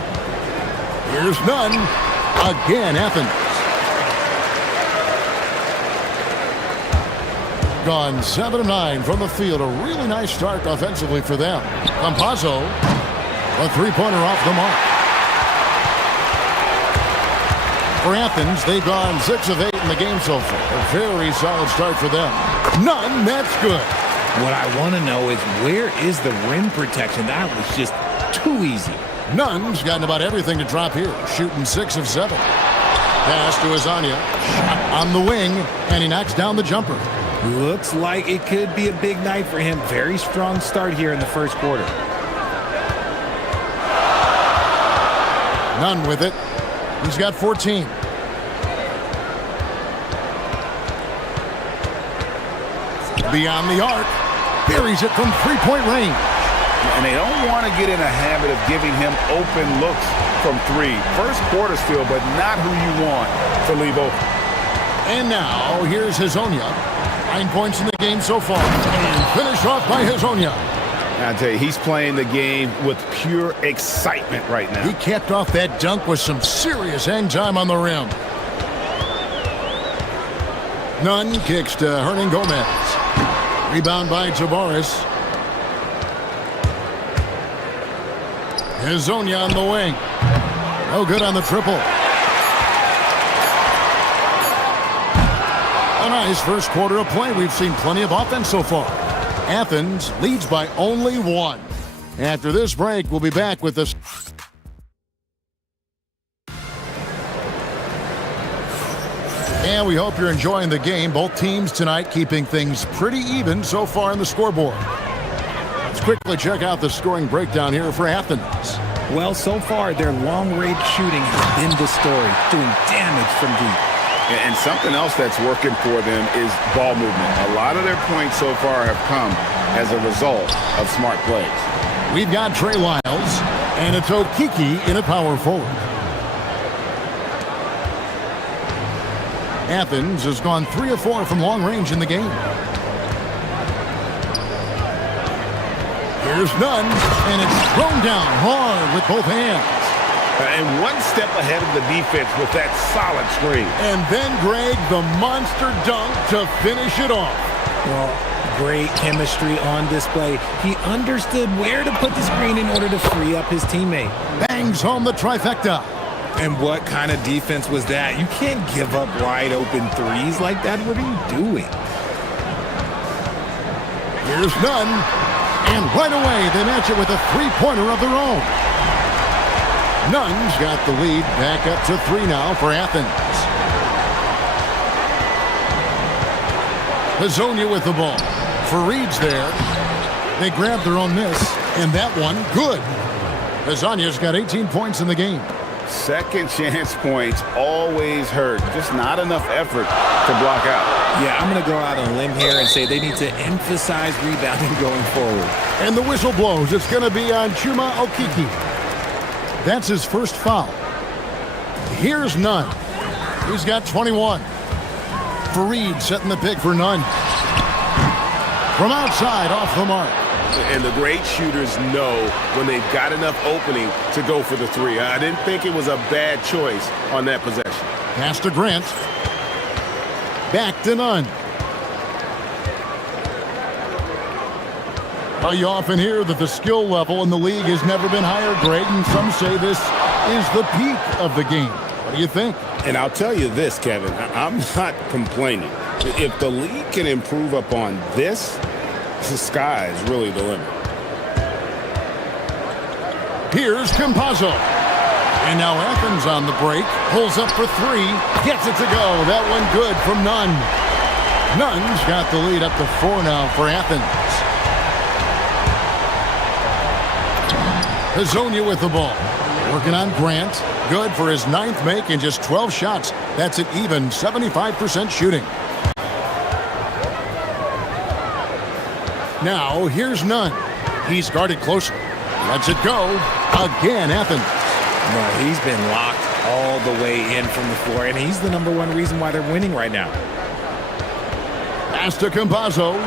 Here's Nunn. Again, Athens. Gone 7 of 9 from the field. A really nice start offensively for them. Campazzo, a three-pointer off the mark. For Athens, they've gone 6 of 8 in the game so far. A very solid start for them. Nunn, that's good. What I want to know is, where is the rim protection? That was just too easy. Nunn's gotten about everything to drop here, shooting 6 of 7. Pass to Hezonja. Shot on the wing, and he knocks down the jumper. Looks like it could be a big night for him. Very strong start here in the first quarter. Nunn with it. He's got 14. Beyond the arc. Buries it from three-point range. And they don't want to get in a habit of giving him open looks from three. First quarter still, but not who you want to leave open. And now, here's Hezonja. 9 points in the game so far. And finished off by Hezonja. I tell you, he's playing the game with pure excitement right now. He capped off that dunk with some serious hang time on the rim. Nunn kicks to Hernan Gomez. Rebound by Tavares. Hezonja on the wing. No good on the triple. A nice first quarter of play. We've seen plenty of offense so far. Athens leads by only 1. After this break, we'll be back with this. And we hope you're enjoying the game. Both teams tonight keeping things pretty even so far in the scoreboard. Let's quickly check out the scoring breakdown here for Athens. Well, so far, their long-range shooting has been the story, doing damage from deep. And something else that's working for them is ball movement. A lot of their points so far have come as a result of smart plays. We've got Trey Lyles, and it's Okiki in a power forward. Athens has gone 3 of 4 from long range in the game. Here's Nunn, and it's thrown down hard with both hands. And one step ahead of the defense with that solid screen. And then, Greg, the monster dunk to finish it off. Well, great chemistry on display. He understood where to put the screen in order to free up his teammate. Bangs home the trifecta. And what kind of defense was that? You can't give up wide open threes like that. What are you doing? Here's Nunn. And right away, they match it with a three-pointer of their own. Nunn's got the lead back up to 3 now for Athens. Hezonja with the ball. Fareed's there. They grab their own miss, and that one, good. Hezonja's got 18 points in the game. Second chance points always hurt. Just not enough effort to block out. Yeah, I'm going to go out on a limb here and say they need to emphasize rebounding going forward. And the whistle blows. It's going to be on Chuma Okiki. That's his first foul. Here's Nunn. He's got 21. Fareed setting the pick for Nunn. From outside, off the mark. And the great shooters know when they've got enough opening to go for the three. I didn't think it was a bad choice on that possession. Pass to Grant. Back to Nunn. Well, you often hear that the skill level in the league has never been higher, Greg, and some say this is the peak of the game. What do you think? And I'll tell you this, Kevin, I'm not complaining. If the league can improve upon this, the sky is really the limit. Here's Campazzo. And now Athens on the break. Pulls up for 3. Gets it to go. That one good from Nunn. Nunn's got the lead up to 4 now for Athens. Hezonja with the ball. Working on Grant. Good for his 9th make in just 12 shots. That's an even 75% shooting. Now, here's Nunn. He's guarded closely. Lets it go. Again, Athens. No, he's been locked all the way in from the floor, and he's the #1 reason why they're winning right now. Pass to Campazzo.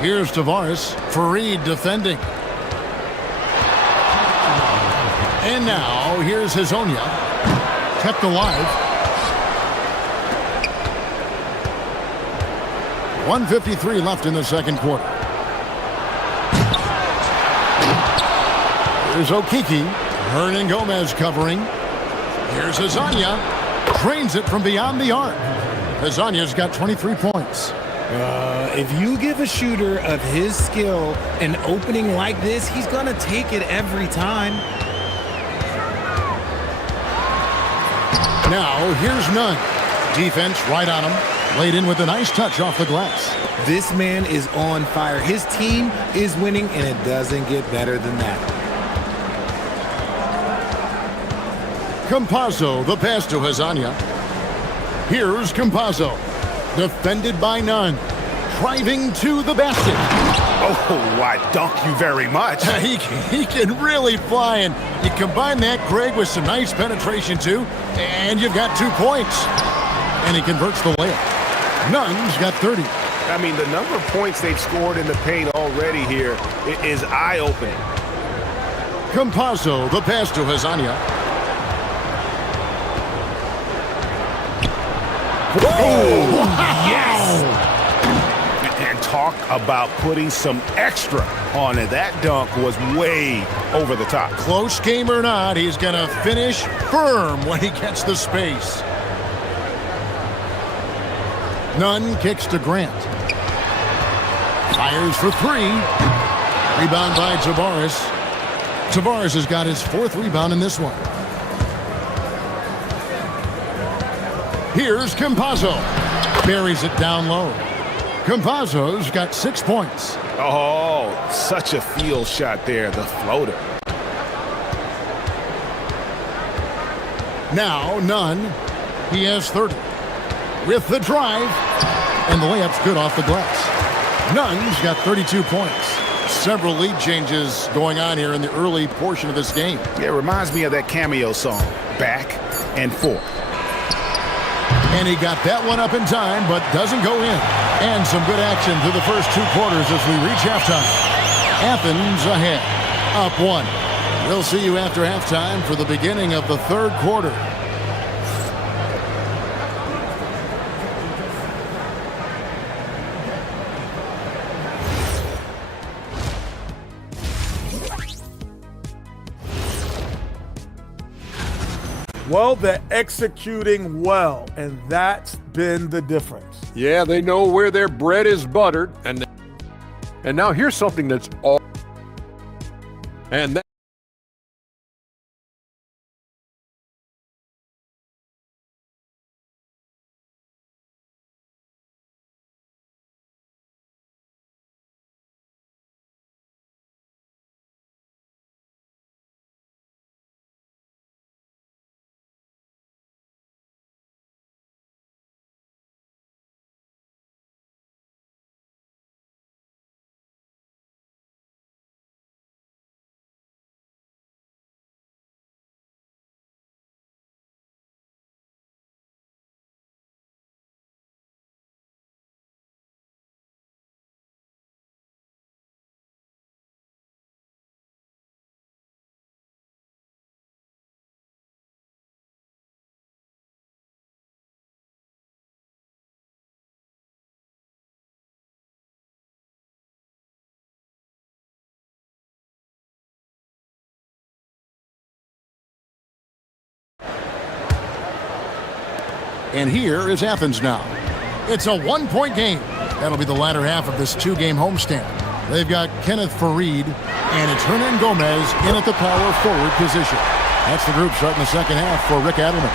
Here's Tavares. Fareed defending. And now, here's Hezonja. Kept alive. 1:53 left in the second quarter. Here's Okiki. Hernan Gomez covering. Here's Hezonja. Drains it from beyond the arc. Hezonja's got 23 points. If you give a shooter of his skill an opening like this, he's going to take it every time. Now, here's Nunn. Defense right on him. Laid in with a nice touch off the glass. This man is on fire. His team is winning, and it doesn't get better than that. Campazzo, the pass to Hezonja. Here's Campazzo. Defended by none. Driving to the basket. Oh, I dunk you very much. He can really fly, and you combine that, Greg, with some nice penetration, too, and you've got 2 points. And he converts the layup. Nunn's got 30. I mean, the number of points they've scored in the paint already here is eye-opening. Campazzo, the pass to Hazania. Oh, wow. Yes! And talk about putting some extra on it. That dunk was way over the top. Close game or not, he's going to finish firm when he gets the space. Nunn kicks to Grant. Fires for 3. Rebound by Tavares. Tavares has got his 4th rebound in this one. Here's Campazzo. Buries it down low. Campazzo's got 6 points. Oh, such a field shot there, the floater. Now Nunn. He has 30. With the drive. And the layup's good off the glass. Nunn's got 32 points. Several lead changes going on here in the early portion of this game. Yeah, it reminds me of that Cameo song, Back and Forth. And he got that one up in time, but doesn't go in. And some good action through the first 2 quarters as we reach halftime. Athens ahead, up 1. We'll see you after halftime for the beginning of the 3rd quarter. Well, they're executing well, and that's been the difference. Yeah, they know where their bread is buttered, and now here's something that's all. And that. And here is Athens now. It's a 1-point game. That'll be the latter half of this 2-game homestand. They've got Kenneth Fareed, and it's Hernan Gomez in at the power forward position. That's the group starting the second half for Rick Adelman.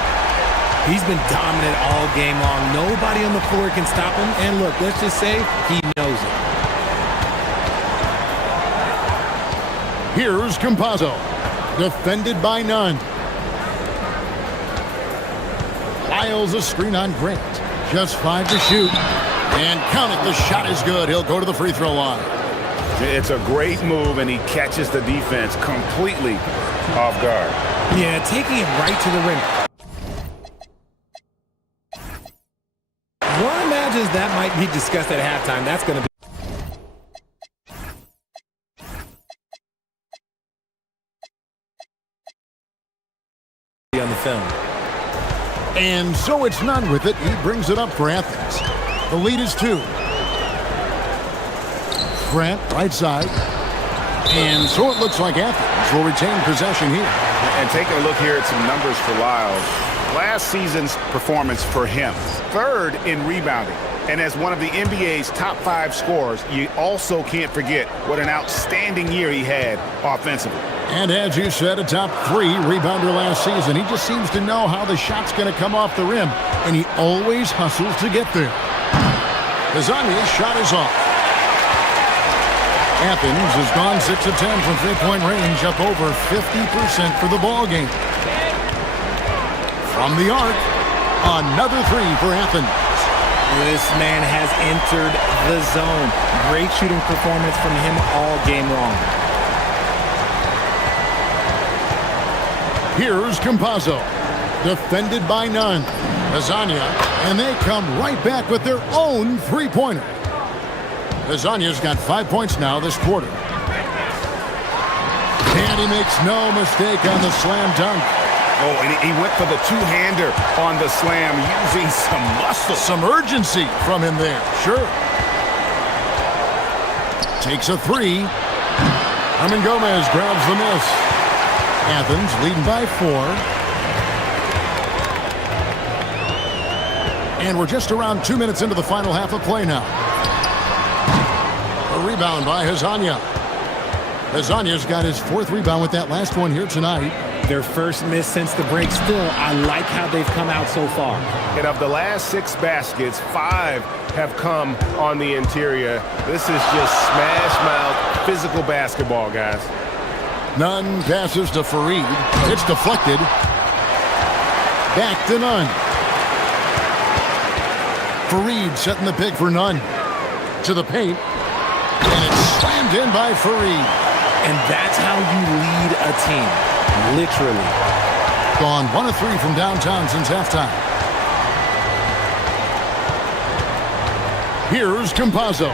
He's been dominant all game long. Nobody on the floor can stop him. And look, let's just say he knows it. Here's Campazzo. Defended by none. Files a screen on Grant. Just 5 to shoot. And count it, the shot is good. He'll go to the free throw line. It's a great move, and he catches the defense completely off guard. Yeah, taking it right to the rim. One imagines that might be discussed at halftime. That's going to be on the film. And so it's none with it. He brings it up for Athens. The lead is 2. Grant, right side. And so it looks like Athens will retain possession here. And taking a look here at some numbers for Lyles. Last season's performance for him, 3rd in rebounding. And as one of the NBA's top 5 scorers, you also can't forget what an outstanding year he had offensively. And as you said, a top 3 rebounder last season. He just seems to know how the shot's going to come off the rim, and he always hustles to get there. Kazania's shot is off. Athens has gone 6 of 10 from three-point range, up over 50% for the ball game. From the arc, another 3 for Athens. This man has entered the zone. Great shooting performance from him all game long. Here's Campazzo, defended by none. Lasagna, and they come right back with their own three-pointer. Lasagna's got 5 points now this quarter. And he makes no mistake on the slam dunk. Oh, and he went for the two-hander on the slam, using some muscle. Some urgency from him there, sure. Takes a three. Herman Gomez grabs the miss. Athens leading by 4. And we're just around 2 minutes into the final half of play now. A rebound by Lasagna. Lasagna's got his 4th rebound with that last one here tonight. Their first miss since the break. Still, I like how they've come out so far. And of the last 6 baskets, 5 have come on the interior. This is just smash-mouth physical basketball, guys. Nunn passes to Fareed. It's deflected. Back to Nunn. Fareed setting the pick for Nunn. To the paint. And it's slammed in by Fareed. And that's how you lead a team. Literally. Gone 1 of 3 from downtown since halftime. Here's Campazzo.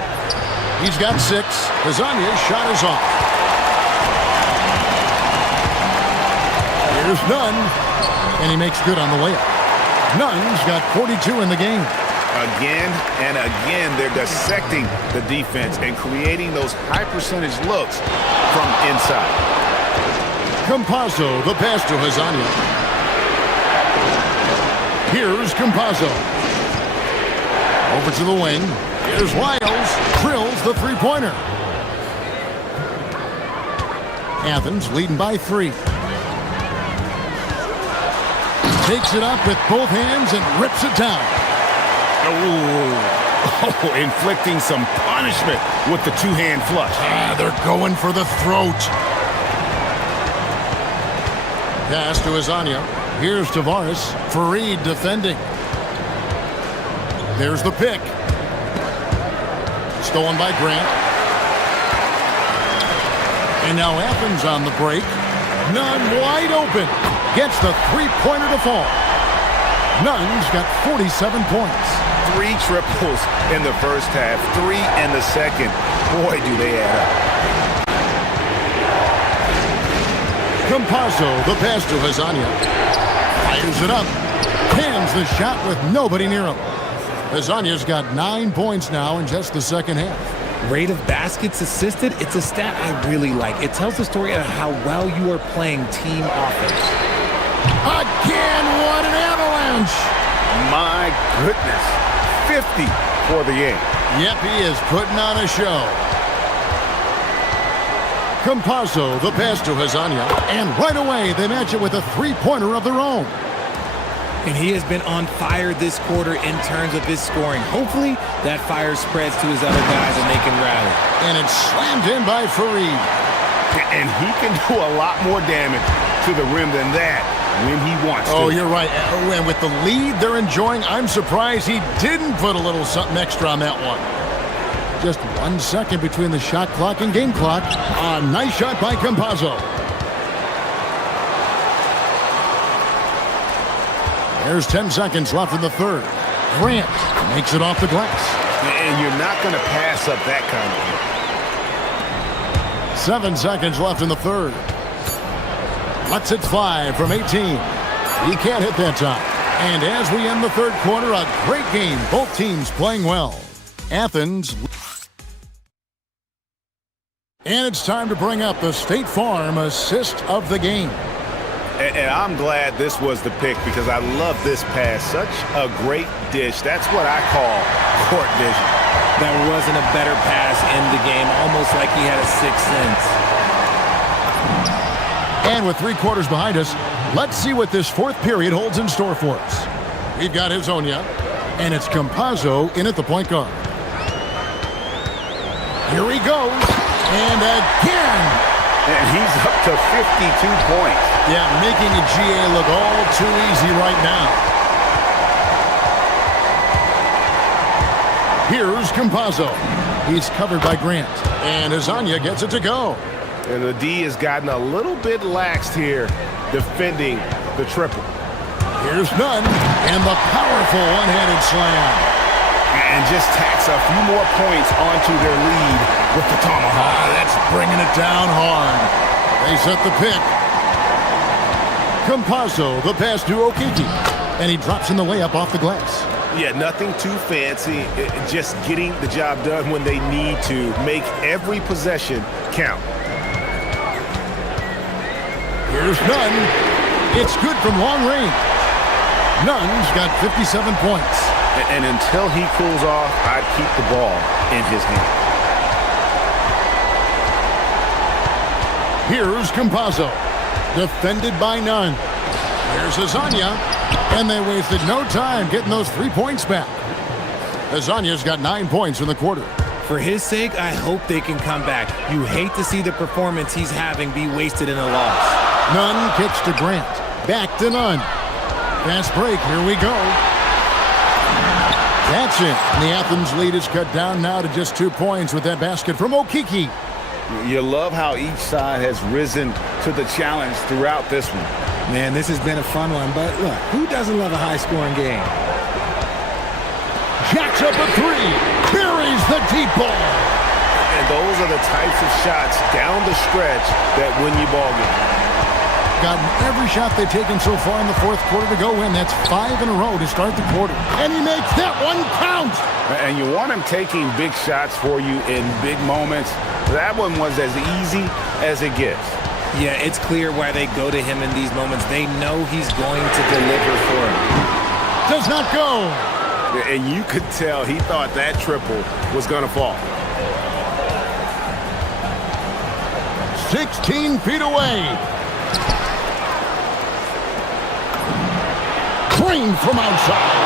He's got 6. Lasagna's shot is off. Here's Nunn. And he makes good on the layup. Nunn's got 42 in the game. Again and again, they're dissecting the defense and creating those high-percentage looks from inside. Campazzo, the pass to Lasagna. Here's Campazzo. Over to the wing. Here's Wiles. Drills the three-pointer. Athens leading by 3. Takes it up with both hands and rips it down. Oh, inflicting some punishment with the two-hand flush. They're going for the throat. Pass to Lasagna. Here's Tavares. Fareed defending. There's the pick. Stolen by Grant. And now Athens on the break. Nunn wide open. Gets the three-pointer to fall. Nunn's got 47 points. 3 triples in the first half, 3 in the second. Boy, do they add up. Campazzo, the pass to Lasagna. Fires it up. Hands the shot with nobody near him. Lasagna's got 9 points now in just the second half. Rate of baskets assisted, it's a stat I really like. It tells the story of how well you are playing team offense. Again, what an avalanche! My goodness. 50 for the game. Yep, he is putting on a show. Campazzo, the pass to Lasagna. And right away, they match it with a three-pointer of their own. And he has been on fire this quarter in terms of his scoring. Hopefully, that fire spreads to his other guys and they can rally. And it's slammed in by Fareed. And he can do a lot more damage to the rim than that when he wants to. Oh, you're right. And with the lead they're enjoying, I'm surprised he didn't put a little something extra on that one. Just 1 second between the shot clock and game clock. A nice shot by Campazzo. There's 10 seconds left in the third. Grant makes it off the glass. And you're not going to pass up that kind of hit. 7 seconds left in the third. Lets it fly from 18. He can't hit that time. And as we end the third quarter, a great game. Both teams playing well. Athens. And it's time to bring up the State Farm assist of the game. And I'm glad this was the pick because I love this pass. Such a great dish. That's what I call court vision. There wasn't a better pass in the game, almost like he had a sixth sense. And with 3 quarters behind us, let's see what this fourth period holds in store for us. We've got Hezonja, and it's Campazzo in at the point guard. Here he goes, and again! And he's up to 52 points. Yeah, making a GA look all too easy right now. Here's Campazzo. He's covered by Grant. And Azania gets it to go. And the D has gotten a little bit laxed here defending the triple. Here's Nunn. And the powerful one-handed slam. And just tacks a few more points onto their lead with the tomahawk. That's bringing it down hard. They set the pick. Campazzo, the pass to Okiki. And he drops in the layup off the glass. Yeah, nothing too fancy. Just getting the job done when they need to. Make every possession count. Here's Nunn. It's good from long range. Nunn's got 57 points. And until he cools off, I'd keep the ball in his hand. Here's Campazzo. Defended by Nunn. Here's Azania. And they wasted no time getting those 3 points back. Azania's got 9 points in the quarter. For his sake, I hope they can come back. You hate to see the performance he's having be wasted in a loss. Nunn kicks to Grant. Back to Nunn. Fast break. Here we go. That's it. And the Athens lead is cut down now to just 2 points with that basket from Okiki. You love how each side has risen to the challenge throughout this one. Man, this has been a fun one, but look, who doesn't love a high-scoring game? Jacks up a three. Buries the deep ball. And those are the types of shots down the stretch that win you ball games. Gotten every shot they've taken so far in the fourth quarter to go in. That's 5 in a row to start the quarter. And he makes that one count. And you want him taking big shots for you in big moments. That one was as easy as it gets. Yeah, it's clear why they go to him in these moments. They know he's going to deliver for them. Does not go. And you could tell he thought that triple was going to fall. 16 feet away. Green from outside.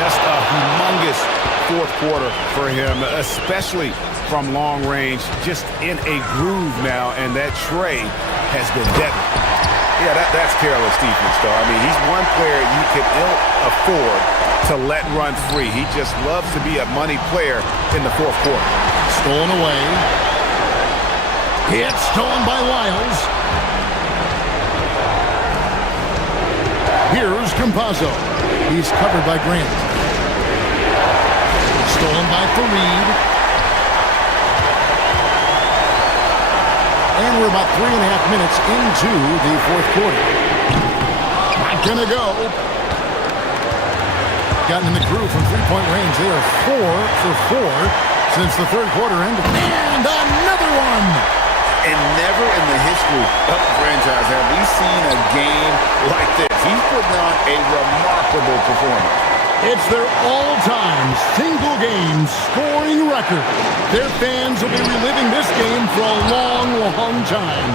Just a humongous fourth quarter for him, especially from long range. Just in a groove now, and that tray has been deadly. Yeah, that's careless defense, though. I mean, he's one player you can ill afford to let run free. He just loves to be a money player in the fourth quarter. Stolen away. It's stolen by Lyles. Here's Campazzo. He's covered by Grant. Stolen by Fareed. And we're about 3.5 minutes into the fourth quarter. Not gonna go. Gotten in the groove from three-point range. They are 4 for 4 since the third quarter ended. And another one! And never in the history of the franchise have we seen a game like this. He's putting on a remarkable performance. It's their all-time single-game scoring record. Their fans will be reliving this game for a long, long time.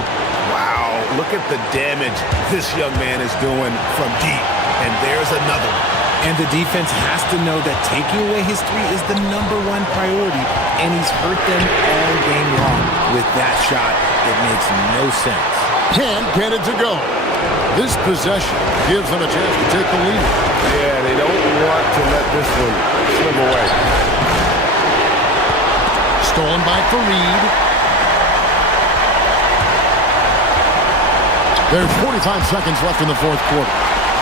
Wow, look at the damage this young man is doing from deep. And there's another one. And the defense has to know that taking away his three is the #1 priority, and he's hurt them all game long. With that shot, it makes no sense. Can't get it to go. This possession gives them a chance to take the lead. Yeah, they don't want to let this one slip away. Stolen by Fareed. There's 45 seconds left in the fourth quarter.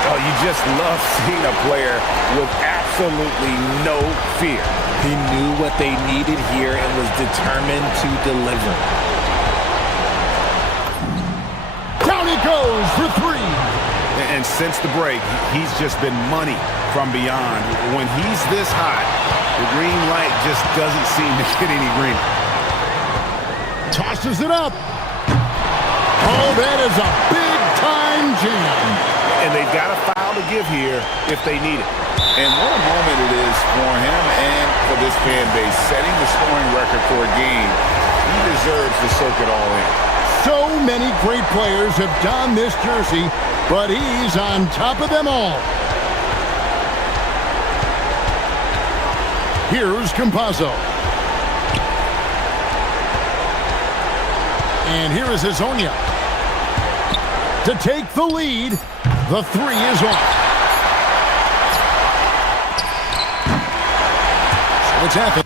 Oh, you just love seeing a player with absolutely no fear. He knew what they needed here and was determined to deliver. Down he goes for three. And since the break, he's just been money from beyond. When he's this hot, the green light just doesn't seem to get any greener. Tosses it up. Oh, that is a big-time jam. And they've got a foul to give here if they need it. And what a moment it is for him and for this fan base. Setting the scoring record for a game. He deserves to soak it all in. So many great players have donned this jersey, but he's on top of them all. Here's Campazzo. And here is Hezonja. To take the lead. The three is off. College athlete.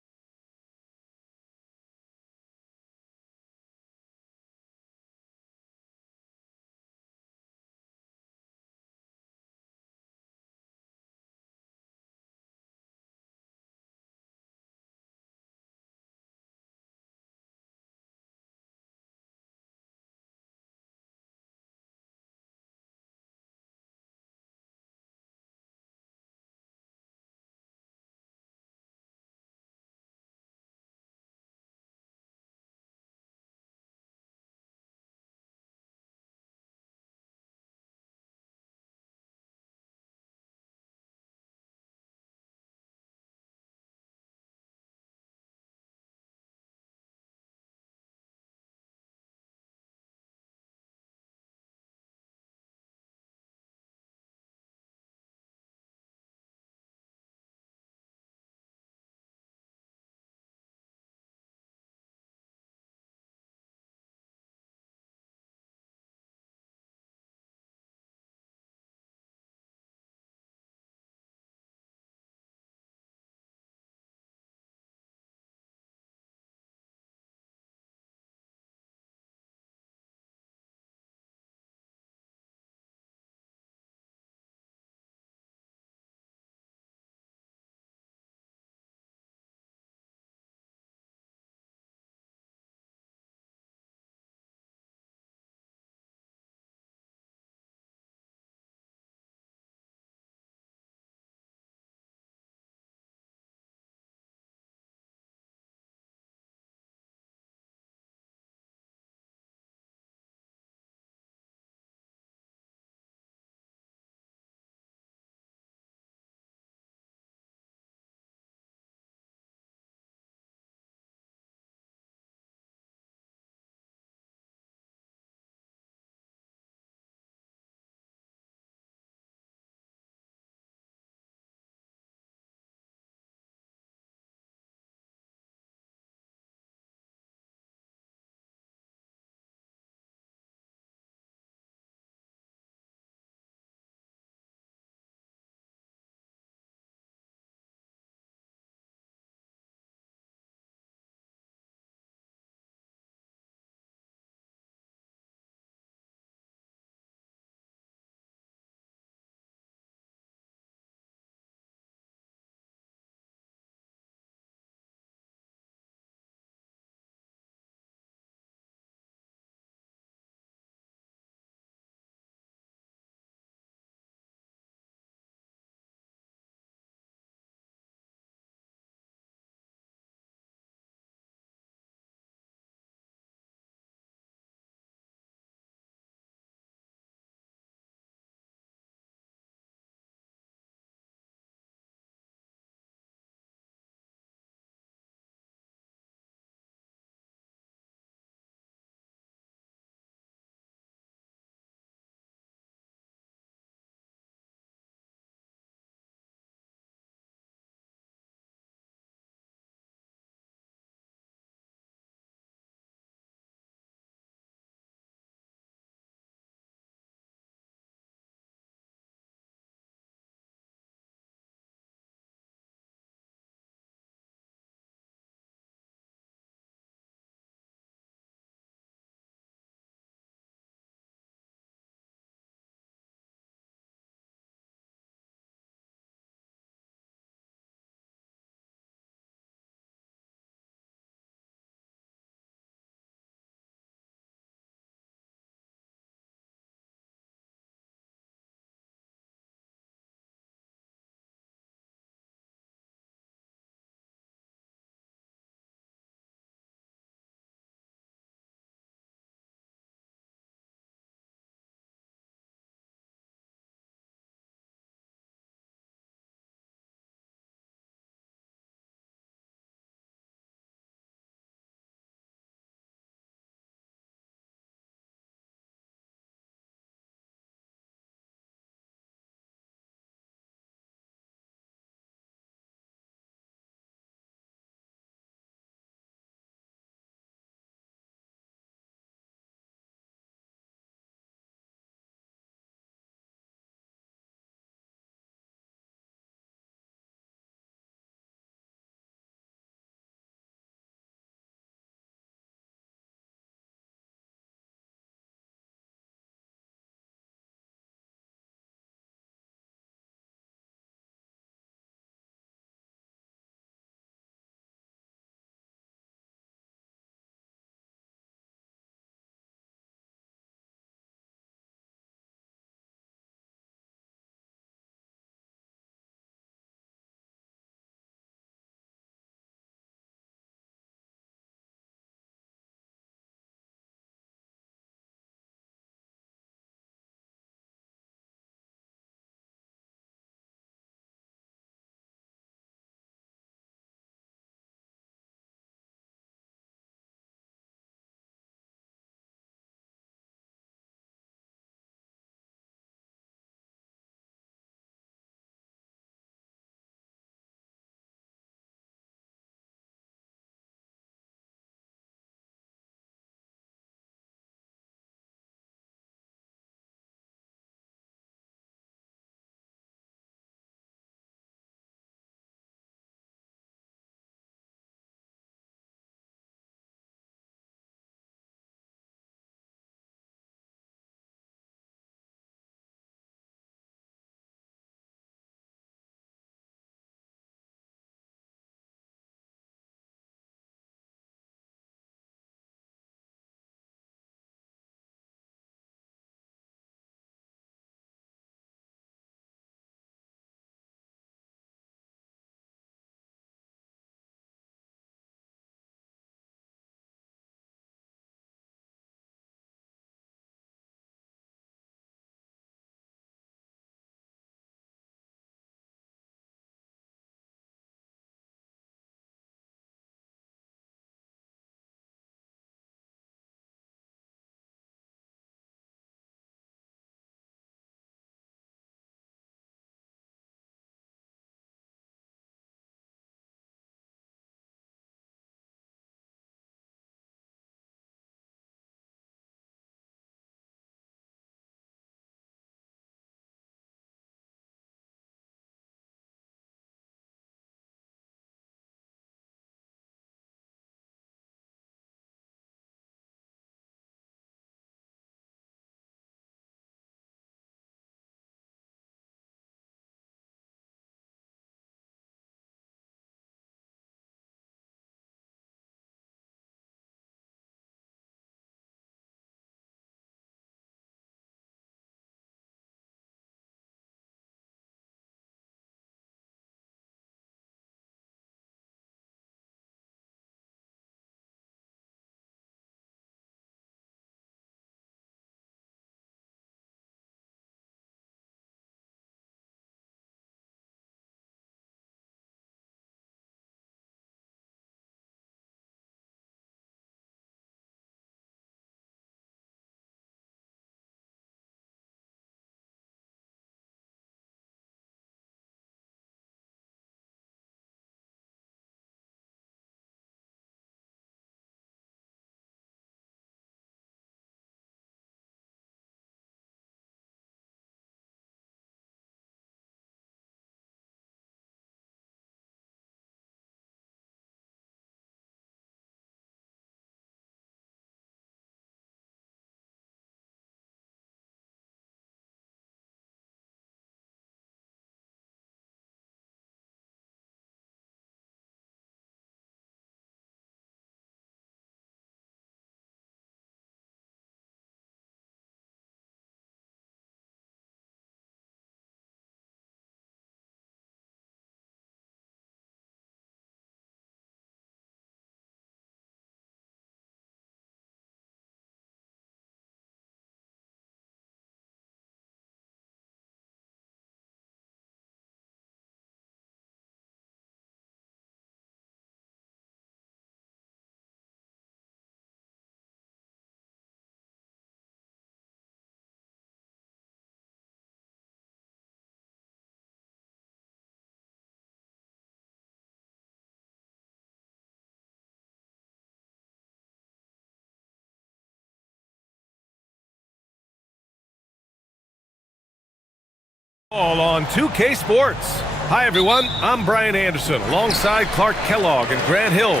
All on 2K Sports. Hi everyone, I'm Brian Anderson alongside Clark Kellogg and Grant Hill.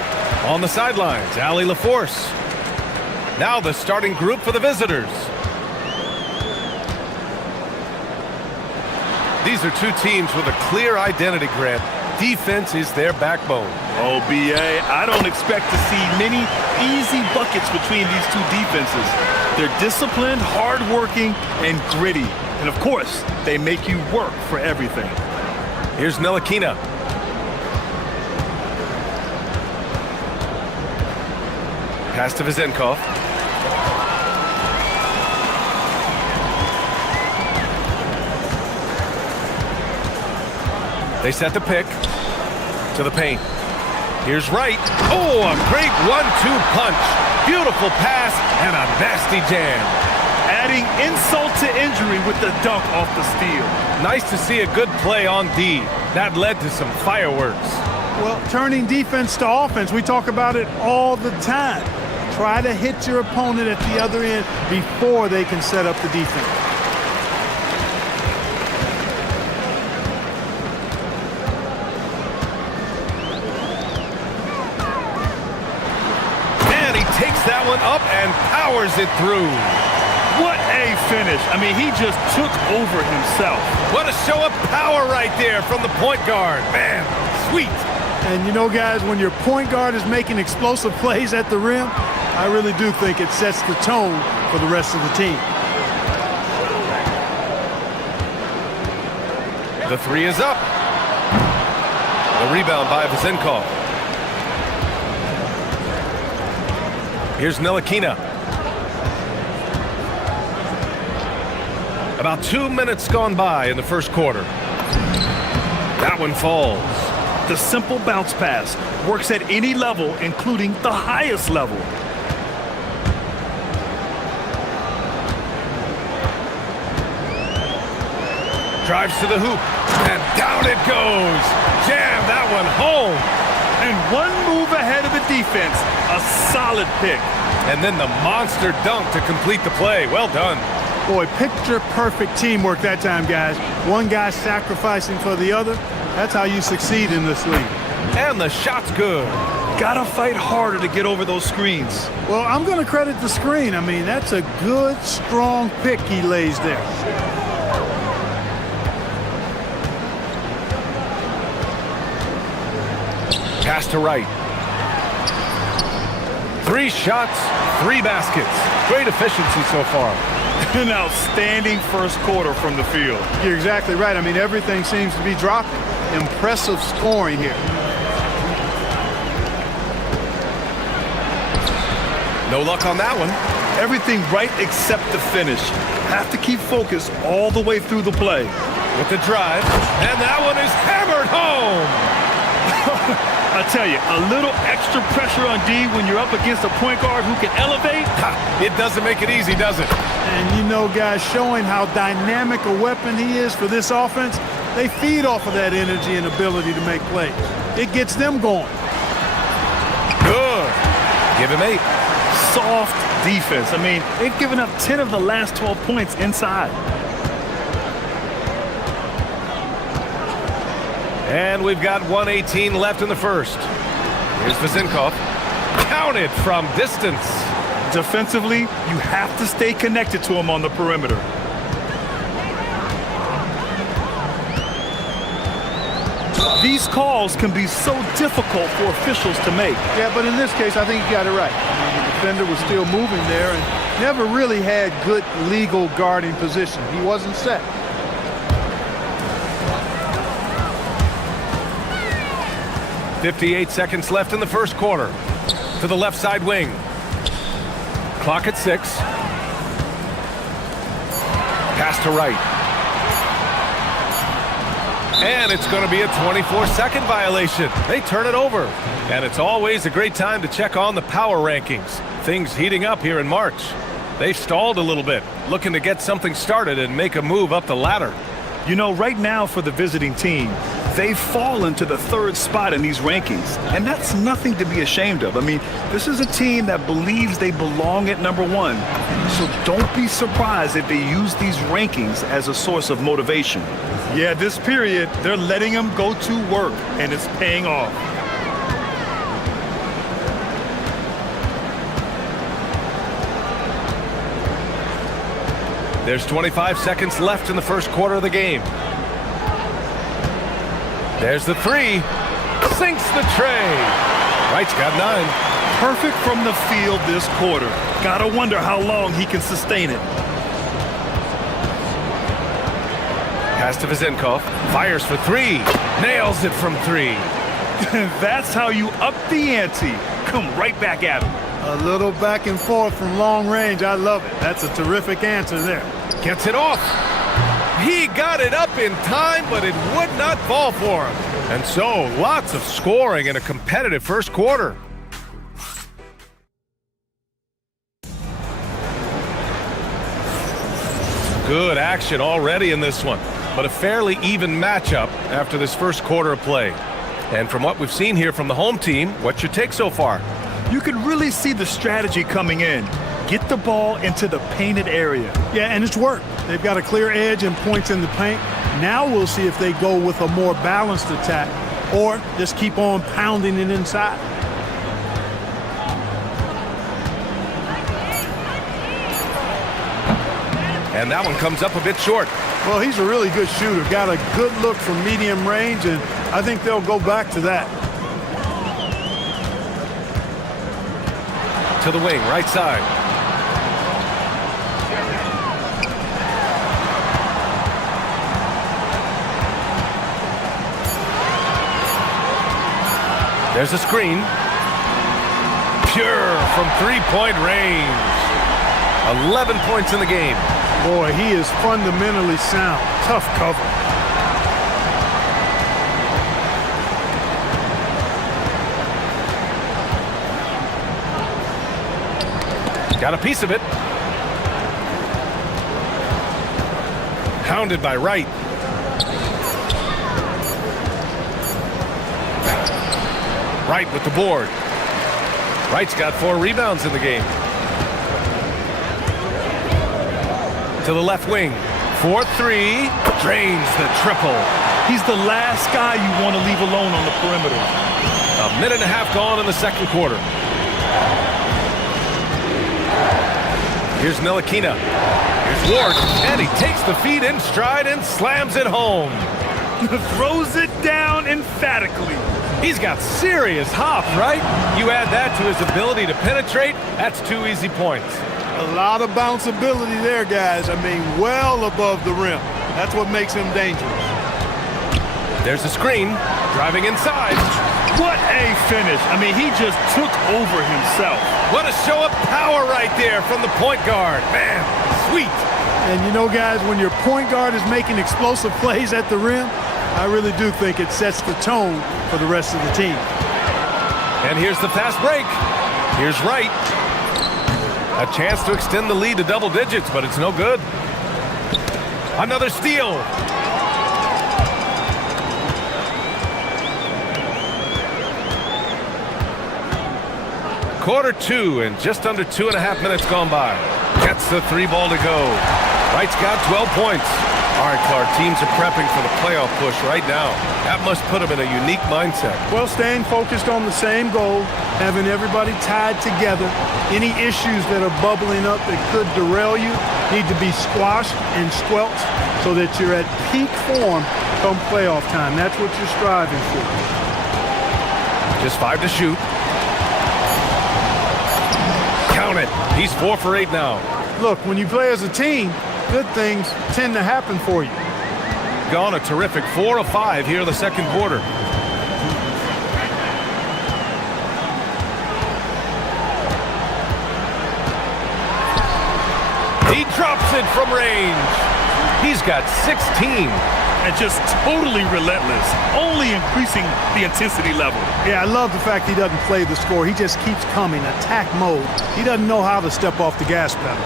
On the sidelines, Allie LaForce. Now the starting group for the visitors. These are two teams with a clear identity, Grant. Defense is their backbone. Oh, BA, I don't expect to see many easy buckets between these two defenses. They're disciplined, hardworking, and gritty. And of course, they make you work for everything. Here's Ntilikina. Pass to Vezenkov. They set the pick to the paint. Here's Wright. Oh, a great 1-2 punch. Beautiful pass and a nasty jam. Adding insult to injury with the dunk off the steal. Nice to see a good play on D. That led to some fireworks. Well, turning defense to offense, we talk about it all the time. Try to hit your opponent at the other end before they can set up the defense. And he takes that one up and powers it through. What a finish. I mean, he just took over himself. What a show of power right there from the point guard. Man, sweet. And you know, guys, when your point guard is making explosive plays at the rim, I really do think it sets the tone for the rest of the team. The three is up. The rebound by Vezenkov. Here's Ntilikina. About 2 minutes gone by in the first quarter. That one falls. The simple bounce pass works at any level, including the highest level. Drives to the hoop, and down it goes. Jam that one home. And one move ahead of the defense, a solid pick. And then the monster dunk to complete the play. Well done. Boy, picture-perfect teamwork that time, guys. One guy sacrificing for the other. That's how you succeed in this league. And the shot's good. Gotta fight harder to get over those screens. Well, I'm going to credit the screen. I mean, that's a good, strong pick he lays there. Pass to Wright. 3 shots, 3 baskets. Great efficiency so far. An outstanding first quarter from the field. You're exactly right. I mean, everything seems to be dropping. Impressive scoring here. No luck on that one. Everything right except the finish. Have to keep focused all the way through the play. With the drive, and that one is hammered home. I tell you, a little extra pressure on D when you're up against a point guard who can elevate. It doesn't make it easy, does it? And you know, guys, showing how dynamic a weapon he is for this offense, they feed off of that energy and ability to make plays. It gets them going. Good. Give him 8. Soft defense. I mean, they've given up 10 of the last 12 points inside. And we've got 1:18 left in the first. Here's Vezenkov. Counted from distance. Defensively, you have to stay connected to him on the perimeter. These calls can be so difficult for officials to make. Yeah, but in this case, I think you got it right. I mean, the defender was still moving there and never really had good legal guarding position. He wasn't set. .58 seconds left in the first quarter. To the left side wing. Clock at 6. Pass to Wright. And it's going to be a 24-second violation. They turn it over. And it's always a great time to check on the power rankings. Things heating up here in March. They've stalled a little bit, looking to get something started and make a move up the ladder. You know, right now for the visiting team, they've fallen to the 3rd spot in these rankings, and that's nothing to be ashamed of. I mean, this is a team that believes they belong at number 1, so don't be surprised if they use these rankings as a source of motivation. Yeah, this period, they're letting him go to work, and it's paying off. There's 25 seconds left in the first quarter of the game. There's the three. Sinks the tray. Wright's got 9. Perfect from the field this quarter. Gotta wonder how long he can sustain it. Pass to Vizenkov. Fires for 3. Nails it from 3. That's how you up the ante. Come right back at him. A little back and forth from long range. I love it. That's a terrific answer there. Gets it off. He got it up in time, but it would not fall for him. And so, lots of scoring in a competitive first quarter. Good action already in this one, but a fairly even matchup after this first quarter of play. And from what we've seen here from the home team, what's your take so far? You can really see the strategy coming in. Get the ball into the painted area. Yeah, and it's worked. They've got a clear edge and points in the paint. Now we'll see if they go with a more balanced attack or just keep on pounding it inside. And that one comes up a bit short. Well, he's a really good shooter. Got a good look from medium range, and I think they'll go back to that. To the wing, right side. There's a screen. Pure from three-point range. 11 points in the game. Boy, he is fundamentally sound. Tough cover. Got a piece of it. Hounded by Wright. Wright with the board. Wright's got 4 rebounds in the game. To the left wing. 4-3. Drains the triple. He's the last guy you want to leave alone on the perimeter. A minute and a half gone in the second quarter. Here's Ntilikina. Here's Ward. And he takes the feed in stride and slams it home. Throws it down emphatically. He's got serious hop, right? You add that to his ability to penetrate, that's 2 easy points. A lot of bounceability there, guys. I mean, well above the rim. That's what makes him dangerous. There's a screen. Driving inside. What a finish. I mean, he just took over himself. What a show of power right there from the point guard. Man, sweet. And you know, guys, when your point guard is making explosive plays at the rim, I really do think it sets the tone for the rest of the team. And here's the fast break. Here's Wright. A chance to extend the lead to double digits, but it's no good. Another steal. Quarter 2 and just under 2.5 minutes gone by. Gets the 3 ball to go. Wright's got 12 points. All right, Clark, teams are prepping for the playoff push right now. That must put them in a unique mindset. Well, staying focused on the same goal, having everybody tied together. Any issues that are bubbling up that could derail you need to be squashed and squelched so that you're at peak form come playoff time. That's what you're striving for. Just 5 to shoot. Count it. He's 4 for 8 now. Look, when you play as a team, good things tend to happen for you. Gone a terrific 4 of 5 here in the second quarter. He drops it from range. He's got 16. And just totally relentless, only increasing the intensity level. Yeah, I love the fact he doesn't play the score. He just keeps coming, attack mode. He doesn't know how to step off the gas pedal.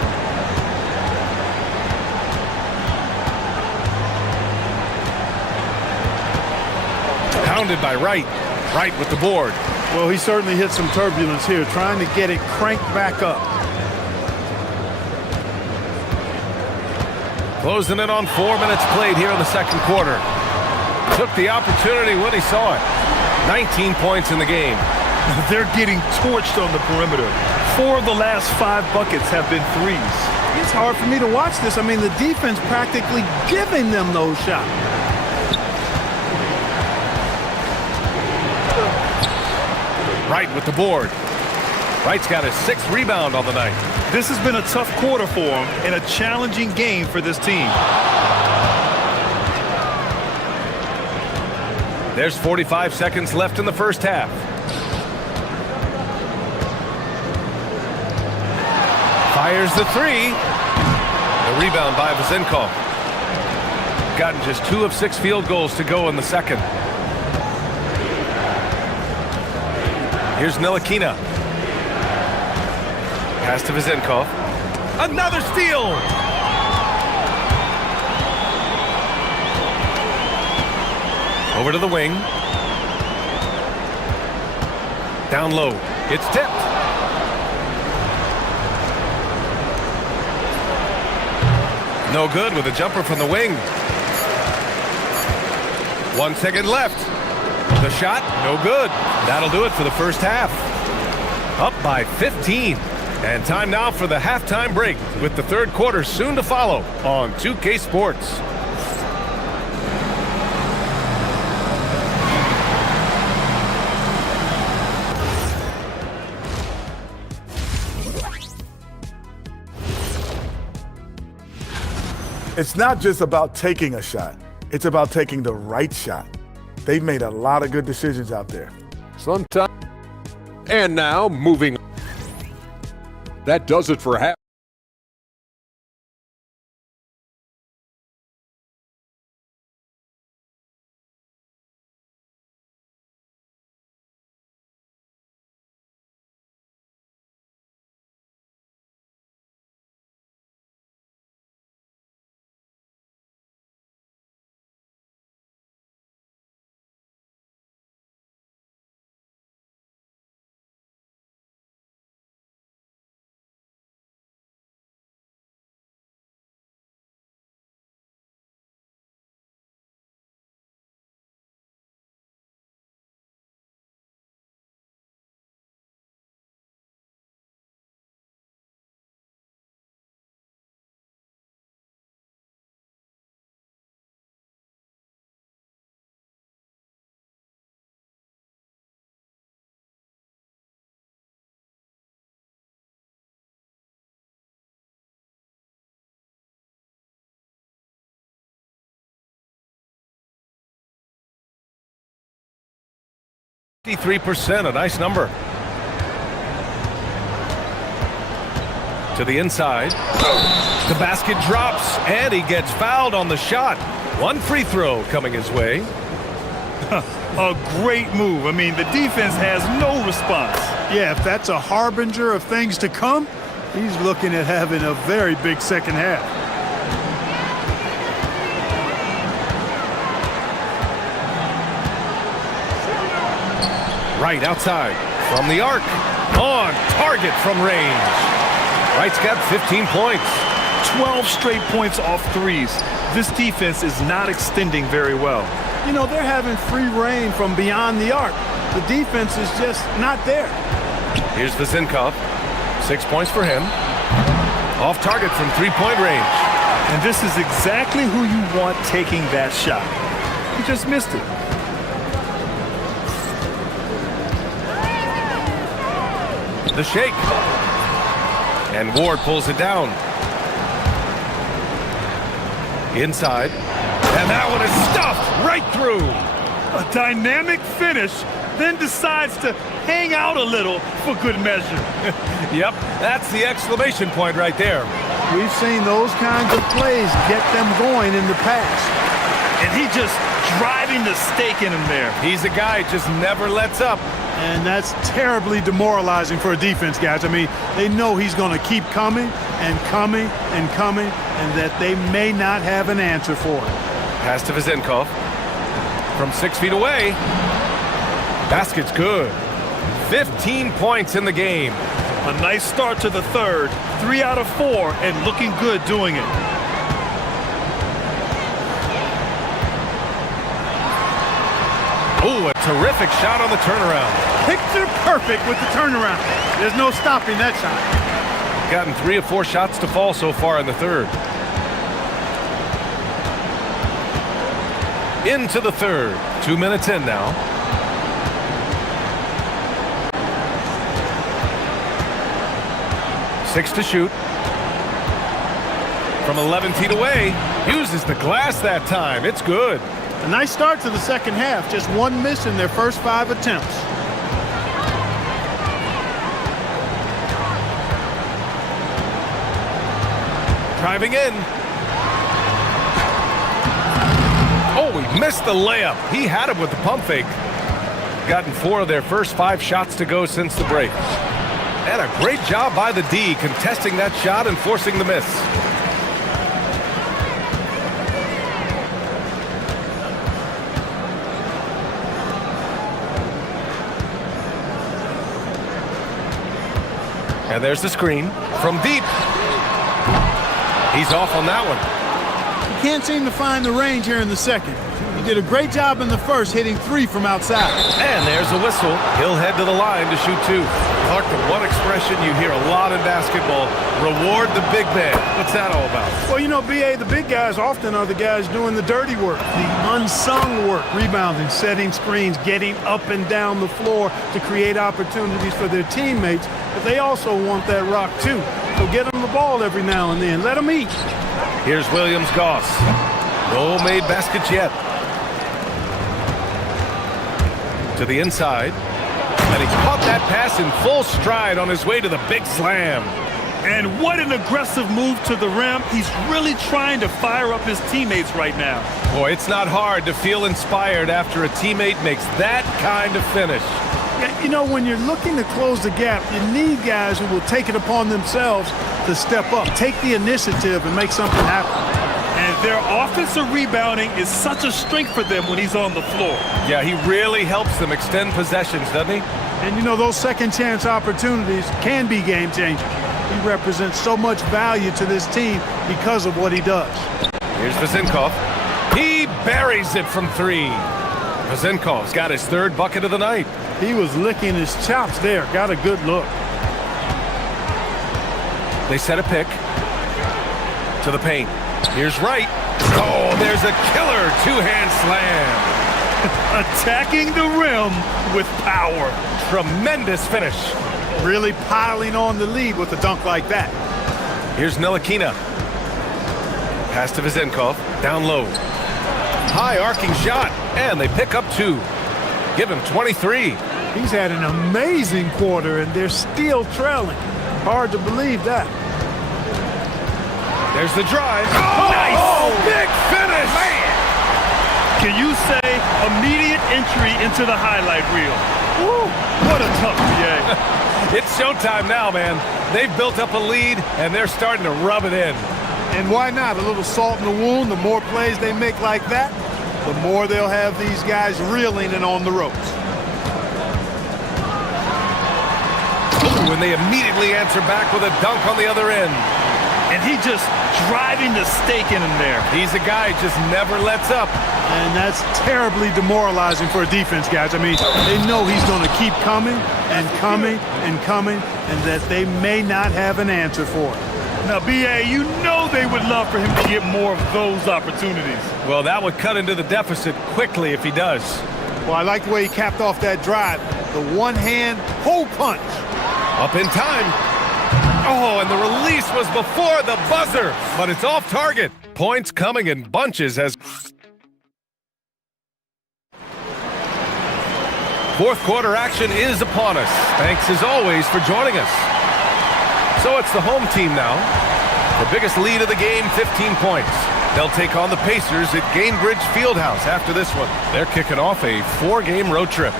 Hounded by Wright. Wright with the board. Well, he certainly hit some turbulence here, trying to get it cranked back up. Closing in on 4 minutes played here in the second quarter. Took the opportunity when he saw it. 19 points in the game. They're getting torched on the perimeter. 4 of the last 5 buckets have been threes. It's hard for me to watch this. I mean, the defense practically giving them those shots. Wright with the board. Wright's got his 6th rebound on the night. This has been a tough quarter for him and a challenging game for this team. There's 45 seconds left in the first half. Fires the 3. The rebound by Vezenkov. Gotten just 2 of 6 field goals to go in the second. Here's Ntilikina. Pass to Vezenkov. Another steal! Over to the wing. Down low. It's tipped. No good with a jumper from the wing. 1 second left. The shot, no good. That'll do it for the first half. Up by 15. And time now for the halftime break, with the third quarter soon to follow on 2K Sports. It's not just about taking a shot. It's about taking the right shot. They've made a lot of good decisions out there. Sometimes. And now, moving on. That does it for half. %, a nice number. To the inside. The basket drops, and he gets fouled on the shot. 1 free throw coming his way. A great move. I mean, the defense has no response. Yeah, if that's a harbinger of things to come, he's looking at having a very big second half. Right outside from the arc. On target from range. Wright's got 15 points. 12 straight points off threes. This defense is not extending very well. You know, they're having free reign from beyond the arc. The defense is just not there. Here's Vezenkov. 6 points for him. Off target from three-point range. And this is exactly who you want taking that shot. He just missed it. The shake. And Ward pulls it down. Inside. And that one is stuffed right through. A dynamic finish, then decides to hang out a little for good measure. Yep, that's the exclamation point right there. We've seen those kinds of plays get them going in the past. And he just driving the stake in him there. He's a guy who just never lets up. And that's terribly demoralizing for a defense, guys. I mean, they know he's going to keep coming and coming and coming, and that they may not have an answer for it. Pass to Vezenkov. From 6 feet away. Basket's good. 15 points in the game. A nice start to the third. 3 out of 4, and looking good doing it. Oh, a terrific shot on the turnaround. Picture perfect with the turnaround. There's no stopping that shot. Gotten 3 of 4 shots to fall so far in the third. Into the third. 2 minutes in now. Six to shoot. From 11 feet away. Uses the glass that time. It's good. A nice start to the second half. Just one miss in their first 5 attempts. Driving in. Oh, he missed the layup. He had it with the pump fake. Gotten 4 of their first 5 shots to go since the break. And a great job by the D, contesting that shot and forcing the miss. And there's the screen from deep. He's off on that one. He can't seem to find the range here in the second. He did a great job in the first, hitting 3 from outside. And there's a whistle. He'll head to the line to shoot 2. Clark, the one expression you hear a lot in basketball, reward the big man. What's that all about? Well, you know, B.A., the big guys often are the guys doing the dirty work, the unsung work, rebounding, setting screens, getting up and down the floor to create opportunities for their teammates. But they also want that rock, too. So get them the ball every now and then. Let them eat. Here's Williams-Goss. No made baskets yet. To the inside. And he caught that pass in full stride on his way to the big slam. And what an aggressive move to the rim. He's really trying to fire up his teammates right now. Boy, it's not hard to feel inspired after a teammate makes that kind of finish. You know, when you're looking to close the gap, you need guys who will take it upon themselves to step up, take the initiative, and make something happen. And their offensive rebounding is such a strength for them when he's on the floor. Yeah, he really helps them extend possessions, doesn't he? And, you know, those second-chance opportunities can be game-changing. He represents so much value to this team because of what he does. Here's Vezenkov. He buries it from 3. Vezenkov's got his 3rd bucket of the night. He was licking his chops there. Got a good look. They set a pick to the paint. Here's Wright. Oh, there's a killer 2-hand slam. Attacking the rim with power. Tremendous finish. Really piling on the lead with a dunk like that. Here's Ntilikina. Pass to Vezenkov. Down low. High arcing shot. And they pick up 2. Give him 23. He's had an amazing quarter, and they're still trailing. Hard to believe that. There's the drive. Oh, nice! Oh, big finish! Man! Can you say immediate entry into the highlight reel? Woo, what a tough PA. It's showtime now, man. They've built up a lead, and they're starting to rub it in. And why not? A little salt in the wound. The more plays they make like that, the more they'll have these guys reeling and on the ropes. When they immediately answer back with a dunk on the other end. And he just driving the stake in him there. He's a guy who just never lets up. And that's terribly demoralizing for a defense, guys. I mean, they know he's going to keep coming and coming and coming, and that they may not have an answer for it. Now, B.A., you know they would love for him to get more of those opportunities. Well, that would cut into the deficit quickly if he does. Well, I like the way he capped off that drive. The one-hand hole punch. Up in time. Oh, and the release was before the buzzer, but it's off target. Points coming in bunches as... Fourth quarter action is upon us. Thanks as always for joining us. So it's the home team now. The biggest lead of the game, 15 points. They'll take on the Pacers at Gainbridge Fieldhouse after this one. They're kicking off a 4-game road trip.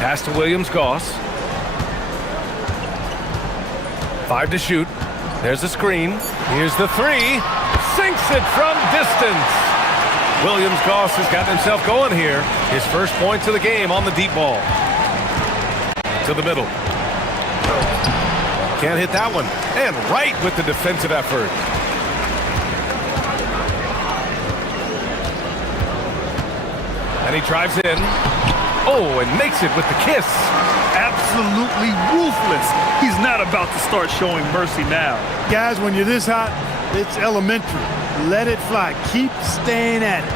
Pass to Williams-Goss. 5 to shoot. There's a screen. Here's the 3. Sinks it from distance. Williams-Goss has gotten himself going here. His first points of the game on the deep ball. To the middle. Can't hit that one. And right with the defensive effort. And he drives in. Oh, and makes it with the kiss. Absolutely ruthless. He's not about to start showing mercy now. Guys, when you're this hot, it's elementary. Let it fly. Keep staying at it.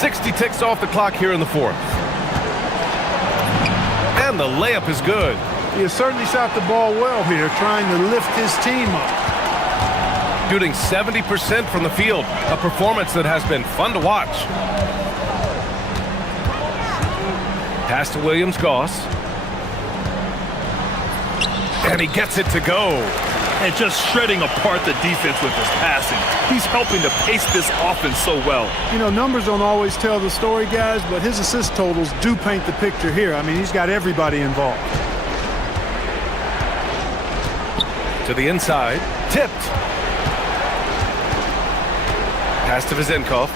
60 ticks off the clock here in the fourth. And the layup is good. He has certainly shot the ball well here, trying to lift his team up. Shooting 70% from the field, a performance that has been fun to watch. Pass to Williams-Goss. And he gets it to go. And just shredding apart the defense with his passing. He's helping to pace this offense so well. You know, numbers don't always tell the story, guys, but his assist totals do paint the picture here. I mean, he's got everybody involved. To the inside, tipped. Pass to Vizenkov.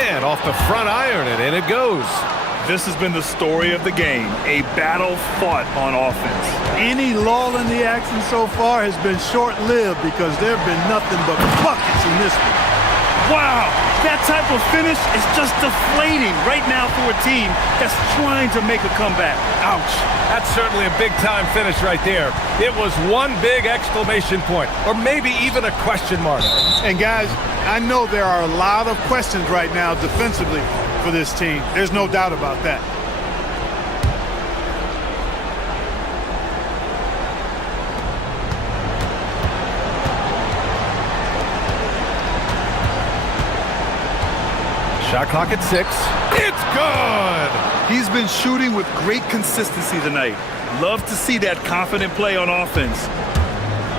And off the front iron, and in it goes. This has been the story of the game, a battle fought on offense. Any lull in the action so far has been short-lived because there have been nothing but buckets in this one. Wow, that type of finish is just deflating right now for a team that's trying to make a comeback. Ouch. That's certainly a big-time finish right there. It was one big exclamation point, or maybe even a question mark. And guys, I know there are a lot of questions right now defensively for this team. There's no doubt about that. Shot clock at 6. It's good! He's been shooting with great consistency tonight. Love to see that confident play on offense.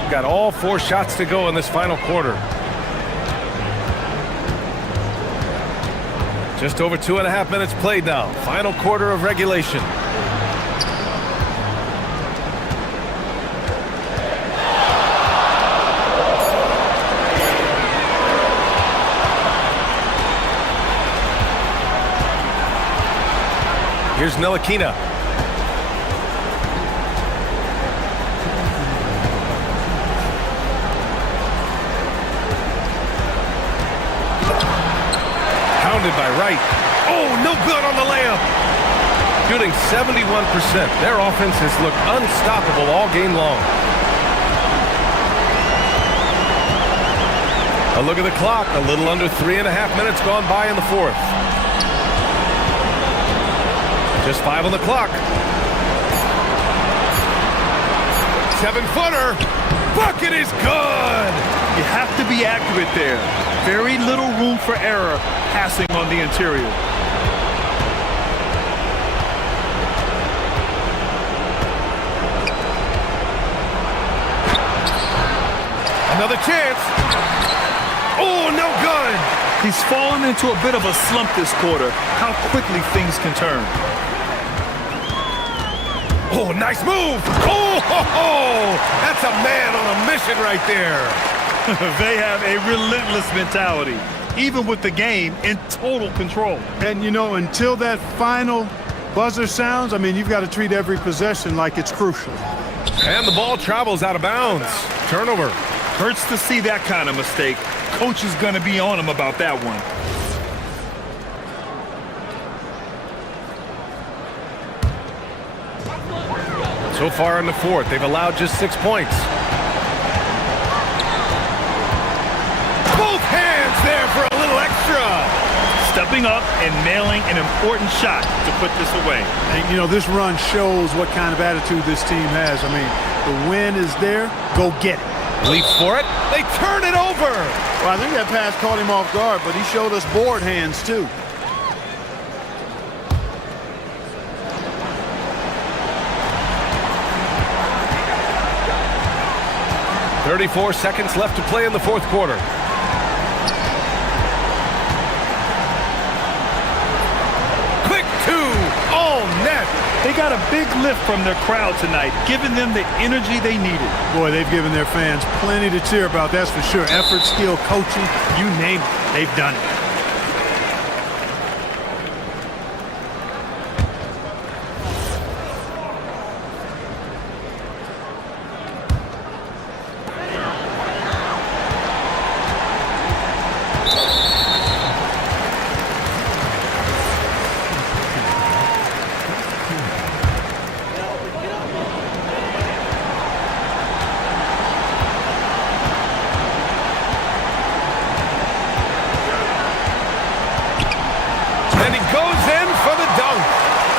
Got all 4 shots to go in this final quarter. Just over 2.5 minutes played now. Final quarter of regulation. Here's Ntilikina. Pounded by Wright. Oh, no good on the layup. Shooting 71%. Their offense has looked unstoppable all game long. A look at the clock. A little under 3.5 minutes gone by in the fourth. Just 5 on the clock. 7-footer. Bucket is good. You have to be accurate there. Very little room for error passing on the interior. Another chance. Oh, no good. He's fallen into a bit of a slump this quarter. How quickly things can turn. Oh, nice move. Oh, ho, ho. That's a man on a mission right there. They have a relentless mentality, even with the game in total control. And, you know, until that final buzzer sounds, I mean, you've got to treat every possession like it's crucial. And the ball travels out of bounds. Turnover. Hurts to see that kind of mistake. Coach is going to be on him about that one. So far in the fourth, they've allowed just 6 points. Both hands there for a little extra. Stepping up and nailing an important shot to put this away. And, you know, this run shows what kind of attitude this team has. I mean, the win is there. Go get it. Leaps for it. They turn it over. Well, I think that pass caught him off guard, but he showed us board hands, too. .34 seconds left to play in the fourth quarter. Quick two, all net. They got a big lift from their crowd tonight, giving them the energy they needed. Boy, they've given their fans plenty to cheer about, that's for sure. Effort, skill, coaching, you name it, they've done it.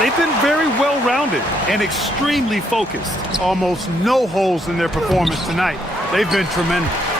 They've been very well-rounded and extremely focused. Almost no holes in their performance tonight. They've been tremendous.